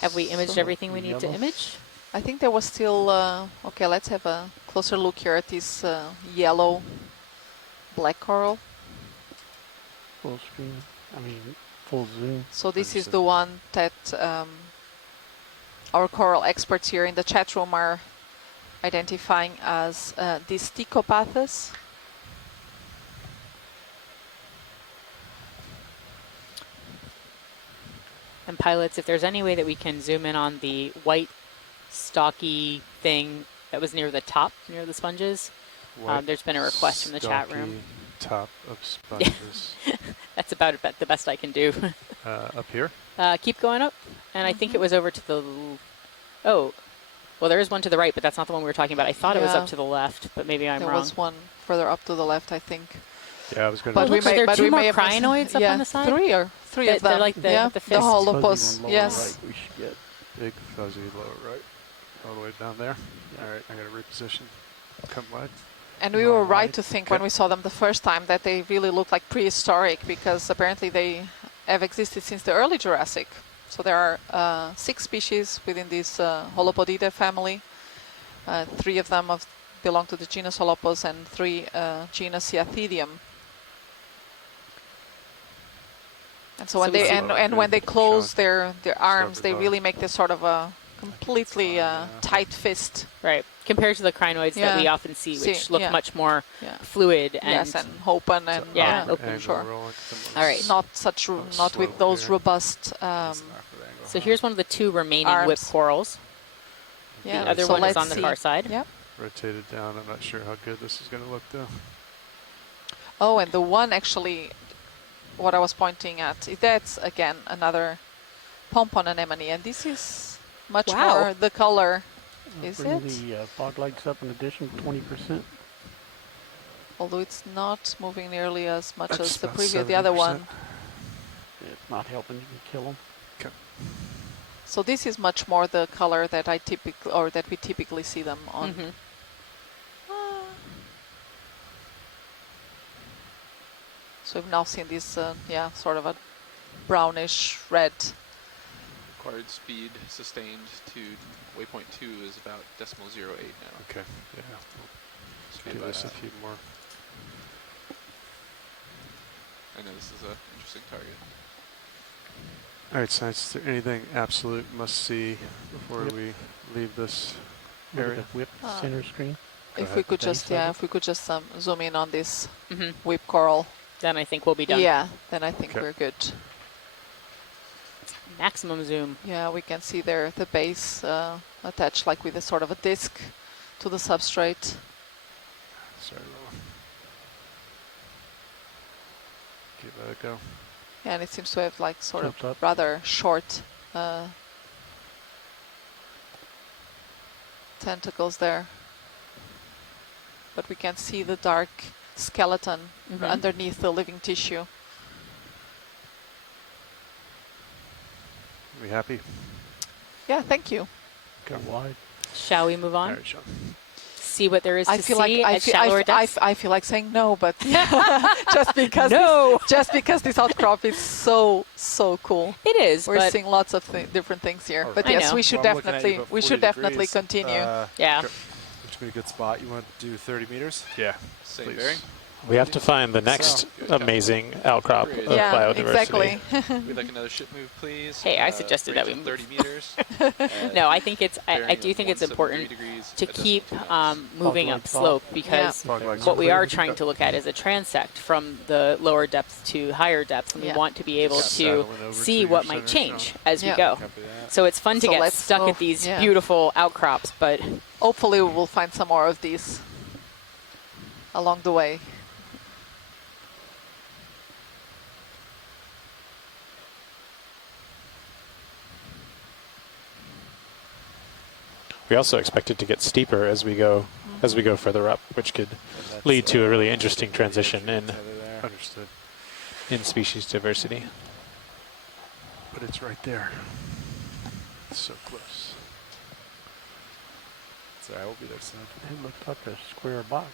Have we imaged everything we need to image? I think there was still, okay, let's have a closer look here at this yellow black coral. Full screen. I mean, full zoom. So this is the one that our coral experts here in the chat room are identifying as Distichopathus. And pilots, if there's any way that we can zoom in on the white stocky thing that was near the top, near the sponges, there's been a request from the chat room. Top of sponges. That's about the best I can do. Up here? Keep going up. And I think it was over to the... Oh, well, there is one to the right, but that's not the one we were talking about. I thought it was up to the left, but maybe I'm wrong. There was one further up to the left, I think. Yeah, I was going to... But there are two more crinoids up on the side? Three of them. They're like the fist. The holopus, yes. Right, we should get big fuzzy lower right, all the way down there. All right, I got to reposition. Come wide. And we were right to think when we saw them the first time that they really look like prehistoric, because apparently they have existed since the early Jurassic. So there are 6 species within this Holopodidae family. 3 of them belong to the genus Holopus and 3 genus Cyathidium. And so when when they close their arms, they really make this sort of a completely tight fist. Right, compared to the crinoids that we often see, which look much more fluid and open and open. Sure. All right, not with those robust. So here's one of the 2 remaining whip corals. Yeah, the other one is on the far side. Yep. Rotated down. I'm not sure how good this is going to look though. Oh, and the one actually, what I was pointing at, that's again another pompon anemone, and this is much more the color. Is bring it? the fog lights up in addition, 20%. Although it's not moving nearly as much as the other one. It's not helping you kill them. Okay. So this is much more the color that we typically see them on. Mm-hmm. So we've now seen this, sort of a brownish red. Required speed sustained to waypoint 2 is about 0.08 now. Okay, yeah. Speed Give by us a half. few more. I know this is an interesting target. All right, Science, is there anything absolute must see before we leave this area? Whip center screen. If we could just, zoom in on this whip coral. Then I think we'll be done. Yeah, then I think we're good. Maximum zoom. Yeah, we can see there the base attached like with a sort of a disc to the substrate. Sorry, give that a go. Yeah, and it seems to have like sort of rather short tentacles there. But we can see the dark skeleton underneath the living tissue. We happy? Yeah, thank you. Go wide. Shall we move on? All right, Sean. See what there is to see at shallower depths? I feel like saying no, but just because this outcrop is so cool. It is. We're seeing lots of different things here. But yes, we should definitely continue. Yeah. Which would be a good spot. You want to do 30 meters? Yeah. Same bearing. We have to find the next amazing outcrop of biodiversity. Exactly. We'd like another ship move, please. Hey, I suggested that we move. move. 30 meters. No, I think it's. I do think it's important to keep moving up slope, because what we are trying to look at is a transect from the lower depth to higher depth, and we want to be able to see what might change as we go. So it's fun to get stuck at these beautiful outcrops, but hopefully we will find some more of these along the way. We also expect it to get steeper as we go further up, which could lead to a really interesting transition in species diversity. But it's right there. It's so close. Sorry, I will be there soon. It looked like a square box.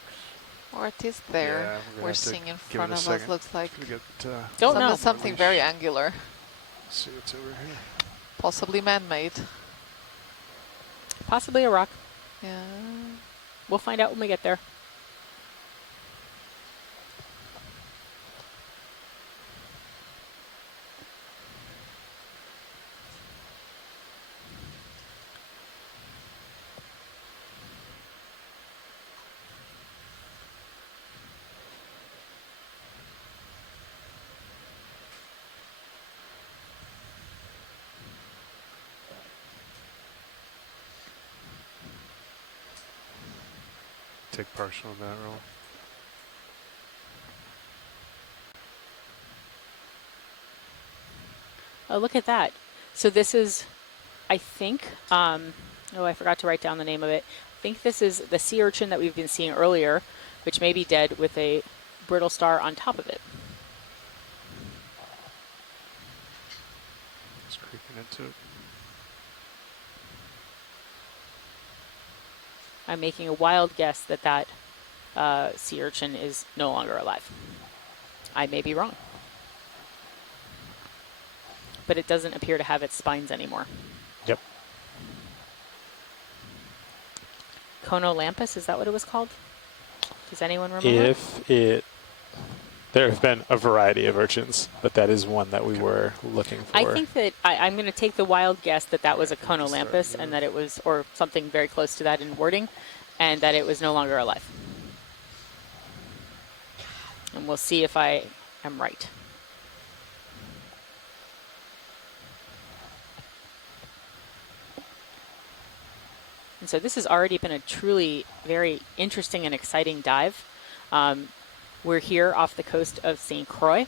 Or it is there. We're seeing in front of us. Looks like don't know. Something very angular. Let's see what's over here. Possibly man-made. Possibly a rock. Yeah. We'll find out when we get there. Take partial on that roll. Oh, look at that. So this is, I think, oh, I forgot to write down the name of it. I think this is the sea urchin that we've been seeing earlier, which may be dead with a brittle star on top of it. Just creeping into it. I'm making a wild guess that that sea urchin is no longer alive. I may be wrong. But it doesn't appear to have its spines anymore. Yep. Conolampus, is that what it was called? Does anyone remember? There have been a variety of urchins, but that is one that we were looking for. I think that I'm going to take the wild guess that that was a Conolampus and that it was, or something very close to that in wording, and that it was no longer alive. And we'll see if I am right. And so this has already been a truly very interesting and exciting dive. We're here off the coast of St. Croix.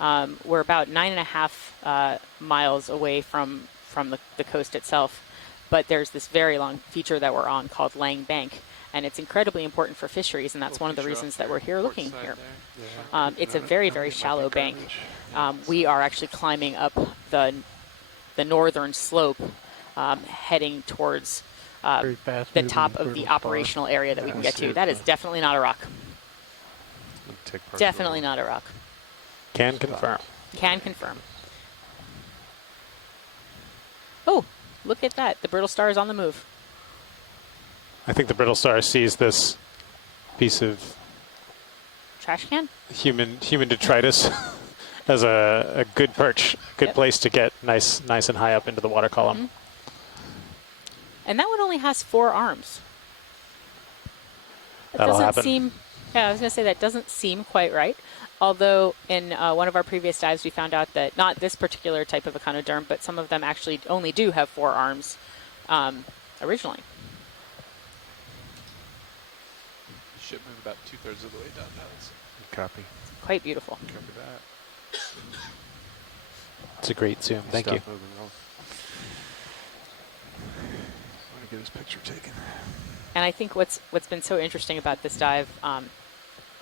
We're about 9.5 miles away from the coast itself, but there's this very long feature that we're on called Lang Bank, and it's incredibly important for fisheries, and that's one of the reasons that we're here looking here. It's a very, very shallow bank. We are actually climbing up the northern slope, heading towards the top of the operational area that we can get to. That is definitely not a rock. Definitely not a rock. Can confirm. Can confirm. Oh, look at that. The brittle star is on the move. I think the brittle star sees this piece of trash can? Human detritus as a good perch, good place to get nice and high up into the water column. Mm-hmm. And that one only has 4 arms. That That'll doesn't happen. seem, yeah, I was going to say that doesn't seem quite right. Although in one of our previous dives, we found out that not this particular type of echinoderm, but some of them actually only do have 4 arms originally. Ship move about 2/3 of the way down paddles. Copy. Quite beautiful. Copy that. It's a great zoom. Thank you. Get his picture taken. And I think what's been so interesting about this dive,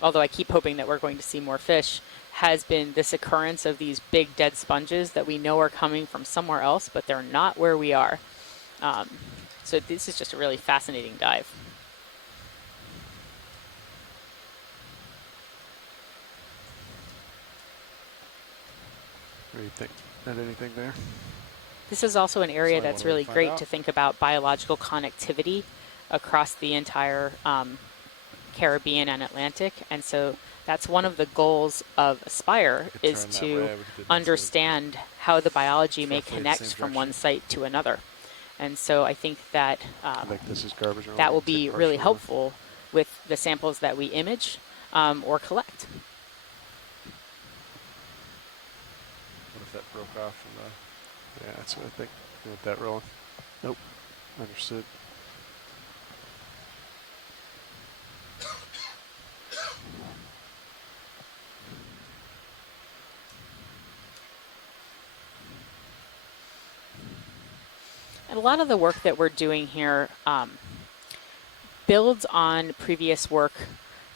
although I keep hoping that we're going to see more fish, has been this occurrence of these big dead sponges that we know are coming from somewhere else, but they're not where we are. So this is just a really fascinating dive. What do you think? Not anything there? This is also an area that's really great to think about biological connectivity across the entire Caribbean and Atlantic. And so that's one of the goals of Aspire, is to understand how the biology may connect from one site to another. And so I think that that will be really helpful with the samples that we image or collect. What if that broke off from the... Yeah, that's what I think. You want that rolling? Nope. Understood. And a lot of the work that we're doing here builds on previous work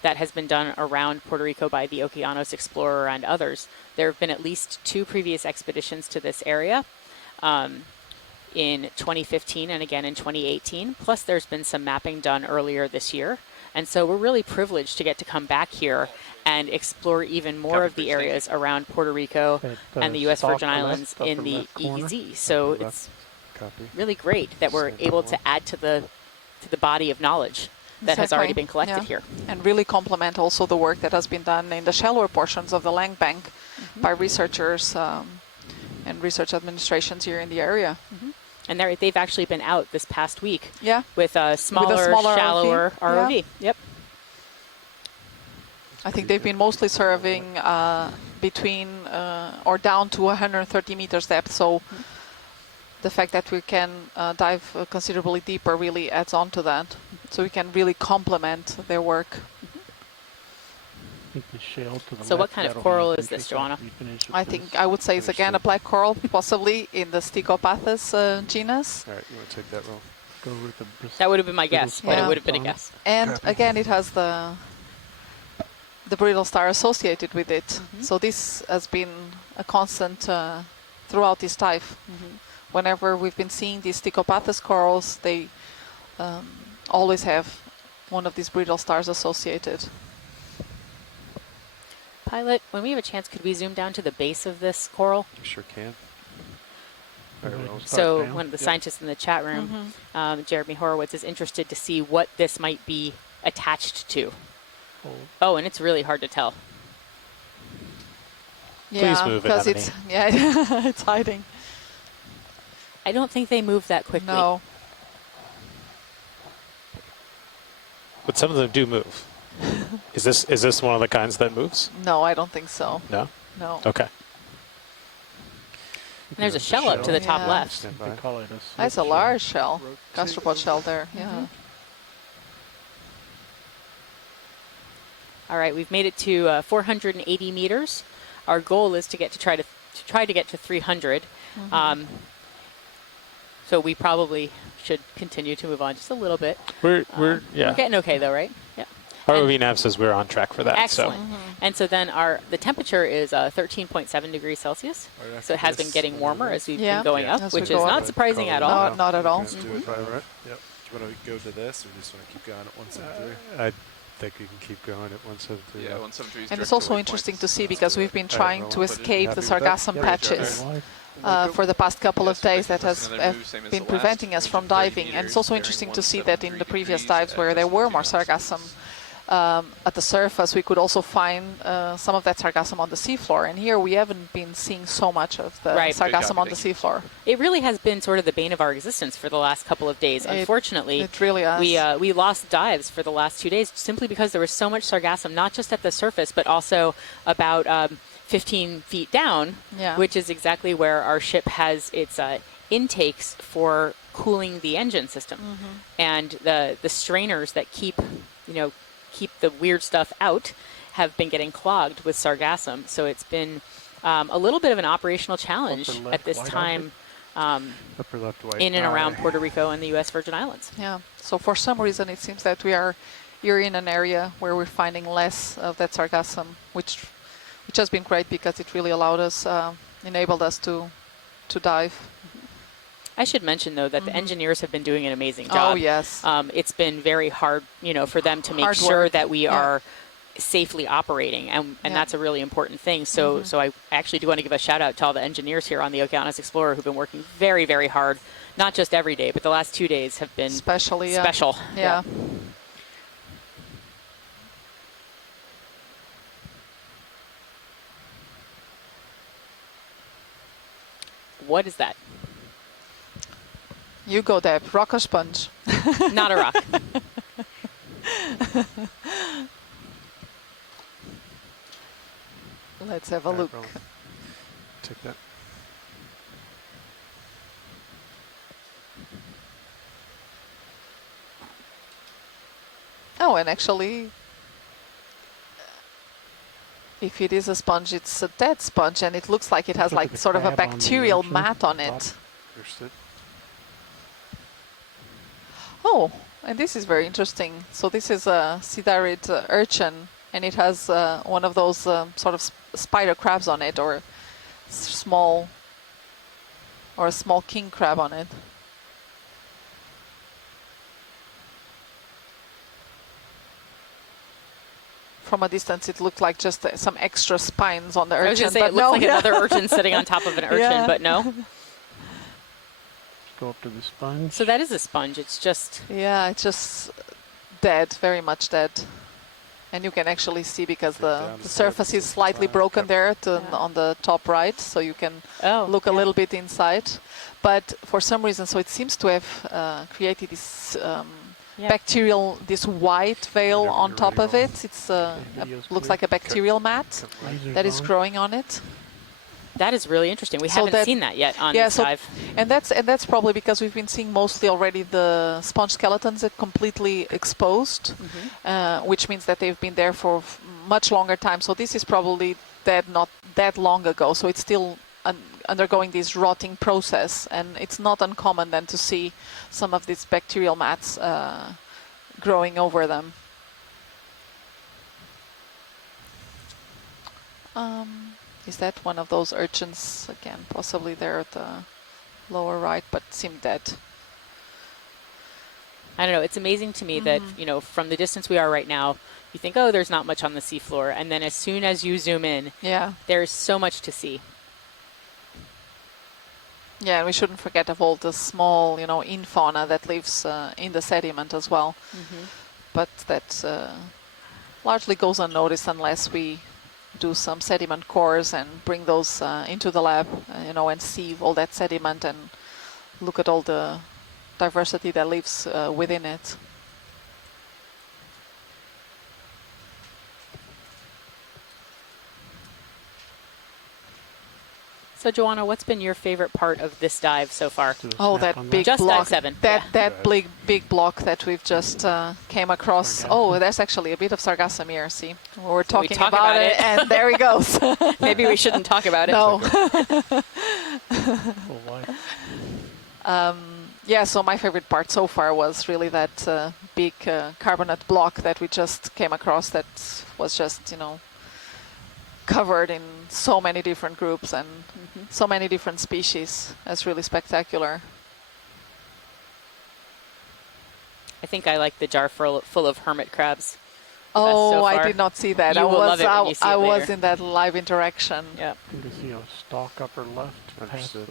that has been done around Puerto Rico by the Okeanos Explorer and others. There have been at least 2 previous expeditions to this area in 2015 and again in 2018. Plus there's been some mapping done earlier this year. And so we're really privileged to get to come back here and explore even more of the areas around Puerto Rico and the U.S. Virgin Islands in the EEZ. So it's really great that we're able to add to the body of knowledge that has already been collected here. And really complement also the work that has been done in the shallower portions of the Lang Bank by researchers and research administrations here in the area. And they've actually been out this past week with with a a smaller shallower ROV. Yep. I think they've been mostly serving between or down to 130 meters depth. So the fact that we can dive considerably deeper really adds on to that. so we can really complement their work. I think the shell to the So what left, kind of that'll be coral is this, interesting Joanna? after we finish with I this. think I would say it's again a black coral, possibly in the Stichopathus genus. All right, you want to take that roll? Go with the That would have been my guess, but it would have been a guess. And again, it has the brittle star associated with it. So this has been a constant throughout this dive. Whenever we've been seeing these Stichopathus corals, they always have one of these brittle stars associated. Pilot, when we have a chance, could we zoom down to the base of this coral? You sure can. So one of the scientists in the chat room, Jeremy Horowitz, is interested to see what this might be attached to. Oh, and it's really hard to tell. Please move it, because it's it's hiding. I don't think they move that quickly. No. But some of them do move. Is this one of the kinds that moves? No, I don't think so. No? No. Okay. And there's a shell up to the top left. They call it a That's a large shell, gastropod shell there. Yeah. All right, we've made it to 480 meters. Our goal is to try to get to 300. So we probably should continue to move on just a little bit. We're We're getting okay though, right? Yeah. Our OV nav says we're on track for that. Excellent. So. And so then the temperature is 13.7 degrees Celsius. So it has been getting warmer as we've been going up, which is not surprising at all. No, not at all. Do it right. Yep. Do you want to go to this, or do you just want to keep going at 173? I think you can keep going at 173. Yeah, 173. And it's also interesting to see because we've been trying to escape the sargassum patches for the past couple of days that have been preventing us from diving. And it's also interesting to see that in the previous dives where there were more sargassum at the surface, we could also find some of that sargassum on the seafloor. And here we haven't been seeing so much of the sargassum on the seafloor. It really has been sort of the bane of our existence for the last couple of days. Unfortunately, it really has. We lost dives for the last 2 days simply because there was so much sargassum, not just at the surface, but also about 15 feet down, which is exactly where our ship has its intakes for cooling the engine system. And the strainers that keep the weird stuff out have been getting clogged with sargassum. So it's been a little bit of an operational challenge at this time in and around Puerto Rico and the U.S. Virgin Islands. Yeah. So for some reason, it seems that you're in an area where we're finding less of that sargassum, which has been great because it really allowed us, enabled us to dive. I should mention, though, that the engineers have been doing an amazing job. Oh, yes. It's been very hard, for them to make sure that we are safely operating, and that's a really important thing. So I actually do want to give a shout out to all the engineers here on the Okeanos Explorer who've been working very, very hard, not just every day, but the last 2 days have been special. Yeah. What is that? You go, Deb. Rock or sponge? Not a rock. Let's have a look. Take that. Oh, and actually, if it is a sponge, it's a dead sponge, and it looks like it has like sort of a bacterial mat on it. Understood. Oh, and this is very interesting. So this is a sidarid urchin, and it has one of those sort of spider crabs on it, or a small king crab on it. From a distance, it looked like just some extra spines on the urchin. I was going to say, but it looks like another urchin sitting on top of an urchin, but no. Go up to the sponge. So that is a sponge. It's just... Yeah, it's just dead, very much dead. And you can actually see because the surface is slightly broken there on the top right, so you can look a little bit inside. But for some reason, so it seems to have created this bacterial, this white veil on top of it. It's looks like a bacterial mat that is growing on it. That is really interesting. We So haven't seen that yet on yeah, this dive. and that's probably because we've been seeing mostly already the sponge skeletons that completely exposed, which means that they've been there for much longer time. So this is probably dead not that long ago. So it's still undergoing this rotting process, and it's not uncommon then to see some of these bacterial mats growing over them. Is that one of those urchins again? Possibly there at the lower right, but seem dead. I don't know. It's amazing to me that, you know, from the distance we are right now, you think, oh, there's not much on the seafloor. And then as soon as you zoom in, there's so much to see. Yeah, and we shouldn't forget of all the small, you know, infauna that lives in the sediment as well. But that largely goes unnoticed unless we do some sediment cores and bring those into the lab, you know, and see all that sediment and look at all the diversity that lives within it. So, Joanna, what's been your favorite part of this dive so far? Oh, that big just block. Dive 7. That big block that we've just came across. Oh, there's actually a bit of sargassum here. See, we're talking about it, and there he goes. Maybe we shouldn't talk about it. No. Yeah, so my favorite part so far was really that big carbonate block that we just came across that was just, you know, covered in so many different groups and so many different species. That's really spectacular. I think I like the jar full of hermit crabs. Oh, so I did not see that. You will love it when you see I it was later. in that live interaction. Yeah. You can see a stalk upper left. Understood.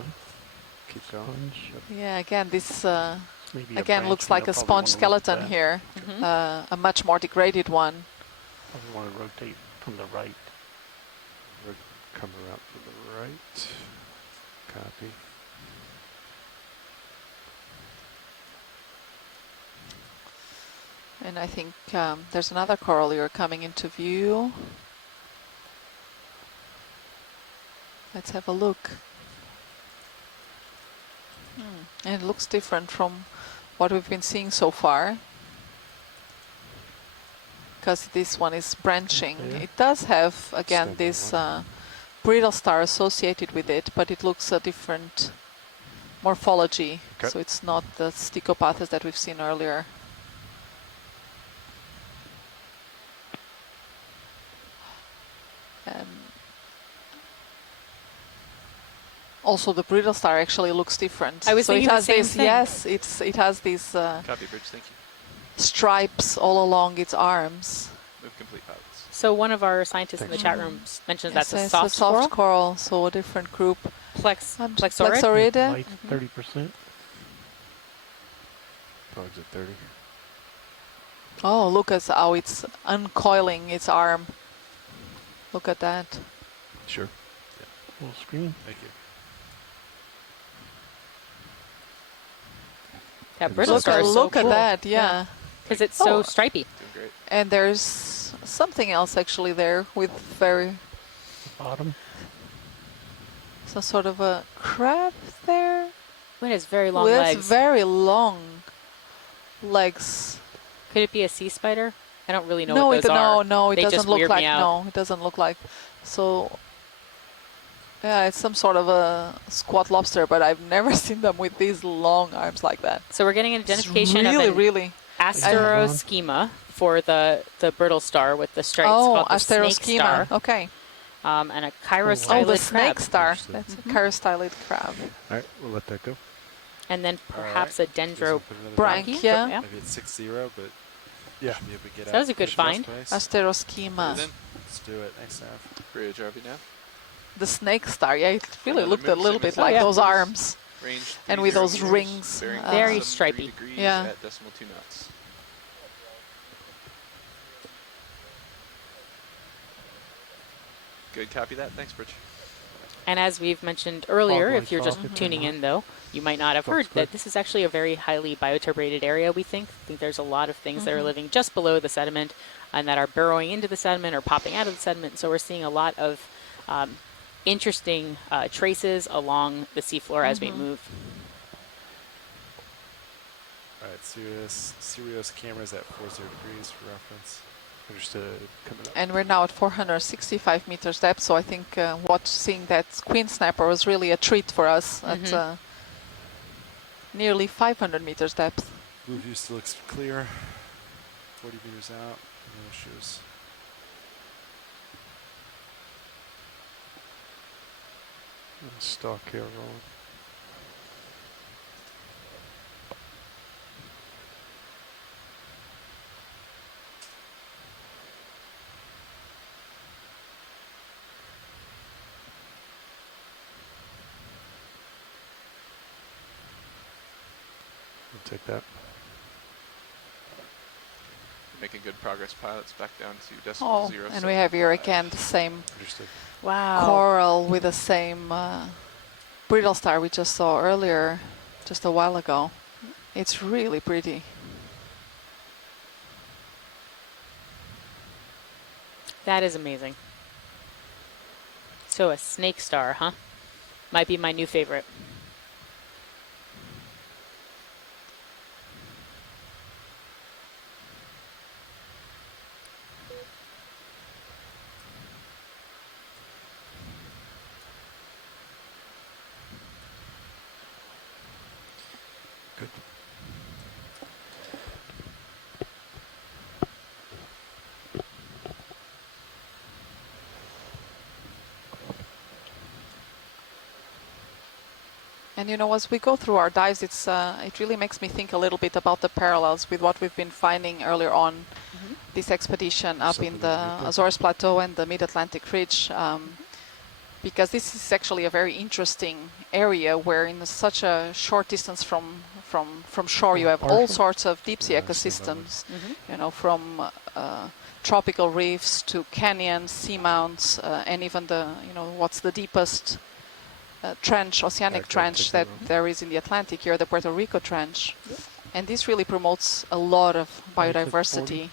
Keep going. Yeah, again, this Maybe a again branch looks we like a don't probably sponge wanna look skeleton at. here, a much more degraded one. Probably want to rotate from the right. Come around from the right. Copy. And I think there's another coral here coming into view. Let's have a look. And it looks different from what we've been seeing so far, because this one is branching. It does have, again, this brittle star associated with it, but it looks a different morphology. So it's not the stichopathus that we've seen earlier. Also, the brittle star actually looks different. I was so thinking it has the same this, thing. yes, it has these Copy, Bridge. Thank you. stripes all along its arms. Move complete pilots. So one of our scientists in the chat room mentioned Yes, that's a it's soft coral. coral, so a different group. Plexaurid? Plexaurid. Light 30%. Bugs at 30. Oh, look at how it's uncoiling its arm. Look at that. Sure. Full screen. Thank you. Yeah, brittle star is so look at cool. that, yeah. Because it's so stripy. Doing great. And there's something else actually there with very... Bottom. Some sort of a crab there. It has very long With legs. very long legs. Could it be a sea spider? I don't really know No, what those are. no, it They doesn't just look weird like. me out. No, it doesn't look like. So, yeah, it's some sort of a squat lobster, but I've never seen them with these long arms like that. So we're getting an identification really, of an really asteroschema for the brittle star with the stripes Oh, called the snake asteroschema. star. Okay. And a chirostylid Oh, the crab. snake star. That's a chirostylid crab. All right, we'll let that go. And then perhaps a dendro Branchia. Yeah. Maybe it's 6-0, but yeah. should be able to get So that was out a good push find. twice. Asteroschema. Let's do it. Nice Nav. Bridge, RV now. The snake star. Yeah, it really Another looked a moon little bit signal. like those arms. Range And with 30 those meters, rings. bearing Very 73 stripy. degrees Yeah. at decimal 2 knots. Good, copy that. Thanks, Bridge. And as we've mentioned earlier, Fog if you're lights just off. tuning in, though, you might not have heard that this is actually a very highly bioturbated area, we think. I think there's a lot of things that are living just below the sediment and that are burrowing into the sediment or popping out of the sediment. So we're seeing a lot of interesting traces along the seafloor as we move. All right, Sirius cameras at 40 degrees for reference. Understood. Coming up. And we're now at 465 meters depth, so I think seeing that queen snapper was really a treat for us at nearly 500 meters depth. Blue view still looks clear. 40 meters out. No issues. Stock here rolling. We'll take that. Making good progress, pilots. Back down to decimal 0. And we have here again the same wow coral with the same brittle star we just saw earlier, just a while ago. It's really pretty. That is amazing. So a snake star, huh? Might be my new favorite. Good. And you know, as we go through our dives, it really makes me think a little bit about the parallels with what we've been finding earlier on this expedition up in the Azores Plateau and the Mid-Atlantic Ridge, because this is actually a very interesting area where in such a short distance from shore you have all sorts of deep sea ecosystems, you know, from tropical reefs to canyons, seamounts, and even what's the deepest oceanic trench that there is in the Atlantic here, the Puerto Rico Trench. And this really promotes a lot of biodiversity.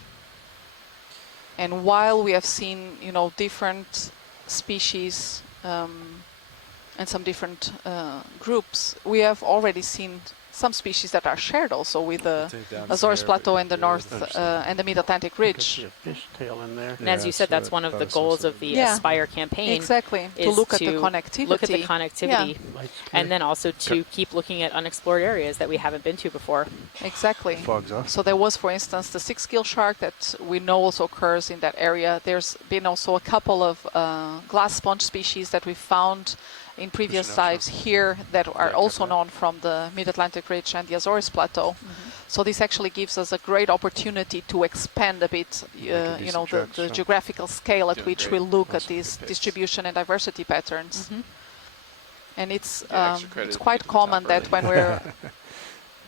And while we have seen, different species and some different groups, we have already seen some species that are shared also with the Azores Plateau and the North and the Mid-Atlantic Ridge. Fish tail in there. And as you said, that's one of the goals of the Aspire campaign. Exactly, to look at the connectivity. Look at the connectivity, and then also to keep looking at unexplored areas that we haven't been to before. Exactly. Fog's off. So there was, for instance, the six-gill shark that we know also occurs in that area. There's been also a couple of glass sponge species that we found in previous dives here that are also known from the Mid-Atlantic Ridge and the Azores Plateau. So this actually gives us a great opportunity to expand a bit, the geographical scale at which we look at these distribution and diversity patterns. And it's quite common that when we're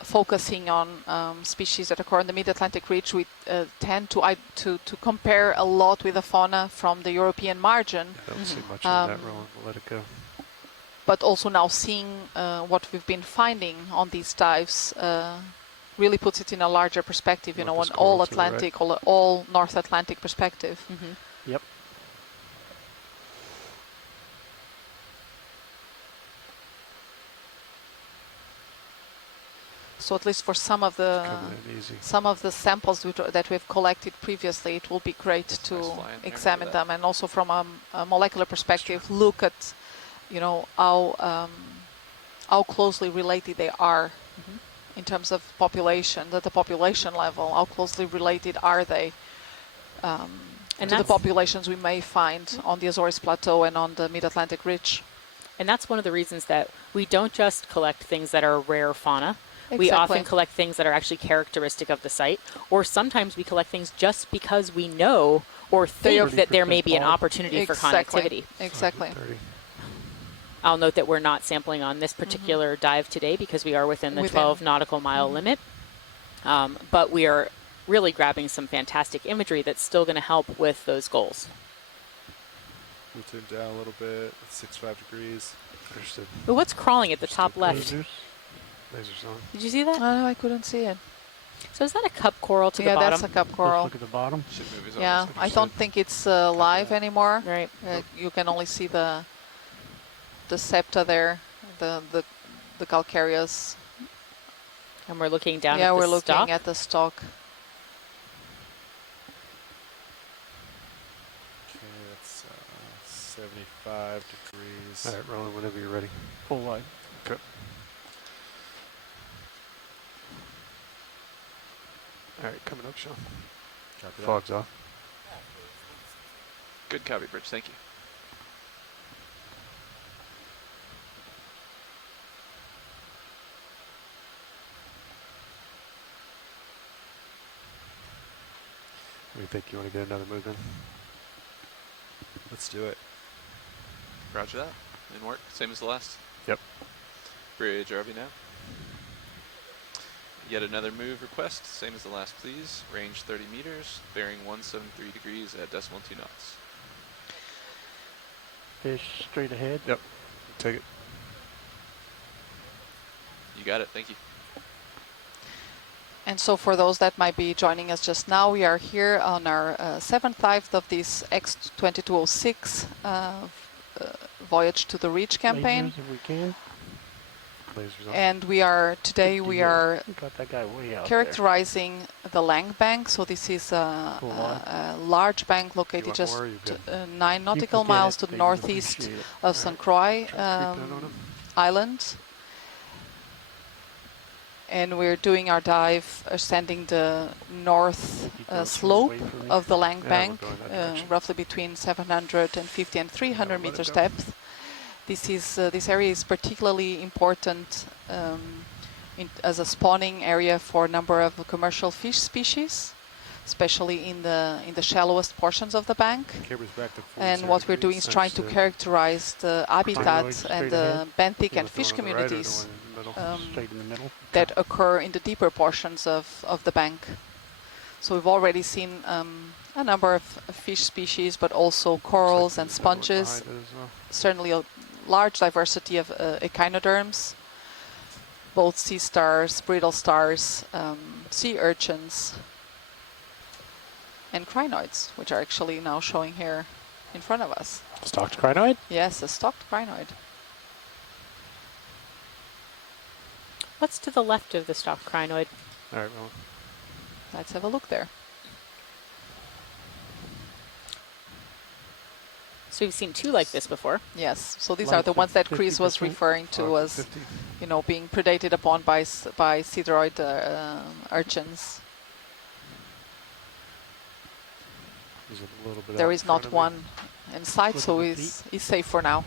focusing on species that occur in the Mid-Atlantic Ridge, we tend to compare a lot with the fauna from the European margin. I don't see much on that, Roland. We'll let it go. But also now seeing what we've been finding on these dives really puts it in a larger perspective, an all Atlantic, all North Atlantic perspective. Yep. So at least for some of the samples that we've collected previously, it will be great to examine them, and also from a molecular perspective, look at how closely related they are in terms of population, at the population level. How closely related are they to the populations we may find on the Azores Plateau and on the Mid-Atlantic Ridge? And that's one of the reasons that we don't just collect things that are rare fauna. Exactly. We often collect things that are actually characteristic of the site, or sometimes we collect things just because we know or think that there may be an opportunity for connectivity. Exactly. I'll note that we're not sampling on this particular dive today because we are within the 12 nautical mile limit. But we are really grabbing some fantastic imagery that's still going to help with those goals. We'll turn down a little bit, 65 degrees. Understood. But what's crawling at the top left? Lasers on. Did you see that? Oh, I couldn't see it. So is that a cup coral to the bottom? Yeah, that's a cup coral. Look at the bottom. Yeah, I don't think it's live anymore. Right. You can only see the the septa there, the calcareous. And we're looking down at yeah, the we're stalk. looking at the stalk. Okay, that's 75 degrees. All right, Roland, whenever you're ready. Full wide. Okay. All right, coming up, Sean. Copy that. Fog's off. Good copy, Bridge. Thank you. What do you think? You want to get another move in? Let's do it. Roger that. In work. Same as the last. Yep. Bridge RV now. Yet another move request. Same as the last, please. Range 30 meters. Bearing 173 degrees at decimal 2 knots. Fish straight ahead. Yep. Take it. You got it. Thank you. And so for those that might be joining us just now, we are here on our 7th dive of this EX2206 voyage to the Reach campaign. Lasers if we can. Lasers on. And we are today we are Got that guy way out characterizing the Lang Bank. So this is a large bank located just 9 nautical miles to the northeast of St. Croix Island. And we're doing our dive ascending the north slope of the Lang Bank, roughly between 750 and 300 meters depth. This area is particularly important as a spawning area for a number of commercial fish species, especially in the shallowest portions of the bank. And what we're doing is trying to characterize the habitat and the benthic and fish communities that occur in the deeper portions of the bank. So we've already seen a number of fish species, but also corals and sponges, certainly a large diversity of echinoderms, both sea stars, brittle stars, sea urchins, and crinoids, which are actually now showing here in front of us. Stalked crinoid? Yes, a stalked crinoid. What's to the left of the stalked crinoid? All right, well. Let's have a look there. So we've seen 2 like this before. Yes, so these are the ones that Chris was referring to as, you know, being predated upon by cedroid urchins. There is not one in sight, so he's safe for now.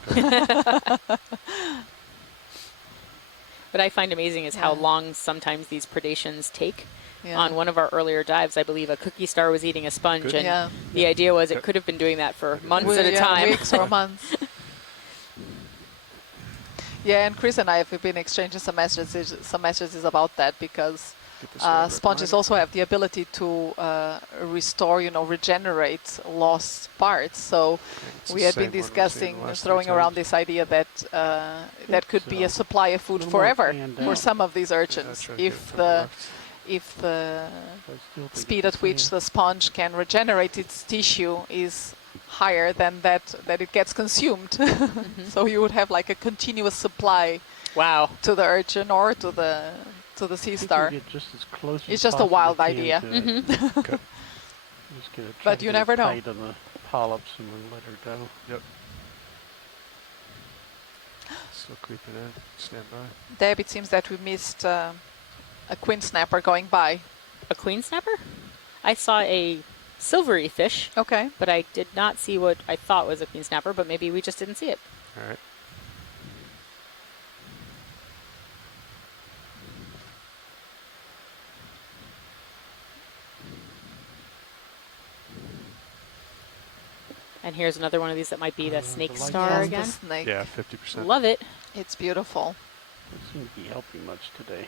What I find amazing is how long sometimes these predations take. On one of our earlier dives, I believe a cookie star was eating a sponge, and the idea was it could have been doing that for months at a time. Weeks or months. Yeah, and Chris and I have been exchanging some messages about that, because sponges also have the ability to restore, you know, regenerate lost parts. So we had been discussing, throwing around this idea that that could be a supply of food forever for some of these urchins, if the speed at which the sponge can regenerate its tissue is higher than that it gets consumed. So you would have like a continuous supply to the urchin or to the sea star. It's just a wild idea. But you never know. On the polyps and then let her go. Yep. Still creeping in. Stand by. Deb, it seems that we missed a queen snapper going by. A queen snapper? I saw a silvery fish. Okay. But I did not see what I thought was a queen snapper, but maybe we just didn't see it. All right. And here's another one of these that might be the snake star again. The snake. Yeah, 50%. Love it. It's beautiful. Doesn't seem to be helping much today.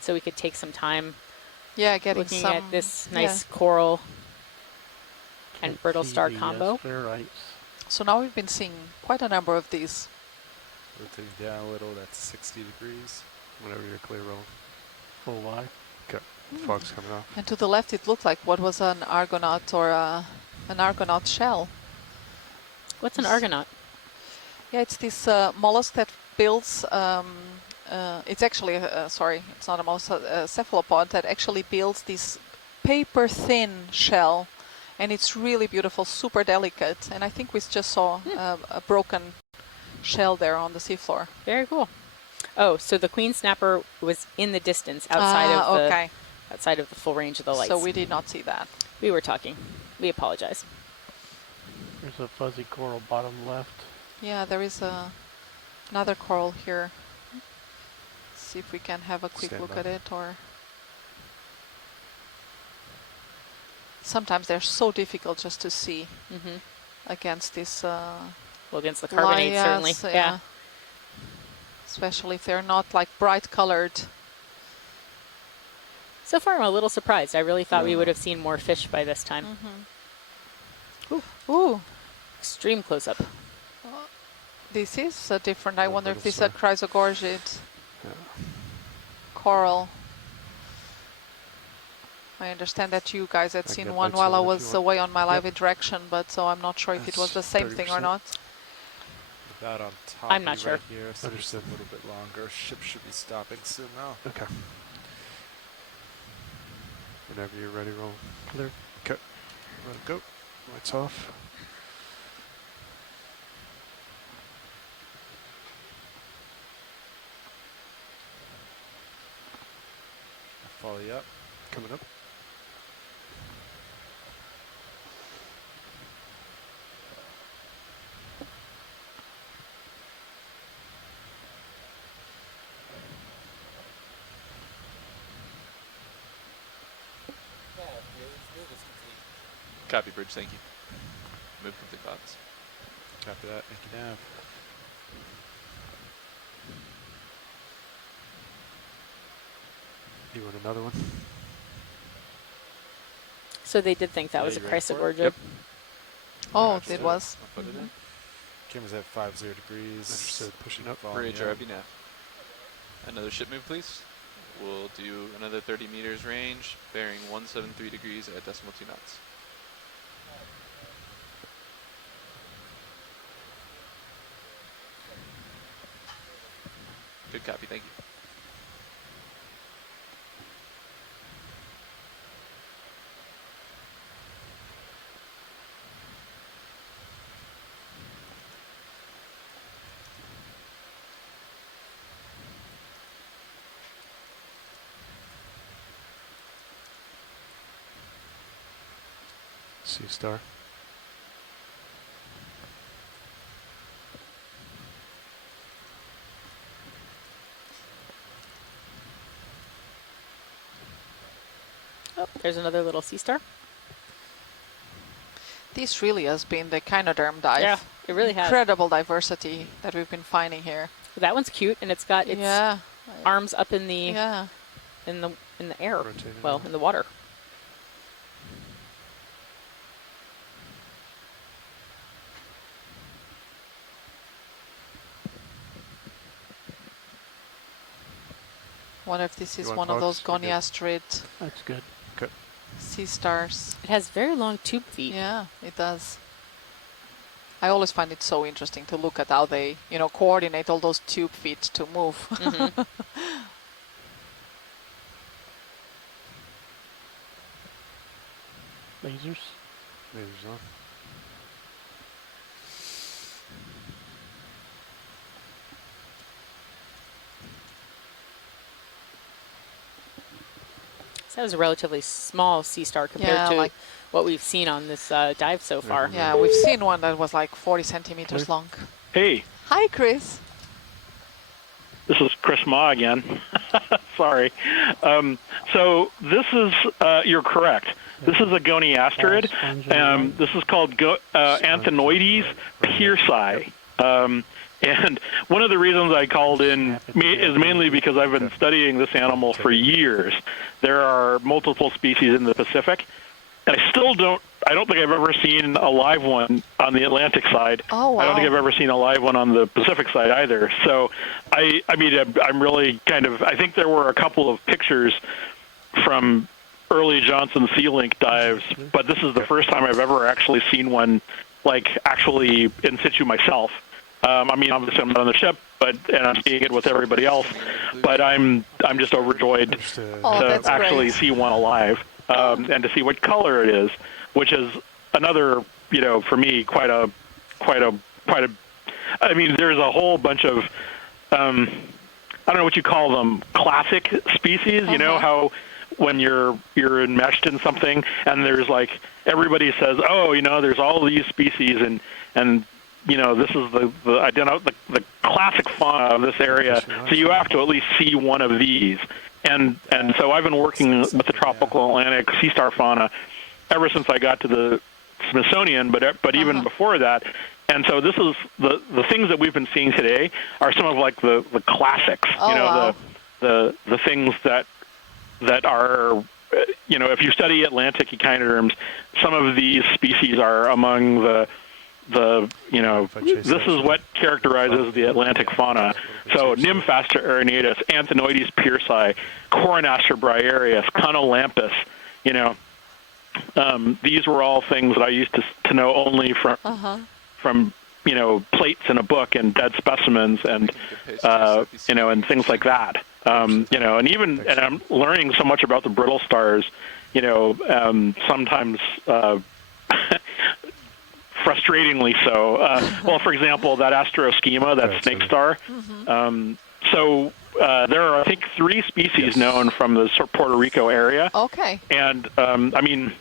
So we could take some time getting looking at this nice coral and brittle star combo. So now we've been seeing quite a number of these. Rotating down a little, that's 60 degrees. Whenever you're clear, roll. Full wide. Okay. Fog's coming off. And to the left, it looked like what was an argonaut or an argonaut shell. What's an argonaut? Yeah, it's this mollusk that builds. It's actually sorry, it's not a mollusk, a cephalopod that actually builds this paper-thin shell, and it's really beautiful, super delicate. And I think we just saw a broken shell there on the seafloor. Very cool. Oh, so the queen snapper was in the distance outside of the outside of the full range of the lights. So we did not see that. We were talking. We apologize. There's a fuzzy coral bottom left. Yeah, there is another coral here. See if we can have a quick look at it, or sometimes they're so difficult just to see against this. Well, against the carbonate, certainly. Yeah. Especially if they're not like bright colored. So far, I'm a little surprised. I really thought we would have seen more fish by this time. Ooh. Extreme close-up. This is different. I wonder if this is a chrysogorgid coral. I understand that you guys had seen one while I was away on my live interaction, but so I'm not sure if it was the same thing or not. That on top. I'm not sure. Right here, so just a little bit longer. Ship should be stopping soon now. Okay. Whenever you're ready, roll. Clear. Okay. Let it go. Lights off. I'll follow you up. Coming up. Copy, bridge, thank you. Move complete thoughts. Copy that, thank you, Nav. You want another one? So they did think that was a chrysogorgid. Yep. Oh, it was. I'll put it in. Camera's at 50 degrees. Understood. Pushing up. Bridge, RB nav. Another ship move, please. We'll do another 30 meters range, bearing 173 degrees at decimal 2 knots. Good copy, thank you. Sea star. Oh, there's another little sea star. This really has been the Echinoderm dive. Yeah, it really has. Incredible diversity that we've been finding here. That one's cute, and it's got its arms up in the in the air. Rotating well, around. in the water. Wonder if this is want one of those pause? goniasterid That's good. Okay. sea stars. It has very long tube feet. Yeah, it does. I always find it so interesting to look at how they, coordinate all those tube feet to move. Lasers. Lasers on. So that was a relatively small sea star compared to what we've seen on this dive so far. Yeah, we've seen one that was like 40 centimeters long. Hey. Hi, Chris. This is Chris Ma again. Sorry. So this is, you're correct. This is a goniasterid. This is called Anthenoides pierci. And one of the reasons I called in is mainly because I've been studying this animal for years. There are multiple species in the Pacific. And I don't think I've ever seen a live one on the Atlantic side. Oh, wow. I don't think I've ever seen a live one on the Pacific side either. So, I'm really I think there were a couple of pictures from early Johnson Sea Link dives, but this is the first time I've ever actually seen one, actually in situ myself. I mean, obviously I'm not on the ship, and I'm seeing it with everybody else, but I'm just overjoyed to actually see one alive, and to see what color it is, which is another, for me, quite a. I mean, there's a whole bunch of, I don't know what you call them, classic species. You know how when you're enmeshed in something, and there's like everybody says, oh, there's all these species, and this is the classic fauna of this area. So you have to at least see one of these. And so I've been working with the tropical Atlantic sea star fauna ever since I got to the Smithsonian, but even before that. And so this is the things that we've been seeing today are some of like the classics. The things that are, if you study Atlantic echinoderms, some of these species are among the this is what characterizes the Atlantic fauna. So Nymphastra arenatus, Anthenoides pearsi, Coronaster briareus, Conolampus, these were all things that I used to know only from plates in a book and dead specimens and and things like that. And I'm learning so much about the brittle stars, sometimes frustratingly so. Well, for example, that Astroschema, that snake star. There are, I think, 3 species known from the Puerto Rico area. Okay. And I mean,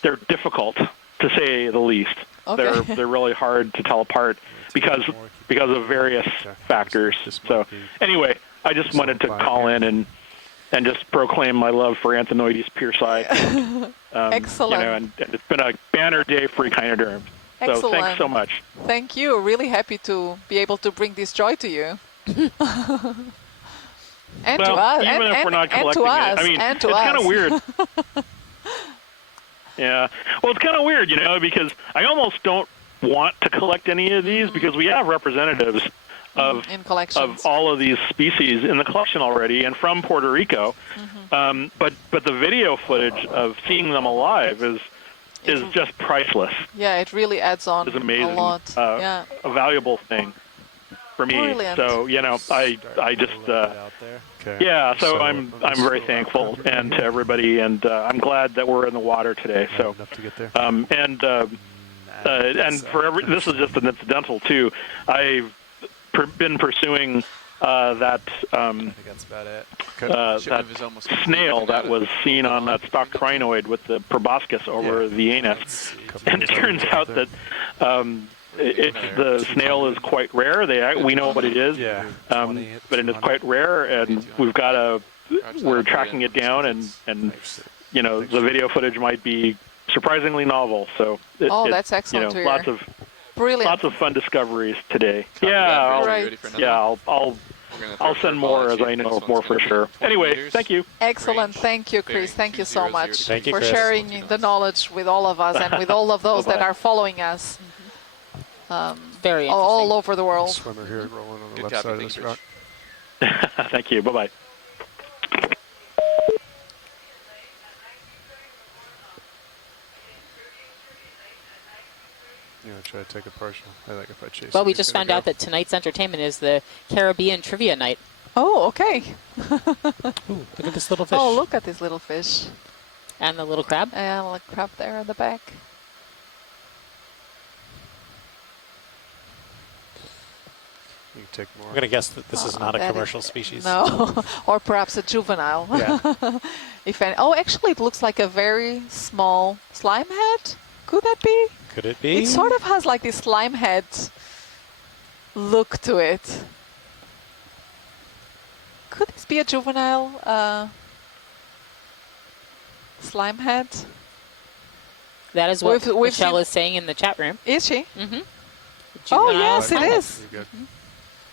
they're difficult to say the least. Okay. They're really hard to tell apart because of various factors. So anyway, I just wanted to call in and just proclaim my love for Anthenoides pearsi. Excellent. And it's been a banner day for echinoderms. Excellent. So thanks so much. Thank you. Really happy to be able to bring this joy to you. And to us. Even if we're not collecting it. I mean, it's kind of weird. Yeah. Well, it's kind of weird, because I almost don't want to collect any of these because we have representatives of all of these species in the collection already and from Puerto Rico. But the video footage of seeing them alive is just priceless. Yeah, it really adds on it's amazing, a lot. a valuable thing for me. Brilliant. So, I just yeah, so I'm very thankful and to everybody, and I'm glad that we're in the water today. So and for this is just an incidental too. I've been pursuing that snail that was seen on that stock crinoid with the proboscis over the anus, and it turns out that the snail is quite rare. We know what it is, but it is quite rare, and we're tracking it down, and the video footage might be surprisingly novel. So that's excellent. lots of fun discoveries today. I'll send more as I know more for sure. Anyway, thank you. Excellent. Thank you, Chris. Thank you so much Thank you, for Chris. sharing the knowledge with all of us and with all of those that are following us. Very all over the world. Swimmer here rolling on the Good left copy. side of Thanks, this Rich. rock. Thank you. Bye-bye. Try to take a partial. I think if I chase Well, it, we he's just gonna found go. out that tonight's entertainment is the Caribbean Trivia Night. Oh, okay. Ooh, look at this little fish. Oh, look at this little fish. And the little crab. And a little crab there in the back. You can take more. I'm going to guess that this is not a commercial species. No, or perhaps a juvenile. Yeah. Actually, it looks like a very small slime head. Could that be? Could it be? It sort of has like this slime head look to it. Could this be a juvenile slime head? That is what Michelle is saying in the chat room. Is she? Mm-hmm. Oh, yes, it is.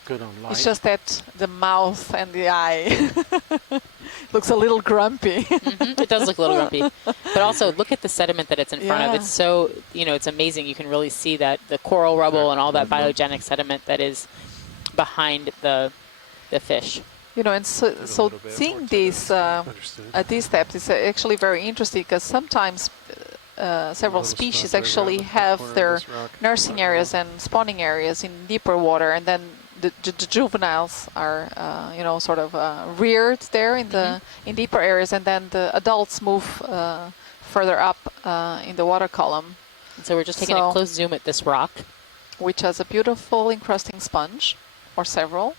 Good on light. It's just that the mouth and the eye looks a little grumpy. It does look a little grumpy. But also, look at the sediment that it's in front of. It's so, it's amazing. You can really see that the coral rubble and all that biogenic sediment that is behind the fish. And so seeing these at these steps is actually very interesting because sometimes several species actually have their nursing areas and spawning areas in deeper water, and then the juveniles are, sort of reared there in the in deeper areas, and then the adults move further up in the water column. And so we're just taking a close zoom at this rock, which has a beautiful encrusting sponge, or several.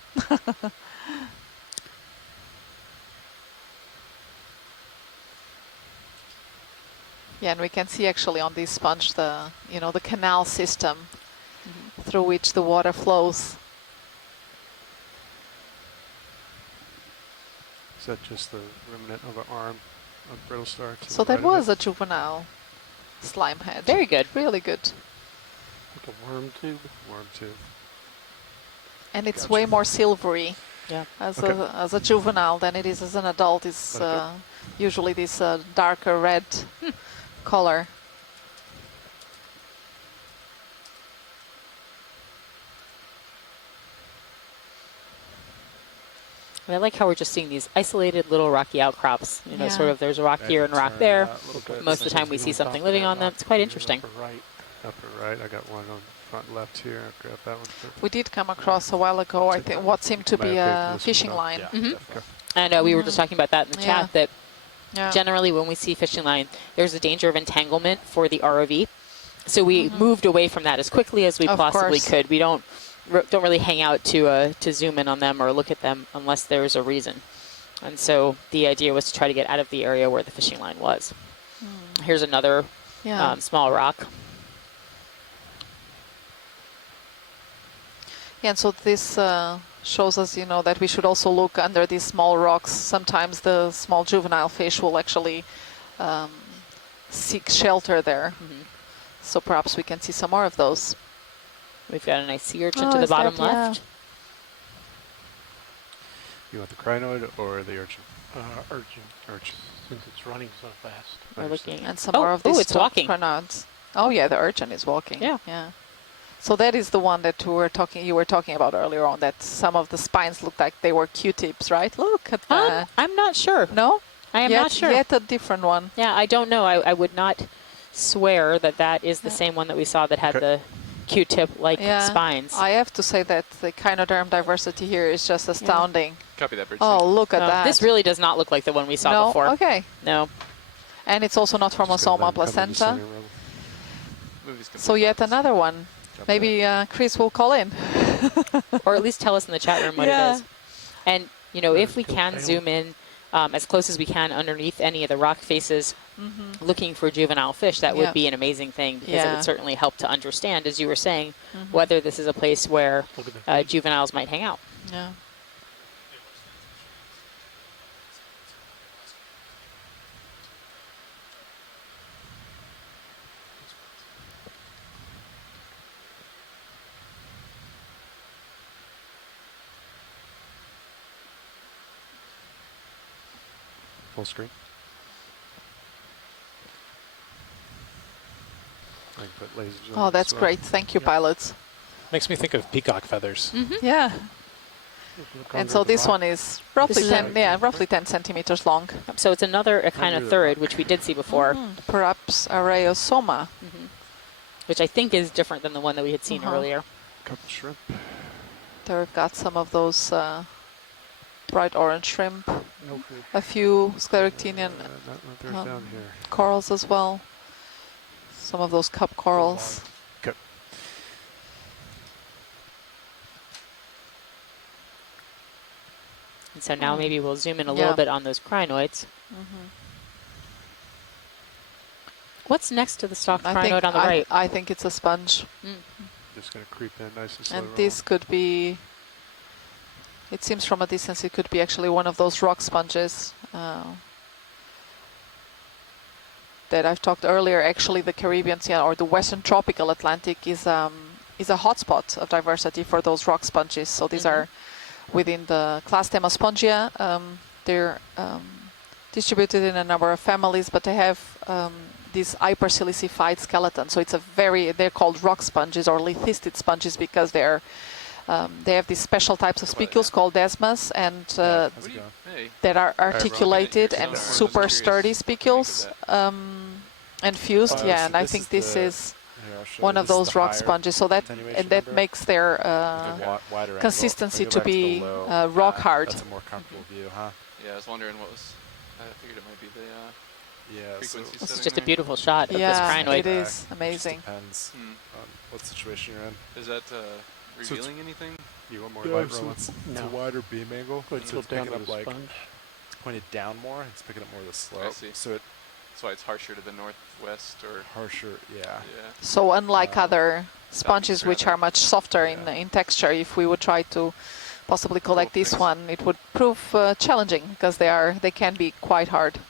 Yeah, and we can see actually on this sponge the canal system through which the water flows. Is that just the remnant of an arm of brittle star? So that was a juvenile slime head. Very good. Really good. Like a worm tube? Worm tube. And it's way more silvery as a juvenile than it is as an adult. It's usually this darker red color. I like how we're just seeing these isolated little rocky outcrops. Sort of there's a rock here and a rock there. Most of the time we see something living on them. It's quite interesting. Upper right, I got one on front left here. I'll grab that one. We did come across a while ago, I think, what seemed to be a fishing line. And we were just talking about that in the chat, that generally when we see fishing line, there's a danger of entanglement for the ROV. So we moved away from that as quickly as we possibly could. We don't really hang out to zoom in on them or look at them unless there's a reason. And so the idea was to try to get out of the area where the fishing line was. Here's another small rock. Yeah, and so this shows us, that we should also look under these small rocks. Sometimes the small juvenile fish will actually seek shelter there. So perhaps we can see some more of those. We've got a nice sea urchin to the bottom left. You want the crinoid or the urchin? Urchin. Urchin. Since it's running so fast. We're looking. And some more of these it's walking. crinoids. Oh yeah, the urchin is walking. Yeah. So that is the one that you were talking about earlier on, that some of the spines looked like they were Q-tips, right? Look at that. I'm not sure. No? I am not sure. Yet a different one. Yeah, I don't know. I would not swear that is the same one that we saw that had the Q-tip-like spines. I have to say that the Chinoderm diversity here is just astounding. Copy that, Bridge. Oh, look at that. This really does not look like the one we saw before. Okay. No. And it's also not chromosoma placenta. So yet another one. Maybe Chris will call in. Or at least tell us in the chat room what it is. And, if we can zoom in as close as we can underneath any of the rock faces, looking for juvenile fish, that would be an amazing thing, because it would certainly help to understand, as you were saying, whether this is a place where juveniles might hang out. Yeah. Full screen. I can put lasers on Oh, that's great. Thank you, pilots. Makes me think of peacock feathers. Yeah. And so this one is roughly 10 centimeters long. So it's another echinotherid, which we did see before. Perhaps Areosoma. Which I think is different than the one that we had seen earlier. Couple shrimp. There we've got some of those bright orange shrimp. A few scleractinian corals as well. Some of those cup corals. Okay. And so now maybe we'll zoom in a little bit on those crinoids. What's next to the stalked crinoid on the right? I think it's a sponge. Just going to creep in nice and slow. And this could be, it seems from a distance, it could be actually one of those rock sponges that I've talked earlier. Actually, the Caribbean Sea or the Western Tropical Atlantic is a hotspot of diversity for those rock sponges. So these are within the class Themospongia. They're distributed in a number of families, but they have this hypersilicified skeleton. So it's they're called rock sponges or lithistid sponges because they have these special types of spicules called desmas, and that are articulated and super sturdy spicules. And fused, yeah, and I think this is one of those rock sponges. So that makes their consistency to be rock hard. That's a more comfortable view, huh? Yeah, I was wondering what was. I figured it might be the frequency This is setting just a there. beautiful shot of this crinoid. It is amazing. It depends on what situation you're in. Is that revealing anything? You want more Yeah, light, so Roland? it's- It's a no. wider beam angle. Go ahead, So tilt it's down picking to up the like sponge. it's pointed down more. It's picking up more of the slope. I see. So That's why it's harsher to the northwest or harsher, yeah. So unlike other sponges, which are much softer in texture, if we would try to possibly collect this one, it would prove challenging because they can be quite hard.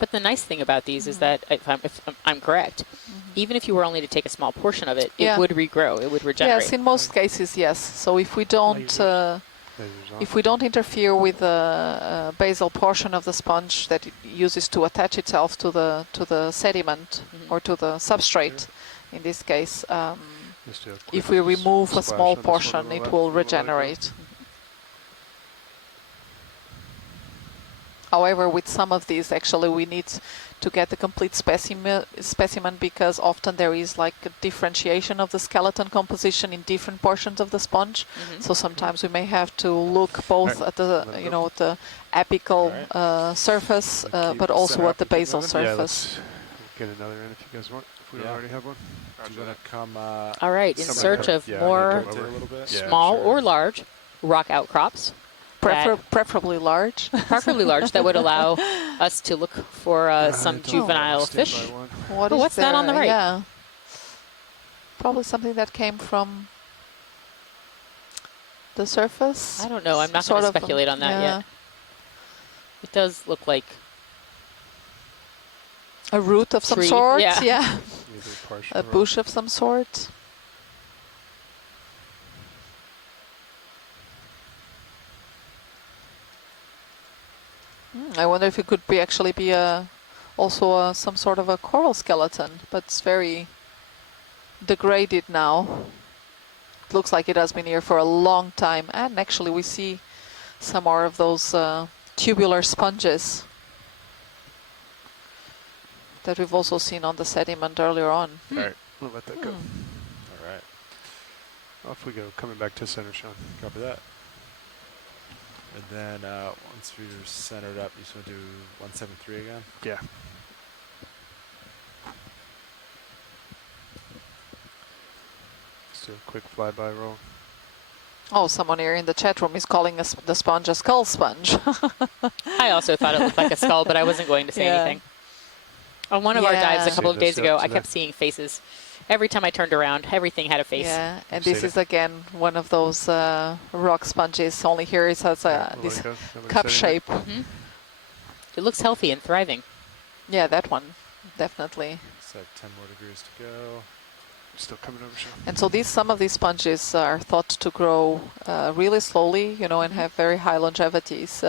But the nice thing about these is that, if I'm correct, even if you were only to take a small portion of it, it would regrow, it would regenerate. Yes, in most cases, yes. So if we don't interfere with the basal portion of the sponge that it uses to attach itself to the sediment or to the substrate, in this case, if we remove a small portion, it will regenerate. However, with some of these, actually, we need to get the complete specimen because often there is like a differentiation of the skeleton composition in different portions of the sponge. So sometimes we may have to look both at the the apical surface, but also at the basal surface. Get another in if you guys want. If we don't already have one. Do you want to come? All right, in search of more small or large rock outcrops. Preferably large. Preferably large. That would allow us to look for some juvenile fish. What's that on the right? Yeah. Probably something that came from the surface. I don't know. I'm not going to speculate on that yet. It does look like a root of some tree. sort. Yeah. A bush of some sort. I wonder if it could be actually be also some sort of a coral skeleton, but it's very degraded now. It looks like it has been here for a long time, and actually we see some more of those tubular sponges that we've also seen on the sediment earlier on. All right, we'll let that go. All right. Off we go. Coming back to center, Sean. Copy that. And then once we're centered up, you just want to do 173 again? Yeah. Just do a quick flyby roll. Oh, someone here in the chat room is calling the sponge a skull sponge. I also thought it looked like a skull, but I wasn't going to say anything. On one of our dives a couple of days ago, I kept seeing faces. Every time I turned around, everything had a face. Yeah, and this is again one of those rock sponges. Only here it has this cup shape. It looks healthy and thriving. Yeah, that one, definitely. So 10 more degrees to go. Still coming over, Sean. And so some of these sponges are thought to grow really slowly, and have very high longevities,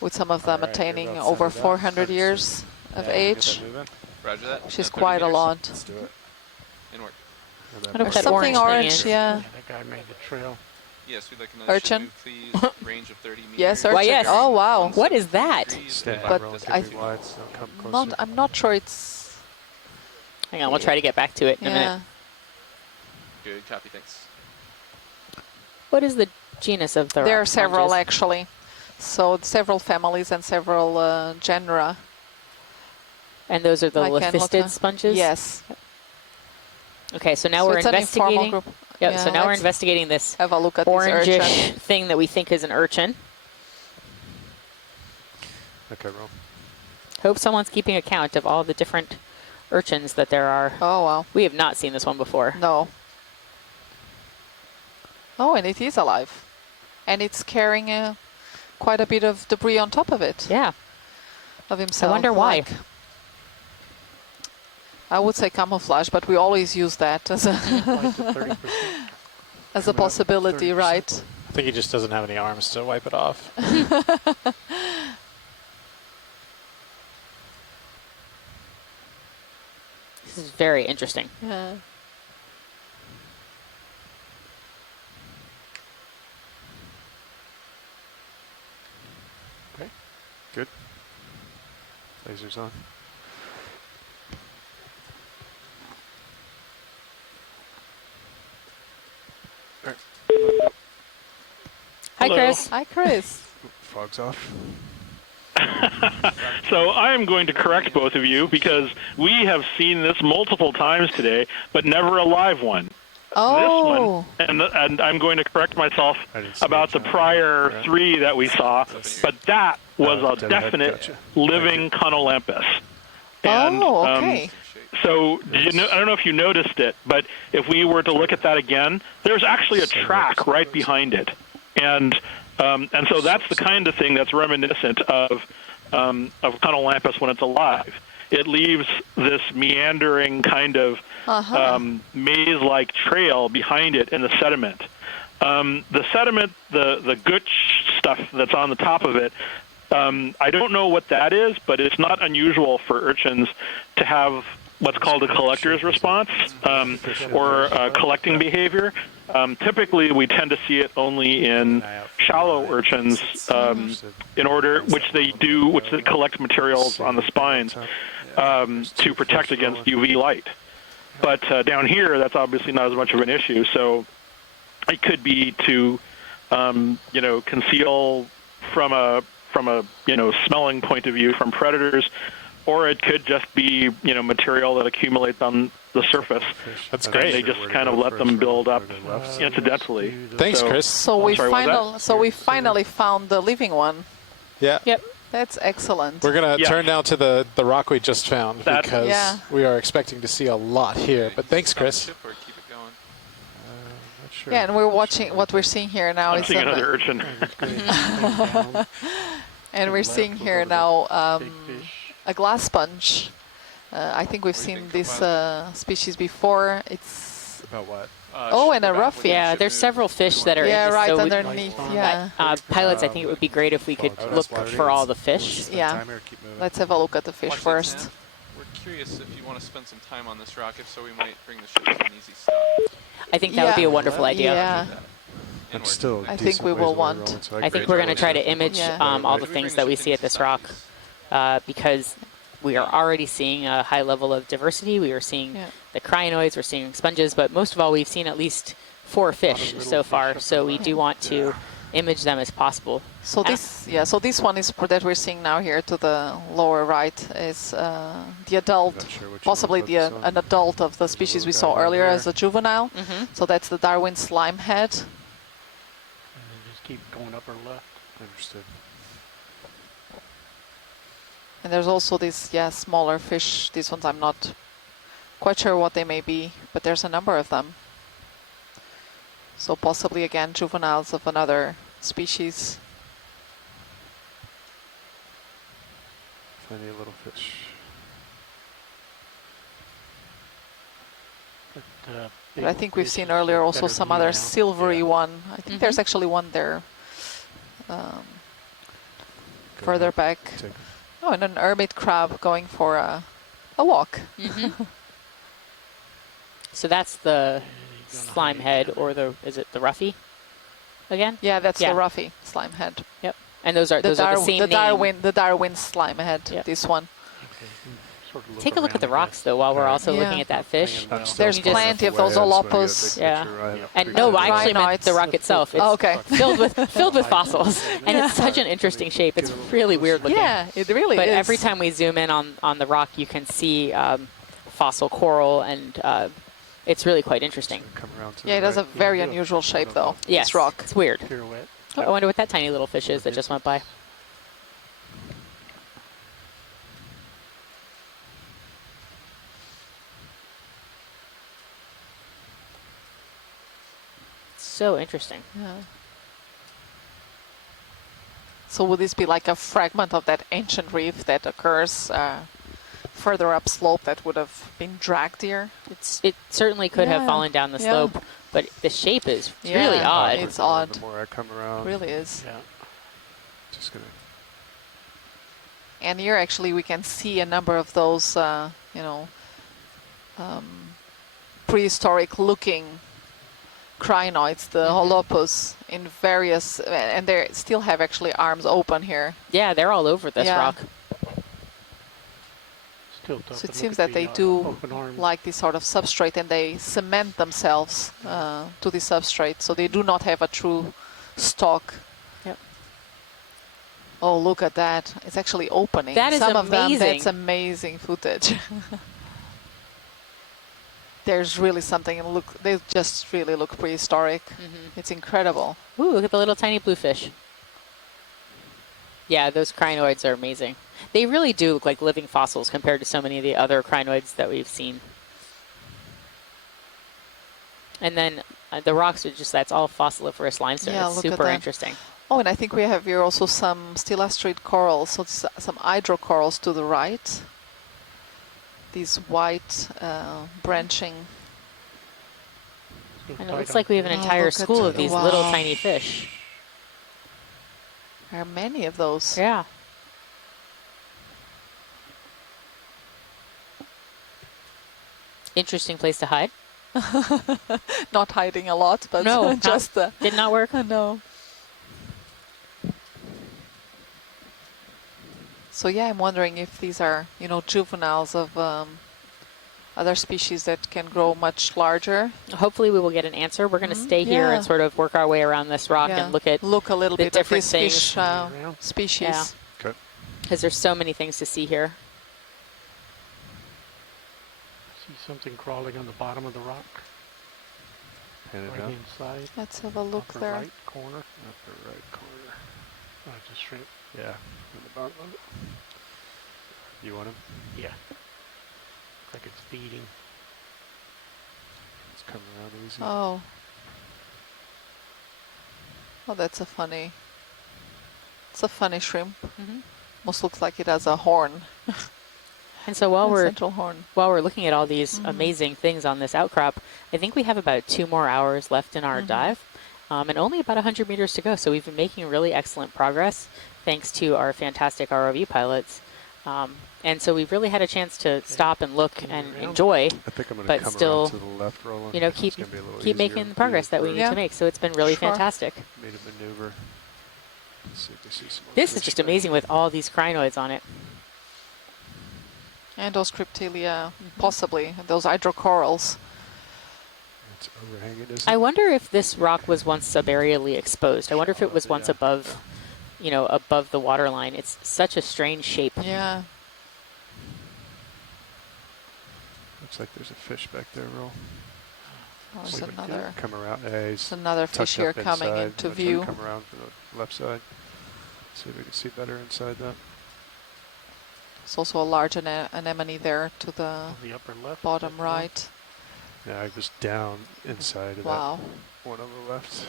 with some of them attaining over 400 years of age. Roger that. Which is quite a lot. Let's do it. Inward. Something orange, yeah. That guy made the trail. Yes, we'd like another Urchin. ship move, please. Range of 30 meters. Yes, urchin. Why, yes. Oh, wow. What is that? But I'm not sure it's... Hang on, we'll try to get back to it in a minute. Good, copy, thanks. What is the genus of the There are rock several, sponges? actually. So several families and several genera. And those are the lithistid sponges? Yes. Okay, so now we're investigating. Group. Yep, so now we're investigating this have a look at orangish thing that we think is an urchin. Okay, roll. Hope someone's keeping account of all the different urchins that there are. Oh, wow. We have not seen this one before. No. Oh, and it is alive. And it's carrying quite a bit of debris on top of it. Yeah. Of himself. I wonder why. I would say camouflage, but we always use that as a as a possibility, right? I think he just doesn't have any arms to wipe it off. This is very interesting. Yeah. Okay, good. Lasers on. All right. Hi, Hello. Chris. Hi, Chris. Fog's off. So I am going to correct both of you because we have seen this multiple times today, but never a live one. Oh. This one, and I'm going to correct myself about the prior 3 that we saw, but that was a definite living Conolampus. And, okay. So I don't know if you noticed it, but if we were to look at that again, there's actually a track right behind it, and so that's the kind of thing that's reminiscent of Conolampus when it's alive. It leaves this meandering kind of maze-like trail behind it in the sediment. The sediment, the gooch stuff that's on the top of it, I don't know what that is, but it's not unusual for urchins to have what's called a collector's response or collecting behavior. Typically, we tend to see it only in shallow urchins, which they collect materials on the spines to protect against UV light. But down here, that's obviously not as much of an issue. So it could be to, conceal from a smelling point of view from predators, or it could just be material that accumulates on the surface. That's and great. they just kind of let them build up incidentally. Thanks, Chris. So we finally found the living one. Yeah. Yep. That's excellent. We're going to turn now to the rock we just found because we are expecting to see a lot here. But thanks, Chris. Yeah, and we're watching what we're seeing here now. I'm seeing another urchin. And we're seeing here now a glass sponge. I think we've seen this species before. It's about what? And a roughy. Yeah, there's several fish that are in this, right so underneath. Yeah. Pilots, I think it would be great if we could look for all the fish. Yeah. Let's have a look at the fish first. We're curious if you want to spend some time on this rock. If so, we might bring the ship to an easy stop. I think that would be a wonderful idea. Yeah. I think we will want. I think we're going to try to image all the things that we see at this rock because we are already seeing a high level of diversity. We are seeing the crinoids, we're seeing sponges, but most of all, we've seen at least 4 fish so far. So we do want to image them as possible. So this one is that we're seeing now here to the lower right is the adult, possibly an adult of the species we saw earlier as a juvenile. So that's the Darwin slime head. And they just keep going up or left. Understood. And there's also these smaller fish. These ones I'm not quite sure what they may be, but there's a number of them. So possibly again juveniles of another species. Plenty of little fish. But I think we've seen earlier also some other silvery one. I think there's actually one there further back. Oh, and an hermit crab going for a walk. So that's the slime head, or is it the roughy again? Yeah, that's the roughy slime head. Yep. And those are the same name. The Darwin slime head. This one. Take a look at the rocks, though, while we're also looking at that fish. There's plenty of those olopus. Yeah. And no, I actually meant the rock itself. It's filled with fossils, and it's such an interesting shape. It's really weird looking. Yeah, it really is. But every time we zoom in on the rock, you can see fossil coral, and it's really quite interesting. Yeah, it has a very unusual shape, though. Yes, this rock. It's weird. Oh, I wonder what that tiny little fish is that just went by. So interesting. Yeah. So would this be like a fragment of that ancient reef that occurs further upslope that would have been dragged here? It certainly could have fallen down the slope, but the shape is really odd. It's odd. The more I come around, really is. Yeah. Just gonna. And here actually we can see a number of those, prehistoric looking crinoids, the holopus, in various, and they still have actually arms open here. Yeah, they're all over this rock. Tilt up So it and seems look at that they the, do open arms. like this sort of substrate, and they cement themselves to the substrate, so they do not have a true stalk. Yep. Oh, look at that. It's actually opening. That is Some of them, amazing. that's amazing footage. There's really something, look, they just really look prehistoric. It's incredible. Ooh, look at the little tiny bluefish. Yeah, those crinoids are amazing. They really do look like living fossils compared to so many of the other crinoids that we've seen. And then the rocks are just, that's all fossiliferous limestone. Yeah, It's look at super that. interesting. Oh, and I think we have here also some stilastrate corals, so some hydrocorals to the right. These white branching. And it looks like we have an entire school of these little tiny fish. There are many of those. Yeah. Interesting place to hide. Not hiding a lot, but no, just did not work. No. So yeah, I'm wondering if these are, you know, juveniles of other species that can grow much larger. Hopefully we will get an answer. We're going to stay here and sort of work our way around this rock and look a little bit different at things. Fish species. Yeah. Okay. Because there's so many things to see here. See something crawling on the bottom of the rock. Hand it Right out. inside. Let's have a look upper there. Right corner. Upper right corner. Oh, it's a shrimp. Yeah. On the bottom of it. You want him? Yeah. Looks like it's feeding. It's coming around easy. Oh. Oh, that's a funny. It's a funny shrimp. Almost looks like it has a horn. And so while central horn. while we're looking at all these amazing things on this outcrop, I think we have about 2 more hours left in our dive, and only about 100 meters to go. So we've been making really excellent progress thanks to our fantastic ROV pilots. And so we've really had a chance to stop and look and enjoy, I think I'm gonna but come still, around to the left, Roland. you know, It's keep gonna be a little keep easier making the progress that we need to make. So it's been really fantastic. Made a maneuver. Let's see if we see some more This is fish just back amazing with all these crinoids on it. And those cryptalia, possibly. Those hydrocorals. It's overhanging, isn't I it? wonder if this rock was once subaerially exposed. I wonder if it was once above, you know, above the waterline. It's such a strange shape. Yeah. Looks like there's a fish back there, Roll. Oh, there's another. Come around. Hey, he's another fish tucked here up coming inside. into I'm gonna try to view. Come around to the left side. See if we can see better inside that. There's also a large anemone there to the upper left. bottom right. Yeah, I was down inside of Wow. that one on the left.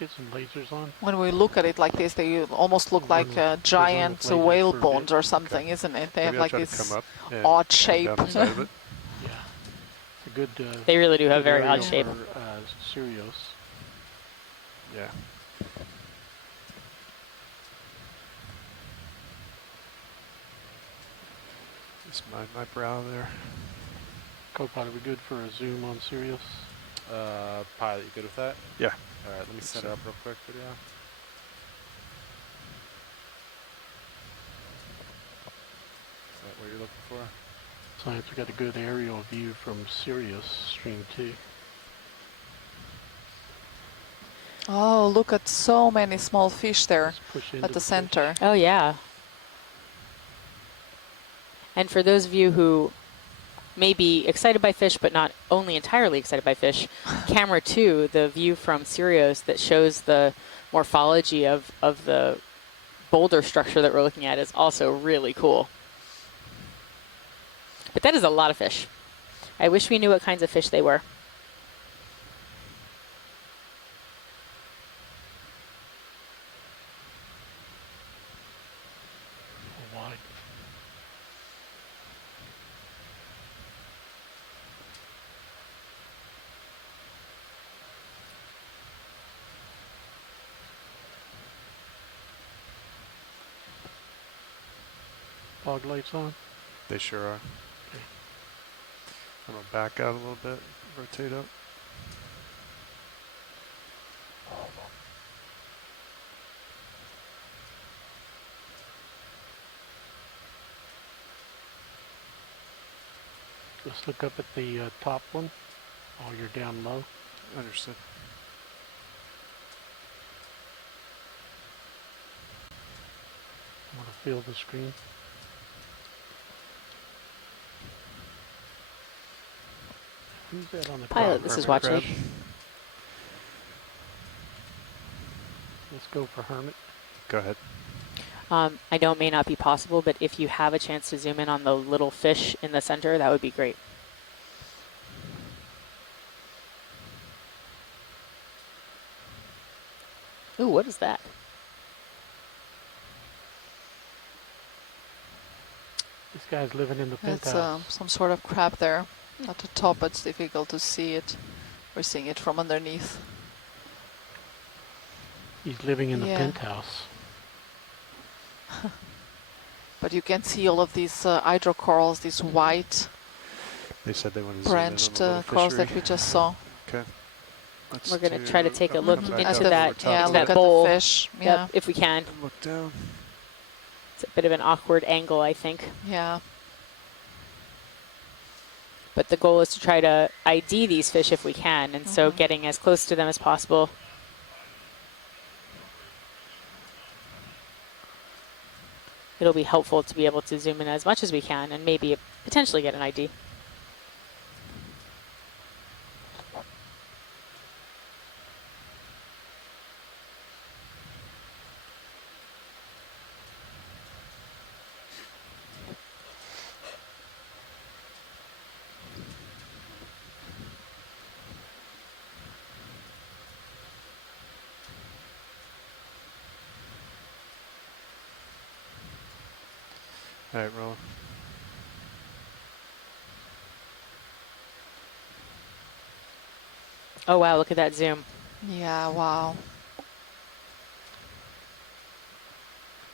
Let's get some lasers on. When we look at it like this, they almost look like giant lasers whale for a bones bit. or something, isn't it? They Maybe have I'll like try to this come up and odd come shape. down the side of it. Yeah. It's a good. They really do have good very odd area shape. For, Sirius. Yeah. Just mind my brow there. Co-pilot, we good for a zoom on Sirius? Pilot, you good with that? Yeah. All right, let me Think set so. it up real quick video. Is that what you're looking for? Science, we got a good aerial view from Sirius, stream 2. Oh, look at so many small fish there Push into at the fish. center. Oh, yeah. And for those of you who may be excited by fish, but not only entirely excited by fish, camera 2, the view from Sirius that shows the morphology of the boulder structure that we're looking at is also really cool. But that is a lot of fish. I wish we knew what kinds of fish they were. Wide. Fog lights on. They sure are. I'm gonna back out a little bit, rotate up. Just look up at the top one while you're down low. Understood. Want to feel the screen? Who's that on the Pilot, this is watching. Let's go for Hermit. Go ahead. I know it may not be possible, but if you have a chance to zoom in on the little fish in the center, that would be great. Ooh, what is that? This guy's living in the It's penthouse. some sort of crab there. At the top, it's difficult to see it. We're seeing it from underneath. He's living in the Yeah. penthouse. But you can see all of these hydrocorals, these white They said they wanted to branched zoom in on the corals little that we just saw. Okay. Let's We're going to try to take a look come back into up that, over top yeah, of look that at bowl. the fish. Yep, Yeah, if we can. Look down. It's a bit of an awkward angle, I think. yeah. But the goal is to try to ID these fish if we can, and so getting as close to them as possible. It'll be helpful to be able to zoom in as much as we can and maybe potentially get an ID. All right, roll. Oh wow, look at that zoom. Yeah, wow.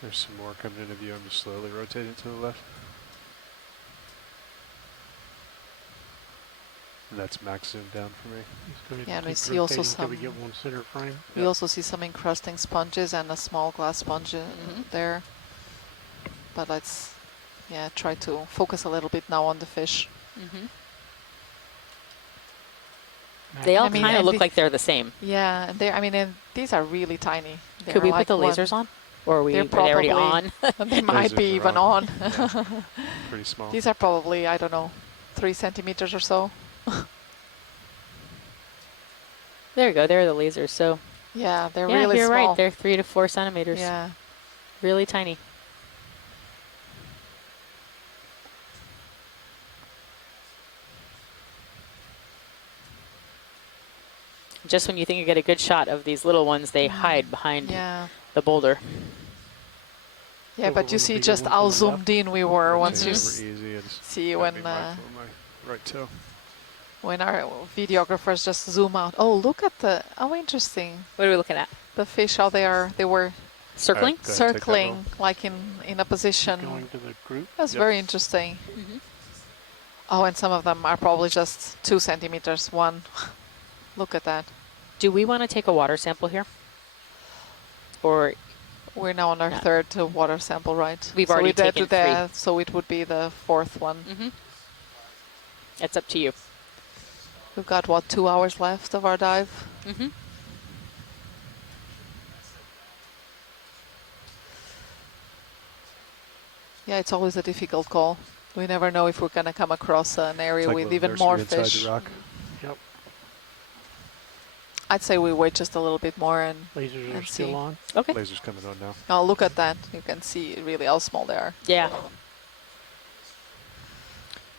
There's some more coming into view. I'm just slowly rotating to the left. And that's max zoom down for me. Yeah, and we see also some. We get one center frame. We also see some encrusting sponges and a small glass sponge there. But let's, yeah, try to focus a little bit now on the fish. They all I mean, kind of and look the- like they're the same. Yeah, and I mean, and these are really tiny. Could They're we like put the one- lasers on? Or are we They're already on? They might be Lasers are even on. on. Pretty small. These are probably, I don't know, 3 centimeters or so. There you go, there are the lasers. So Yeah, they're yeah, really you're small. right. They're 3 to 4 centimeters. Yeah. Really tiny. Just when you think you get a good shot of these little ones, they hide behind Yeah. the boulder. Yeah, but you see just how zoomed in we were once you see when right toe. when our videographers just zoom out. Oh, look at the, oh, interesting. What are we looking at? The fish, how they were circling? All right, go ahead, take that Circling, like in a position. Going to the group. That's Yep. very interesting. Oh, and some of them are probably just 2 centimeters, one. Look at that. Do we want to take a water sample here? Or We're now on our Yeah. 3rd water sample, right? We've So already we did taken that, so it would be the 4th one. it's up to you. We've got, what, 2 hours left of our dive? Yeah, it's always a difficult call. We never know if we're going to come across an area It's like with little even nursery more inside fish. the rock. Yep. I'd say we wait just a little bit more and Lasers are and still see. on. Okay. Lasers coming on now. Oh, look at that. You can see really how small they are. Yeah.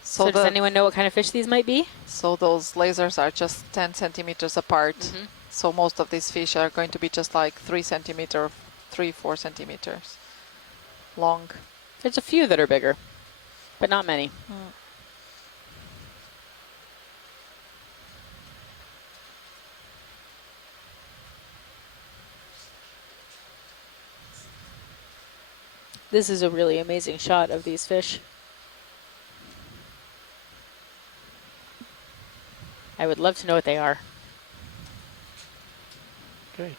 So does the- anyone know what kind of fish these might be? So those lasers are just 10 centimeters apart. So most of these fish are going to be just like 3 centimeter, 4 centimeters long. There's a few that are bigger, but not many. This is a really amazing shot of these fish. I would love to know what they are. Okay.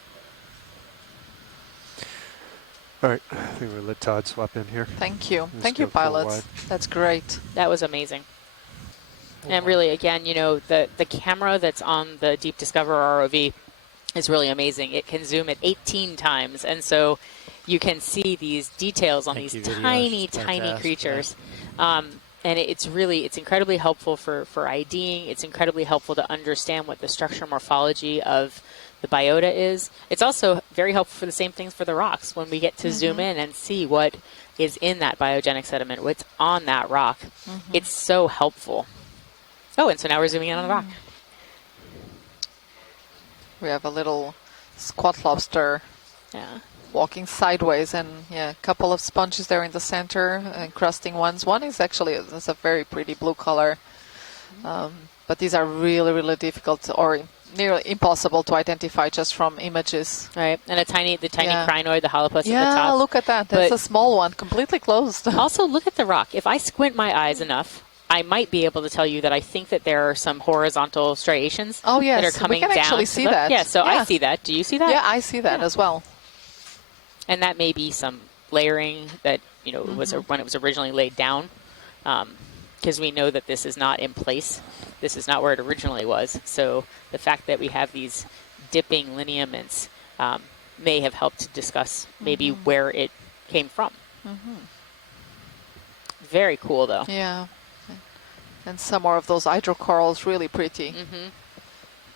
All right, I think we'll let Todd swap in here. Thank you. Let's Thank you, go full pilots. wide. That's great. That was amazing. And really, again, you know, the camera that's on the Deep Discover ROV is really amazing. It can zoom at 18 times, and so you can see these details on these tiny creatures. And it's incredibly helpful for IDing. It's incredibly helpful to understand what the structural morphology of the biota is. It's also very helpful for the same things for the rocks when we get to zoom in and see what is in that biogenic sediment, what's on that rock. It's so helpful. Oh, and so now we're zooming in on the rock. We have a little squat lobster walking sideways, and a couple of sponges there in the center, encrusting ones. One is actually it's a very pretty blue color, but these are really, really difficult or nearly impossible to identify just from images. Right, and the tiny crinoid, the holopus at the top. Yeah, look at that. That's a small one, completely closed. Also, look at the rock. If I squint my eyes enough, I might be able to tell you that I think that there are some horizontal striations that are coming down. We can actually see that. Yeah, so I see that. Do you see that? Yeah, I see that as well. And that may be some layering that, you know, was when it was originally laid down, because we know that this is not in place. This is not where it originally was. So the fact that we have these dipping lineaments may have helped to discuss maybe where it came from. Very cool, though. Yeah. And some more of those hydrocorals, really pretty.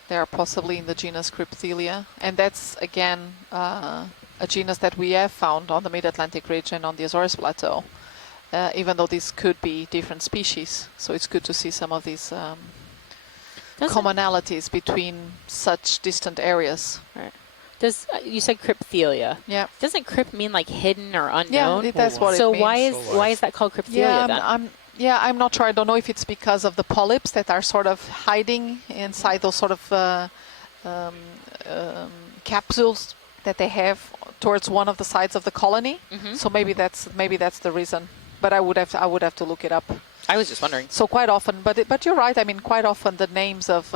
They are possibly in the genus Crypthelia. And that's, again, a genus that we have found on the Mid-Atlantic region on the Azores Plateau, even though these could be different species. So it's good to see some of these commonalities between such distant areas. Right. You said Crypthelia? Yeah. Doesn't crypt mean like hidden or unknown? Yeah, that's what it means. So why is that called Crypthelia then? I'm not sure. I don't know if it's because of the polyps that are sort of hiding inside those sort of capsules that they have towards one of the sides of the colony. So maybe that's the reason. But I would have to look it up. I was just wondering. So quite often, but you're right. I mean, quite often the names of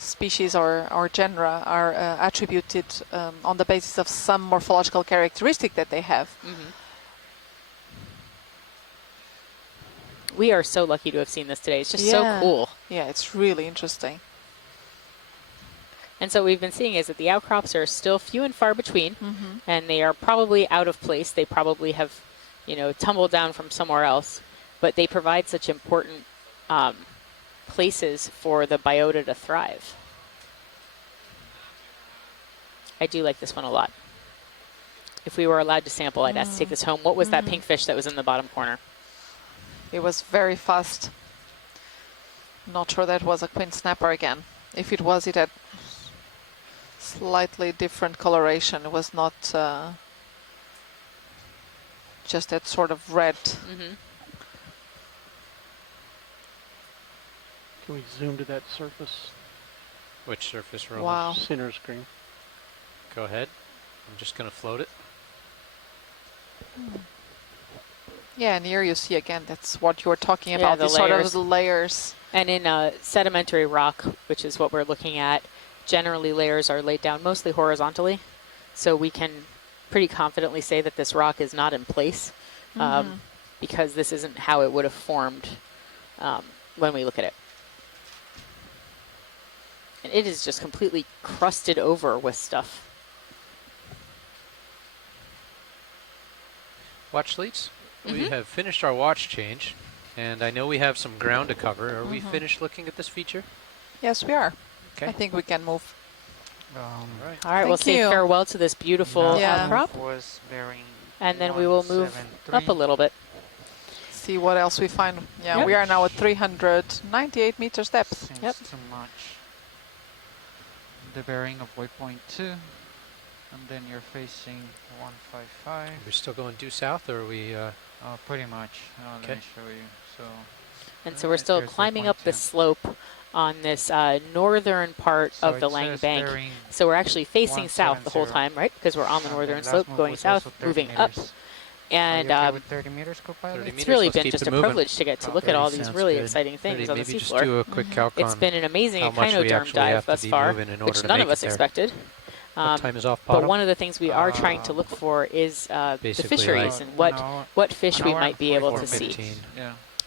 species or genera are attributed on the basis of some morphological characteristic that they have. We are so lucky to have seen this today. It's just so cool. Yeah, it's really interesting. And so what we've been seeing is that the outcrops are still few and far between, and they are probably out of place. They probably have, you know, tumbled down from somewhere else, but they provide such important places for the biota to thrive. I do like this one a lot. If we were allowed to sample, I'd ask to take this home. What was that pink fish that was in the bottom corner? It was very fast. Not sure that was a queen snapper again. If it was, it had slightly different coloration. It was not just that sort of red. Can we zoom to that surface? Which surface, Roman? Wow. Center screen. Go ahead. I'm just going to float it. Yeah, and here you see again, that's what you were talking about, these sort of layers. And in sedimentary rock, which is what we're looking at, generally layers are laid down mostly horizontally. So we can pretty confidently say that this rock is not in place because this isn't how it would have formed when we look at it. And it is just completely crusted over with stuff. Watch leads. We have finished our watch change, and I know we have some ground to cover. Are we finished looking at this feature? Yes, we are. Okay. I think we can move. All right, we'll say farewell to this beautiful crop. And then we will move up a little bit. See what else we find. Yeah, we are now at 398 meters depth. Seems too much. The bearing of waypoint 2. And then you're facing 155. We're still going due south, or are we... pretty much. Let me show you. And so we're still climbing up the slope on this northern part of the Lang Bank. So we're actually facing south the whole time, right? Because we're on the northern slope, going south, moving up. And with 30 meters, co-pilot? It's really been just a privilege to get to look at all these really exciting things on the maybe seafloor. Just do a quick calc It's been an amazing echinoderm dive thus far, which none of us expected. Time is off but one of the things we are trying to look for is the fisheries and what fish we might be able to see.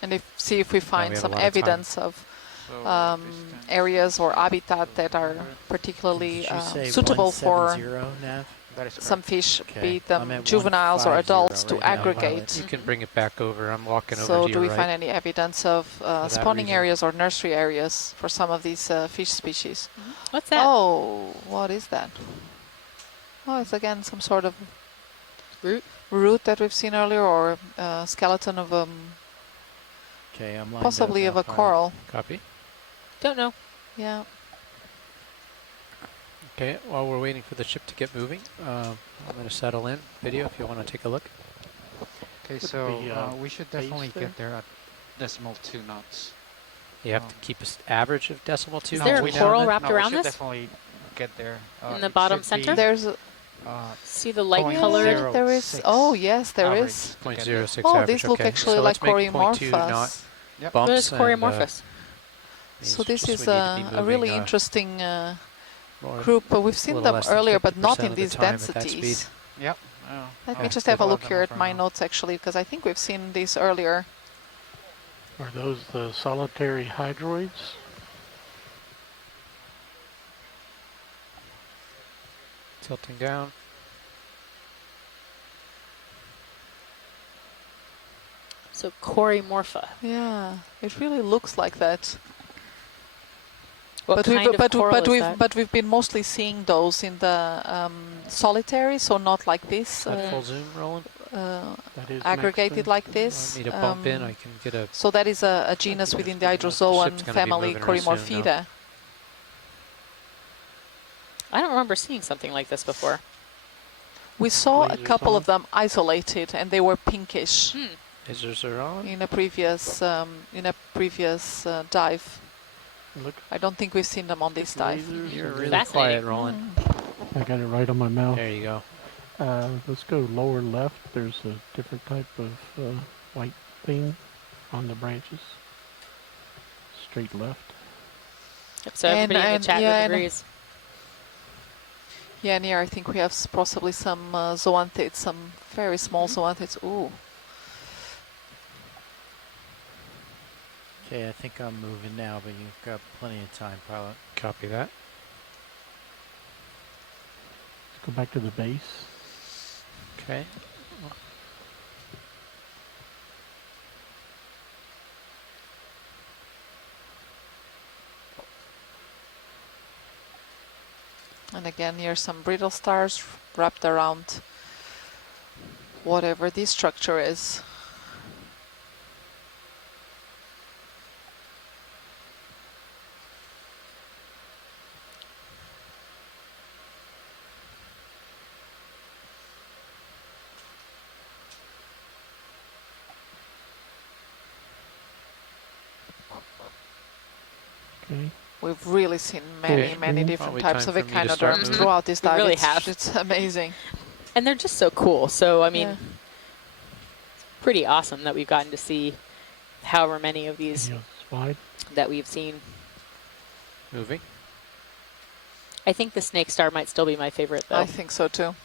And see if we find some evidence of areas or habitat that are particularly suitable for some fish, be it juveniles or adults, to aggregate. You can bring it back over. I'm walking over to So your do we right. find any evidence of spawning areas or nursery areas for some of these fish species? What's that? Oh, what is that? Oh, it's again some sort of root that we've seen earlier, or skeleton of Okay, I'm lined possibly up of now, a coral. Copy. Don't know. Yeah. Okay, while we're waiting for the ship to get moving, I'm going to settle in. Video, if you want to take a look. Okay, so we should definitely get there at decimal 2 knots. You have to keep an average of decimal 2. Is there a coral wrapped around we should this? definitely get there. In the bottom center? There's a see the light colored? There is. Oh, yes, there is. 0.06 Oh, average. these look okay. actually So like let's make 0.2 knot Coreomorphas. Yep. bumps. What is Coreomorphus? So this just is we need to be a moving, really interesting more- group. We've a seen little them less than earlier, but not 50% in of the these time at that densities. speed. Yep. Let me just have a look here at my notes, actually, because I think we've seen these earlier. Are those the solitary hydroids? Tilting down. So Coreomorpha. Yeah, it really looks like that. What But kind of coral is that? but we've been mostly seeing those in the solitary, so not like this. That full zoom, Roland? That is Aggregated mixed in. like this. Want me to bump in? I can get a... So that is a genus within the hydrozoan ship's gonna be family, moving real soon, Coreomorphidae. I don't remember seeing something like this before. We saw a Lasers couple on? of them isolated, and they were pinkish Lasers are on. in a previous dive. Look, I don't think we've seen them on this dive. lasers You're and really then- quiet, Roland. I got it right on my mouth. There you go. Let's go lower left. There's a different type of white thing on the branches. Straight left. So everybody in the chat room agrees. Yeah, and here I think we have possibly some zoanthids, some very small zoanthids. Ooh. Okay, I think I'm moving now, but you've got plenty of time, pilot. Copy that. Let's go back to the base. Okay. And again, here some brittle stars wrapped around whatever this structure is. Okay. We've really seen many, many different Probably types time of for me to start echinoderms moving. throughout this We dive. really It's, have. it's amazing. And they're just so cool. So, I mean, Yeah. it's pretty awesome that we've gotten to see however many of these Wide. that we've seen. Moving. I think the snake star might still be my favorite, though. I think so too.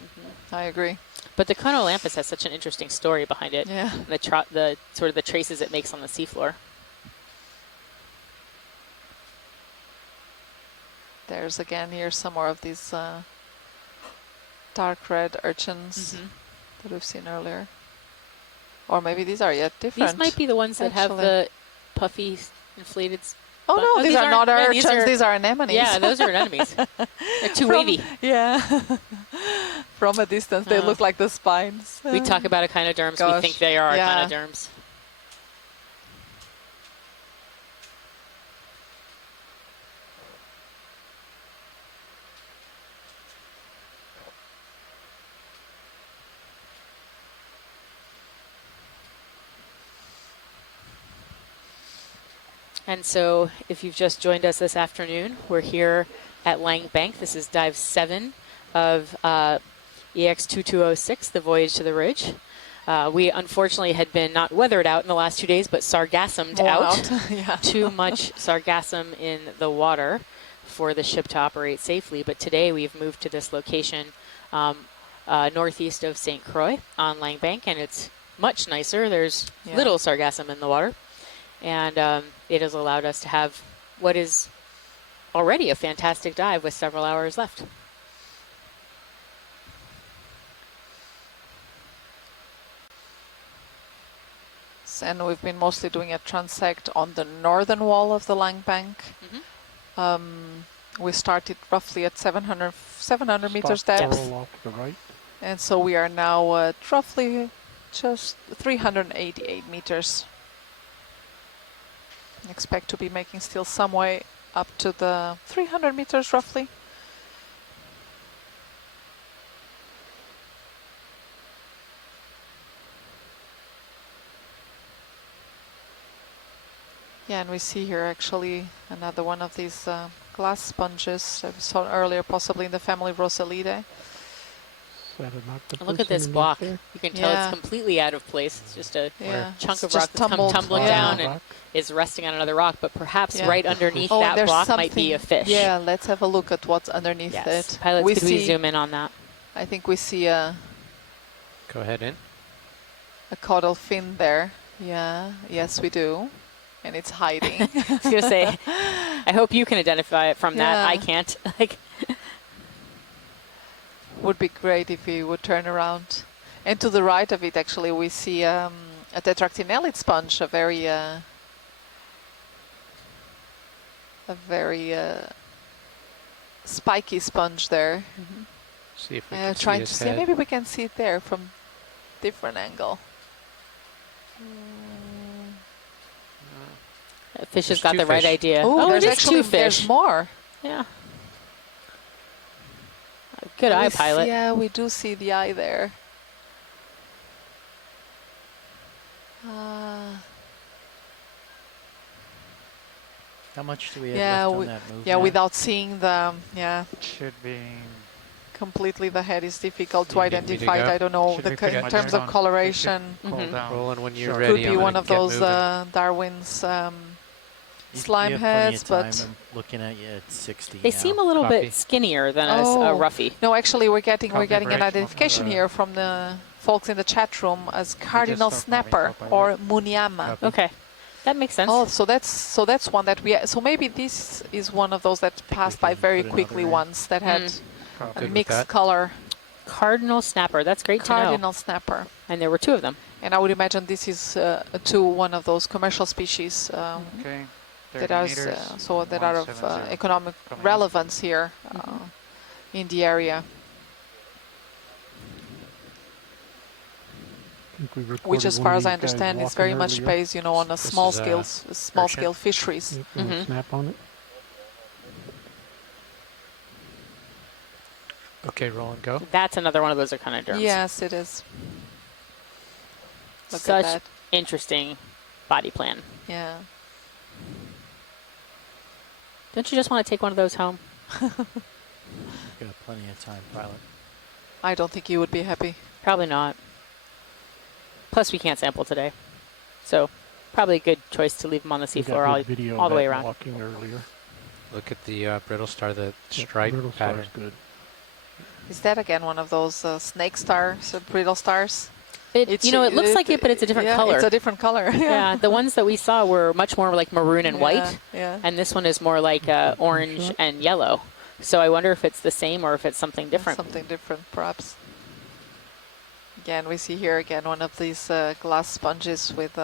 I agree. But the Conolampus has such an interesting story behind it. Yeah. And the sort of the traces it makes on the seafloor. There's again here some more of these dark red urchins that we've seen earlier. Or maybe these are yet different. These might be the ones that have actually. the puffy, inflated... Oh no, these are not urchins, these are anemones. Yeah, those are anemones. They're too From- wavy. Yeah. From a distance, they look like the spines. We talk about echinoderms, we Gosh, think they are yeah. echinoderms. And so if you've just joined us this afternoon, we're here at Lang Bank. This is dive 7 of EX2206, the voyage to the ridge. We unfortunately had been not weathered out in the last 2 days, but sargassomed out. Yeah. Too much sargassum in the water for the ship to operate safely. But today we've moved to this location northeast of St. Croix on Lang Bank, and it's much nicer. There's little sargassum in the water. And it has allowed us to have what is already a fantastic dive with several hours left. And we've been mostly doing a transect on the northern wall of the Lang Bank. We started roughly at 700 meters depth. Off to the right. And so we are now at roughly just 388 meters. Expect to be making still some way up to the 300 meters roughly. Yeah, and we see here actually another one of these glass sponges that we saw earlier, possibly in the family of Rosalidae. Look at this block. There? You can tell it's completely out of place. It's just a chunk of It's rock just that's come tumbled tumbling down and is resting on another rock, but perhaps right underneath that block might be a fish. Yeah, let's have a look at what's underneath it. Pilots, could we zoom in on that? I think we see a Go ahead in. caudal fin there. Yeah, yes we do. And it's hiding. I was going to say, I hope you can identify it from that. I can't. Would be great if we would turn around. And to the right of it, actually, we see a tetractinellid sponge, a very spiky sponge there. See if we can trying see to his see, head. maybe we can see it there from different angle. That fish has got the right idea. Oh, there's there's actually two fish. There's more. Yeah. Good eye, pilot. Yeah, we do see the eye there. How much do we have Yeah, left on that move? yeah, without seeing the Should be completely the head is difficult to You need me to identify. go? I don't know Should the we put in it terms down? of coloration. Pull down. Roland, when you're Sure. ready, Could I'm be one gonna of get those moving. Darwin's You slime have plenty heads, of time. but I'm looking at you at 60 They now. seem a little Copy. bit skinnier than a Oh. roughy. no, actually we're getting Copy an break. identification here from the folks in the chat room as cardinal start snapper moving, or muniama. Okay, that makes sense. Oh, so that's one that so maybe this is one of those that passed by can very put quickly another in. once that had I'm a good with mixed that. color. Cardinal snapper. That's great to know. Cardinal snapper. And there were two of them. And I would imagine this is one of those commercial species Okay. that 30 are meters, that are of 170 economic coming up. relevance here in the area, which, as far as I understand, is very much based, on a small scale fisheries. Snap on it. Okay, Roland, go. That's another one of those echinoderms. Yes, it is. Look Such at that. interesting body plan. Yeah. Don't you just want to take one of those home? Got plenty of time, pilot. I don't think you would be happy. Probably not. Plus, we can't sample today. So, probably a good choice to leave them on the We got seafloor all, good video all the of way that around. walking earlier. Look at the brittle star, the Yeah, stripe brittle pattern. star's good. Is that again one of those snake stars, brittle stars? It looks like it, but it's a different color. It's a different color. Yeah, the ones that we saw were much more like maroon and white, Yeah. and this one is more like orange and yellow. So I wonder if it's the same or if it's something different. Something different, perhaps. Again, we see here again one of these glass sponges with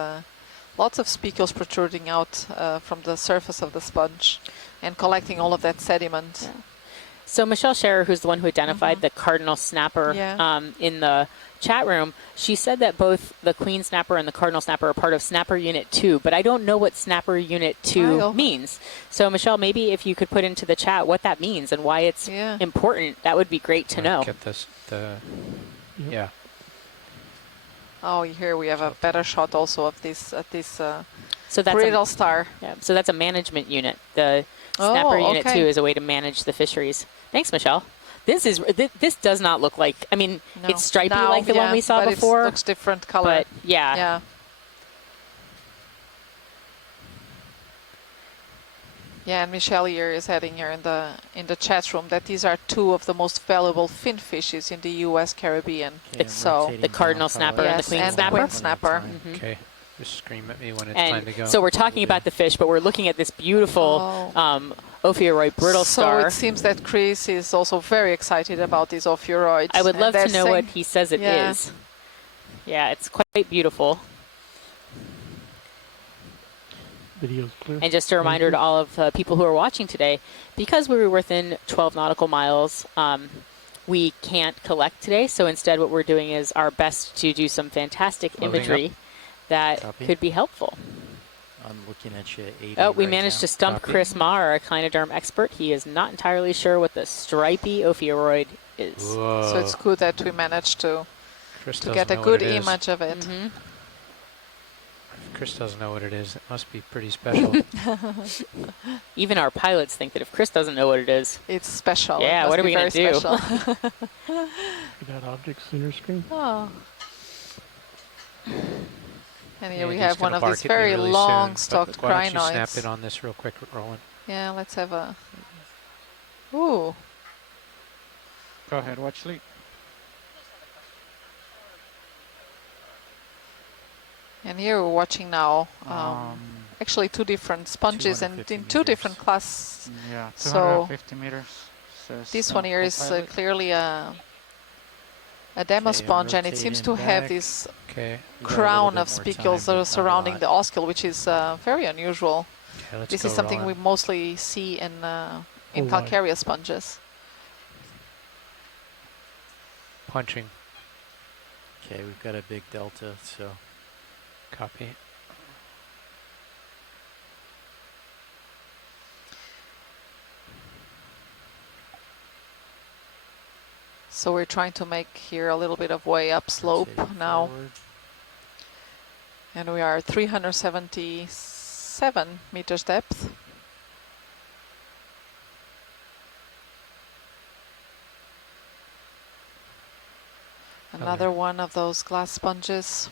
lots of spicules protruding out from the surface of the sponge and collecting all of that sediment. Yeah. So Michelle Scherer, who's the one who identified the cardinal snapper in the chat room, she said that both the queen snapper and the cardinal snapper are part of snapper unit 2, but I don't know what snapper unit 2 means. So Michelle, maybe if you could put into the chat what that means and why it's important, that would be great to know. Get this, yeah. Oh, here we have a better shot also of this So that's brittle star. Yeah, so that's a management unit. The snapper unit 2 is a way to manage the fisheries. Thanks, Michelle. This does not look like, I mean, No. it's stripy Now, like the one we saw but before. It looks different color. But yeah. Yeah. Yeah, and Michelle here is adding here in the chat room that these are two of the most valuable fin fishes in the U.S. Caribbean. So the cardinal snapper and the queen snapper. Queen snapper. Okay, Just scream at me when it's And time to go. so we're talking about the fish, but we're looking at this beautiful ophiuroid brittle star. So it seems that Chris is also very excited about these ophiuroids. I would love to know what he says it Yeah. is. Yeah, it's quite beautiful. Video's clear. And just a reminder to all of people who are watching today, because we were within 12 nautical miles, we can't collect today. So instead what we're doing is our best to do some fantastic imagery that could be helpful. I'm looking at you at 80 Oh, we right managed now. to stump Chris Ma, our echinoderm expert. He is not entirely sure what the stripy ophiuroid is. Whoa. So it's good that we managed to get a good image of it. Mm-hmm. If Chris doesn't know what it is, it must be pretty special. Even our pilots think that if Chris doesn't know what it is, it's special. Yeah, what are we going to do? You got object center screen? Oh. And here we he's have one gonna of bark these at me very really long-stalked soon. Why don't you crinoids. snap it on this real quick, Roland? Yeah, let's have a... Ooh. Go ahead, watch lead. And here we're watching now actually two different sponges and in two different classes. Yeah, So 250 meters. this one here is clearly a demo sponge, and it seems to have this crown of spicules that are surrounding the oscule, which is very unusual. This is something we mostly see in calcareous sponges. Punching. Okay, we've got a big delta, so copy. So we're trying to make here a little bit of way up slope now. forward. And we are 377 meters depth. Another one of those glass sponges.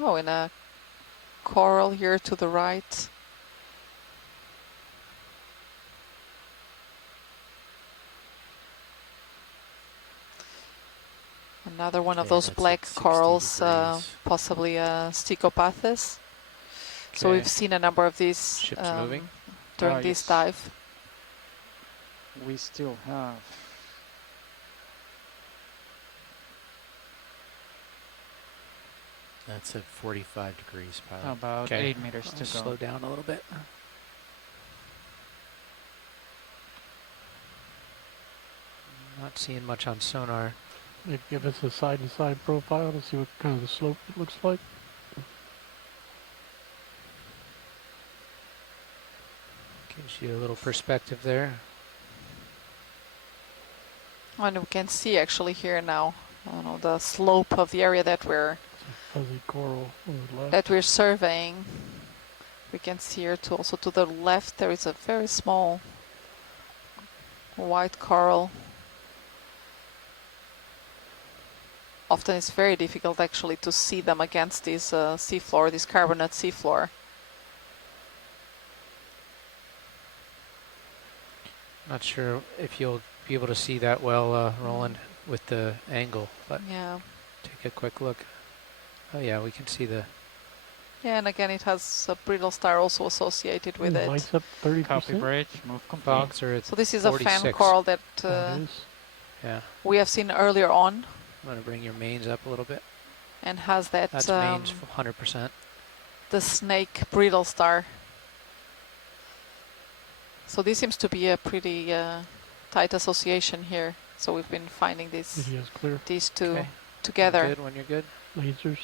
Oh, in a coral here to the right. Another one of those black corals, possibly Stichopathis. So we've seen a number of these during this dive. We still have That's at 45 degrees, pilot. about 8 meters to go. Slow down a little bit. Not seeing much on sonar. They'd give us a side-to-side profile to see what kind of the slope it looks like. Gives you a little perspective there. And we can see actually here now, the slope of the area that we're Fuzzy coral on the left. that we're surveying. We can see here too, also to the left there is a very small white coral. Often it's very difficult actually to see them against this seafloor, this carbonate seafloor. Not sure if you'll be able to see that well, Roland, with the angle, but yeah, take a quick look. Oh yeah, we can see the... Yeah, and again it has a brittle star also associated with it. Lights up 30%. Copy bridge, move complete. Fogs are at So this is 46. a fan coral that yeah. we have seen earlier on. I'm going to bring your mains up a little bit. And has that That's mains 100%. the snake brittle star. So this seems to be a pretty tight association here. So we've been finding these two together. Good when you're good. Lasers.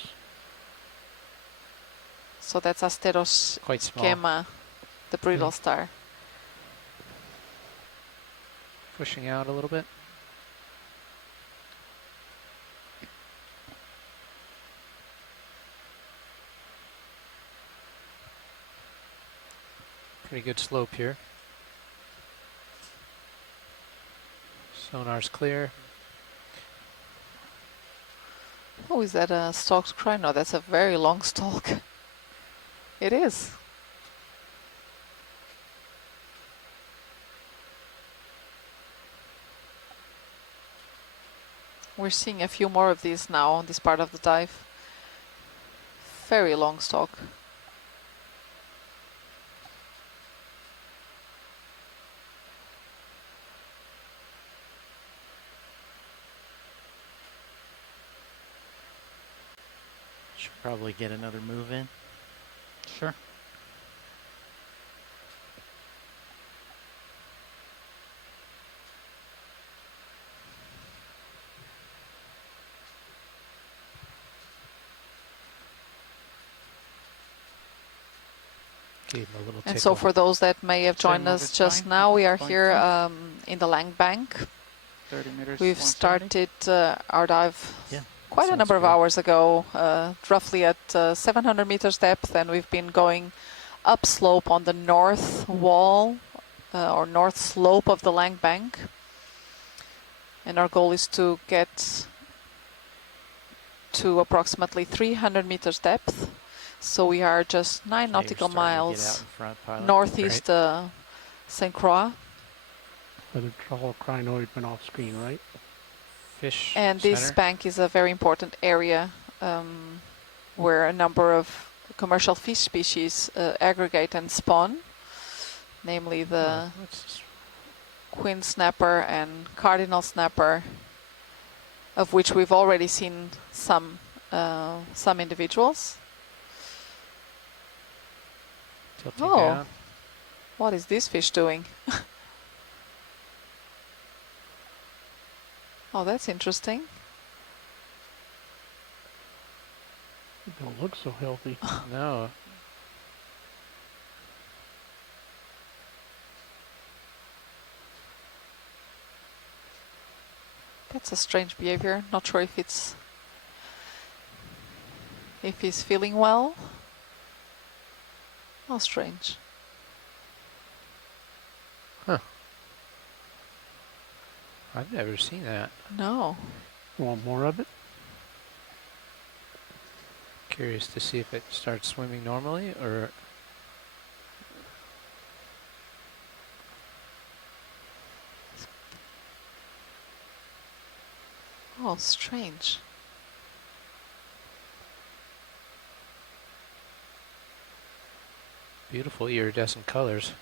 So that's Asteros Quite small. Schema, the brittle star. Pushing out a little bit. Pretty good slope here. Sonar's clear. Oh, is that a stalked crino? That's a very long stalk. It is. We're seeing a few more of these now on this part of the dive. Very long stalk. Should probably get another move in. Sure. And so for those that may have joined us just now, we are here in the Lang Bank. 30 meters. We've started our dive quite a sounds number of good. hours ago, roughly at 700 meters depth, and we've been going upslope on the north wall or north slope of the Lang Bank. And our goal is to get to approximately 300 meters depth. So we are just 9 nautical miles northeast St. Croix. The tall crinoid went off screen, right? Fish And this center. bank is a very important area where a number of commercial fish species aggregate and spawn, namely the queen snapper and cardinal snapper, of which we've already seen some individuals. Tilting Oh, down. what is this fish doing? Oh, that's interesting. It don't look so healthy. No. That's a strange behavior. Not sure if he's feeling well. How strange. Huh. I've never seen that. No. Want more of it? Curious to see if it starts swimming normally or. Oh, strange. Beautiful iridescent colors.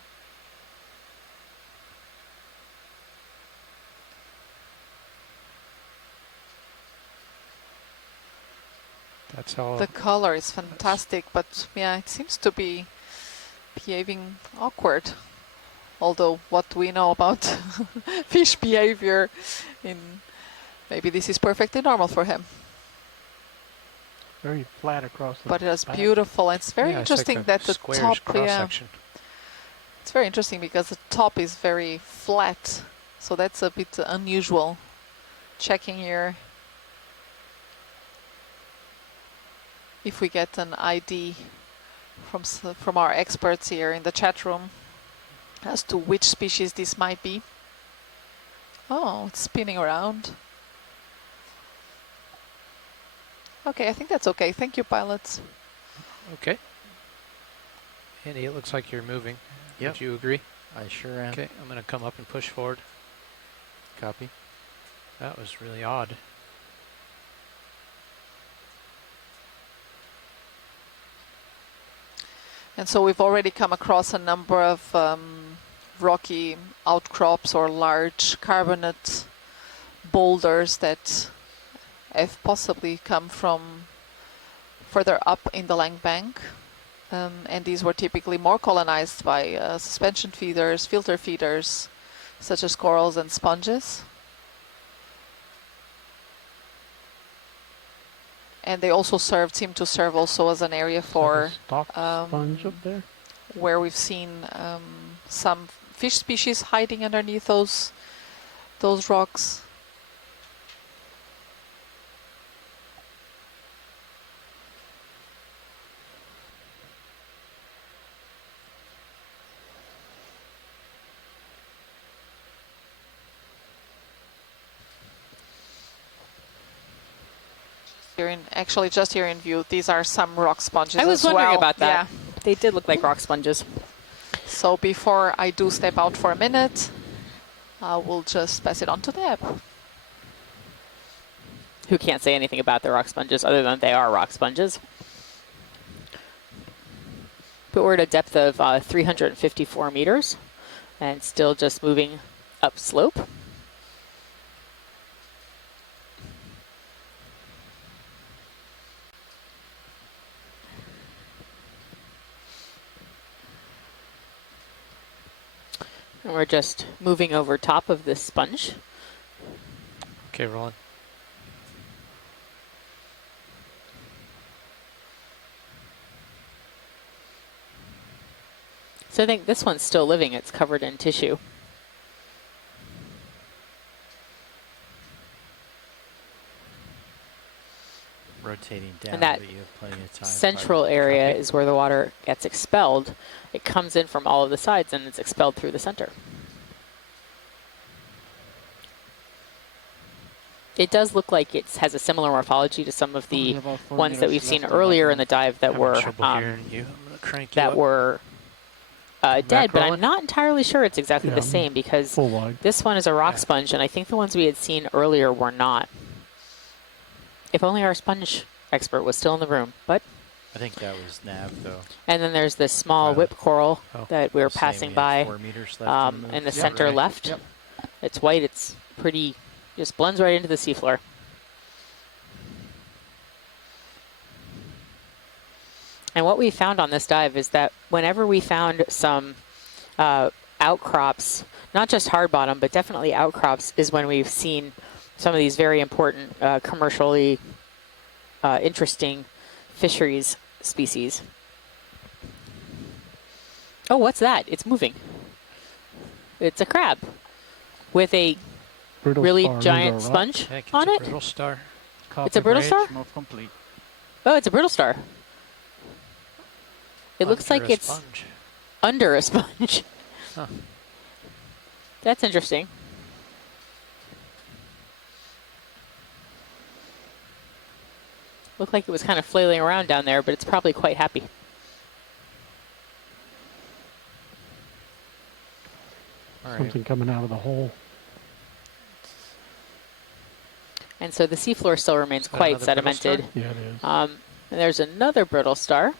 That's all. The color is fantastic, but yeah, it seems to be behaving awkward. Although what do we know about fish behavior? Maybe this is perfectly normal for him. Very flat across the But it's back. beautiful. It's very Yeah, interesting it's like that the squares top, cross-section. it's very interesting because the top is very flat, so that's a bit unusual. Checking here if we get an ID from our experts here in the chat room as to which species this might be. Oh, it's spinning around. Okay, I think that's okay. Thank you, pilots. Okay. Andy, it looks like you're moving. Yep. Would you agree? I sure am. Okay, I'm going to come up and push forward. Copy. That was really odd. And so we've already come across a number of rocky outcrops or large carbonate boulders that have possibly come from further up in the Lang Bank. And these were typically more colonized by suspension feeders, filter feeders, such as corals and sponges. And they also seem to serve also as an area for sponge up there, where we've seen some fish species hiding underneath those rocks. Actually, just here in view, these are some rock sponges. I was as wondering well. about that. Yeah. They did look like rock sponges. So before I do step out for a minute, I will just pass it on to Deb. Who can't say anything about the rock sponges other than they are rock sponges. but we're at a depth of 354 meters and still just moving upslope. And we're just moving over top of this sponge. Okay, rolling. So I think this one's still living. It's covered in tissue. Rotating down, And that but you have plenty of time. central area is where the water gets expelled. It comes in from all of the sides and it's expelled through the center. It does look like it has a similar morphology to some of the ones that we've seen earlier in the dive that were dead, but I'm not entirely sure it's exactly the same because this one is a rock sponge, and I think the ones we had seen earlier were not. If only our sponge expert was still in the room, but I think that was Nav, though. And then there's this small whip coral that we were passing by 4 meters left in the center left. Yep. It's white. It's pretty, just blends right into the seafloor. And what we found on this dive is that whenever we found some outcrops, not just hard bottom, but definitely outcrops, is when we've seen some of these very important commercially interesting fisheries species. Oh, what's that? It's moving. It's a crab with a really giant sponge on it. Brittle star. It's a brittle star? Move complete. Oh, it's a brittle star. It looks like it's under a sponge. Huh. That's interesting. Looked like it was kind of flailing around down there, but it's probably quite happy. Something coming out of the hole. And so the seafloor still remains quite sedimented. Yeah, it is. And there's another brittle star.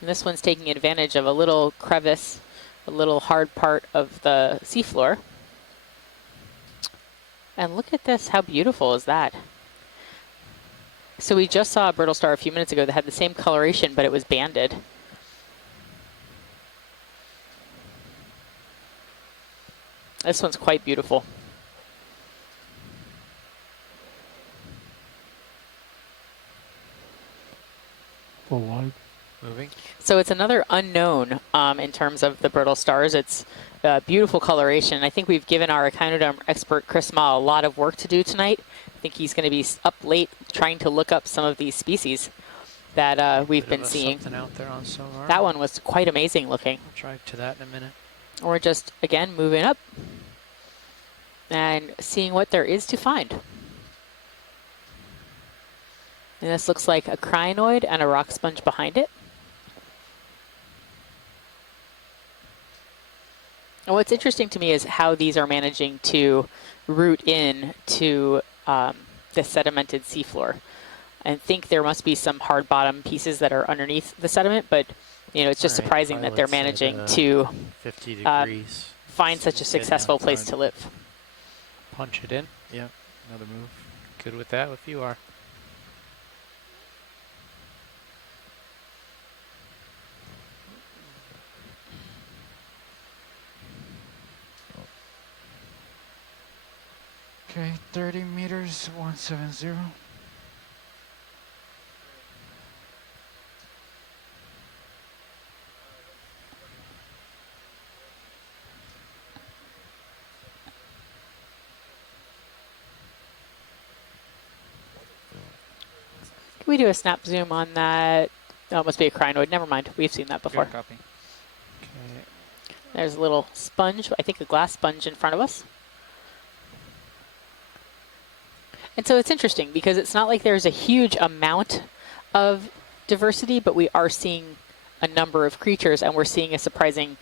And this one's taking advantage of a little crevice, a little hard part of the seafloor. And look at this, how beautiful is that? So we just saw a brittle star a few minutes ago that had the same coloration, but it was banded. This one's quite beautiful. Full wide. Moving. So it's another unknown in terms of the brittle stars. It's beautiful coloration. I think we've given our echinoderm expert, Chris Ma, a lot of work to do tonight. I think he's going to be up late trying to look up some of these species that we've been seeing. Out there on sonar. That one was quite amazing looking. I'll drive to that in a minute. We're just, again, moving up and seeing what there is to find. And this looks like a crinoid and a rock sponge behind it. And what's interesting to me is how these are managing to root in to the sedimented seafloor. I think there must be some hard bottom pieces that are underneath the sediment, but you know, it's just surprising that they're managing to 50 degrees. Find such a successful place to live. Punch it in. Yep, another move. Good with that if you are. Okay, 30 meters, 170. Can we do a snap zoom on that? Oh, it must be a crinoid. Never mind. We've seen that before. Good copy. Okay. There's a little sponge, I think a glass sponge in front of us. And so it's interesting because it's not like there's a huge amount of diversity, but we are seeing a number of creatures and we're seeing a surprising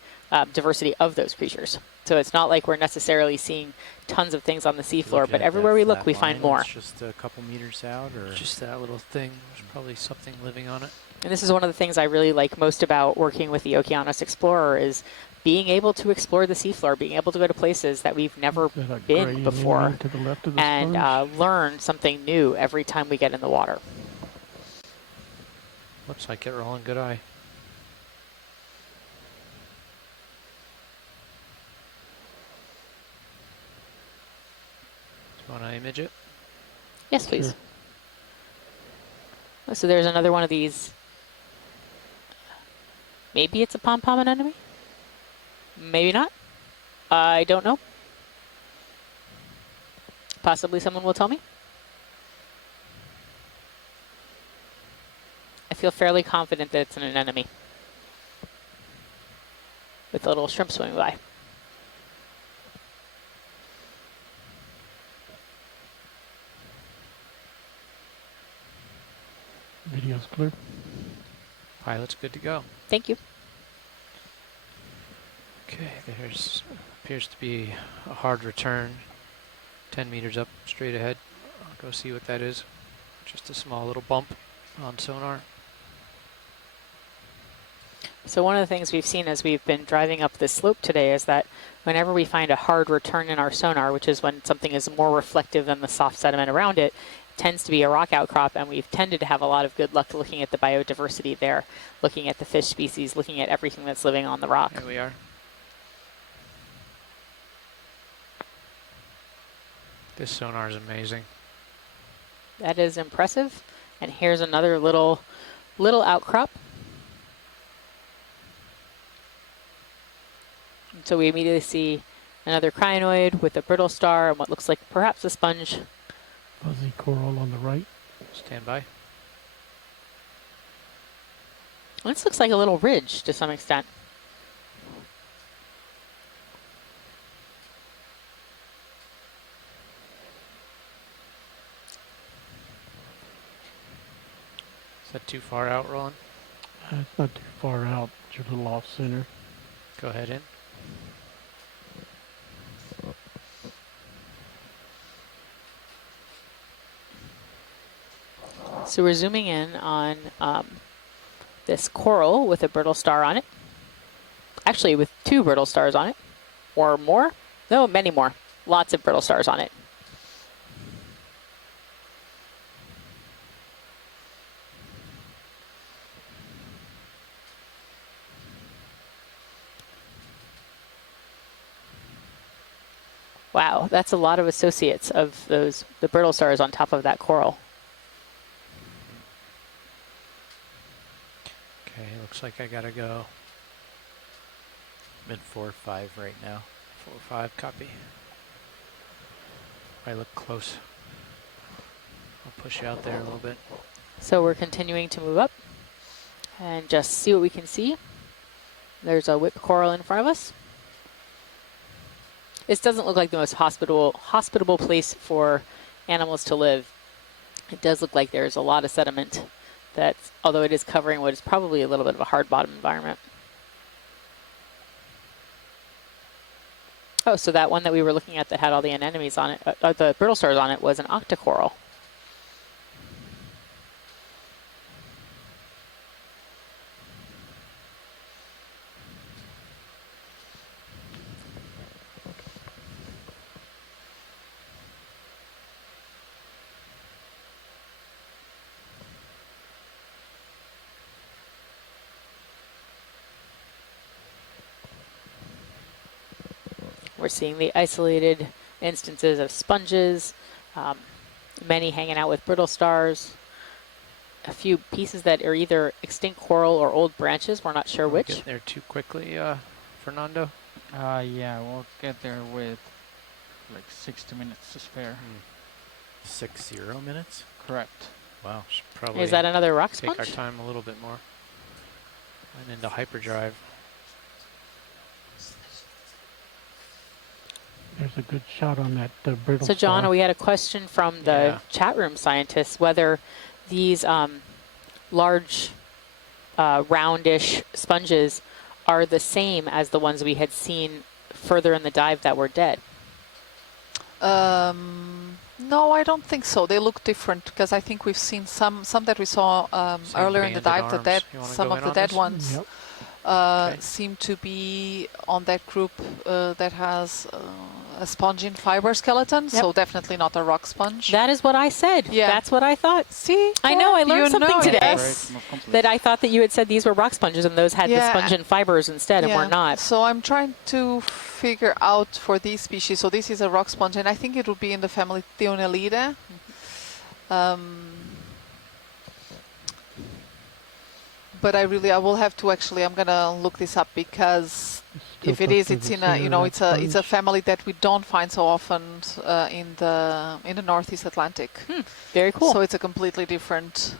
diversity of those creatures. So it's not like we're necessarily seeing tons of things on the seafloor, but everywhere we look, we find more. It's just a couple meters out, or just that little thing. There's probably something living on it. And this is one of the things I really like most about working with the Okeanos Explorer is being able to explore the seafloor, being able to go to places that we've never been before, and learn something new every time we get in the water. Looks like it, rolling good eye. Do you want to image it? Yes, please. Sure. Oh, so there's another one of these. Maybe it's a pom-pom anemone? Maybe not. I don't know. Possibly someone will tell me. I feel fairly confident that it's an anemone with a little shrimp swimming by. Video's clear. Pilot's good to go. Thank you. Okay, there's appears to be a hard return. 10 meters up, straight ahead. I'll go see what that is. Just a small little bump on sonar. So one of the things we've seen as we've been driving up this slope today is that whenever we find a hard return in our sonar, which is when something is more reflective than the soft sediment around it, tends to be a rock outcrop, and we've tended to have a lot of good luck looking at the biodiversity there, looking at the fish species, looking at everything that's living on the rock. There we are. This sonar is amazing. That is impressive. And here's another little outcrop. And so we immediately see another crinoid with a brittle star and what looks like perhaps a sponge. Fuzzy coral on the right. Stand by. This looks like a little ridge to some extent. Is that too far out, Roland? It's not too far out. You're a little off center. Go ahead in. So we're zooming in on this coral with a brittle star on it. Actually, with 2 brittle stars on it, or more. No, many more. Lots of brittle stars on it. Wow, that's a lot of associates of the brittle stars on top of that coral. Okay, looks like I gotta go. Mid 4-5 right now. 4-5, copy. I look close. I'll push you out there a little bit. So we're continuing to move up and just see what we can see. There's a whip coral in front of us. This doesn't look like the most hospitable place for animals to live. It does look like there's a lot of sediment that's, although it is covering what is probably a little bit of a hard bottom environment. Oh, so that one that we were looking at that had all the anemones on it, the brittle stars on it, was an octocoral. We're seeing the isolated instances of sponges, many hanging out with brittle stars, a few pieces that are either extinct coral or old branches. We're not sure which. Get there too quickly, Fernando? Yeah, we'll get there with like 60 minutes to spare. 60 minutes? Correct. Wow. Should probably is that another rock sponge? Take our time a little bit more. And into hyperdrive. There's a good shot on that brittle So, John, star. we had a question from the chat room scientists whether these large, roundish sponges are the same as the ones we had seen further in the dive that were dead? No, I don't think so. They look different because I think we've seen some that we saw earlier in the dive. Some of the dead ones seem to be on that group that has a spongine fiber skeleton. Yep. So definitely not a rock sponge. That is what I said. Yeah, that's what I thought. See, I know I learned something today. Yes. That I thought that you had said these were rock sponges and those had the spongin fibers instead, and were not. So I'm trying to figure out for these species. So this is a rock sponge, and I think it would be in the family Theonellidae. But I will have to I'm gonna look this up because if it is, it's in a, it's a family that we don't find so often in the Northeast Atlantic. Very cool. So it's a completely different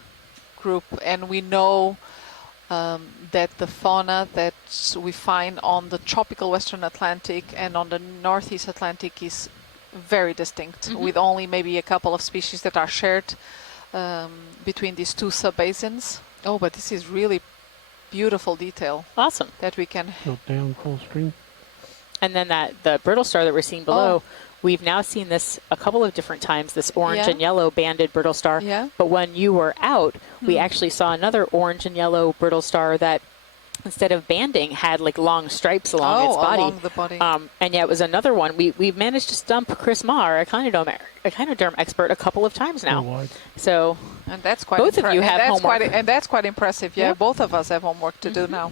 group, and we know that the fauna that we find on the tropical Western Atlantic and on the Northeast Atlantic is very distinct, with only maybe a couple of species that are shared between these two subbasins. Oh, but this is really beautiful detail. Awesome. That we can go down full stream. And then the brittle star that we're seeing below, we've now seen this a couple of different times, this orange and yellow banded brittle star. Yeah. But when you were out, we actually saw another orange and yellow brittle star that instead of banding had like long stripes along its body. Along the body. And yeah, it was another one. We've managed to stump Chris Ma, our echinoderm expert, a couple of times now. So and that's quite both of you have homework. And that's quite impressive. Yeah, both of us have homework to do now.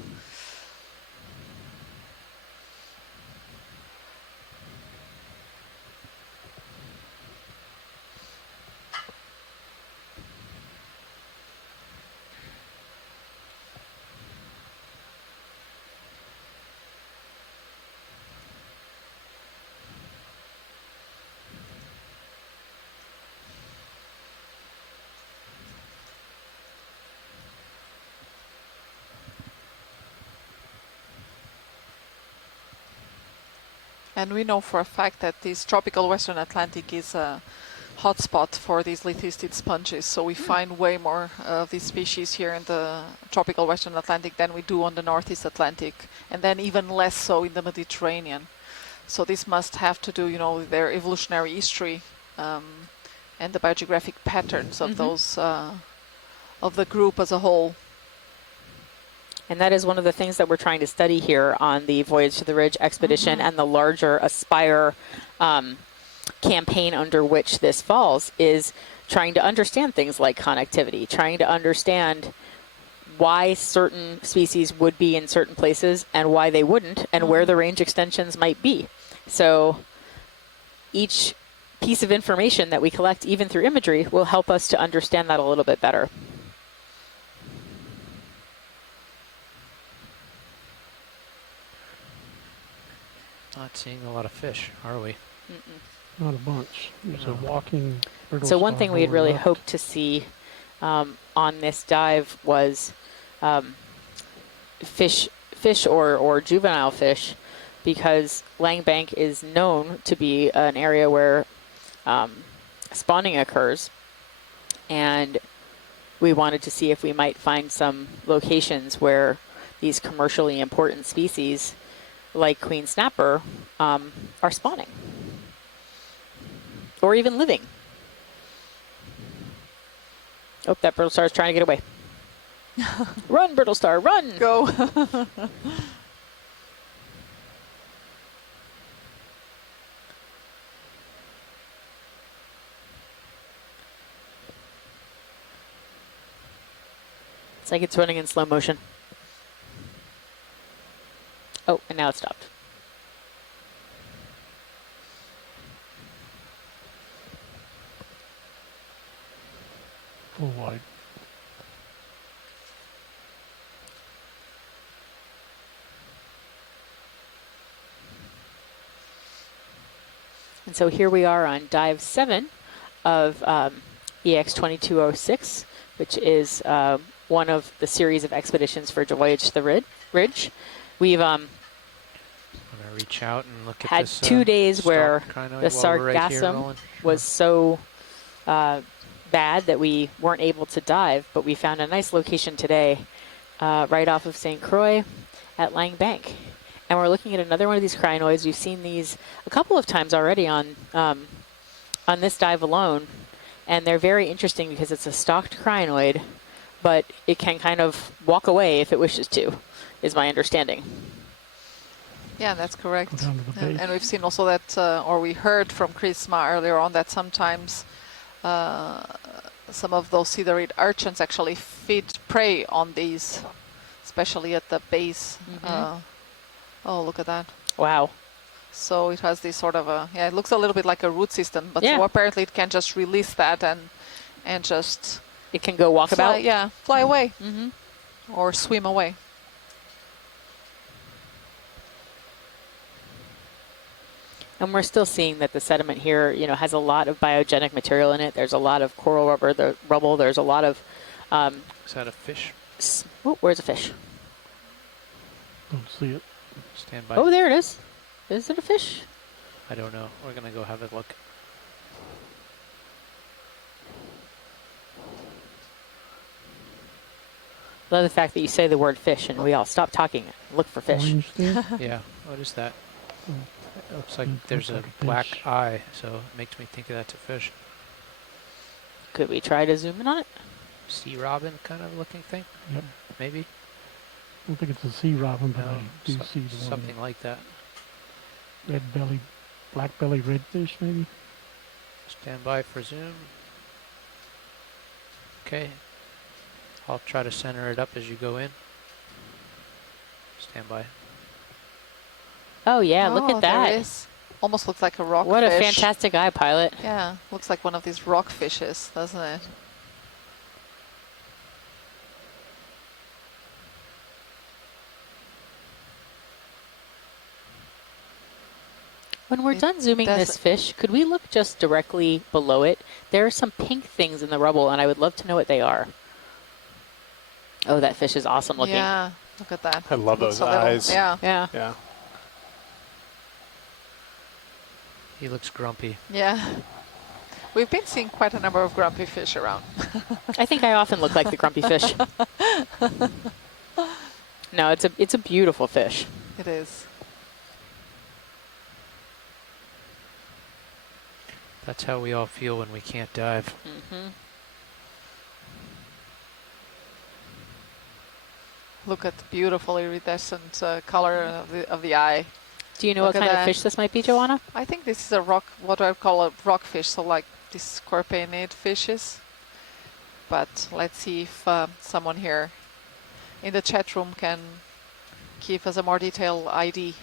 And we know for a fact that this tropical Western Atlantic is a hotspot for these lithistid sponges. So we find way more of these species here in the tropical Western Atlantic than we do on the Northeast Atlantic, and then even less so in the Mediterranean. So this must have to do, with their evolutionary history and the biogeographic patterns of those of the group as a whole. And that is one of the things that we're trying to study here on the Voyage to the Ridge expedition and the larger Aspire campaign under which this falls, is trying to understand things like connectivity, trying to understand why certain species would be in certain places and why they wouldn't, and where the range extensions might be. So each piece of information that we collect, even through imagery, will help us to understand that a little bit better. Not seeing a lot of fish, are we? Not a bunch. There's a walking brittle So one star thing we had really left. hoped to see on this dive was fish or juvenile fish, because Lang Bank is known to be an area where spawning occurs, and we wanted to see if we might find some locations where these commercially important species like queen snapper are spawning or even living. Oh, that brittle star is trying to get away. Run, brittle star, run! Go. It's like it's running in slow motion. Oh, and now it stopped. Full wide. And so here we are on dive 7 of EX2206, which is one of the series of expeditions for Voyage to the Ridge. We've I'm gonna reach out and look at had this, 2 days where crinoid the while we're right here sargassum rolling. was so bad that we weren't able to dive, but we found a nice location today right off of St. Croix at Lang Bank. And we're looking at another one of these crinoids. We've seen these a couple of times already on this dive alone. And they're very interesting because it's a stalked crinoid, but it can kind of walk away if it wishes to, is my understanding. Yeah, that's correct. And we've seen also that, or we heard from Chrisma earlier on, that sometimes some of those cedarid urchins actually feed prey on these, especially at the base. Oh, look at that. Wow. So it has this sort of a, yeah, it looks a little bit like a root system, but so apparently it can just release that and just... It can go walk about? Yeah, fly away or swim away. And we're still seeing that the sediment here, you know, has a lot of biogenic material in it. There's a lot of coral rubble. There's a lot of... Is that a fish? Oh, where's a fish? Don't see it. Stand by. Oh, there it is. Is it a fish? I don't know. We're going to go have a look. Love the fact that you say the word fish and we all stop talking and look for fish. Yeah, what is that? It looks like there's a black eye, so it makes me think that's a fish. Could we try to zoom in on it? Sea robin kind of looking thing? Yep. Maybe? I don't think it's a sea robin, but I do see the something like that. Red belly, black belly redfish maybe? Stand by for zoom. Okay. I'll try to center it up as you go in. Stand by. Oh yeah, look at that. There is. Almost looks like a rock What fish. a fantastic eye, Pilot. Yeah, looks like one of these rock fishes, doesn't it? When we're done zooming this fish, could we look just directly below it? There are some pink things in the rubble, and I would love to know what they are. Oh, that fish is awesome looking. Yeah, look at that. I love those eyes. Yeah. Yeah. He looks grumpy. Yeah. We've been seeing quite a number of grumpy fish around. I think I often look like the grumpy fish. No, it's a beautiful fish. It is. That's how we all feel when we can't dive. Look at the beautiful iridescent color of the eye. Do you know what kind of fish this might be, Joanna? I think this is a rock, what I call a rockfish, so like these scorpionid fishes. But let's see if someone here in the chat room can give us a more detailed ID.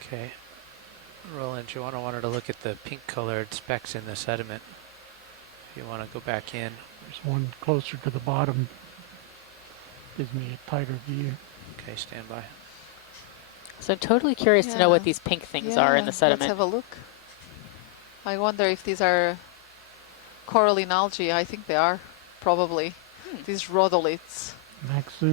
Okay. Roland, Joanna wanted to look at the pink colored specks in the sediment. If you want to go back in. There's one closer to the bottom. Gives me a tighter view. Okay, stand by. So I'm totally curious to know what these pink things are in the sediment. Let's have a look. I wonder if these are coralline algae. I think they are, probably. These rhodoliths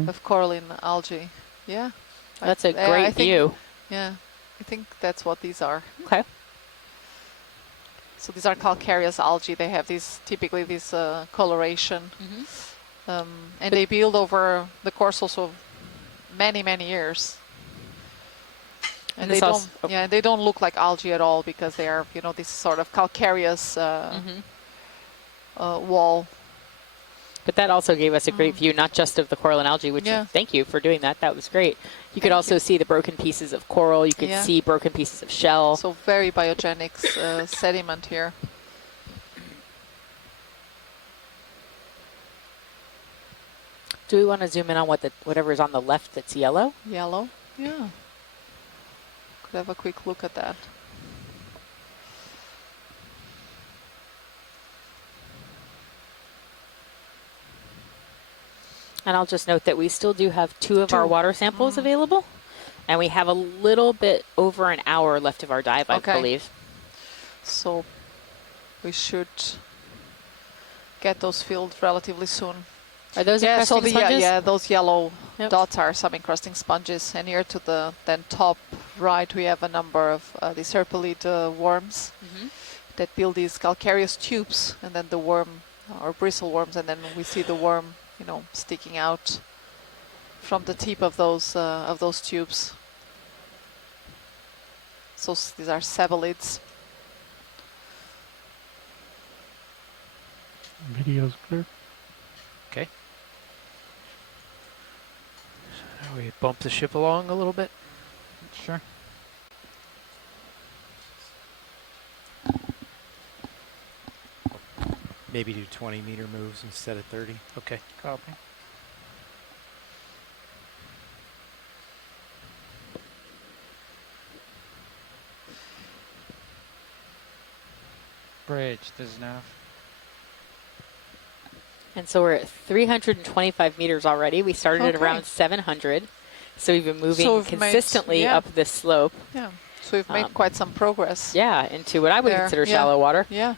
of coralline algae. Yeah. That's a great view. Yeah, I think that's what these are. Okay. So these are calcareous algae. They have typically this coloration. And they build over the course also of many, many years. And they don't look like algae at all because they are, you know, this sort of calcareous wall. But that also gave us a great view, not just of the coral and algae, which thank you for doing that. That was great. You could also see the broken pieces of coral. You could see broken pieces of shell. So very biogenic sediment here. Do we want to zoom in on whatever is on the left that's yellow? Yellow, yeah. Could have a quick look at that. And I'll just note that we still do have two of our water samples available. And we have a little bit over an hour left of our dive, I believe. So we should get those filled relatively soon. Are those encrusting sponges? Yeah, those yellow dots are some encrusting sponges. And here to the top right, we have a number of these serpulid worms. that build these calcareous tubes, and then the worm or bristle worms, and then we see the worm, you know, sticking out from the tip of those tubes. So these are cebollids. Video's clear. Okay. So we bump the ship along a little bit. Sure. Maybe do 20-meter moves instead of 30. Okay. Copy. Bridge, there's nav. And so we're at 325 meters already. We started at Okay. around 700. So we've been moving So we've consistently made- yeah. up this slope. Yeah. So we've made quite some progress. Yeah, into what I would there. consider Yeah. shallow water. Yeah.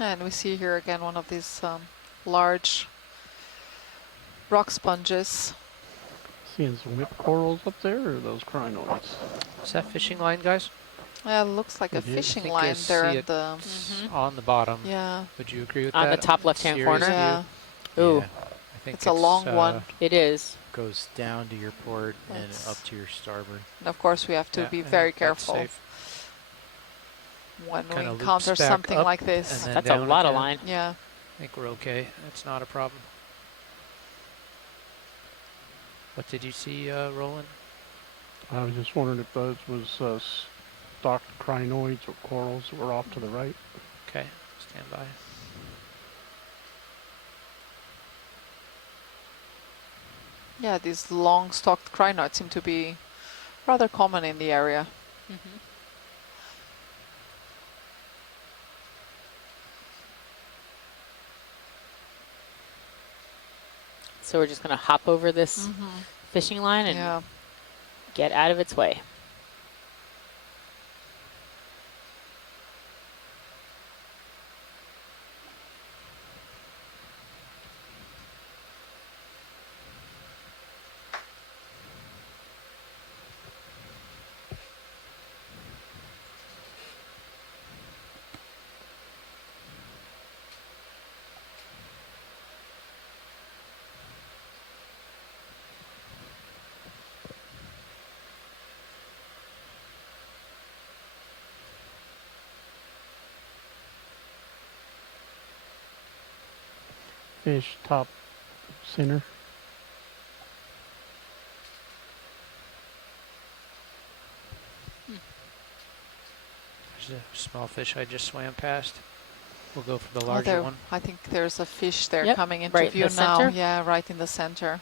And we see here again one of these large rock sponges. Seeing some whip corals up there, or those crinoids? Is that fishing line, guys? Yeah, it looks like a It is. fishing I think line you there see at it the. on the bottom. Yeah. Would you agree with On that? the top left-hand Series corner? view? Yeah. Ooh. Yeah, I think It's a long one. It is. Goes down to your port and That's- up to your starboard. And of course, we have to Yeah, be I very think that's careful safe. when we Kinda loops encounter back something up like and this. then That's a down lot of again. line. Yeah. I think we're okay. That's not a problem. What did you see, Roland? I was just wondering if those was stocked crinoids or corals that were off to the right. Okay, stand by. Yeah, these long-stalked crinoids seem to be rather common in the area. Mm-hmm. So we're just going to hop over this fishing line and Yeah. get out of its way. Fish top center. There's a small fish I just swam past. We'll go for the Oh, larger there- one. I think there's a fish there Yep, coming into right in view the now. center. Yeah, right in the center.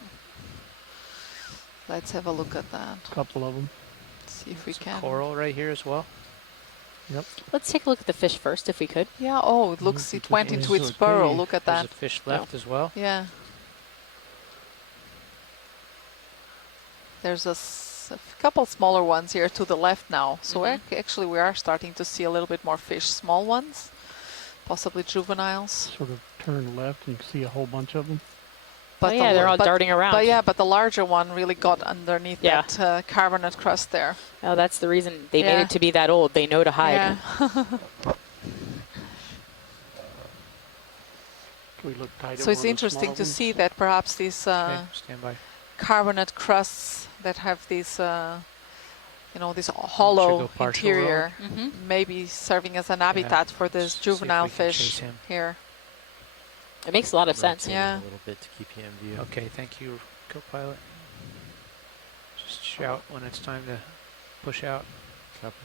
Let's have a look at that. A couple of them. See if we There's a can. coral right here as well. Yep. Let's take a look at the fish first, if we could. Yeah. Oh, it looks. It went into its okay. burrow. Look at There's that. a fish left as well. Yeah. There's a couple smaller ones here to the left now. So actually we are starting to see a little bit more fish, small ones, possibly juveniles. Sort of turn left and you can see a whole bunch of them. Oh, yeah, they're all darting around. But yeah, but the larger one really got underneath Yeah. that carbonate crust there. Oh, that's the reason they made Yeah. it to be that old. They know to hide. Yeah. Can we look tight at So it's one of the interesting smaller to ones? see that perhaps these Okay, stand by. carbonate crusts that have these, you know, this hollow go partial interior, Mhm. maybe serving as an habitat for this see if juvenile we can chase fish him. here. It makes a lot of sense. Rotate Yeah. a little bit to keep you in view. Okay, thank you, co-pilot. Just shout when it's time to push out. Copy.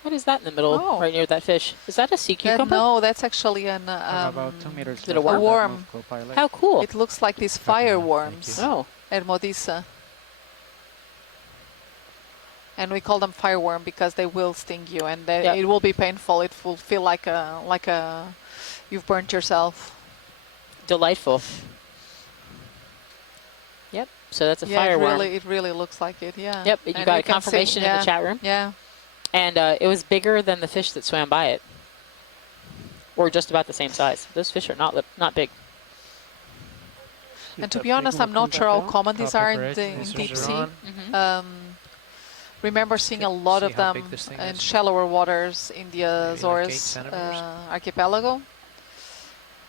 What is that in the middle, Oh. right near that fish? Is that a sea cucumber? No, that's actually an About 2 meters is it a left on that worm? move, co-pilot. How cool. It looks like these fireworms, Oh, Hermodisa. And we call them fireworm because they will sting you, and Yep. it will be painful. It will feel like a you've burnt yourself. delightful. Yep. So that's a Yeah, fireworm. it really looks like it. Yeah. Yep. You And got we a can confirmation see, in yeah, the chat room. Yeah. And it was bigger than the fish that swam by it, or just about the same size. Those fish are not big. And to be honest, I'm not sure how common these are in deep sea. Remember seeing a lot of them in shallower waters in the Azores archipelago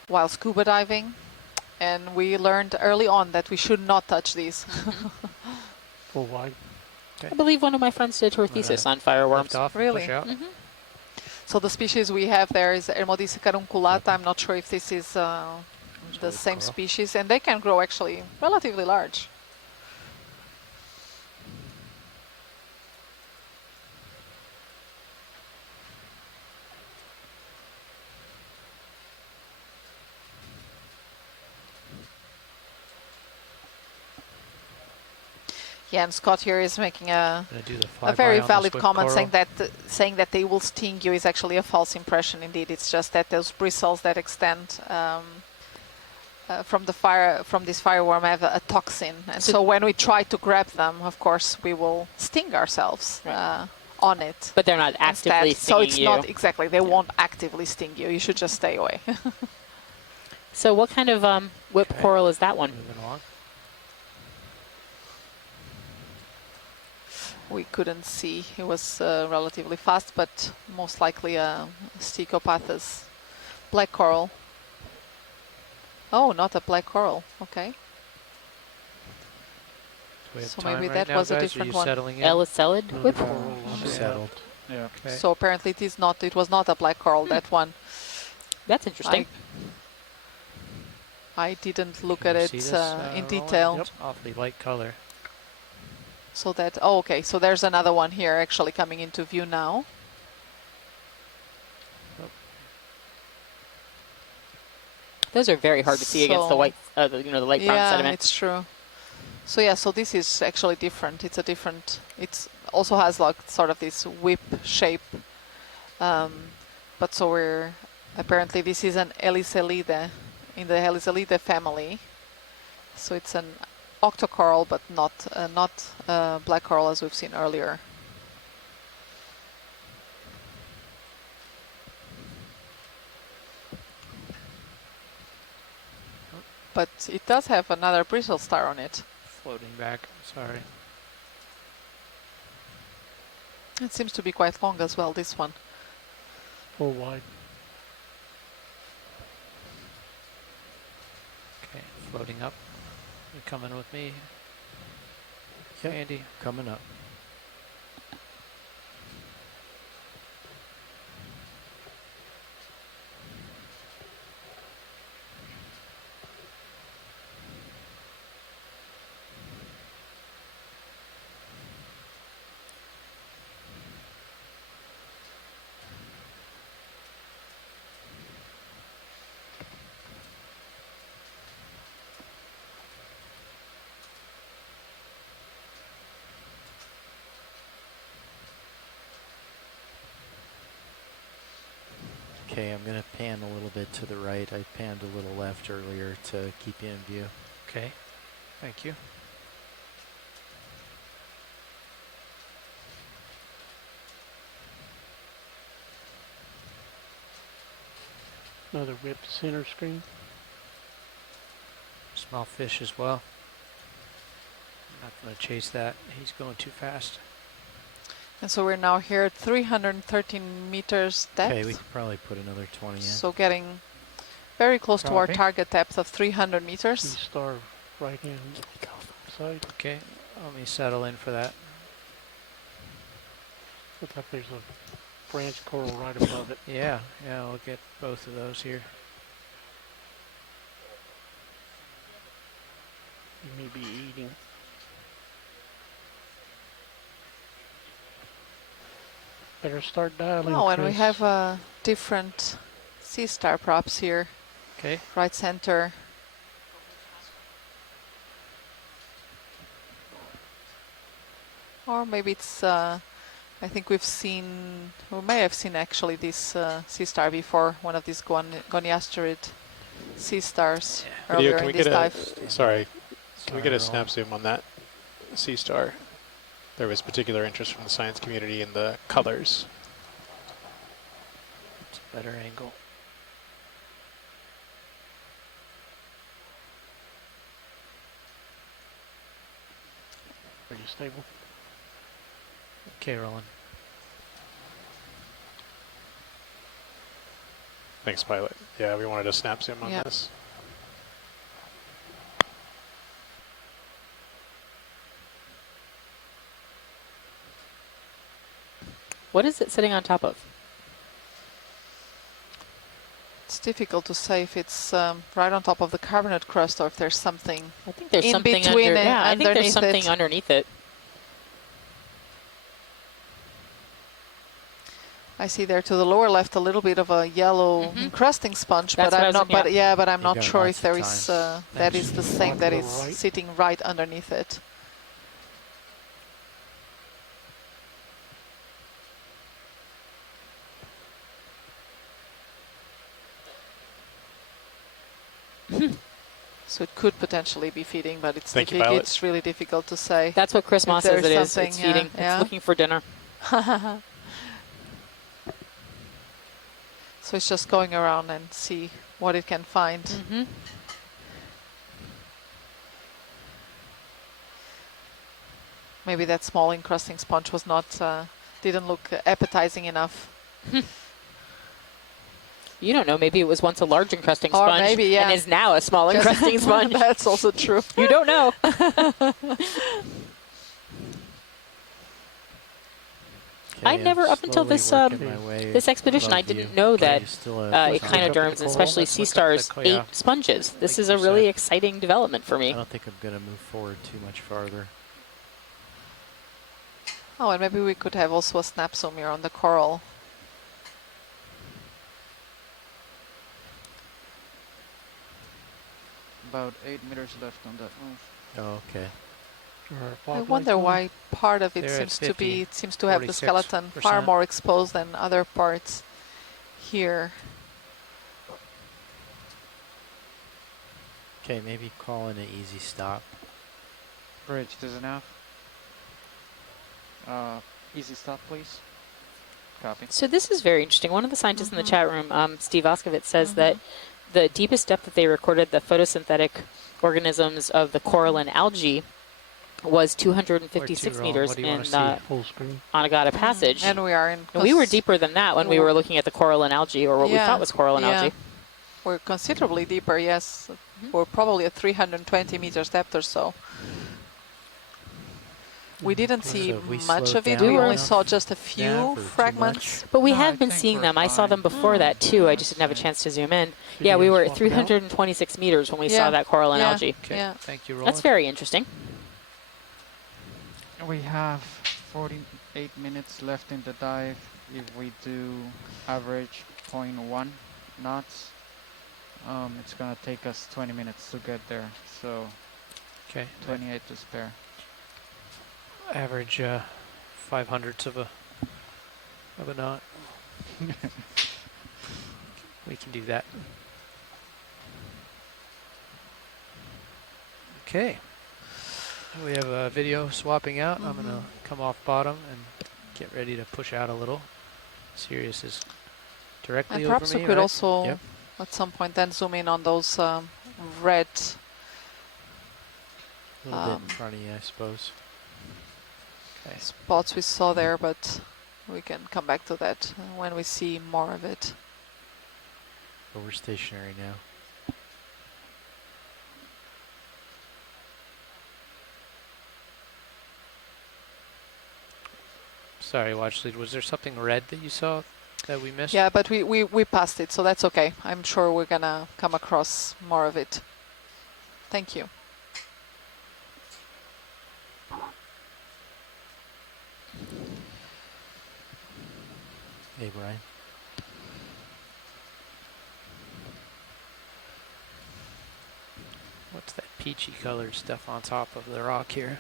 while scuba diving. And we learned early on that we should not touch these. Full wide. I believe one of my friends did her thesis on fireworms. Really? So the species we have there is Ermodice carunculata. I'm not sure if this is the same species, and they can grow actually relatively large. Yeah, and Scott here is making a very valid comment, saying that they will sting you is actually a false impression. Indeed, it's just that those bristles that extend from this fireworm have a toxin, and so when we try to grab them, of course, we will sting ourselves on it. But they're not actively stinging so it's you. not exactly. They won't actively sting you. You should just stay away. So what kind of whip coral is that one? Moving along. We couldn't see. It was relatively fast, but most likely a Stichopathus black coral. Oh, not a black coral. Okay. So maybe that was a different one. Elicellid whip coral. Settled. Yeah. Okay. So apparently it is not. It was not a black coral. That one. That's interesting. I didn't look at it in detail. Yep. Awfully light color. So that, oh, okay, so there's another one here actually coming into view now. Those are very hard to see against the white, the light brown sediment. Yeah, it's true. So yeah, so this is actually different. It's a different, it also has like sort of this whip shape. But so apparently this is an Elicellide in the Elicellide family. So it's an octocoral, but not black coral as we've seen earlier. But it does have another bristle star on it. Floating back, sorry. It seems to be quite long as well, this one. Full wide. Okay, floating up. You're coming with me. Yep, Andy. coming up. Okay, I'm going to pan a little bit to the right. I panned a little left earlier to keep you in view. Okay, thank you. Another whip center screen. Small fish as well. I'm not going to chase that. He's going too fast. And so we're now here at 313 meters depth. Okay, we could probably put another 20 in. So getting very close to our target depth of 300 meters. Star right hand side. Okay, let me settle in for that. Looks like there's a branch coral right above it. Yeah, we'll get both of those here. You may be eating. Better start dialing. Oh, and we have different sea star props here. Okay. Right center. Or maybe it's, I think we may have seen actually this sea star before, one of these goniasterid sea stars earlier in this dive. Sorry, Can we get a snap zoom on that sea star? There was particular interest from the science community in the colors. It's a better angle. Pretty stable. Okay, Roland. Thanks, pilot. Yeah, we wanted a snap zoom on this. What is it sitting on top of? It's difficult to say if it's right on top of the carbonate crust or if there's something. I think there's in something between under. it, Yeah, I think there's something it. underneath it. I see there to the lower left a little bit of a yellow encrusting sponge, That's but what I I'm was not. looking at. But I'm You not got sure lots if there of is time. that is the same that is right. sitting right underneath it. So it could potentially be feeding, but it's it's really difficult to say. That's what Chris Moss says it is. It's Yeah, feeding. yeah. It's looking for dinner. So it's just going around and see what it can find. Maybe that small encrusting sponge was not didn't look appetizing enough. You don't know. Maybe it was once a large encrusting Or sponge maybe, yeah. and is now a small encrusting sponge. That's also true. You don't know. I never, up until this this expedition, I didn't know that echinoderms, and especially sea stars, ate sponges. This is a really exciting development for me. I don't think I'm going to move forward too much farther. Oh, and maybe we could have also a snap zoom here on the coral. About 8 meters left on that move. Oh, okay. I wonder why part of it seems to be, it seems to have the skeleton far more exposed than other parts here. Okay, maybe call in an easy stop. Bridge, there's enough. Easy stop, please. Copy. So this is very interesting. One of the scientists in the chat room, Steve Oskovitz, says that the deepest depth that they recorded the photosynthetic organisms of the coral and algae was 256 meters in Anegada Passage. And we are in. And we were deeper than that when we were looking at the coral and algae, or what we thought was coral and algae. We're considerably deeper, yes. We're probably at 320 meters depth or so. We didn't see much of it. We only saw just a few fragments. But we have been seeing them. I saw them before that too. I just didn't have a chance to zoom in. Yeah, we were at 326 meters when we saw that coral and algae. Okay. Thank you, Roland. That's very interesting. We have 48 minutes left in the dive. If we do average 0.1 knots, it's gonna take us 20 minutes to get there. So, 28 to spare. Average 5/100ths of a knot. We can do that. Okay. We have a video swapping out. I'm gonna come off bottom and get ready to push out a little. Sirius is directly over me. Perhaps we could also, at some point, then zoom in on those red. A little bit in front of you, I suppose. Spots we saw there, but we can come back to that when we see more of it. But we're stationary now. Sorry, watch lead. Was there something red that you saw that we missed? Yeah, but we passed it, so that's okay. I'm sure we're gonna come across more of it. Thank you. Hey, Brian. What's that peachy colored stuff on top of the rock here?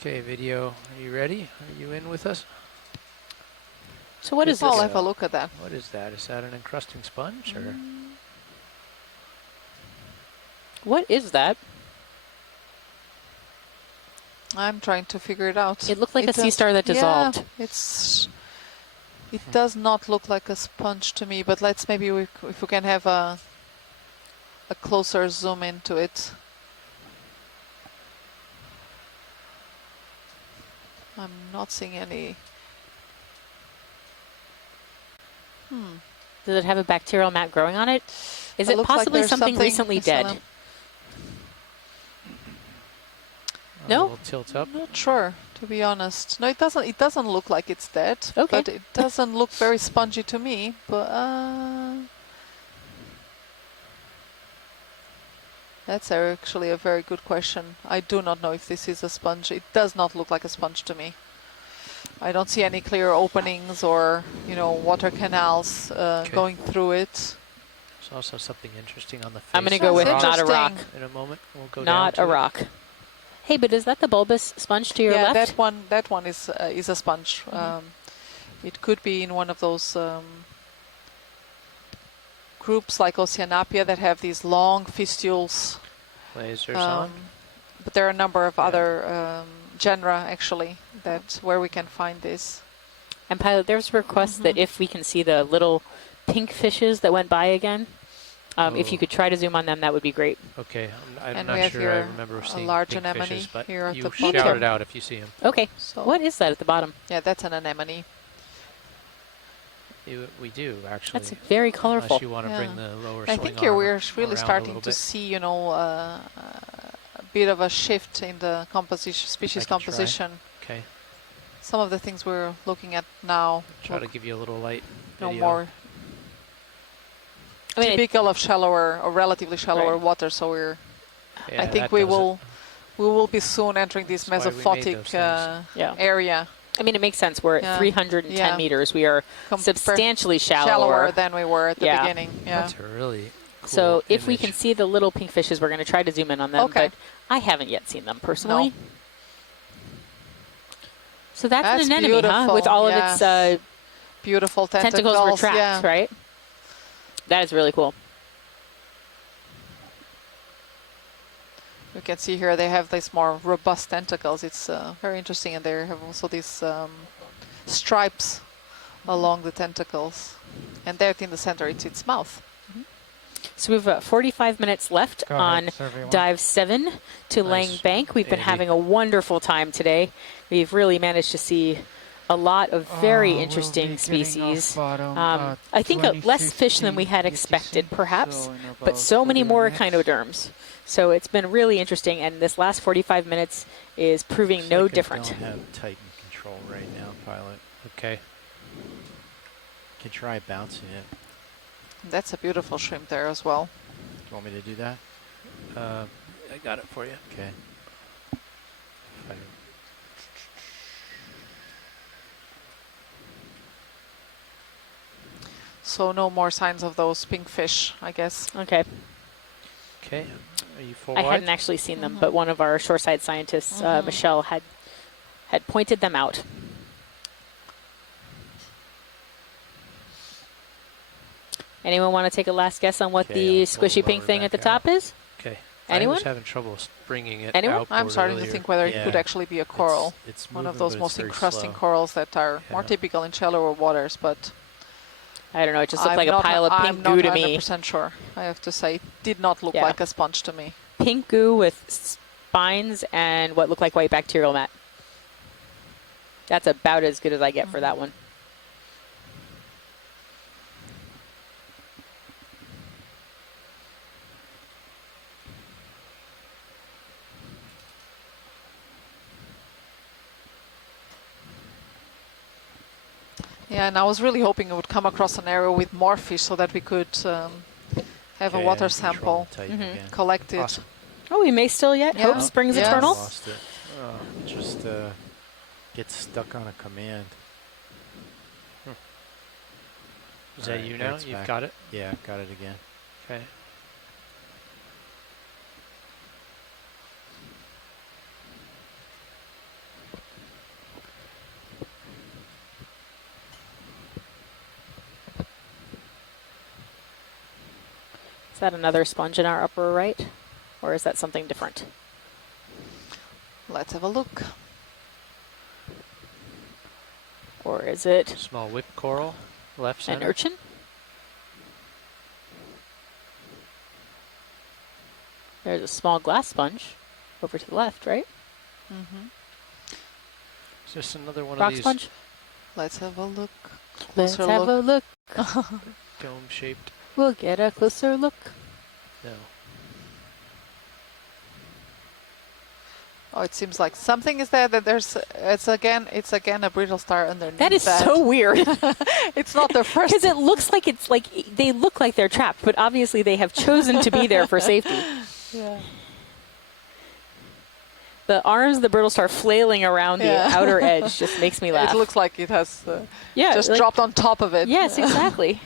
Okay, video, are you ready? Are you in with us? So what is this? I'll have a look at that. What is that? Is that an encrusting sponge or? What is that? I'm trying to figure it out. It looked like a sea star that dissolved. Yeah, it does not look like a sponge to me, but let's maybe if we can have a closer zoom into it. I'm not seeing any. Does it have a bacterial mat growing on it? Is it looks like possibly there's something recently dead? No? We'll tilt up. Not sure, to be honest. No, it doesn't. It doesn't look like it's dead. Okay. But it doesn't look very spongy to me. But that's actually a very good question. I do not know if this is a sponge. It does not look like a sponge to me. I don't see any clear openings or, water canals going through it. There's also something interesting on the face. I'm going to go with not a rock. In a moment, we'll go not down a rock. Hey, but is that the bulbous sponge to your left? Yeah, that one is a sponge. It could be in one of those groups like Oceanapia that have these long fistules. Lasers on. But there are a number of other genera actually where we can find this. And Pilot, there's a request that if we can see the little pink fishes that went by again, if you could try to zoom on them, that would be great. Okay, I'm and not we have sure here I remember seeing a large pink anemone fishes, but here at you the shout bottom. it out if you see them. Okay, so what is that at the bottom? Yeah, that's an anemone. We do, actually. That's very colorful. Unless you want to bring the lower I swing think here arm we're really around starting a to bit. see, a bit of a shift in the species composition. Okay. Some of the things we're looking at now Try to give you a little light. no video. more typical of shallower or relatively shallower water. So I think we will be soon entering this That's why we made mesophotic those area. I mean, it makes sense. We're at 310 meters. We are substantially shallower than we were at the beginning. Yeah. That's a really cool So if we image. can see the little pink fishes, we're going to try to zoom in on them. Okay. But I haven't yet seen them personally. No. So that's an anemone, beautiful. huh? With all of its beautiful tentacles retract, right? That is really cool. You can see here they have these more robust tentacles. It's very interesting, and they have also these stripes along the tentacles. And there in the center, it's its mouth. So we have 45 minutes left Go on ahead, everyone. Dive 7 to Lang Bank. We've been having a wonderful time today. We've really managed to see a lot of very interesting species. I think less fish than we had expected, perhaps, but so many more echinoderms. So it's been really interesting, and this last 45 minutes is proving no different. I don't have Titan control right now, Pilot. Okay. Can try bouncing it. That's a beautiful shrimp there as well. Do you want me to do that? I got it for you. Okay. So no more signs of those pink fish, I guess. Okay. Okay. Are you full I wide? hadn't actually seen them, but one of our shoreside scientists, Michelle, had pointed them out. Anyone want to take a last guess on what the squishy pink thing at the top is? Okay. Anyone? I was having trouble bringing it Anyone? out. I'm starting to think whether it could actually be a coral. It's one of moving, those but most it's very encrusting slow. corals that are more typical in shallower waters, but I don't know. It just looked like a pile of pink goo to me. I'm not 100% sure. I have to say, it did not look like a sponge to me. Pink goo with spines and what looked like white bacterial mat. That's about as good as I get for that one. Yeah, and I was really hoping it would come across an area with more fish so that we could have a water sample collected. Awesome. Oh, we may still yet. Yeah. Hope springs Yes. eternal. Lost it. It just gets stuck on a command. Is that you now? You've got it? Yeah, got it again. Okay. Is that another sponge in our upper right? Or is that something different? Let's have a look. Or is it small whip coral, left center? an urchin? There's a small glass sponge over to the left, right? Mm-hmm. Is this another one Rock of these sponge? Let's have a look. Let's Closer have a look. dome-shaped? We'll get a closer look. No. Oh, it seems like something is there. That there's. It's again a brittle star underneath. That is so weird. It's not the first. Because it looks like they look like they're trapped, but obviously they have chosen to be there for safety. Yeah. The arms of the brittle star flailing around the outer edge just makes me laugh. It looks like it has just like, dropped on top of it. Yes, exactly.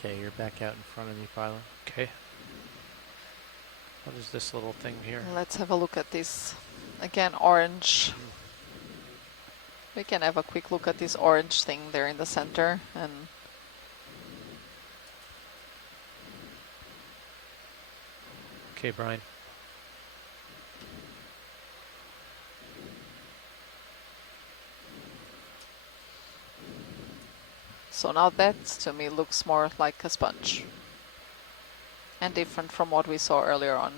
Okay, you're back out in front of me, pilot. Okay. What is this little thing here? Let's have a look at this. Again, orange. We can have a quick look at this orange thing there in the center. And Okay, Brian. so now that to me looks more like a sponge. And different from what we saw earlier on.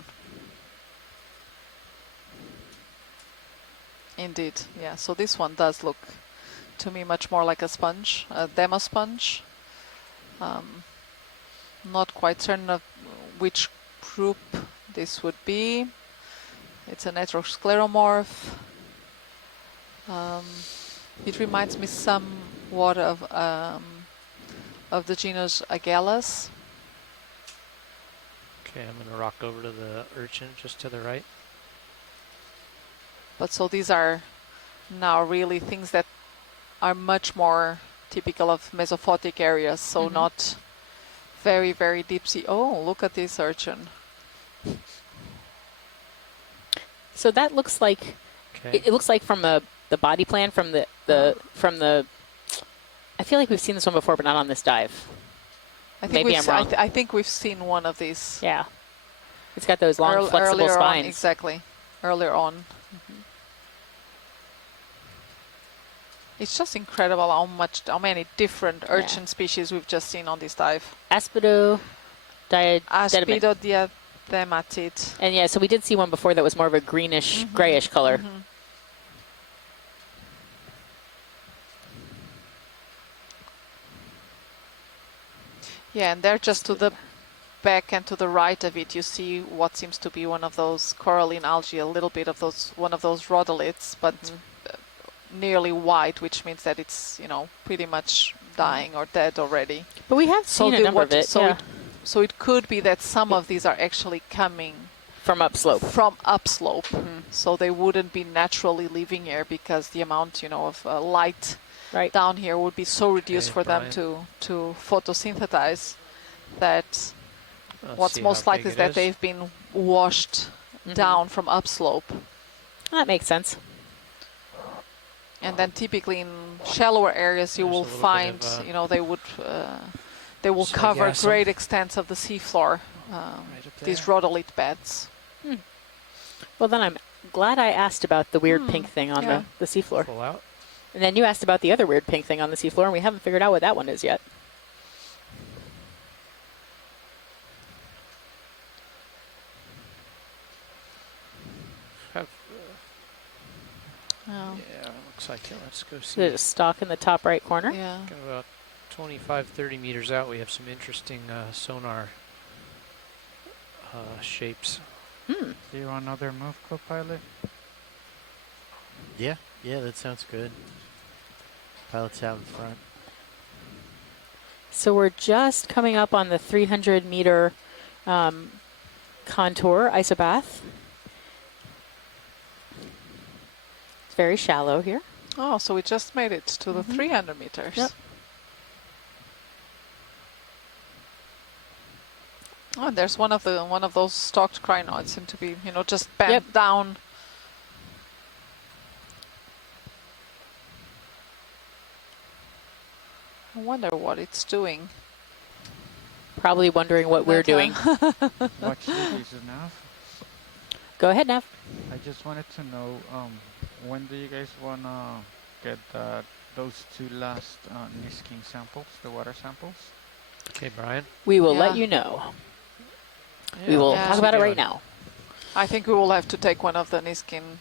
Indeed, yeah. So this one does look to me much more like a sponge, a demo sponge. Not quite certain of which group this would be. It's a heteroscleromorph. It reminds me somewhat of the genus Agalus. Okay, I'm going to rock over to the urchin just to the right. But so these are now really things that are much more typical of mesophotic areas, so not very, very deep sea. Oh, look at this urchin. So that looks like, it looks like from the body plan, from the, I feel like we've seen this one before, but not on this dive. Maybe I'm wrong. I think we've seen one of these. Yeah. It's got those long, flexible spines. Exactly. Earlier on. It's just incredible how many different urchin species we've just seen on this dive. Aspido diadematid. And yeah, so we did see one before that was more of a greenish, grayish color. Yeah, and there just to the back and to the right of it, you see what seems to be one of those coralline algae, a little bit of one of those rhodolites, but nearly white, which means that it's, pretty much dying or dead already. But we have seen a number of it. So it could be that some of these are actually coming from upslope. So they wouldn't be naturally living here because the amount, of light down here would be so reduced for them to photosynthesize that what's most likely is that they've been washed down from upslope. That makes sense. And then typically in shallower areas you will find, they will cover great extents of the seafloor, these rhodolite beds. Well, then I'm glad I asked about the weird pink thing on the seafloor. Pull out. And then you asked about the other weird pink thing on the seafloor, and we haven't figured out what that one is yet. Yeah, looks like it. Let's go see. There's a stalk in the top right corner. Yeah. About 25, 30 meters out, we have some interesting sonar shapes. Do you want another move, co-pilot? Yeah, that sounds good. Pilot's out in front. So we're just coming up on the 300-meter contour isobath. It's very shallow here. Oh, so we just made it to the 300 meters. Yep. Oh, and there's one of those stalked crinoids seem to be, just bent down. I wonder what it's doing. Probably wondering what we're doing. Watch this, Nav. Go ahead, Nav. I just wanted to know, when do you guys wanna get those 2 last Niskin samples, the water samples? Okay, Brian. We will let you know. We will talk about it right now. I think we will have to take one of the Niskin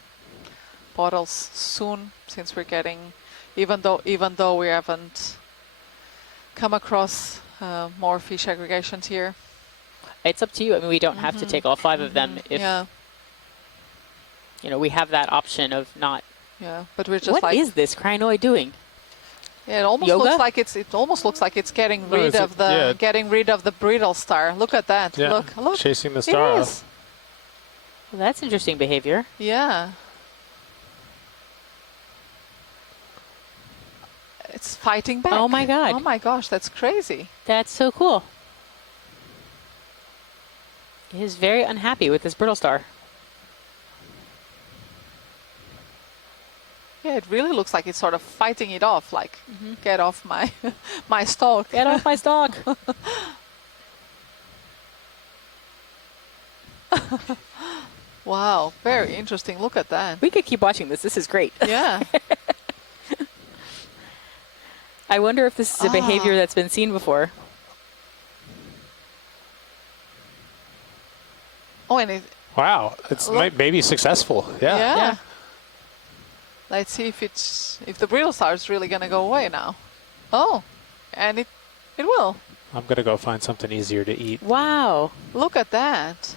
bottles soon, since we're getting, even though we haven't come across more fish aggregations here. It's up to you. I mean, we don't have to take all 5 of them if we have that option of not. Yeah, but we're just What is this crinoid doing? Yeah, it almost looks like it's getting rid of the brittle star. Look at that. Yeah. Look. Chasing the star It off. is. Well, that's interesting behavior. Yeah. It's fighting back. Oh my god. Oh my gosh, that's crazy. That's so cool. He is very unhappy with this brittle star. Yeah, it really looks like it's sort of fighting it off, like, get off my my stalk. Get off my stalk. Wow, very interesting. Look at that. We could keep watching this. This is great. Yeah. I wonder if this is a behavior that's been seen before. Oh, and Wow, it's maybe successful. Yeah. Let's see if the brittle star is really going to go away now. Oh, and it will. I'm gonna go find something easier to eat. Wow. Look at that.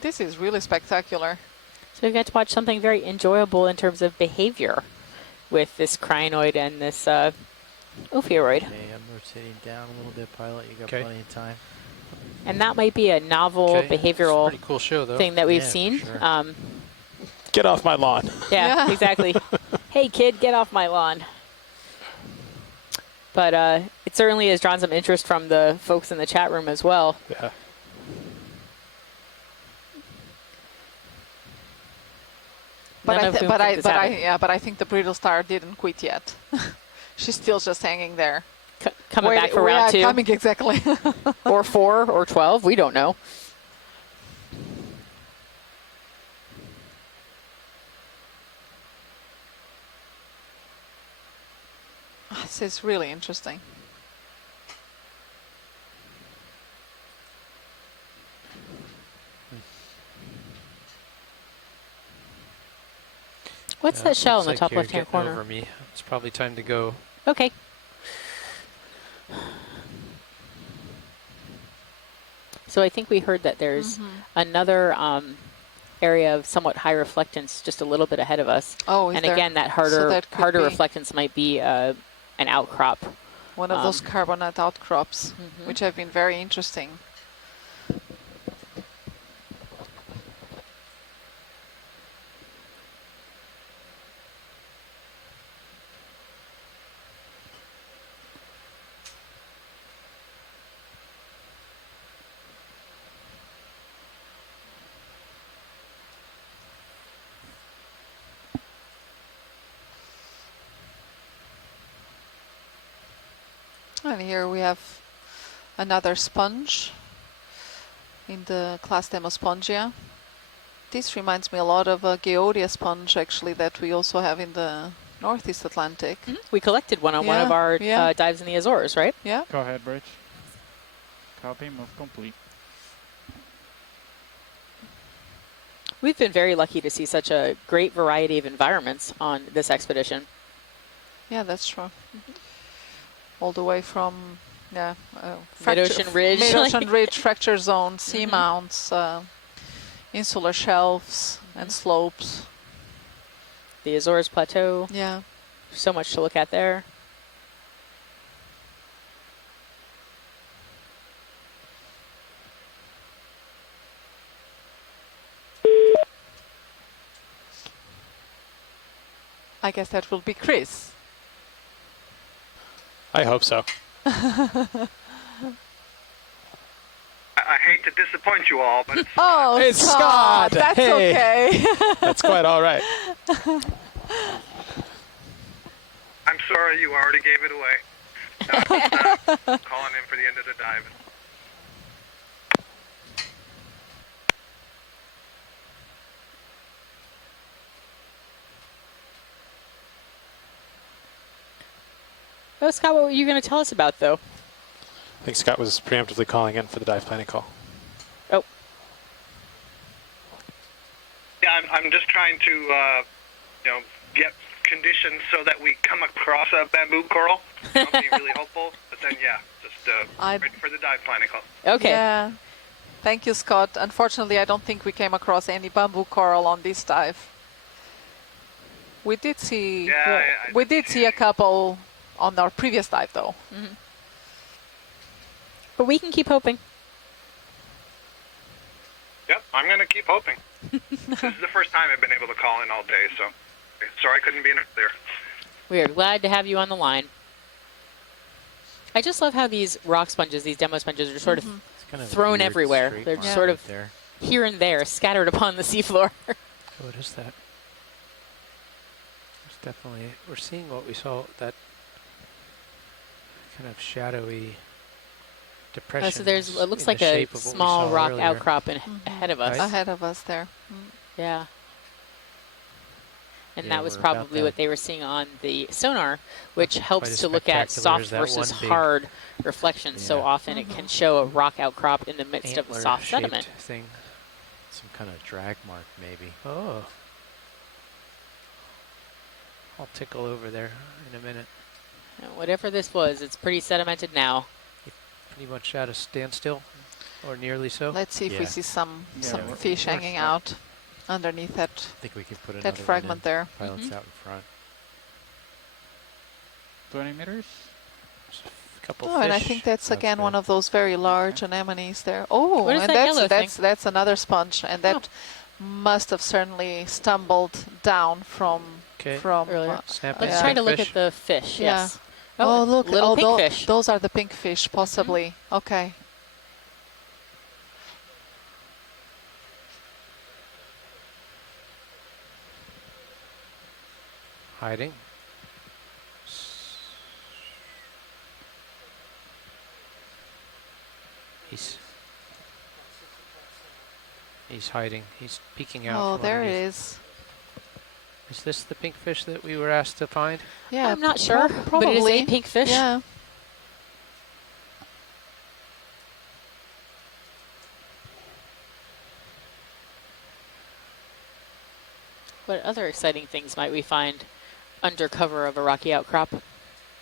This is really spectacular. So we got to watch something very enjoyable in terms of behavior with this crinoid and this ophiuroid. Okay, I'm rotating down a little bit, Pilot. You got plenty of time. And that might be a novel behavioral pretty cool show, though. thing that we've Yeah, seen. for sure. Get off my lawn. Yeah, exactly. Hey, kid, get off my lawn. But it certainly has drawn some interest from the folks in the chat room as well. Yeah. But I think the brittle star didn't quit yet. She's still just hanging there. Coming back for round 2. Coming exactly. Or 4 or 12, we don't know. This is really interesting. What's that shell in the Looks top like you're left-hand getting corner? over me. It's probably time to go. Okay. So I think we heard that there's another area of somewhat high reflectance just a little bit ahead of us. Oh, is and there? again, that So that could harder be reflectance might be an outcrop. one of those carbonate outcrops, which have been very interesting. And here we have another sponge in the class Demospongia. This reminds me a lot of a Geodia sponge, actually, that we also have in the Northeast Atlantic. We collected one on one of our dives in the Azores, right? Yeah. Go ahead, Bridge. Copy, move complete. We've been very lucky to see such a great variety of environments on this expedition. Yeah, that's true. All the way from Mid-ocean ridge. Mid-ocean ridge, fracture zones, seamounts, insular shelves and slopes. The Azores Plateau. Yeah. So much to look at there. I guess that will be Chris. I hope so. I hate to disappoint you all, but it's Scott. That's hey. okay. That's quite all right. I'm sorry you already gave it away. Calling in for the end of the dive. Oh, Scott, what were you going to tell us about, though? I think Scott was preemptively calling in for the dive planning call. Oh. Yeah, I'm just trying to, get conditions so that we come across a bamboo coral. I'm being really hopeful, but then just waiting for the dive planning call. Okay. Yeah. Thank you, Scott. Unfortunately, I don't think we came across any bamboo coral on this dive. We did see. Yeah, we did see a couple on our previous dive, though. Mm-hmm. But we can keep hoping. Yep, I'm going to keep hoping. This is the first time I've been able to call in all day, so sorry I couldn't be in there. We are glad to have you on the line. I just love how these rock sponges, these demo sponges, are sort of thrown everywhere. They're sort of here and there, scattered upon the seafloor. What is that? It's definitely, we're seeing what we saw, that kind of shadowy depression. So there's, it looks like a small rock outcrop ahead of us. Right. Ahead of us there. Yeah. And that was probably what they were seeing on the sonar, which helps to look at soft versus hard reflections. So often it can show a rock outcrop in the midst of the soft sediment. Thing. Some kind of drag mark, maybe. Oh. I'll tickle over there in a minute. Whatever this was, it's pretty sedimented now. Pretty much at a standstill, or nearly so. Let's see if we see some fish hanging out underneath that. I think we can put that fragment there. Pilots out in front. 20 meters. Couple and I think that's again one of those very large anemones there. Oh, what is and that that's another sponge, and that must have certainly stumbled down from earlier. Let's try to look at the fish. Yeah. Yes. Oh, look, little pink fish. Those are the pink fish, possibly. Okay. Hiding. He's hiding. He's peeking out. Oh, there it is. Is this the pink fish that we were asked to find? Yeah, I'm not sure, probably. but it is a pink fish. Yeah. What other exciting things might we find under cover of a rocky outcrop?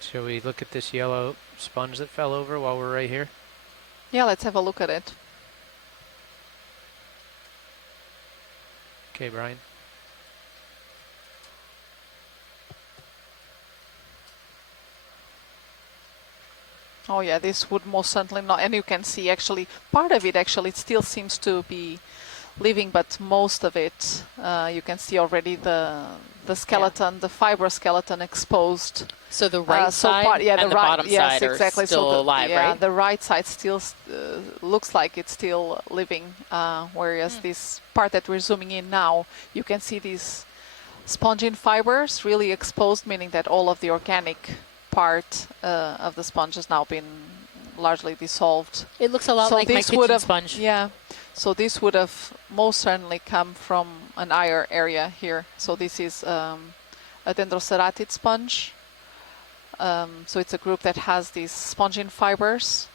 Shall we look at this yellow sponge that fell over while we're right here? Yeah, let's have a look at it. Okay, Brian. Oh yeah, this would most certainly not, and you can see actually part of it actually it still seems to be living, but most of it you can see already the skeleton, the fiber skeleton exposed. So the right side and the bottom side are still alive, right? Yeah, the right side still looks like it's still living, whereas this part that we're zooming in now, you can see these spongine fibers really exposed, meaning that all of the organic part of the sponge has now been largely dissolved. It looks a lot like my kitchen sponge. Yeah. So this would have most certainly come from an higher area here. So this is a dendroceratid sponge. So it's a group that has these spongine fibers.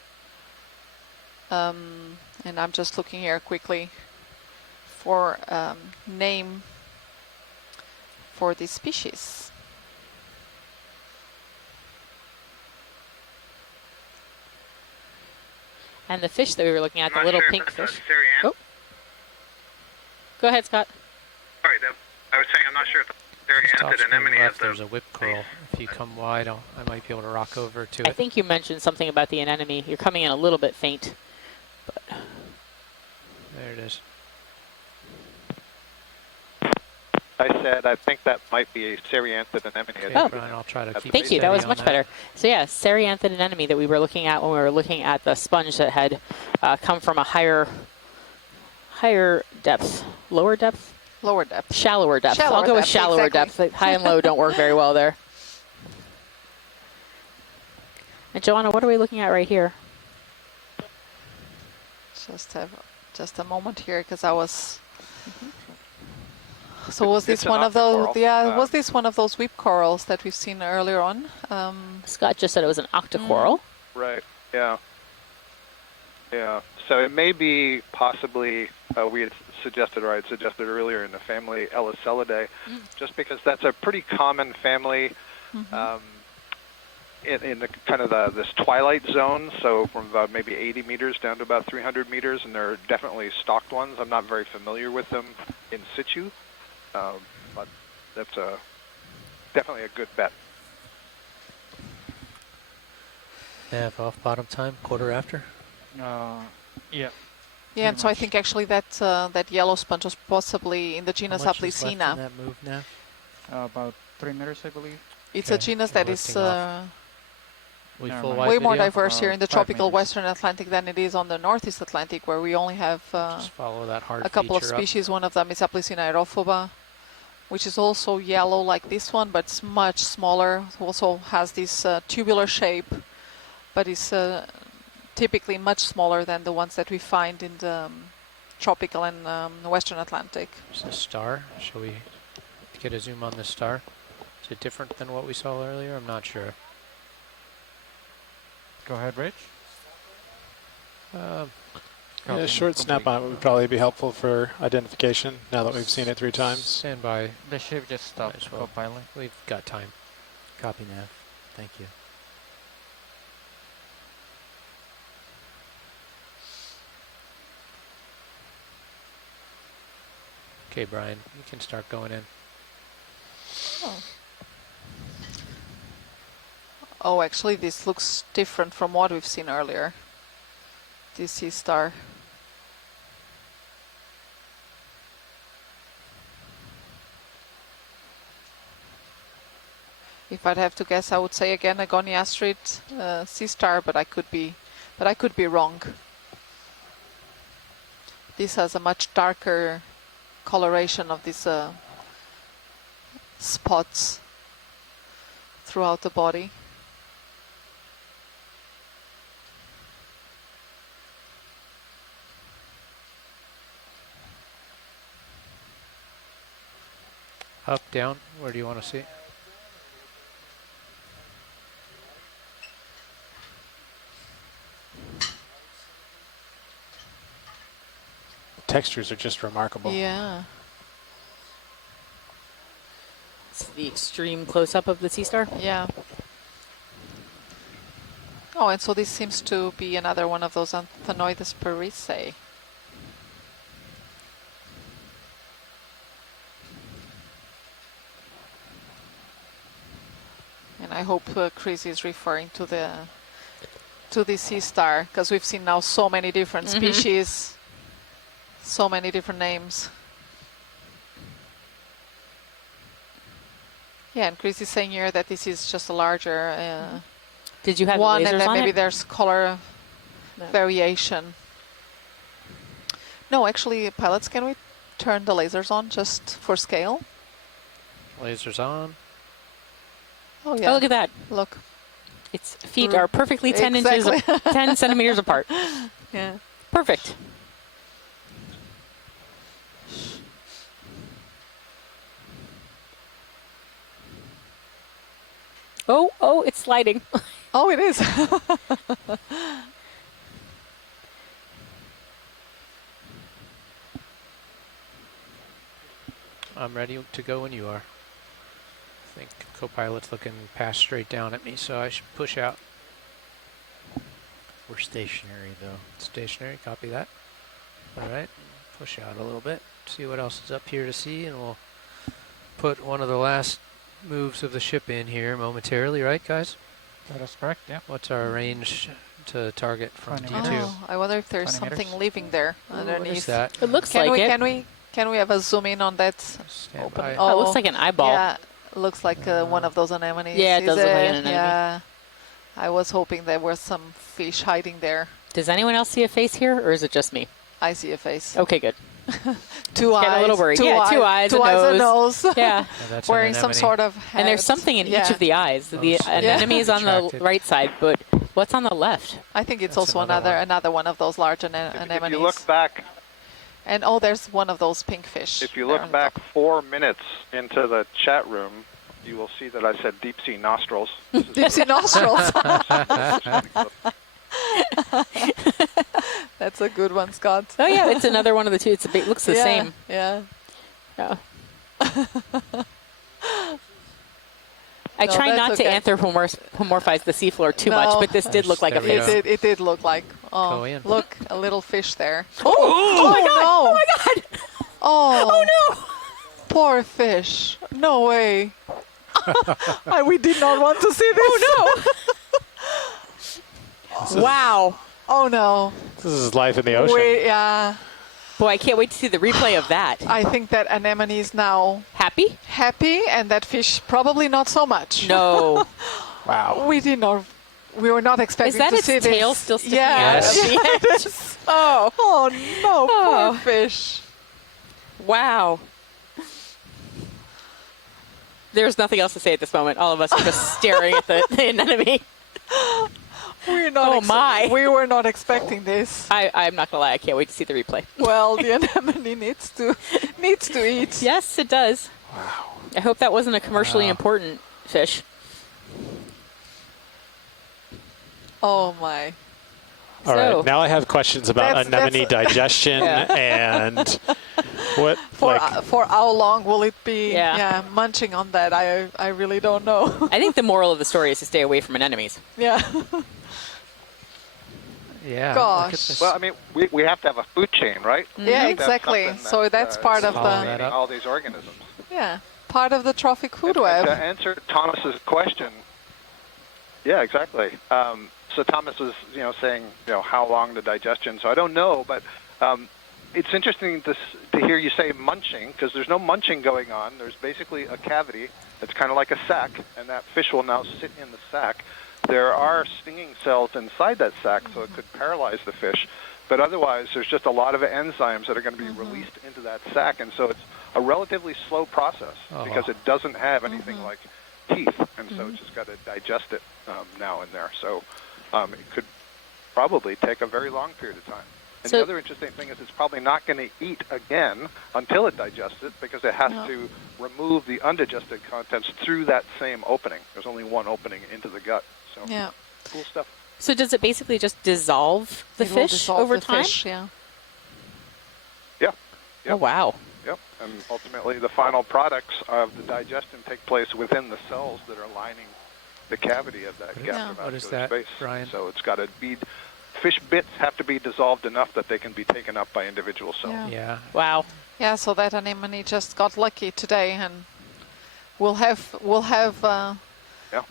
And I'm just looking here quickly for name for this species. And the fish that we were looking at, the little pink fish. Oh. Go ahead, Scott. Sorry, I was saying I'm not sure if the Theriantid anemone is there's a whip coral. If you come wide, I might be able to rock over to it. I think you mentioned something about the anemone. You're coming in a little bit faint. But there it is. I said I think that might be a Serianthid anemone. Oh. Brian, I'll try to keep Thank you. That was much that. better. So yeah, Serianthid anemone that we were looking at when we were looking at the sponge that had come from a higher depth, lower depth, lower depth, shallower depth. Shallower I'll go with depth, shallower exactly. depth. High and low don't work very well there. And Joanna, what are we looking at right here? Just a moment here, because I was. So was this one of those? Yeah, was this one of those weep corals that we've seen earlier on? Scott just said it was an octocoral. Right. Yeah. Yeah. So it may be possibly we had suggested, or I had suggested earlier, in the family Eliselidae, just because that's a pretty common family. In the kind of this twilight zone, so from about maybe 80 meters down to about 300 meters, and they're definitely stocked ones. I'm not very familiar with them in situ, but that's definitely a good bet. Nav off bottom time, quarter after? Yeah. Yeah, and so I think actually that that yellow sponge was possibly in the genus How much is left in Aplycina. that move now? About 3 meters, I believe. It's a genus that is way more diverse here in the 5 tropical meters. Western Atlantic than it is on the Northeast Atlantic, where we only have Just follow that hard a couple of feature up. species. One of them is Aplycina aerophoba, which is also yellow like this one, but it's much smaller. Also has this tubular shape, but is typically much smaller than the ones that we find in the tropical and Western Atlantic. There's a star. Shall we get a zoom on this star? Is it different than what we saw earlier? I'm not sure. Go ahead, Rich. Yeah, a short snap on it would probably be helpful for identification now that we've seen it 3 times. Stand by. The ship just stopped. Well. Co-pilot. We've got time. Copy nav. Thank you. Okay, Brian, you can start going in. Oh, actually, this looks different from what we've seen earlier. This sea star. If I'd have to guess, I would say again a goniasterid sea star, but I could be wrong. This has a much darker coloration of these spots throughout the body. Up, down, where do you want to see? Textures are just remarkable. Yeah. It's the extreme close-up of the sea star. Yeah. Oh, and so this seems to be another one of those Anthenoides perisae. And I hope Chris is referring to the sea star, because we've seen now so many different species, so many different names. Yeah, and Chris is saying here that this is just a larger Did you have one, lasers and then on maybe it? there's color variation. No, actually, pilots, can we turn the lasers on just for scale? Lasers on. Oh yeah. Oh, look at that. Look. Its feet are perfectly 10 inches, 10 centimeters apart. Yeah. Perfect. Oh, it's sliding. Oh, it is. I'm ready to go when you are. I think co-pilot's looking past straight down at me, so I should push out. We're stationary, though. Stationary, copy that. All right, push out a little bit, see what else is up here to see, and we'll put one of the last moves of the ship in here momentarily, right, guys? That is correct, yeah. What's our range to target from D2? Oh, I wonder if there's 20 something meters. living there What is underneath. that? It looks like it. Can we Can we have a zoom in on that? Open? By. Oh, it looks like an eyeball. Yeah, looks like one of those anemones. Yeah, it does look like an anemone. Yeah. I was hoping there were some fish hiding there. Does anyone else see a face here, or is it just me? I see a face. Okay, good. Two eyes. Get a little worried. Two eyes, a nose. Yeah. Wearing some sort of hat. And there's something in each of the eyes. The anemone is on the right side, but what's on the left? I think it's also another one of those large anemones. If you look back, and there's one of those pink fish. if you look back 4 minutes into the chat room, you will see that I said deep sea nostrils. Deep sea nostrils. That's a good one, Scott. Oh yeah, it's another one of the two. It looks the same. Yeah. Yeah. I try not to anthropomorphize the seafloor too much, but this did look like a face. It did look like. Oh, in. look, a little fish there. Oh my God! No. Oh my God! Oh no! Poor fish. No way. We did not want to see this. Oh no! Wow. Oh no. This is life in the ocean. Yeah. Boy, I can't wait to see the replay of that. I think that anemone is now happy, and that fish probably not so much. No. Wow. We were not expecting to see this. Is that its tail still sticking out of the edge? Oh no, poor fish. Wow. There's nothing else to say at this moment. All of us are just staring at the anemone. We're not we were not expecting this. I'm not gonna lie, I can't wait to see the replay. Well, the anemone needs to eat. Yes, it does. Wow. I hope that wasn't a commercially important fish. Oh my. All right, now I have questions about anemone digestion and what for how long will it be munching on that? I really don't know. I think the moral of the story is to stay away from anemones. Yeah. Yeah. Gosh. Well, I mean, we have to have a food chain, right? Yeah, exactly. So that's part of all these organisms. Yeah, part of the trophic food web. To answer Thomas's question, yeah, exactly. So Thomas was, saying, how long the digestion. So I don't know, but it's interesting to hear you say munching, because there's no munching going on. There's basically a cavity that's kind of like a sac, and that fish will now sit in the sac. There are stinging cells inside that sac, so it could paralyze the fish. But otherwise, there's just a lot of enzymes that are going to be released into that sac, and so it's a relatively slow process because it doesn't have anything like teeth, and so it's just got to digest it now and there. So it could probably take a very long period of time. And the other interesting thing is it's probably not going to eat again until it digests it, because it has to remove the undigested contents through that same opening. There's only one opening into the gut. So cool stuff. So does it basically just dissolve the fish over time? Yeah. Oh, wow. Yep. And ultimately the final products of the digestion take place within the cells that are lining the cavity of that gastrovascular What is that, space. Brian? So it's got to be, fish bits have to be dissolved enough that they can be taken up by individual cells. Yeah. Wow. Yeah, so that anemone just got lucky today, and we'll have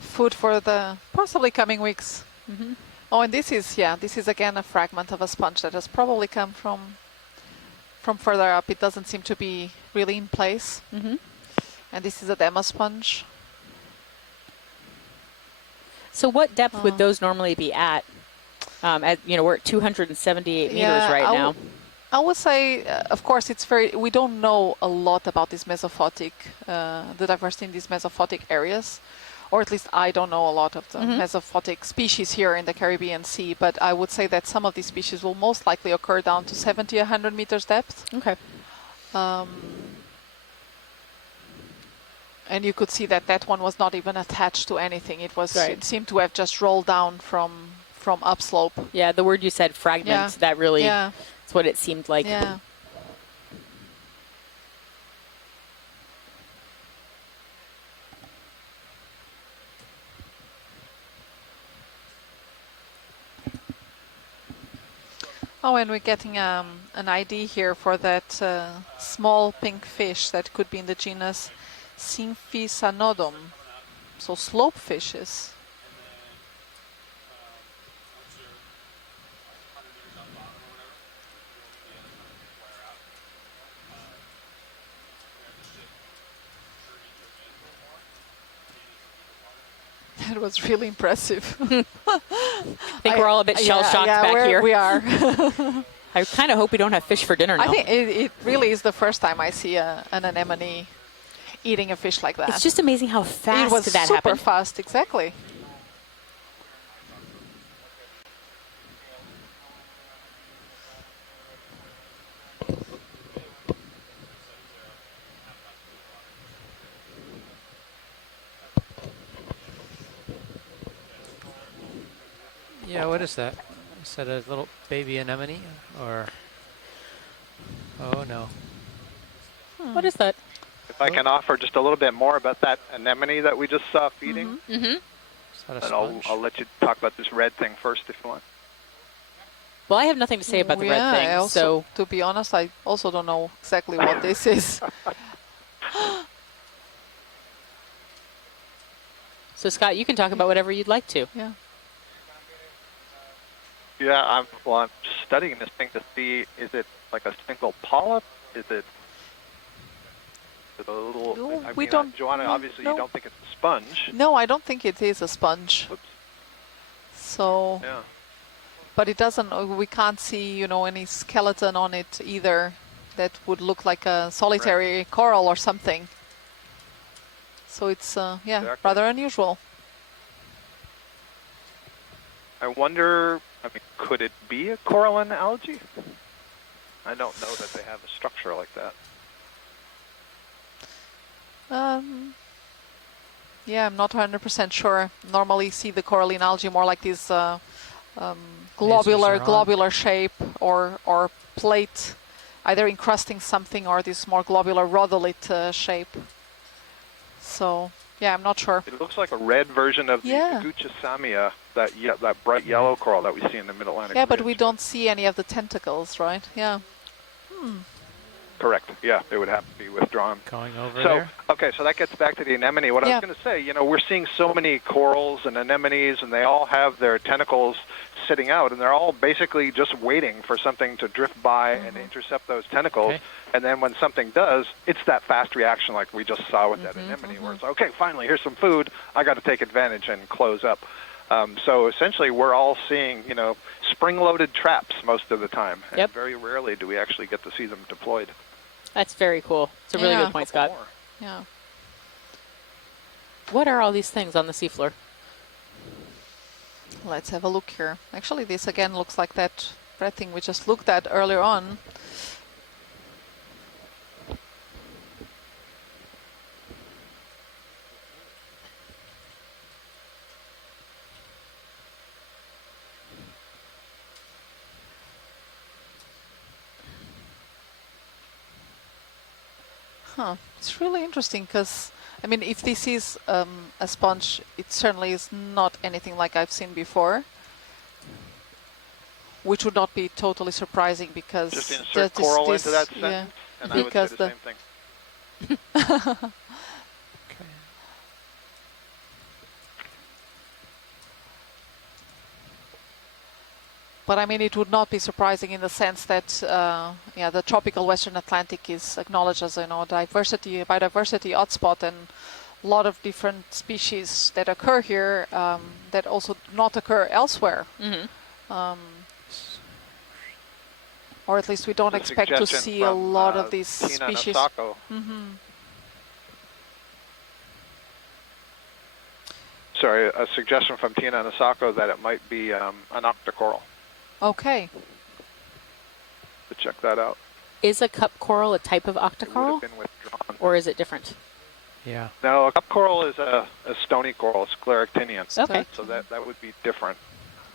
food for the possibly coming weeks. Mm-hmm. Oh, and this is again a fragment of a sponge that has probably come from further up. It doesn't seem to be really in place. Mm-hmm. And this is a demo sponge. So what depth would those normally be at? We're at 278 meters right now. I would say, of course, we don't know a lot about this mesophotic, the diversity in these mesophotic areas, or at least I don't know a lot of the mesophotic species here in the Caribbean Sea, but I would say that some of these species will most likely occur down to 70, 100 meters depth. Okay. And you could see that one was not even attached to anything. It seemed to have just rolled down from upslope. Yeah, the word you said, fragment, that really, that's what it seemed like. Yeah. Oh, and we're getting an ID here for that small pink fish that could be in the genus Symphysanodon. So slope fishes. was really impressive. I think we're all a bit shell-shocked back here. We are. I kind of hope we don't have fish for dinner now. I think it really is the first time I see an anemone eating a fish like that. It's just amazing how fast it was that super happened. fast, exactly. Yeah, what is that? Is that a little baby anemone or? Oh no. What is that? If I can offer just a little bit more about that anemone that we just saw feeding, Mm-hmm. Is that a and sponge? I'll let you talk about this red thing first if you want. Well, I have nothing to say about the red I thing, also, so to be honest, I also don't know exactly what this is. So Scott, you can talk about whatever you'd like to. Yeah. Yeah, I'm studying this thing to see, is it like a single polyp? Is it a little? No, I we mean, don't. Joanna, obviously no. you don't think it's a sponge. No, I don't think it is a sponge. Oops. So, Yeah. but it doesn't. We can't see, any skeleton on it either. That would look like a solitary coral or something. So it's Exactly. rather unusual. I wonder. I mean, could it be a coralline algae? I don't know that they have a structure like that. Yeah, I'm not 100% sure. Normally see the coralline algae more like this globular shape or plate, either encrusting something or this more globular rhodolite shape. So, yeah, I'm not sure. It looks like a red version of the Igucha samia, that bright yellow coral that we see in the Mid-Atlantic. Yeah, but Ridge. we don't see any of the tentacles, right? Yeah. Correct. Yeah, they would have to be withdrawn. Going over there. Okay, so that gets back to the anemone. What I was going to say, we're seeing so many corals and anemones, and they all have their tentacles sitting out, and they're all basically just waiting for something to drift by and intercept those tentacles. Okay. And then when something does, it's that fast reaction like we just saw with that anemone, where it's, okay, finally, here's some food. I got to take advantage and close up. So essentially, we're all seeing, spring-loaded traps most of the time. And very rarely do we actually get to see them deployed. That's very cool. It's a really good point, Scott. Yeah. What are all these things on the seafloor? Let's have a look here. Actually, this again looks like that red thing we just looked at earlier on. It's really interesting because, I mean, if this is a sponge, it certainly is not anything like I've seen before, which would not be totally surprising because just insert coral into that sentence, and I would say the same thing. But I mean, it would not be surprising in the sense that, the tropical Western Atlantic is acknowledged as, biodiversity hotspot, and a lot of different species that occur here that also do not occur elsewhere. Or at least we don't expect to see a lot of these species. Sorry, a suggestion from Tina Nasako that it might be an octocoral. Okay. To check that out. Is a cup coral a type of octocoral? Or is it different? Yeah. No, a cup coral is a stony coral, scleractinian. Okay. So that would be different.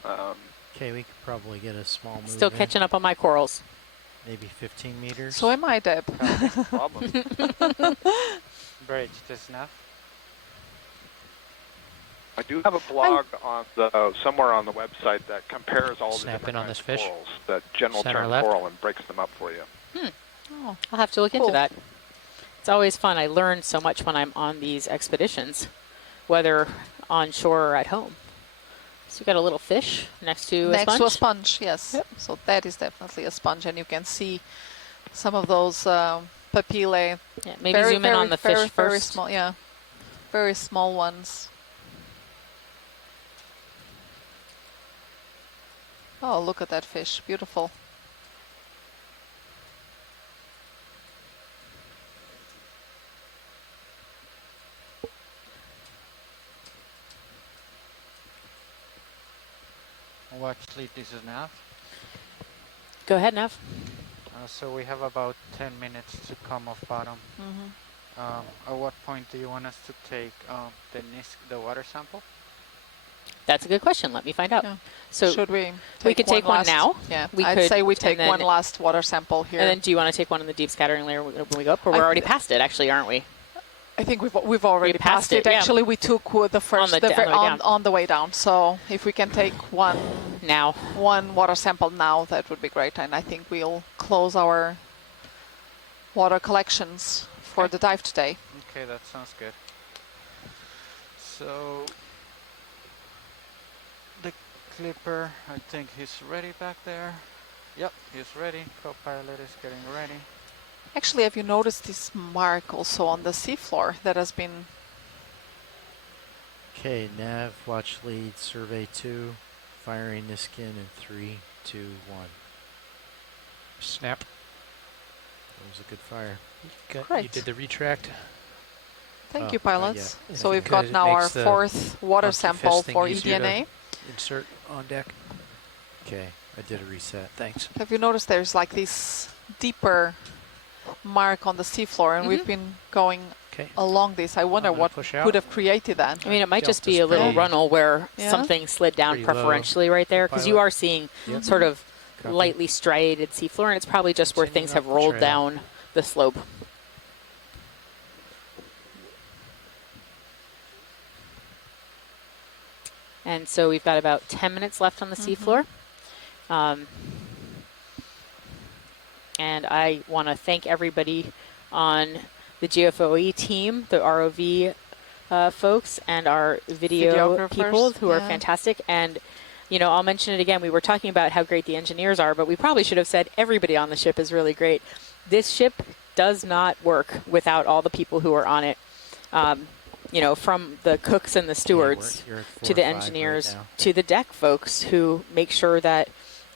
Okay, we could probably get a small move. Still catching up on my corals. Maybe 15 meters. So am I, Deb. Problem. Bridge to snuff. I do have a blog on somewhere on the website that compares all the different on this fish. corals, that general Center term left. coral, and breaks them up for you. Oh, I'll have to look into that. It's always fun. I learn so much when I'm on these expeditions, whether on shore or at home. So you got a little fish next to a sponge? Next to a sponge, yes. Yep. So that is definitely a sponge, and you can see some of those papillae. Yeah, maybe zoom in on the fish very first. Small, very small ones. Oh, look at that fish. Beautiful. Watch lead, this is Nav. Go ahead, Nav. So we have about 10 minutes to come off bottom. At what point do you want us to take the water sample? That's a good question. Let me find out. Yeah. So should we? We could take one now. Yeah, we I'd could, say we take then, one last water sample here. And then, do you want to take one in the deep scattering layer when we go up, or we're already past it? Actually, aren't we? I think we've already passed it. Yeah. Actually, we took the first on the way down. So if we can take one water sample now, that would be great. And I think we'll close our water collections for the dive today. Okay, that sounds good. So the clipper, I think he's ready back there. Yep, he's ready. Co-pilot is getting ready. Actually, have you noticed this mark also on the seafloor that has been... Okay, nav, watch lead, survey 2, firing Niskin in 3, 2, 1. Snap. That was a good fire. Great. You did the retract. Thank you, pilots. Yeah. So we've got now our 4th water sample for eDNA. Insert on deck. Okay, I did a reset. Thanks. Have you noticed there's like this deeper mark on the seafloor, and we've been going along this. I wonder what could have created that. I mean, it might just be a little runnel where something slid down preferentially right there, because you are seeing sort of lightly striated seafloor, and it's probably just where things have rolled down the slope. And so we've got about 10 minutes left on the seafloor. And I want to thank everybody on the GFOE team, the ROV folks, and our video people who are fantastic. And, you know, I'll mention it again. We were talking about how great the engineers are, but we probably should have said everybody on the ship is really great. This ship does not work without all the people who are on it. You know, from the cooks and the stewards to the engineers to the deck folks who make sure that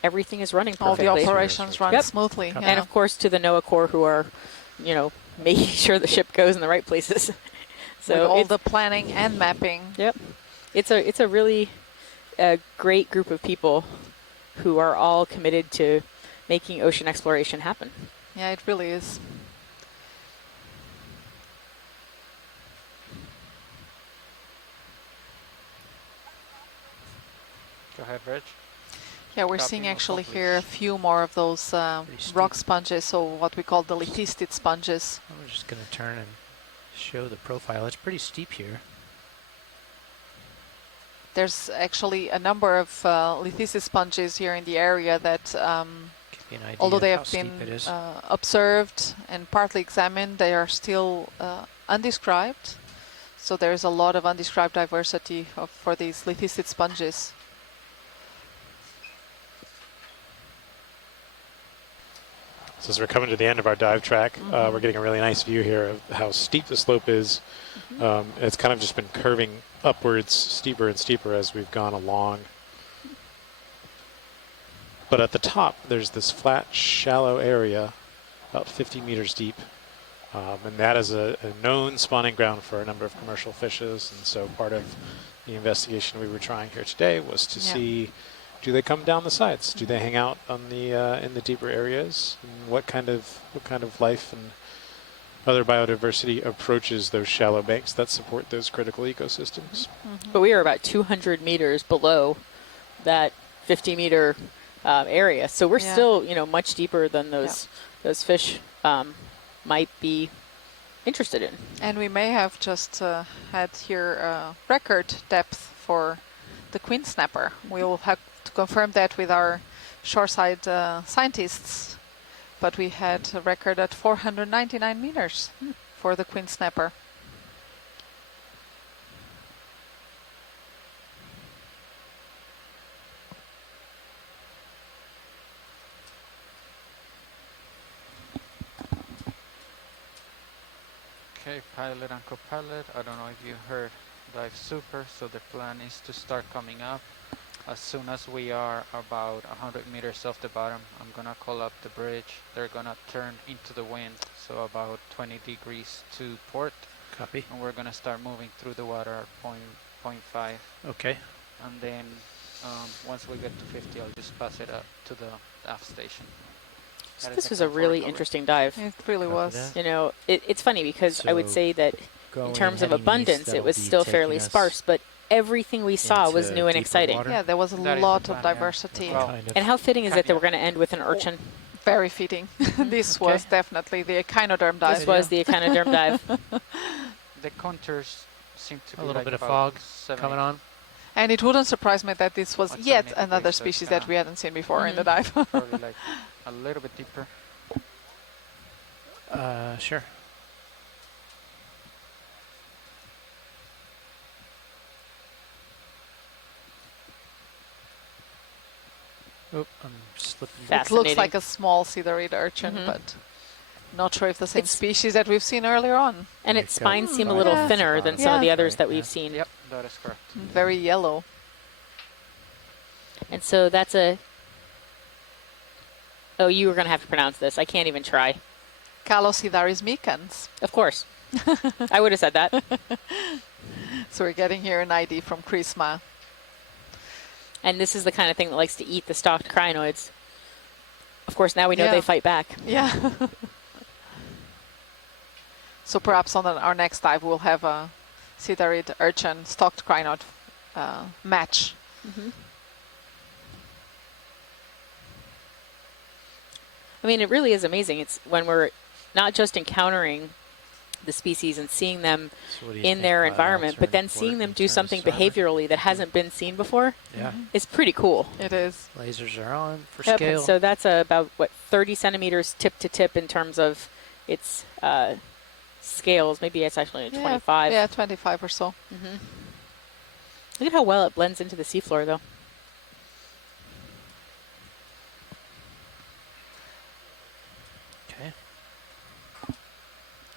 everything is running perfectly. All the operations run smoothly. Yeah. And of course to the NOAA Corps who are, you know, making sure the ship goes in the right places. So with all the planning and mapping. Yep. It's a really great group of people who are all committed to making ocean exploration happen. Yeah, it really is. Go ahead, Reg. Yeah, we're seeing actually here a few more of those rock sponges, so what we call the lithistid sponges. I'm just going to turn and show the profile. It's pretty steep here. There's actually a number of lithistid sponges here in the area that, although they have been observed and partly examined, they are still undescribed. So there's a lot of undescribed diversity for these lithistid sponges. So as we're coming to the end of our dive track, we're getting a really nice view here of how steep the slope is. It's kind of just been curving upwards, steeper and steeper as we've gone along. But at the top, there's this flat, shallow area, about 50 meters deep. And that is a known spawning ground for a number of commercial fishes. And so part of the investigation we were trying here today was to see, do they come down the sides? Do they hang out on the in the deeper areas? And what kind of life and other biodiversity approaches those shallow banks that support those critical ecosystems? But we are about 200 meters below that 50-meter area, so we're still, you know, much deeper than those fish might be interested in. And we may have just had here record depth for the queen snapper. We will have to confirm that with our shoreside scientists, but we had a record at 499 meters for the queen snapper. Okay, pilot and co-pilot, I don't know if you heard dive super, so the plan is to start coming up. as soon as we are about 100 meters off the bottom, I'm gonna call up the bridge. They're gonna turn into the wind, so about 20 degrees to port. Copy. And we're gonna start moving through the water at 0.5. Okay. And then once we get to 50, I'll just pass it up to the aft station. So this was a really interesting dive. It really was. You know, it's funny because I would So say that in terms of abundance, it was still fairly sparse, but everything we saw was new and exciting. Yeah, there was a lot of diversity. And how fitting is it that we're going to end with an urchin? Very fitting. This was definitely the echinoderm dive. This was the echinoderm dive. The contours seem to be a little like bit of about fog coming on. And it wouldn't surprise me that this was yet another species that we hadn't seen before in the dive. Probably like a little bit deeper. Sure. Oh, I'm slipping. It looks like a small cedar urchin, but not sure if the same species that we've seen earlier on. And its spines seem a little thinner than some of the others that we've seen. Yep, that is correct. Very yellow. And so that's a... Oh, you were going to have to pronounce this. I can't even try. Calocidaris micans. Of course. I would have said that. So we're getting here an ID from Chrisma. And this is the kind of thing that likes to eat the stalked crinoids. Of course, now we know they fight back. Yeah. So perhaps on our next dive we'll have a cedarid urchin stalked crinoid match. I mean, it really is amazing. It's when we're not just encountering the species and seeing them in their environment, but then seeing them do something behaviorally that hasn't been seen before. Yeah. It's pretty cool. It is. Lasers are on for Yep. scale. So that's about, what, 30 centimeters tip to tip in terms of its scales. Maybe it's actually 25. Yeah, 25 or so. Look at how well it blends into the seafloor, though. Okay.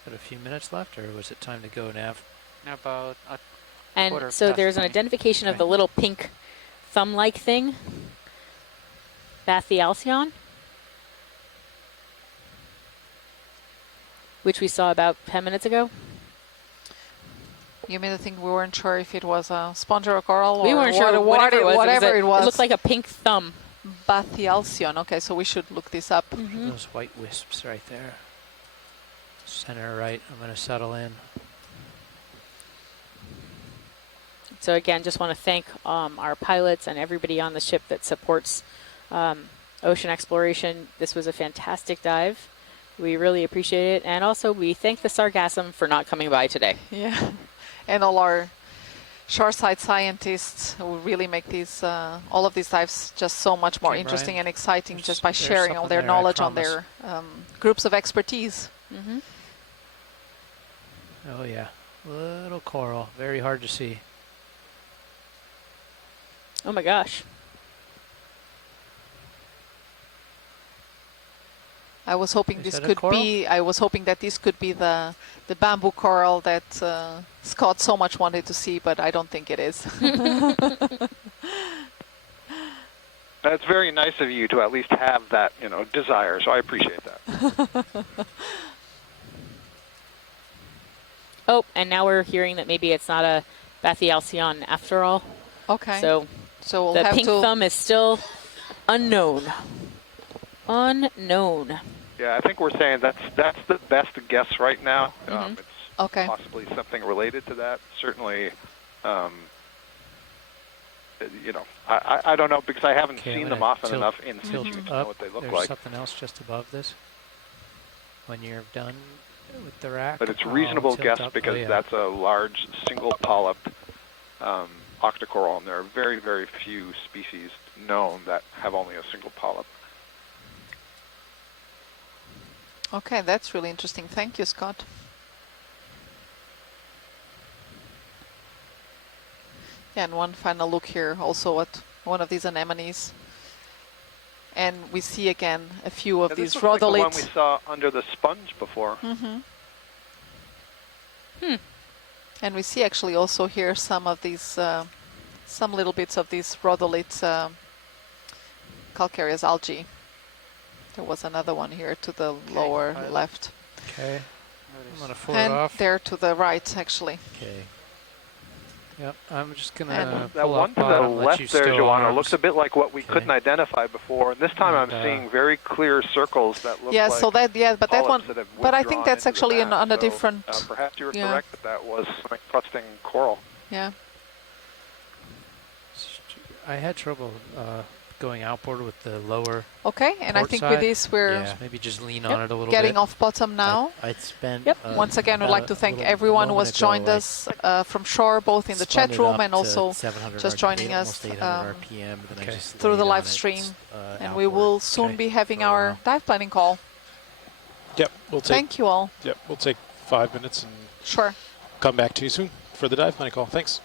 Got a few minutes left, or was it time to go, Nav? About a And quarter so past there's an 20. identification of the little pink thumb-like thing, Bathyalcyon, which we saw about 10 minutes ago. You mean the thing we weren't sure if it was a sponge or a coral? We or weren't sure whatever it was. Whatever it was. It looked like a pink thumb. Bathyalcyon. Okay, so we should look this up. Those white wisps right there. Center right. I'm going to settle in. So again, just want to thank our pilots and everybody on the ship that supports ocean exploration. This was a fantastic dive. We really appreciate it. And also we thank the Sargassum for not coming by today. Yeah. And all our shoreside scientists who really make these all of these dives just so much more interesting and exciting just by sharing all their knowledge on their groups of expertise. Oh yeah, little coral, very hard to see. Oh my gosh. I was hoping this could be. I was hoping that this could be the bamboo coral that Scott so much wanted to see, but I don't think it is. That's very nice of you to at least have that, desire. So I appreciate that. Oh, and now we're hearing that maybe it's not a Bathyalcyon after all. Okay. So we'll the have pink thumb is still unknown. Unknown. Yeah, I think we're saying that's the best guess right now. It's possibly something related to that. Certainly, I don't know because I haven't seen them often enough in situ to know what they look There's like. something else just above this. When you're done with the rack. But it's a reasonable guess because that's a large single polyp octocoral, and there are very, very few species known that have only a single polyp. Okay, that's really interesting. Thank you, Scott. Yeah, and one final look here also at one of these anemones. And we see again a few of these this looks like the one rhodolites. we saw under the sponge before. And we see actually also here some of these some little bits of these rhodolite calcareous algae. There was another one here to the lower left. Okay. I'm going to float And off. there to the right, actually. Okay. Yep, I'm just going to That pull one off to the bottom, let you left there, stow Joanna, arms. looks a bit like what we couldn't identify before. And this time I'm seeing very clear circles that look like so that, but that one, that have but I think withdrawn that's into the actually mass. on a So, different. perhaps you were correct that was encrusting coral. Yeah. I had trouble going outboard with the lower. Okay, and I think side. with this we're maybe just lean on it a little getting bit. off bottom now. I spent. Once again, we'd like to thank everyone who has joined us from shore, both in the chat room and also just joining us through the live stream. And we will soon be having our dive planning call. Yep, we'll take. Thank you all. Yep, we'll take 5 minutes and sure come back to you soon for the dive planning call. Thanks.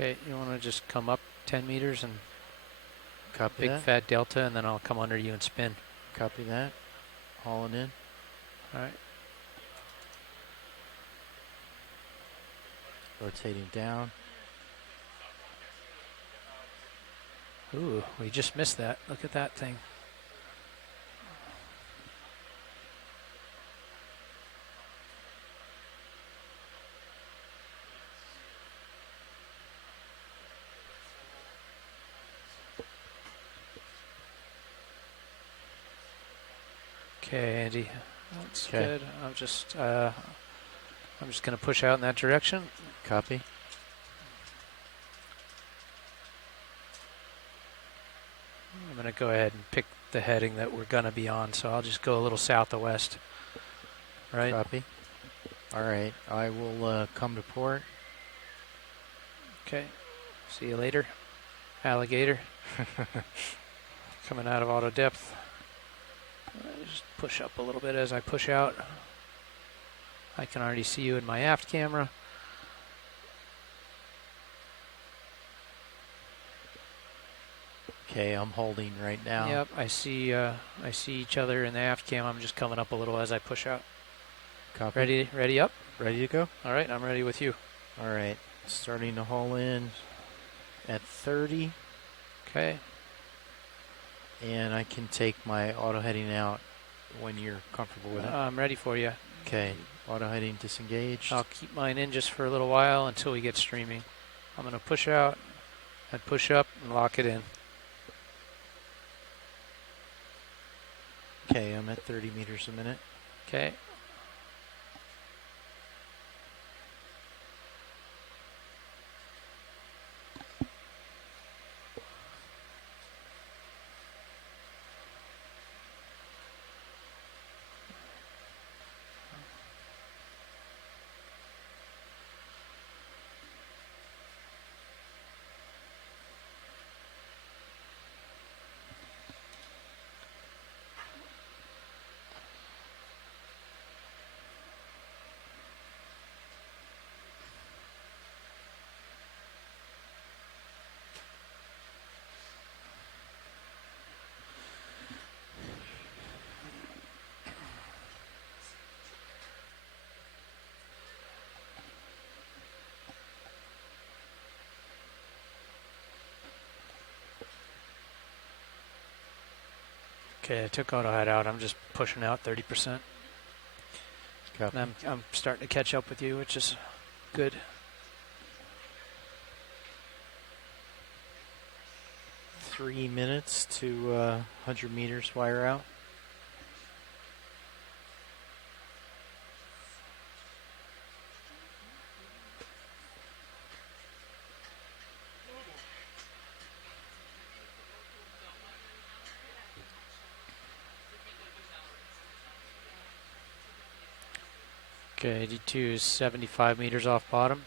Okay, you want to just come up 10 meters and copy big that. fat delta, and then I'll come under you and spin. Copy that. Hauling in. All right. Rotating down. Ooh, we just missed that. Look at that thing. Okay, Andy, that's good. I'm just going to push out in that direction. Copy. I'm going to go ahead and pick the heading that we're going to be on, so I'll just go a little south to west. Right? Copy. All right, I will come to port. Okay. See you later, alligator. Coming out of auto depth. Just push up a little bit as I push out. I can already see you in my aft camera. Okay, I'm holding right now. Yep, I see each other in the aft cam. I'm just coming up a little as I push out. Copy. Ready up? Ready to go? All right, I'm ready with you. All right, starting to haul in at 30. Okay. And I can take my auto heading out when you're comfortable with it. I'm ready for you. Okay, auto heading disengaged. I'll keep mine in just for a little while until we get streaming. I'm going to push out and push up and lock it in. Okay, I'm at 30 meters a minute. Okay. Okay, I took auto head out. I'm just pushing out 30%. And I'm starting to catch up with you, which is good. Three minutes to 100 meters wire out. Okay, D2 is 75 meters off bottom.